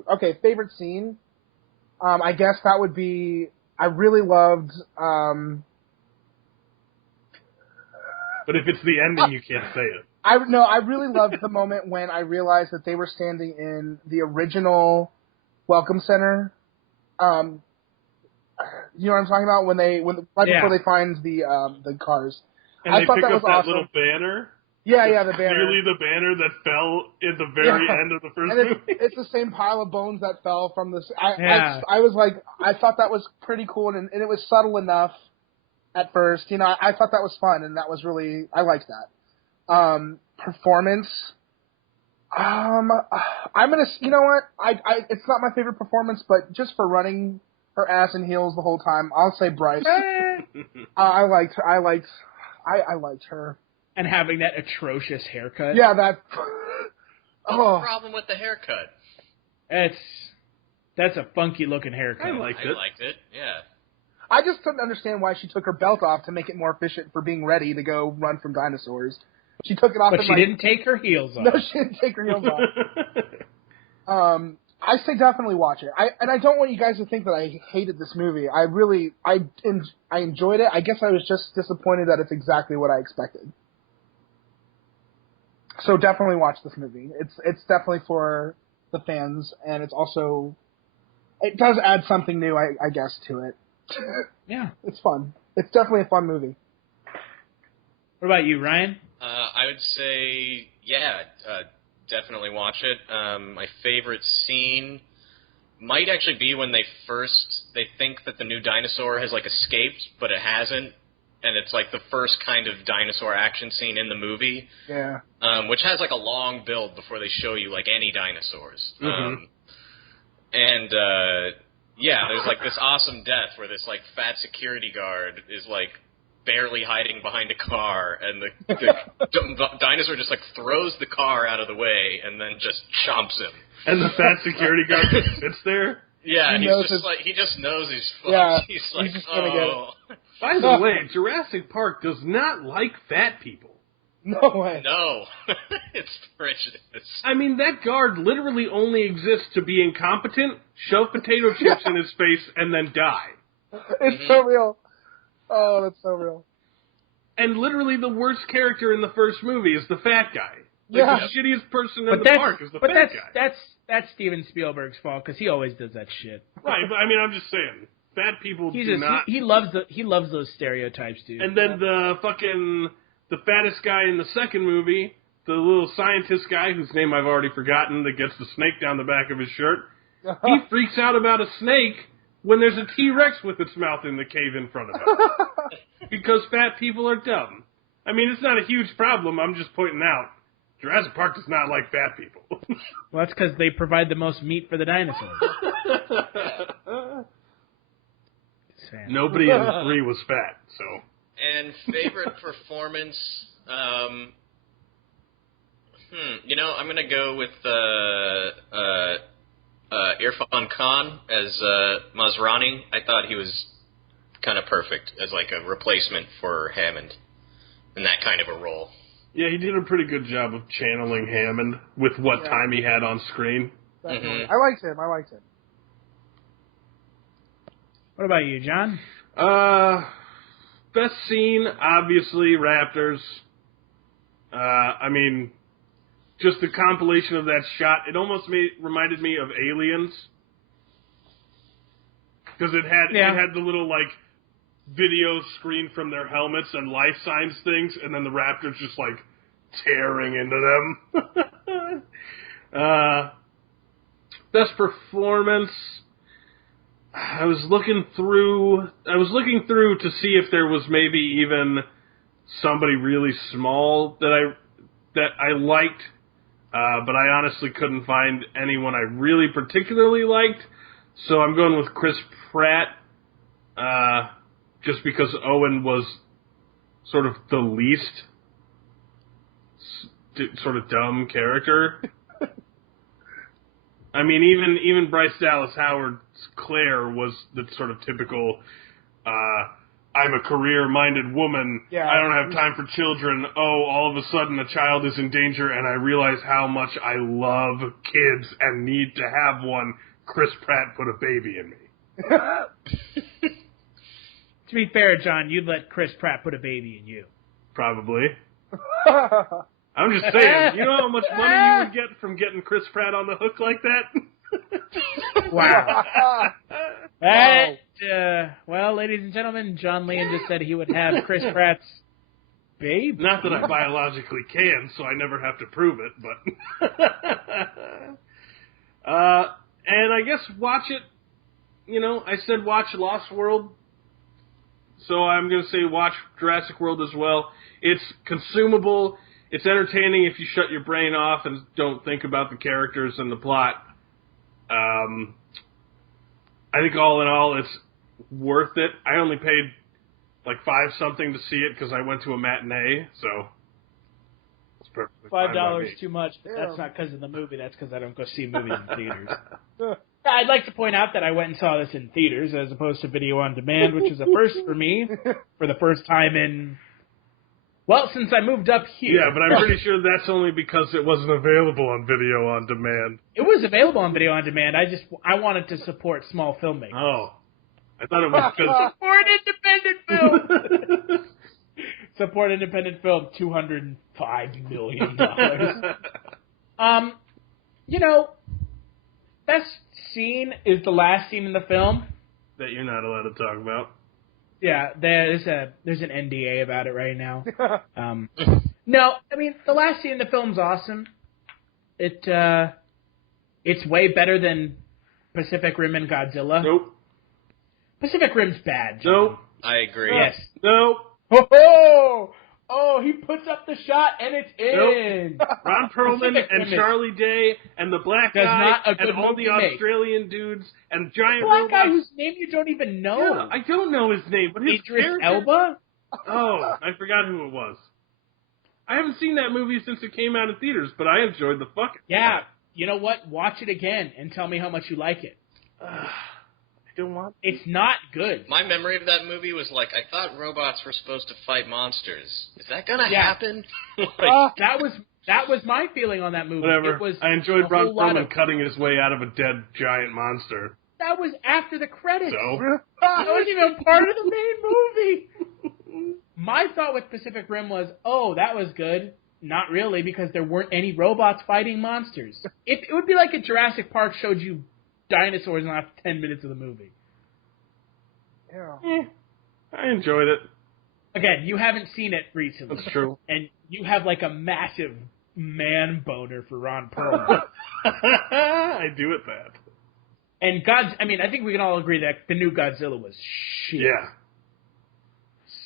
Okay, favorite scene. I guess that would be, I really loved, But if it's the ending, you can't say it. I really loved the moment when I realized that they were standing in the original Welcome Center. You know what I'm talking about? Before they find the cars. And I they thought pick that up was that awesome. little banner. Yeah, the banner. Clearly the banner that fell at the very end of the first and movie. it's the same pile of bones that fell from this. Yeah. I was like, I thought that was pretty cool, and it was subtle enough at first. You know, I thought that was fun, and that was really, I liked that. Performance. I'm gonna, you know what? It's not my favorite performance, but just for running her ass in heels the whole time, I'll say Bryce. I liked her. And having that atrocious haircut. Yeah, that. What's the problem with the haircut? That's a funky looking haircut. I liked it, yeah. I just couldn't understand why she took her belt off to make it more efficient for being ready to go run from dinosaurs. She took it off. But she didn't take her heels off. No, she didn't take her heels off. I say definitely watch it. I don't want you guys to think that I hated this movie. I enjoyed it. I guess I was just disappointed that it's exactly what I expected. So definitely watch this movie. It's definitely for the fans, and it does add something new, I guess, to it. Yeah. It's fun. It's definitely a fun movie. What about you, Ryan? I would say, definitely watch it. My favorite scene might actually be when they think that the new dinosaur has, like, escaped, but it hasn't. And it's, like, the first kind of dinosaur action scene in the movie. Yeah. Which has, like, a long build before they show you, like, any dinosaurs. Mm-hmm. There's, like, this awesome death where this, like, fat security guard is, like, barely hiding behind a car, and the dinosaur just, like, throws the car out of the way and then just chomps him. And the fat security guard just sits there? Yeah, he just knows he's fucked. Yeah, he's like, just gonna get it. By the way, Jurassic Park does not like fat people. No way. No. It's prejudice. I mean, that guard literally only exists to be incompetent, shove potato chips in his face, and then die. It's so real. Oh, that's so real. And literally the worst character in the first movie is the fat guy. Yeah. The shittiest person in the park is the fat guy. That's Steven Spielberg's fault, because he always does that shit. Right, but I mean, I'm just saying, fat people He loves those stereotypes, dude. And then the fattest guy in the second movie, the little scientist guy whose name I've already forgotten that gets the snake down the back of his shirt, he freaks out about a snake when there's a T-Rex with its mouth in the cave in front of him. Because fat people are dumb. I mean, it's not a huge problem, I'm just pointing out. Jurassic Park does not like fat people. Well, that's because they provide the most meat for the dinosaurs. Nobody in the 3 was fat, so... And favorite performance, I'm going to go with Irfan Khan as Masrani. I thought he was kind of perfect as, like, a replacement for Hammond in that kind of a role. Yeah, he did a pretty good job of channeling Hammond with what time he had on screen. Mm-hmm. I liked him. What about you, John? Best scene, obviously, Raptors. I mean, just the compilation of that shot, it almost reminded me of Aliens. Because it had the little, like, video screen from their helmets and life signs things, and then the Raptors just, like, tearing into them. Best performance... I was looking through to see if there was maybe even somebody really small that I liked, but I honestly couldn't find anyone I really particularly liked. So I'm going with Chris Pratt, just because Owen was sort of the least sort of dumb character. I mean, even Bryce Dallas Howard's Claire was the sort of typical, I'm a career-minded woman, I don't have time for children, all of a sudden a child is in danger and I realize how much I love kids and need to have one. Chris Pratt put a baby in me. To be fair, John, you'd let Chris Pratt put a baby in you. Probably. I'm just saying, you know how much money you would get from getting Chris Pratt on the hook like that? Wow. Well, ladies and gentlemen, John Lein just said he would have Chris Pratt's baby. Not that I biologically can, so I never have to prove it, but... and I guess watch it, I said watch Lost World, so I'm going to say watch Jurassic World as well. It's consumable, it's entertaining if you shut your brain off and don't think about the characters and the plot. I think all in all, it's worth it. I only paid like $5-something to see it because I went to a matinee, so it's perfectly fine by $5 me. too much, but that's not because of the movie. That's because I don't go see movies in theaters. I'd like to point out that I went and saw this in theaters as opposed to video on demand, which is a first for me for the first time in, well, since I moved up here. Yeah, but I'm pretty sure that's only because it wasn't available on video on demand. It was available on video on demand. I wanted to support small filmmakers. Oh. I thought it was because... Support independent film! Support independent film, $205 million. Best scene is the last scene in the film. That you're not allowed to talk about. Yeah, there's an NDA about it right now. No, I mean, the last scene in the film's awesome. It's way better than Pacific Rim and Godzilla. Nope. Pacific Rim's bad, John. Nope. I agree. Yes. Nope. Oh, he puts up the shot and it's in. Nope. Ron Perlman and Charlie Day and the black guy and all the Australian dudes and giant black robots. Guy whose name you don't even know. Yeah, I don't know his name, but his Idris character... Elba? Oh, I forgot who it was. I haven't seen that movie since it came out in theaters, but I enjoyed the fuck. Yeah, you know what? Watch it again and tell me how much you like it. I don't want. It's not good. My memory of that movie was like, I thought robots were supposed to fight monsters. Is that gonna happen? That was my feeling on that movie. Whatever. It was I enjoyed Ron Perlman of... cutting his way out of a dead giant monster. That was after the credits. So? That wasn't even part of the main movie. My thought with Pacific Rim was, oh, that was good. Not really, because there weren't any robots fighting monsters. It would be like if Jurassic Park showed you dinosaurs in the last 10 minutes of the movie. Yeah. I enjoyed it. Again, you haven't seen it recently. That's true. And you have like a massive man boner for Ron Perlman. I do it that. And I think we can all agree that the new Godzilla was shit. Yeah.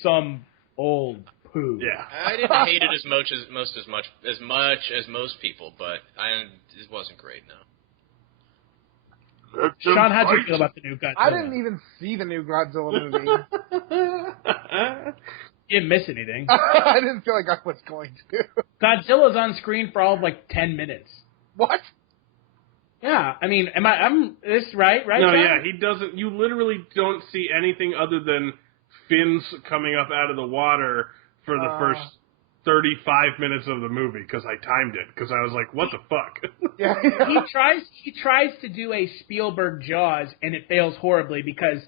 Some old poo. Yeah. I didn't hate it as much as most people, but it wasn't great. No. Sean, how'd you feel about the new Godzilla? I didn't even see the new Godzilla movie. You didn't miss anything. I didn't feel like I was going to. Godzilla's on screen for all of like 10 minutes. What? Yeah, I mean, I'm this right? No, John? yeah, he doesn't. You literally don't see anything other than fins coming up out of the water for the first 35 minutes of the movie because I timed it because I was like, what the fuck? Yeah. He tries to do a Spielberg Jaws and it fails horribly because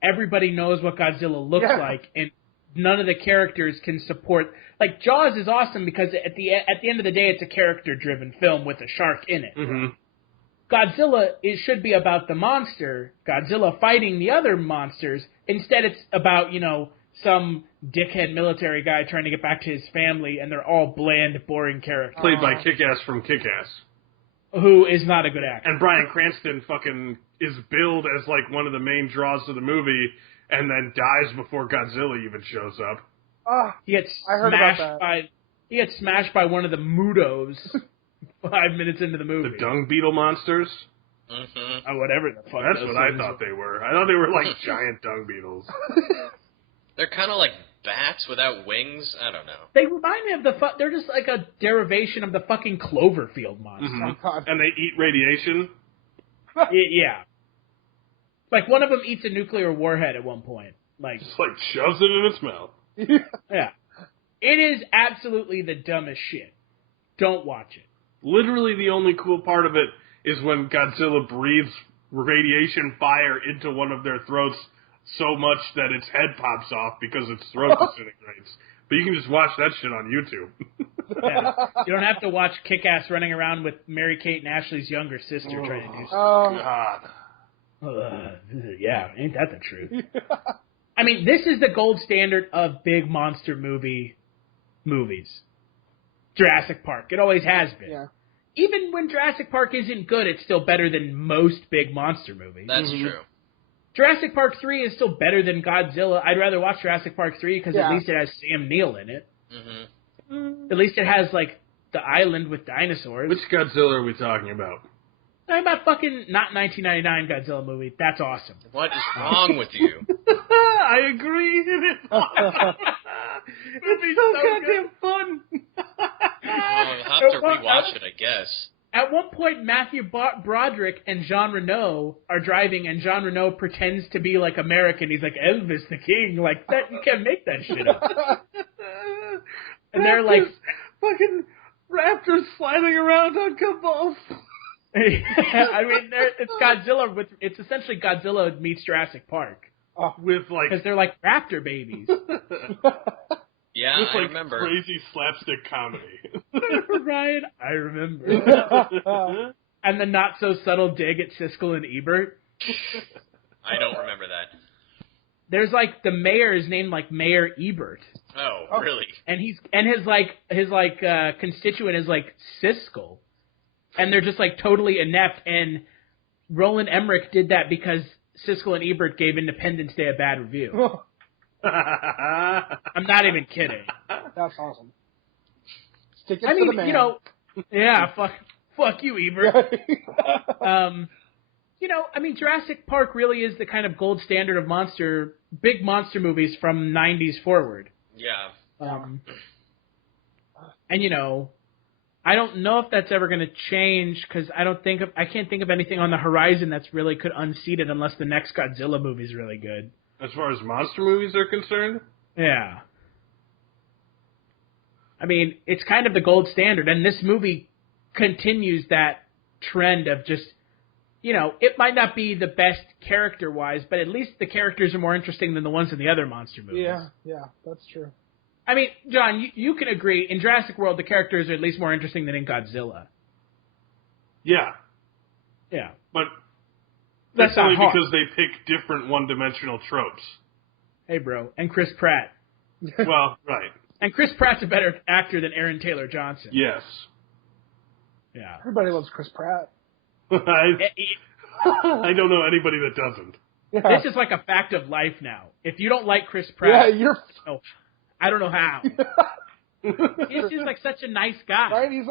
everybody knows what Godzilla looks like and none of the characters can support. Like Jaws is awesome because at the end of the day it's a character-driven film with a shark in it. Mm-hmm. Godzilla, it should be about the monster, Godzilla fighting the other monsters. Instead, it's about, some dickhead military guy trying to get back to his family, and they're all bland, boring characters. Played by Kick-Ass from Kick-Ass. Who is not a good actor. And Bryan Cranston fucking is billed as, like, one of the main draws of the movie, and then dies before Godzilla even shows up. He gets smashed by one of the Mudos 5 minutes into the movie. The dung beetle monsters? Mm-hmm. Oh, whatever the fuck. That's what I thought they were. I thought they were like giant dung beetles. They're kind of like bats without wings. I don't know. They remind me of they're just like a derivation of the fucking Cloverfield monster. Mm-hmm. And they eat radiation? Yeah. Like one of them eats a nuclear warhead at one point. Just like shoves it in its mouth. Yeah. It is absolutely the dumbest shit. Don't watch it. Literally the only cool part of it is when Godzilla breathes radiation fire into one of their throats so much that its head pops off because its throat disintegrates. But you can just watch that shit on YouTube. Yeah. You don't have to watch Kick-Ass running around with Mary-Kate and Ashley's younger sister trying to do something. Oh, God. Yeah, ain't that the truth? I mean, this is the gold standard of big monster movie movies. Jurassic Park. It always has been. Yeah. Even when Jurassic Park isn't good, it's still better than most big monster movies. That's true. Jurassic Park 3 is still better than Godzilla. I'd rather watch Jurassic Park 3 because at least it has Sam Neill in it. At least it has, like, the island with dinosaurs. Which Godzilla are we talking about? I'm about fucking not 1999 Godzilla movie. That's awesome. What is wrong with you? I agree. It'd be so goddamn fun. I'll have to rewatch it, I guess. At one point, Matthew Broderick and Jean Reno are driving, and Jean Reno pretends to be, like, American. He's like, Elvis the King. Like, that, you can't make that shit up. And they're like... Fucking raptors sliding around on Cabals. I mean, it's Godzilla. It's essentially Godzilla meets Jurassic Park. With, like... Because they're, like, raptor babies. Yeah, With, I like, remember. crazy slapstick comedy. Ryan, I remember. And the not-so-subtle dig at Siskel and Ebert. I don't remember that. There's, like, the mayor is named, like, Mayor Ebert. Oh, really? And his constituent is, like, Siskel. And they're just, like, totally inept. And Roland Emmerich did that because Siskel and Ebert gave Independence Day a bad review. I'm not even kidding. That's awesome. Stick it to the man. You know, yeah, fuck you, Ebert. You know, I mean, Jurassic Park really is the kind of gold standard of big monster movies from 90s forward. Yeah. And you know, I don't know if that's ever going to change because I can't think of anything on the horizon that's really could unseat it unless the next Godzilla movie is really good. As far as monster movies are concerned? Yeah. I mean, it's kind of the gold standard, and this movie continues that trend of just, you know, it might not be the best character-wise, but at least the characters are more interesting than the ones in the other monster movies. Yeah, that's true. I mean, John, you can agree, in Jurassic World, the characters are at least more interesting than in Godzilla. Yeah. Yeah. But That's only not hard. because they pick different one-dimensional tropes. Hey, bro. And Chris Pratt. Well, right. And Chris Pratt's a better actor than Aaron Taylor Johnson. Yes. Yeah. Everybody loves Chris Pratt. I don't know anybody that doesn't. Yeah. This is like a fact of life now. If you don't like Chris Pratt, you're... oh, I don't know how. He's just like such a nice guy. Right? He's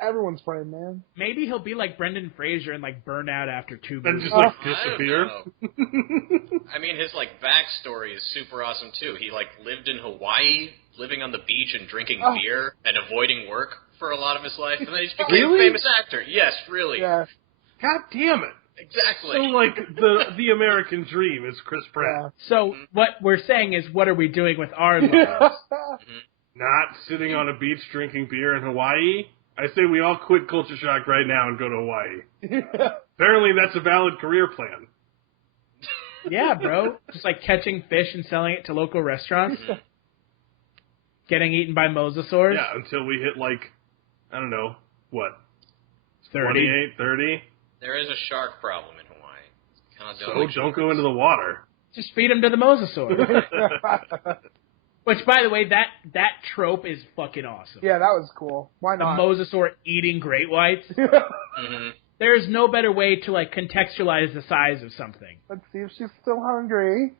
everyone's friend, man. Maybe he'll be like Brendan Fraser and like burn out after 2 And movies. just like I don't disappear. know. I mean, his like backstory is super awesome too. He like lived in Hawaii, living on the beach and drinking beer and avoiding work for a lot of his life, and then he just became a famous actor. Yes, really. Yeah. God damn it. Exactly. So, like, the American dream is Chris Pratt. So what we're saying is, what are we doing with our lives? Not sitting on a beach drinking beer in Hawaii? I say we all quit Culture Shock right now and go to Hawaii. Apparently that's a valid career plan. Yeah, bro. Just like catching fish and selling it to local restaurants. Getting eaten by mosasaurs. Yeah, until we hit, like, I don't know, what? 30. 28, 30? There is a shark problem in Hawaii. So don't go into the water. Just feed them to the mosasaur. Which, by the way, that trope is fucking awesome. Yeah, that was cool. Why The not? mosasaur eating great whites. Mm-hmm. There's no better way to, like, contextualize the size of something. Let's see if she's still hungry.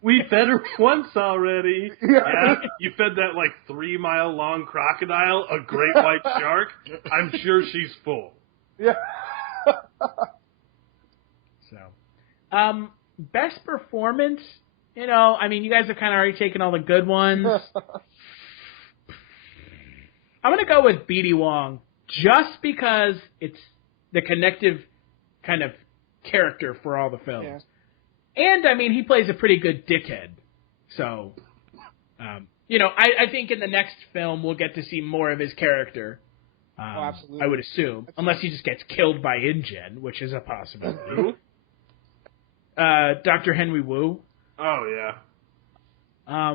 We fed her once already. Yeah. Yeah, you fed that, like, 3-mile-long crocodile a great white shark? I'm sure she's full. Yeah. So, best performance, you know, I mean, you guys have kind of already taken all the good ones. I'm going to go with B.D. Wong just because it's the connective kind of character for all the films. Yeah. And, I mean, he plays a pretty good dickhead. So, you know, I think in the next film we'll get to see more of his character. Absolutely. I would assume. Unless he just gets killed by InGen, which is a possibility. Dr. Henry Wu. Oh, yeah.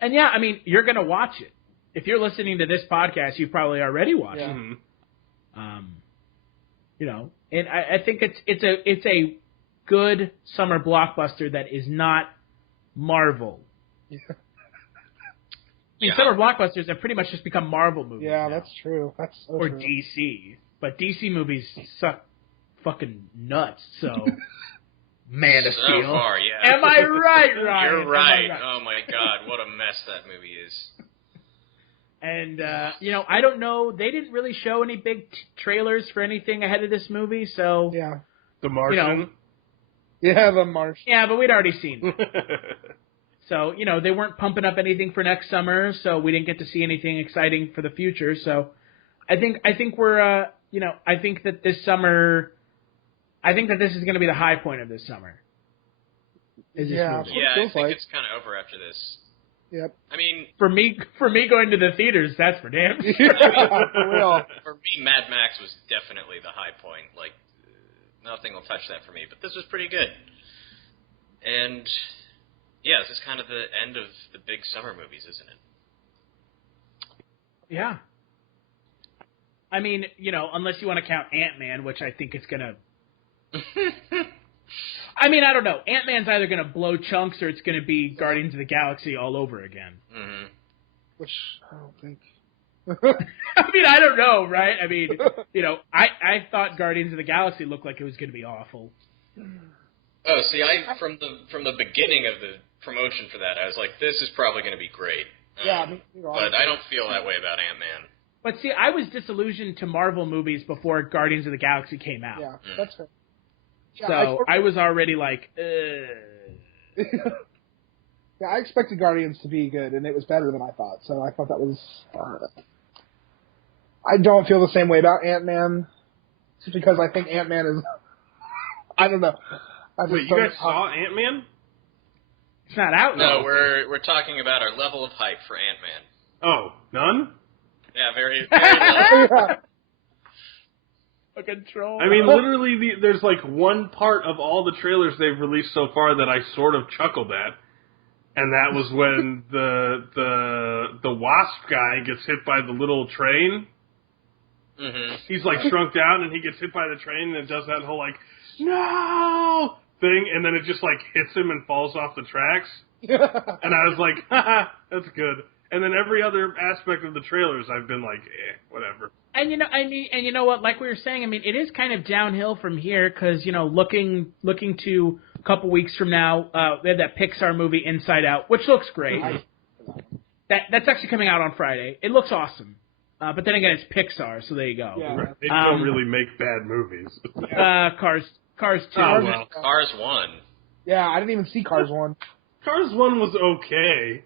And yeah, I mean, you're going to watch it. If you're listening to this podcast, you've probably already watched it. Mm-hmm. You know, and I think it's a good summer blockbuster that is not Marvel. mean, summer blockbusters have pretty much just become Marvel movies. Yeah, now. that's true. That's so or true. DC, but DC movies suck fucking nuts. So, Man of Steel. So far, yeah. Am I right, Ryan? You're right. Oh my God, what a mess that movie is. And I don't know. They didn't really show any big trailers for anything ahead of this movie, so Yeah. The Martian. Yeah, The Martian. yeah. But we'd already seen it. So, they weren't pumping up anything for next summer, so we didn't get to see anything exciting for the future. So, I think we're, I think that this summer, I think that this is going to be the high point of this summer. Is this Yeah. movie. Yeah, I feels think like. it's kind of over after this. Yep. I mean, For me going to the theaters, that's for damn sure. For real. for me, Mad Max was definitely the high point. Like, nothing will touch that for me. But this was pretty good. And, yeah, this is kind of the end of the big summer movies, isn't it? Yeah. I mean, unless you want to count Ant-Man, which I think is going to... I mean, I don't know. Ant-Man's either going to blow chunks or it's going to be Guardians of the Galaxy all over again. Mm-hmm. Which I don't think. I mean, I don't know, right? I mean, I thought Guardians of the Galaxy looked like it was going to be awful. Oh, see, from the beginning of the promotion for that, I was like, this is probably going to be great. Yeah, but I don't feel that way about Ant-Man. But see, I was disillusioned to Marvel movies before Guardians of the Galaxy came out. Yeah, that's fair. Yeah, So I was already like, Yeah, I expected Guardians to be good, and it was better than I thought. So I thought that was. I don't feel the same way about Ant-Man, just because I think Ant-Man is. I don't know. Wait, you guys saw Ant-Man? It's not out. No, though. we're talking about our level of hype for Ant-Man. Oh, none? Yeah, very, very low. A control. I mean, literally, there's like one part of all the trailers they've released so far that I sort of chuckled at, and that was when the Wasp guy gets hit by the little train. Mm-hmm. He's like shrunk down, and he gets hit by the train, and it does that whole like no thing, and then it just like hits him and falls off the tracks. And I was like, haha, that's good. And then every other aspect of the trailers, I've been like, whatever. And you know what? Like we were saying, I mean, it is kind of downhill from here because looking to a couple weeks from now, they have that Pixar movie Inside Out, which looks great. That's actually coming out on Friday. It looks awesome. But then again, it's Pixar, so there you go. Yeah. They don't really make bad movies. Cars 2. Oh, well. Cars 1. Yeah, I didn't even see Cars 1. Cars 1 was okay.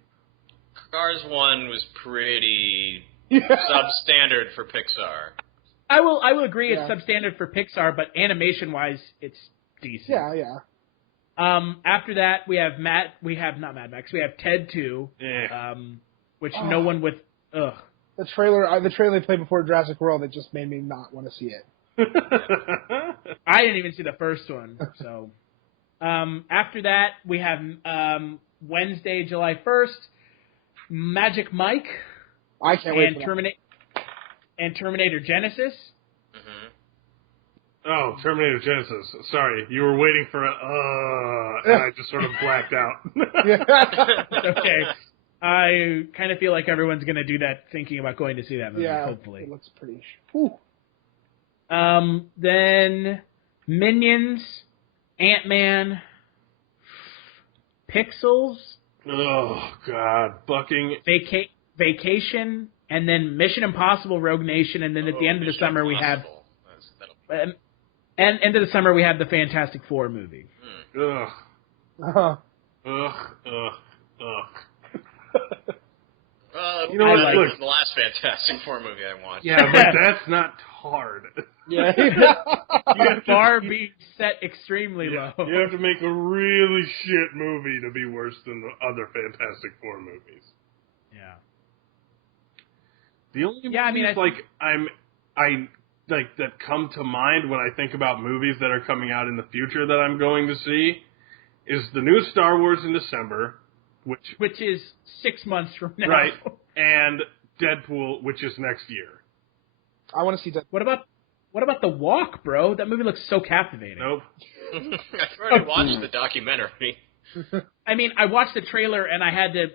Cars 1 was pretty substandard for Pixar. I will agree Yeah. it's substandard for Pixar, but animation-wise, it's decent. Yeah. After that, we have We have Ted 2, which no one with. Ugh. The trailer they played before Jurassic World, it just made me not want to see it. I didn't even see the first one. So, after that, we have Wednesday, July 1st, Magic Mike. I can't wait and for that. and Terminator Genesis. Mm-hmm. Oh, Terminator Genesis. Sorry, you were waiting for and I just sort of blacked out. It's okay. I kind of feel like everyone's going to do that thinking about going to see that movie, Yeah, hopefully. it looks pretty... Whew. Then Minions, Ant-Man, Pixels, Oh, God. Bucking. Vacation, and then Mission Impossible Rogue Nation, and then at the end of the summer we have... And end of the summer we have the Fantastic Four movie. Ugh. Uh-huh. Ugh. You know what, that look. was the last Fantastic Four movie I watched. Yeah, but that's not hard. Yeah. The bar being set extremely low. You have to make a really shit movie to be worse than the other Fantastic Four movies. Yeah. The only movies I mean, I that come to mind when I think about movies that are coming out in the future that I'm going to see is the new Star Wars in December, which is 6 months from now. right, and Deadpool, which is next year. I want to see that. What about The Walk, bro? That movie looks so captivating. Nope. I've already watched the documentary. I mean, I watched the trailer and I had to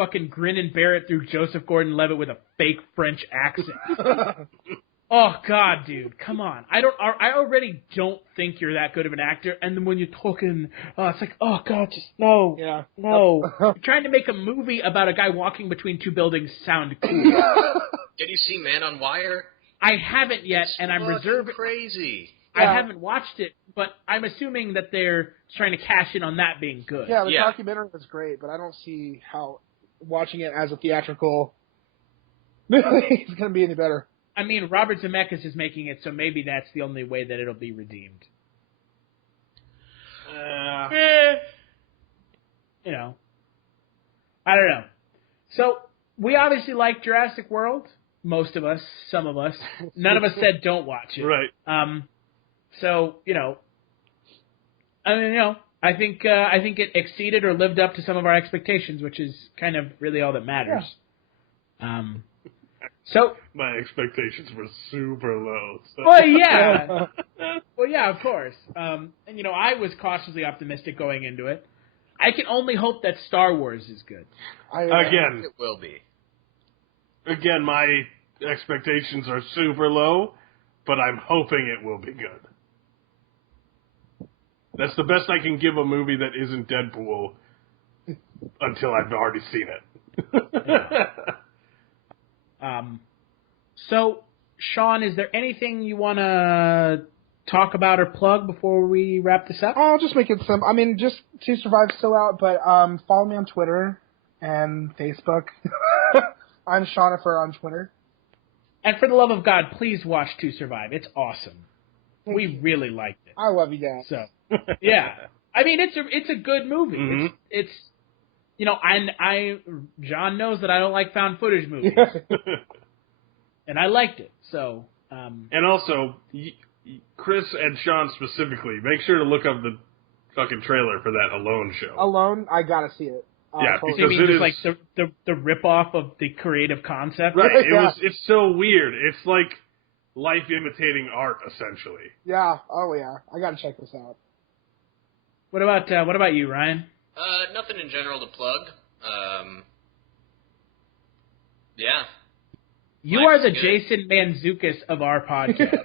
fucking grin and bear it through Joseph Gordon-Levitt with a fake French accent. Oh God, dude, come on! I already don't think you're that good of an actor, and then when you're talking, it's like, oh God, just no, no. You're trying to make a movie about a guy walking between two buildings sound cool. Did you see Man on Wire? I haven't yet, and I'm reserving. Crazy. I haven't watched it, but I'm assuming that they're trying to cash in on that being good. Yeah, the documentary was great, but I don't see how watching it as a theatrical is going to be any better. I mean, Robert Zemeckis is making it, so maybe that's the only way that it'll be redeemed. You know. I don't know. So, we obviously like Jurassic World. Most of us. Some of us. None of us said don't watch it. Right. So, you know. I mean, you know, I think it exceeded or lived up to some of our expectations, which is kind of really all that matters. Yeah. So my expectations were super low. So. Well, yeah. Well, yeah, of course. And, you know, I was cautiously optimistic going into it. I can only hope that Star Wars is good. Again. It will be. Again, my expectations are super low, but I'm hoping it will be good. That's the best I can give a movie that isn't Deadpool until I've already seen it. So, Sean, is there anything you want to talk about or plug before we wrap this up? I'll just make it simple. I mean, just To Survive still out, but follow me on Twitter and Facebook. I'm Shaughnifer on Twitter. And for the love of God, please watch To Survive. It's awesome. We really liked it. I love you guys. So, yeah. I mean, it's a good movie. Mm-hmm. It's you know, John knows that I don't like found footage movies. And I liked it, so... And also, Chris and Sean specifically, make sure to look up the fucking trailer for that Alone show. Alone? I gotta see it. Yeah, totally. because you mean it just is... like the rip-off of the creative concept? Right, Yeah. It's so weird. It's like life imitating art, essentially. Yeah, oh yeah. I gotta check this out. What about you, Ryan? Nothing in general to plug. Yeah. You Life's are the good. Jason Mantzoukas of our podcast.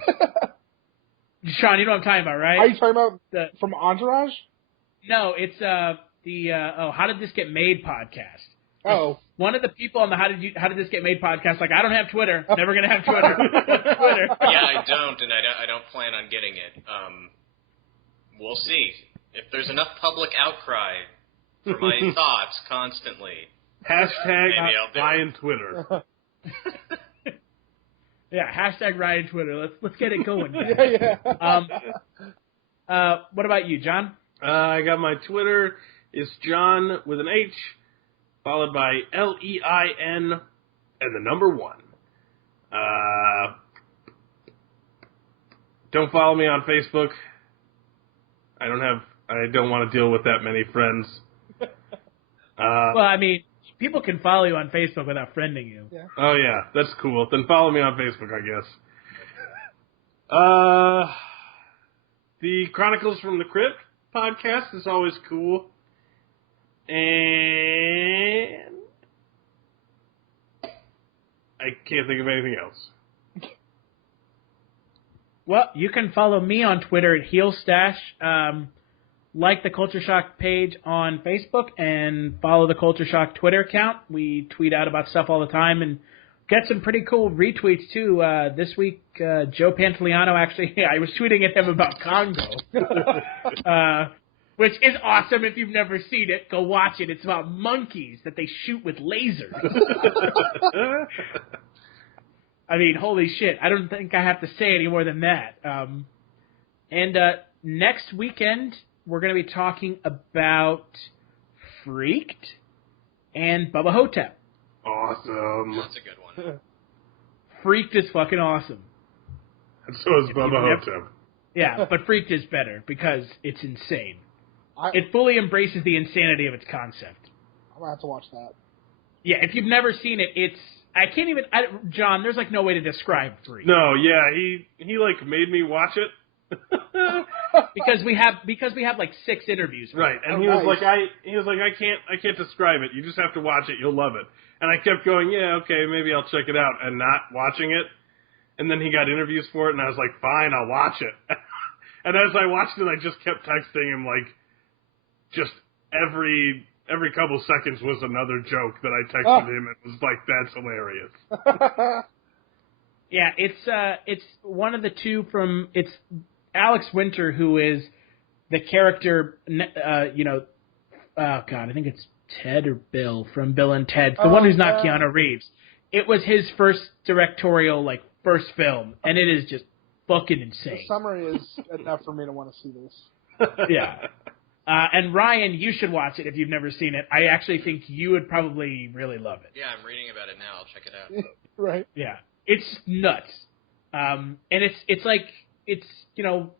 Sean, you know what I'm talking about, right? Are you talking about from Entourage? No, it's the How Did This Get Made podcast. Oh. One of the people on the How Did This Get Made podcast, like, I don't have Twitter. Never gonna have Twitter. Twitter. Yeah, I don't, and I don't plan on getting it. We'll see. If there's enough public outcry for my thoughts constantly. Hashtag Maybe I'll do Ryan Twitter. Yeah, hashtag Ryan Twitter. Let's get it going. Yeah. What about you, John? I got my Twitter. It's John with an H, followed by LEIN and the number 1. Don't follow me on Facebook. I don't want to deal with that many friends. Well, I mean, people can follow you on Facebook without friending you. Yeah. Oh yeah, that's cool. Then follow me on Facebook, I guess. The Chronicles from the Crypt podcast is always cool. And I can't think of anything else. Well, you can follow me on Twitter at HeelStash. Like the Culture Shock page on Facebook and follow the Culture Shock Twitter account. We tweet out about stuff all the time and get some pretty cool retweets, too. This week, Joe Pantoliano actually, I was tweeting at him about Congo, which is awesome. If you've never seen it, go watch it. It's about monkeys that they shoot with lasers. I mean, holy shit. I don't think I have to say any more than that. And next weekend, we're going to be talking about Freaked and Bubba Hotep. Awesome. That's a good one. Freaked is fucking awesome. And so is Bubba Hotep. Yeah, but Freaked is better because it's insane. It fully embraces the insanity of its concept. I'm going to have to watch that. Yeah, if you've never seen it, John, there's like no way to describe Freaked. No, yeah, he like made me watch it, because we have like 6 interviews. Right, and he was like, I can't describe it. You just have to watch it. You'll love it. And I kept going, yeah, okay, maybe I'll check it out, and not watching it. And then he got interviews for it, and I was like, fine, I'll watch it. And as I watched it, I just kept texting him, like, just every couple seconds was another joke that I texted him. It was like, that's hilarious. Yeah, it's one of the two from, it's Alex Winter, who is the character, I think it's Ted or Bill from Bill and Ted, the one who's not Keanu Reeves. It was his first directorial, first film, and it is just fucking insane. The summary is enough for me to want to see this. Yeah. And Ryan, you should watch it if you've never seen it. I actually think you would probably really love it. Yeah, I'm reading about it now. I'll check it out. Right. Yeah. It's nuts. And it's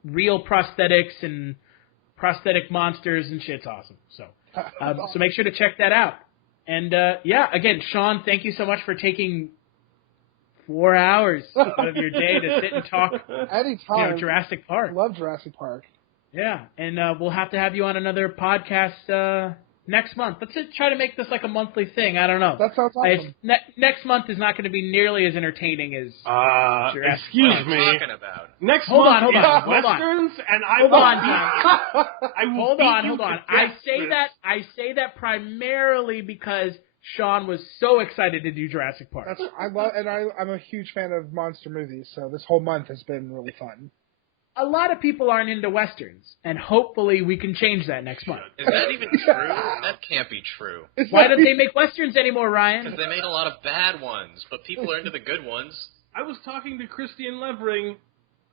real prosthetics and prosthetic monsters and shit's awesome. So make sure to check that out. And again, Sean, thank you so much for taking 4 hours out of your day to sit and talk. Anytime. Jurassic Park. I love Jurassic Park. Yeah, and we'll have to have you on another podcast next month. Let's just try to make this like a monthly thing. I don't know. That sounds awesome. Next month is not going to be nearly as entertaining as Jurassic excuse Park. me. What are you talking about? Next Hold month on, is Westerns, and I Hold will on, beat hold on. you to I say that primarily because Sean was so excited to do Jurassic Park. I'm a huge fan of monster movies, so this whole month has been really fun. A lot of people aren't into Westerns, and hopefully we can change that next month. Is that even true? That can't be true. Why don't they make Westerns anymore, Ryan? Because they made a lot of bad ones, but people are into the good ones. I was talking to Christian Levering.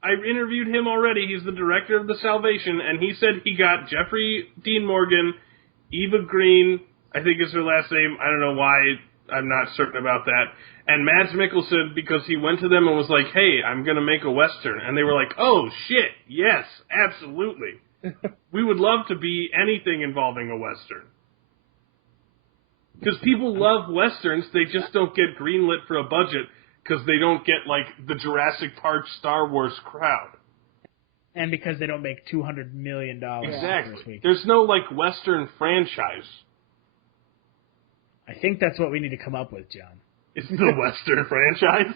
I interviewed him already. He's the director of The Salvation, and he said he got Jeffrey Dean Morgan, Eva Green, I think is her last name. I don't know why. I'm not certain about that. And Mads Mikkelsen, because he went to them and was like, hey, I'm going to make a Western. And they were like, oh, shit, yes, absolutely. We would love to be anything involving a Western. Because people love Westerns, they just don't get greenlit for a budget because they don't get, the Jurassic Park Star Wars crowd. And because they don't make $200 million Exactly. this week. There's no, Western franchise. I think that's what we need to come up with, John. It's the Western franchise?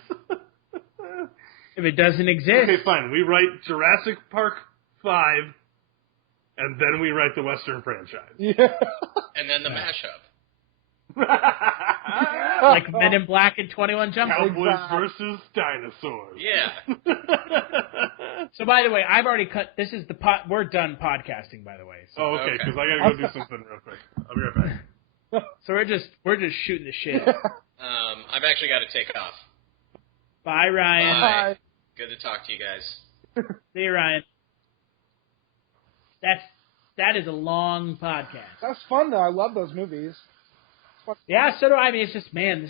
If it doesn't exist. Okay, fine. We write Jurassic Park 5, and then we write the Western franchise. Yeah. And then the mashup. Like Men in Black and 21 Jump Street. Cowboys versus dinosaurs. Yeah. So, by the way, I've already cut. This is we're done podcasting, by the way. So. Oh, okay, because I gotta go do something real quick. I'll be right back. So we're just shooting the shit. I've actually got to take off. Bye, Ryan. Bye. Good to talk to you guys. See you, Ryan. That is a long podcast. That's fun though. I love those movies. Yeah, so do I. I mean, it's just, man, this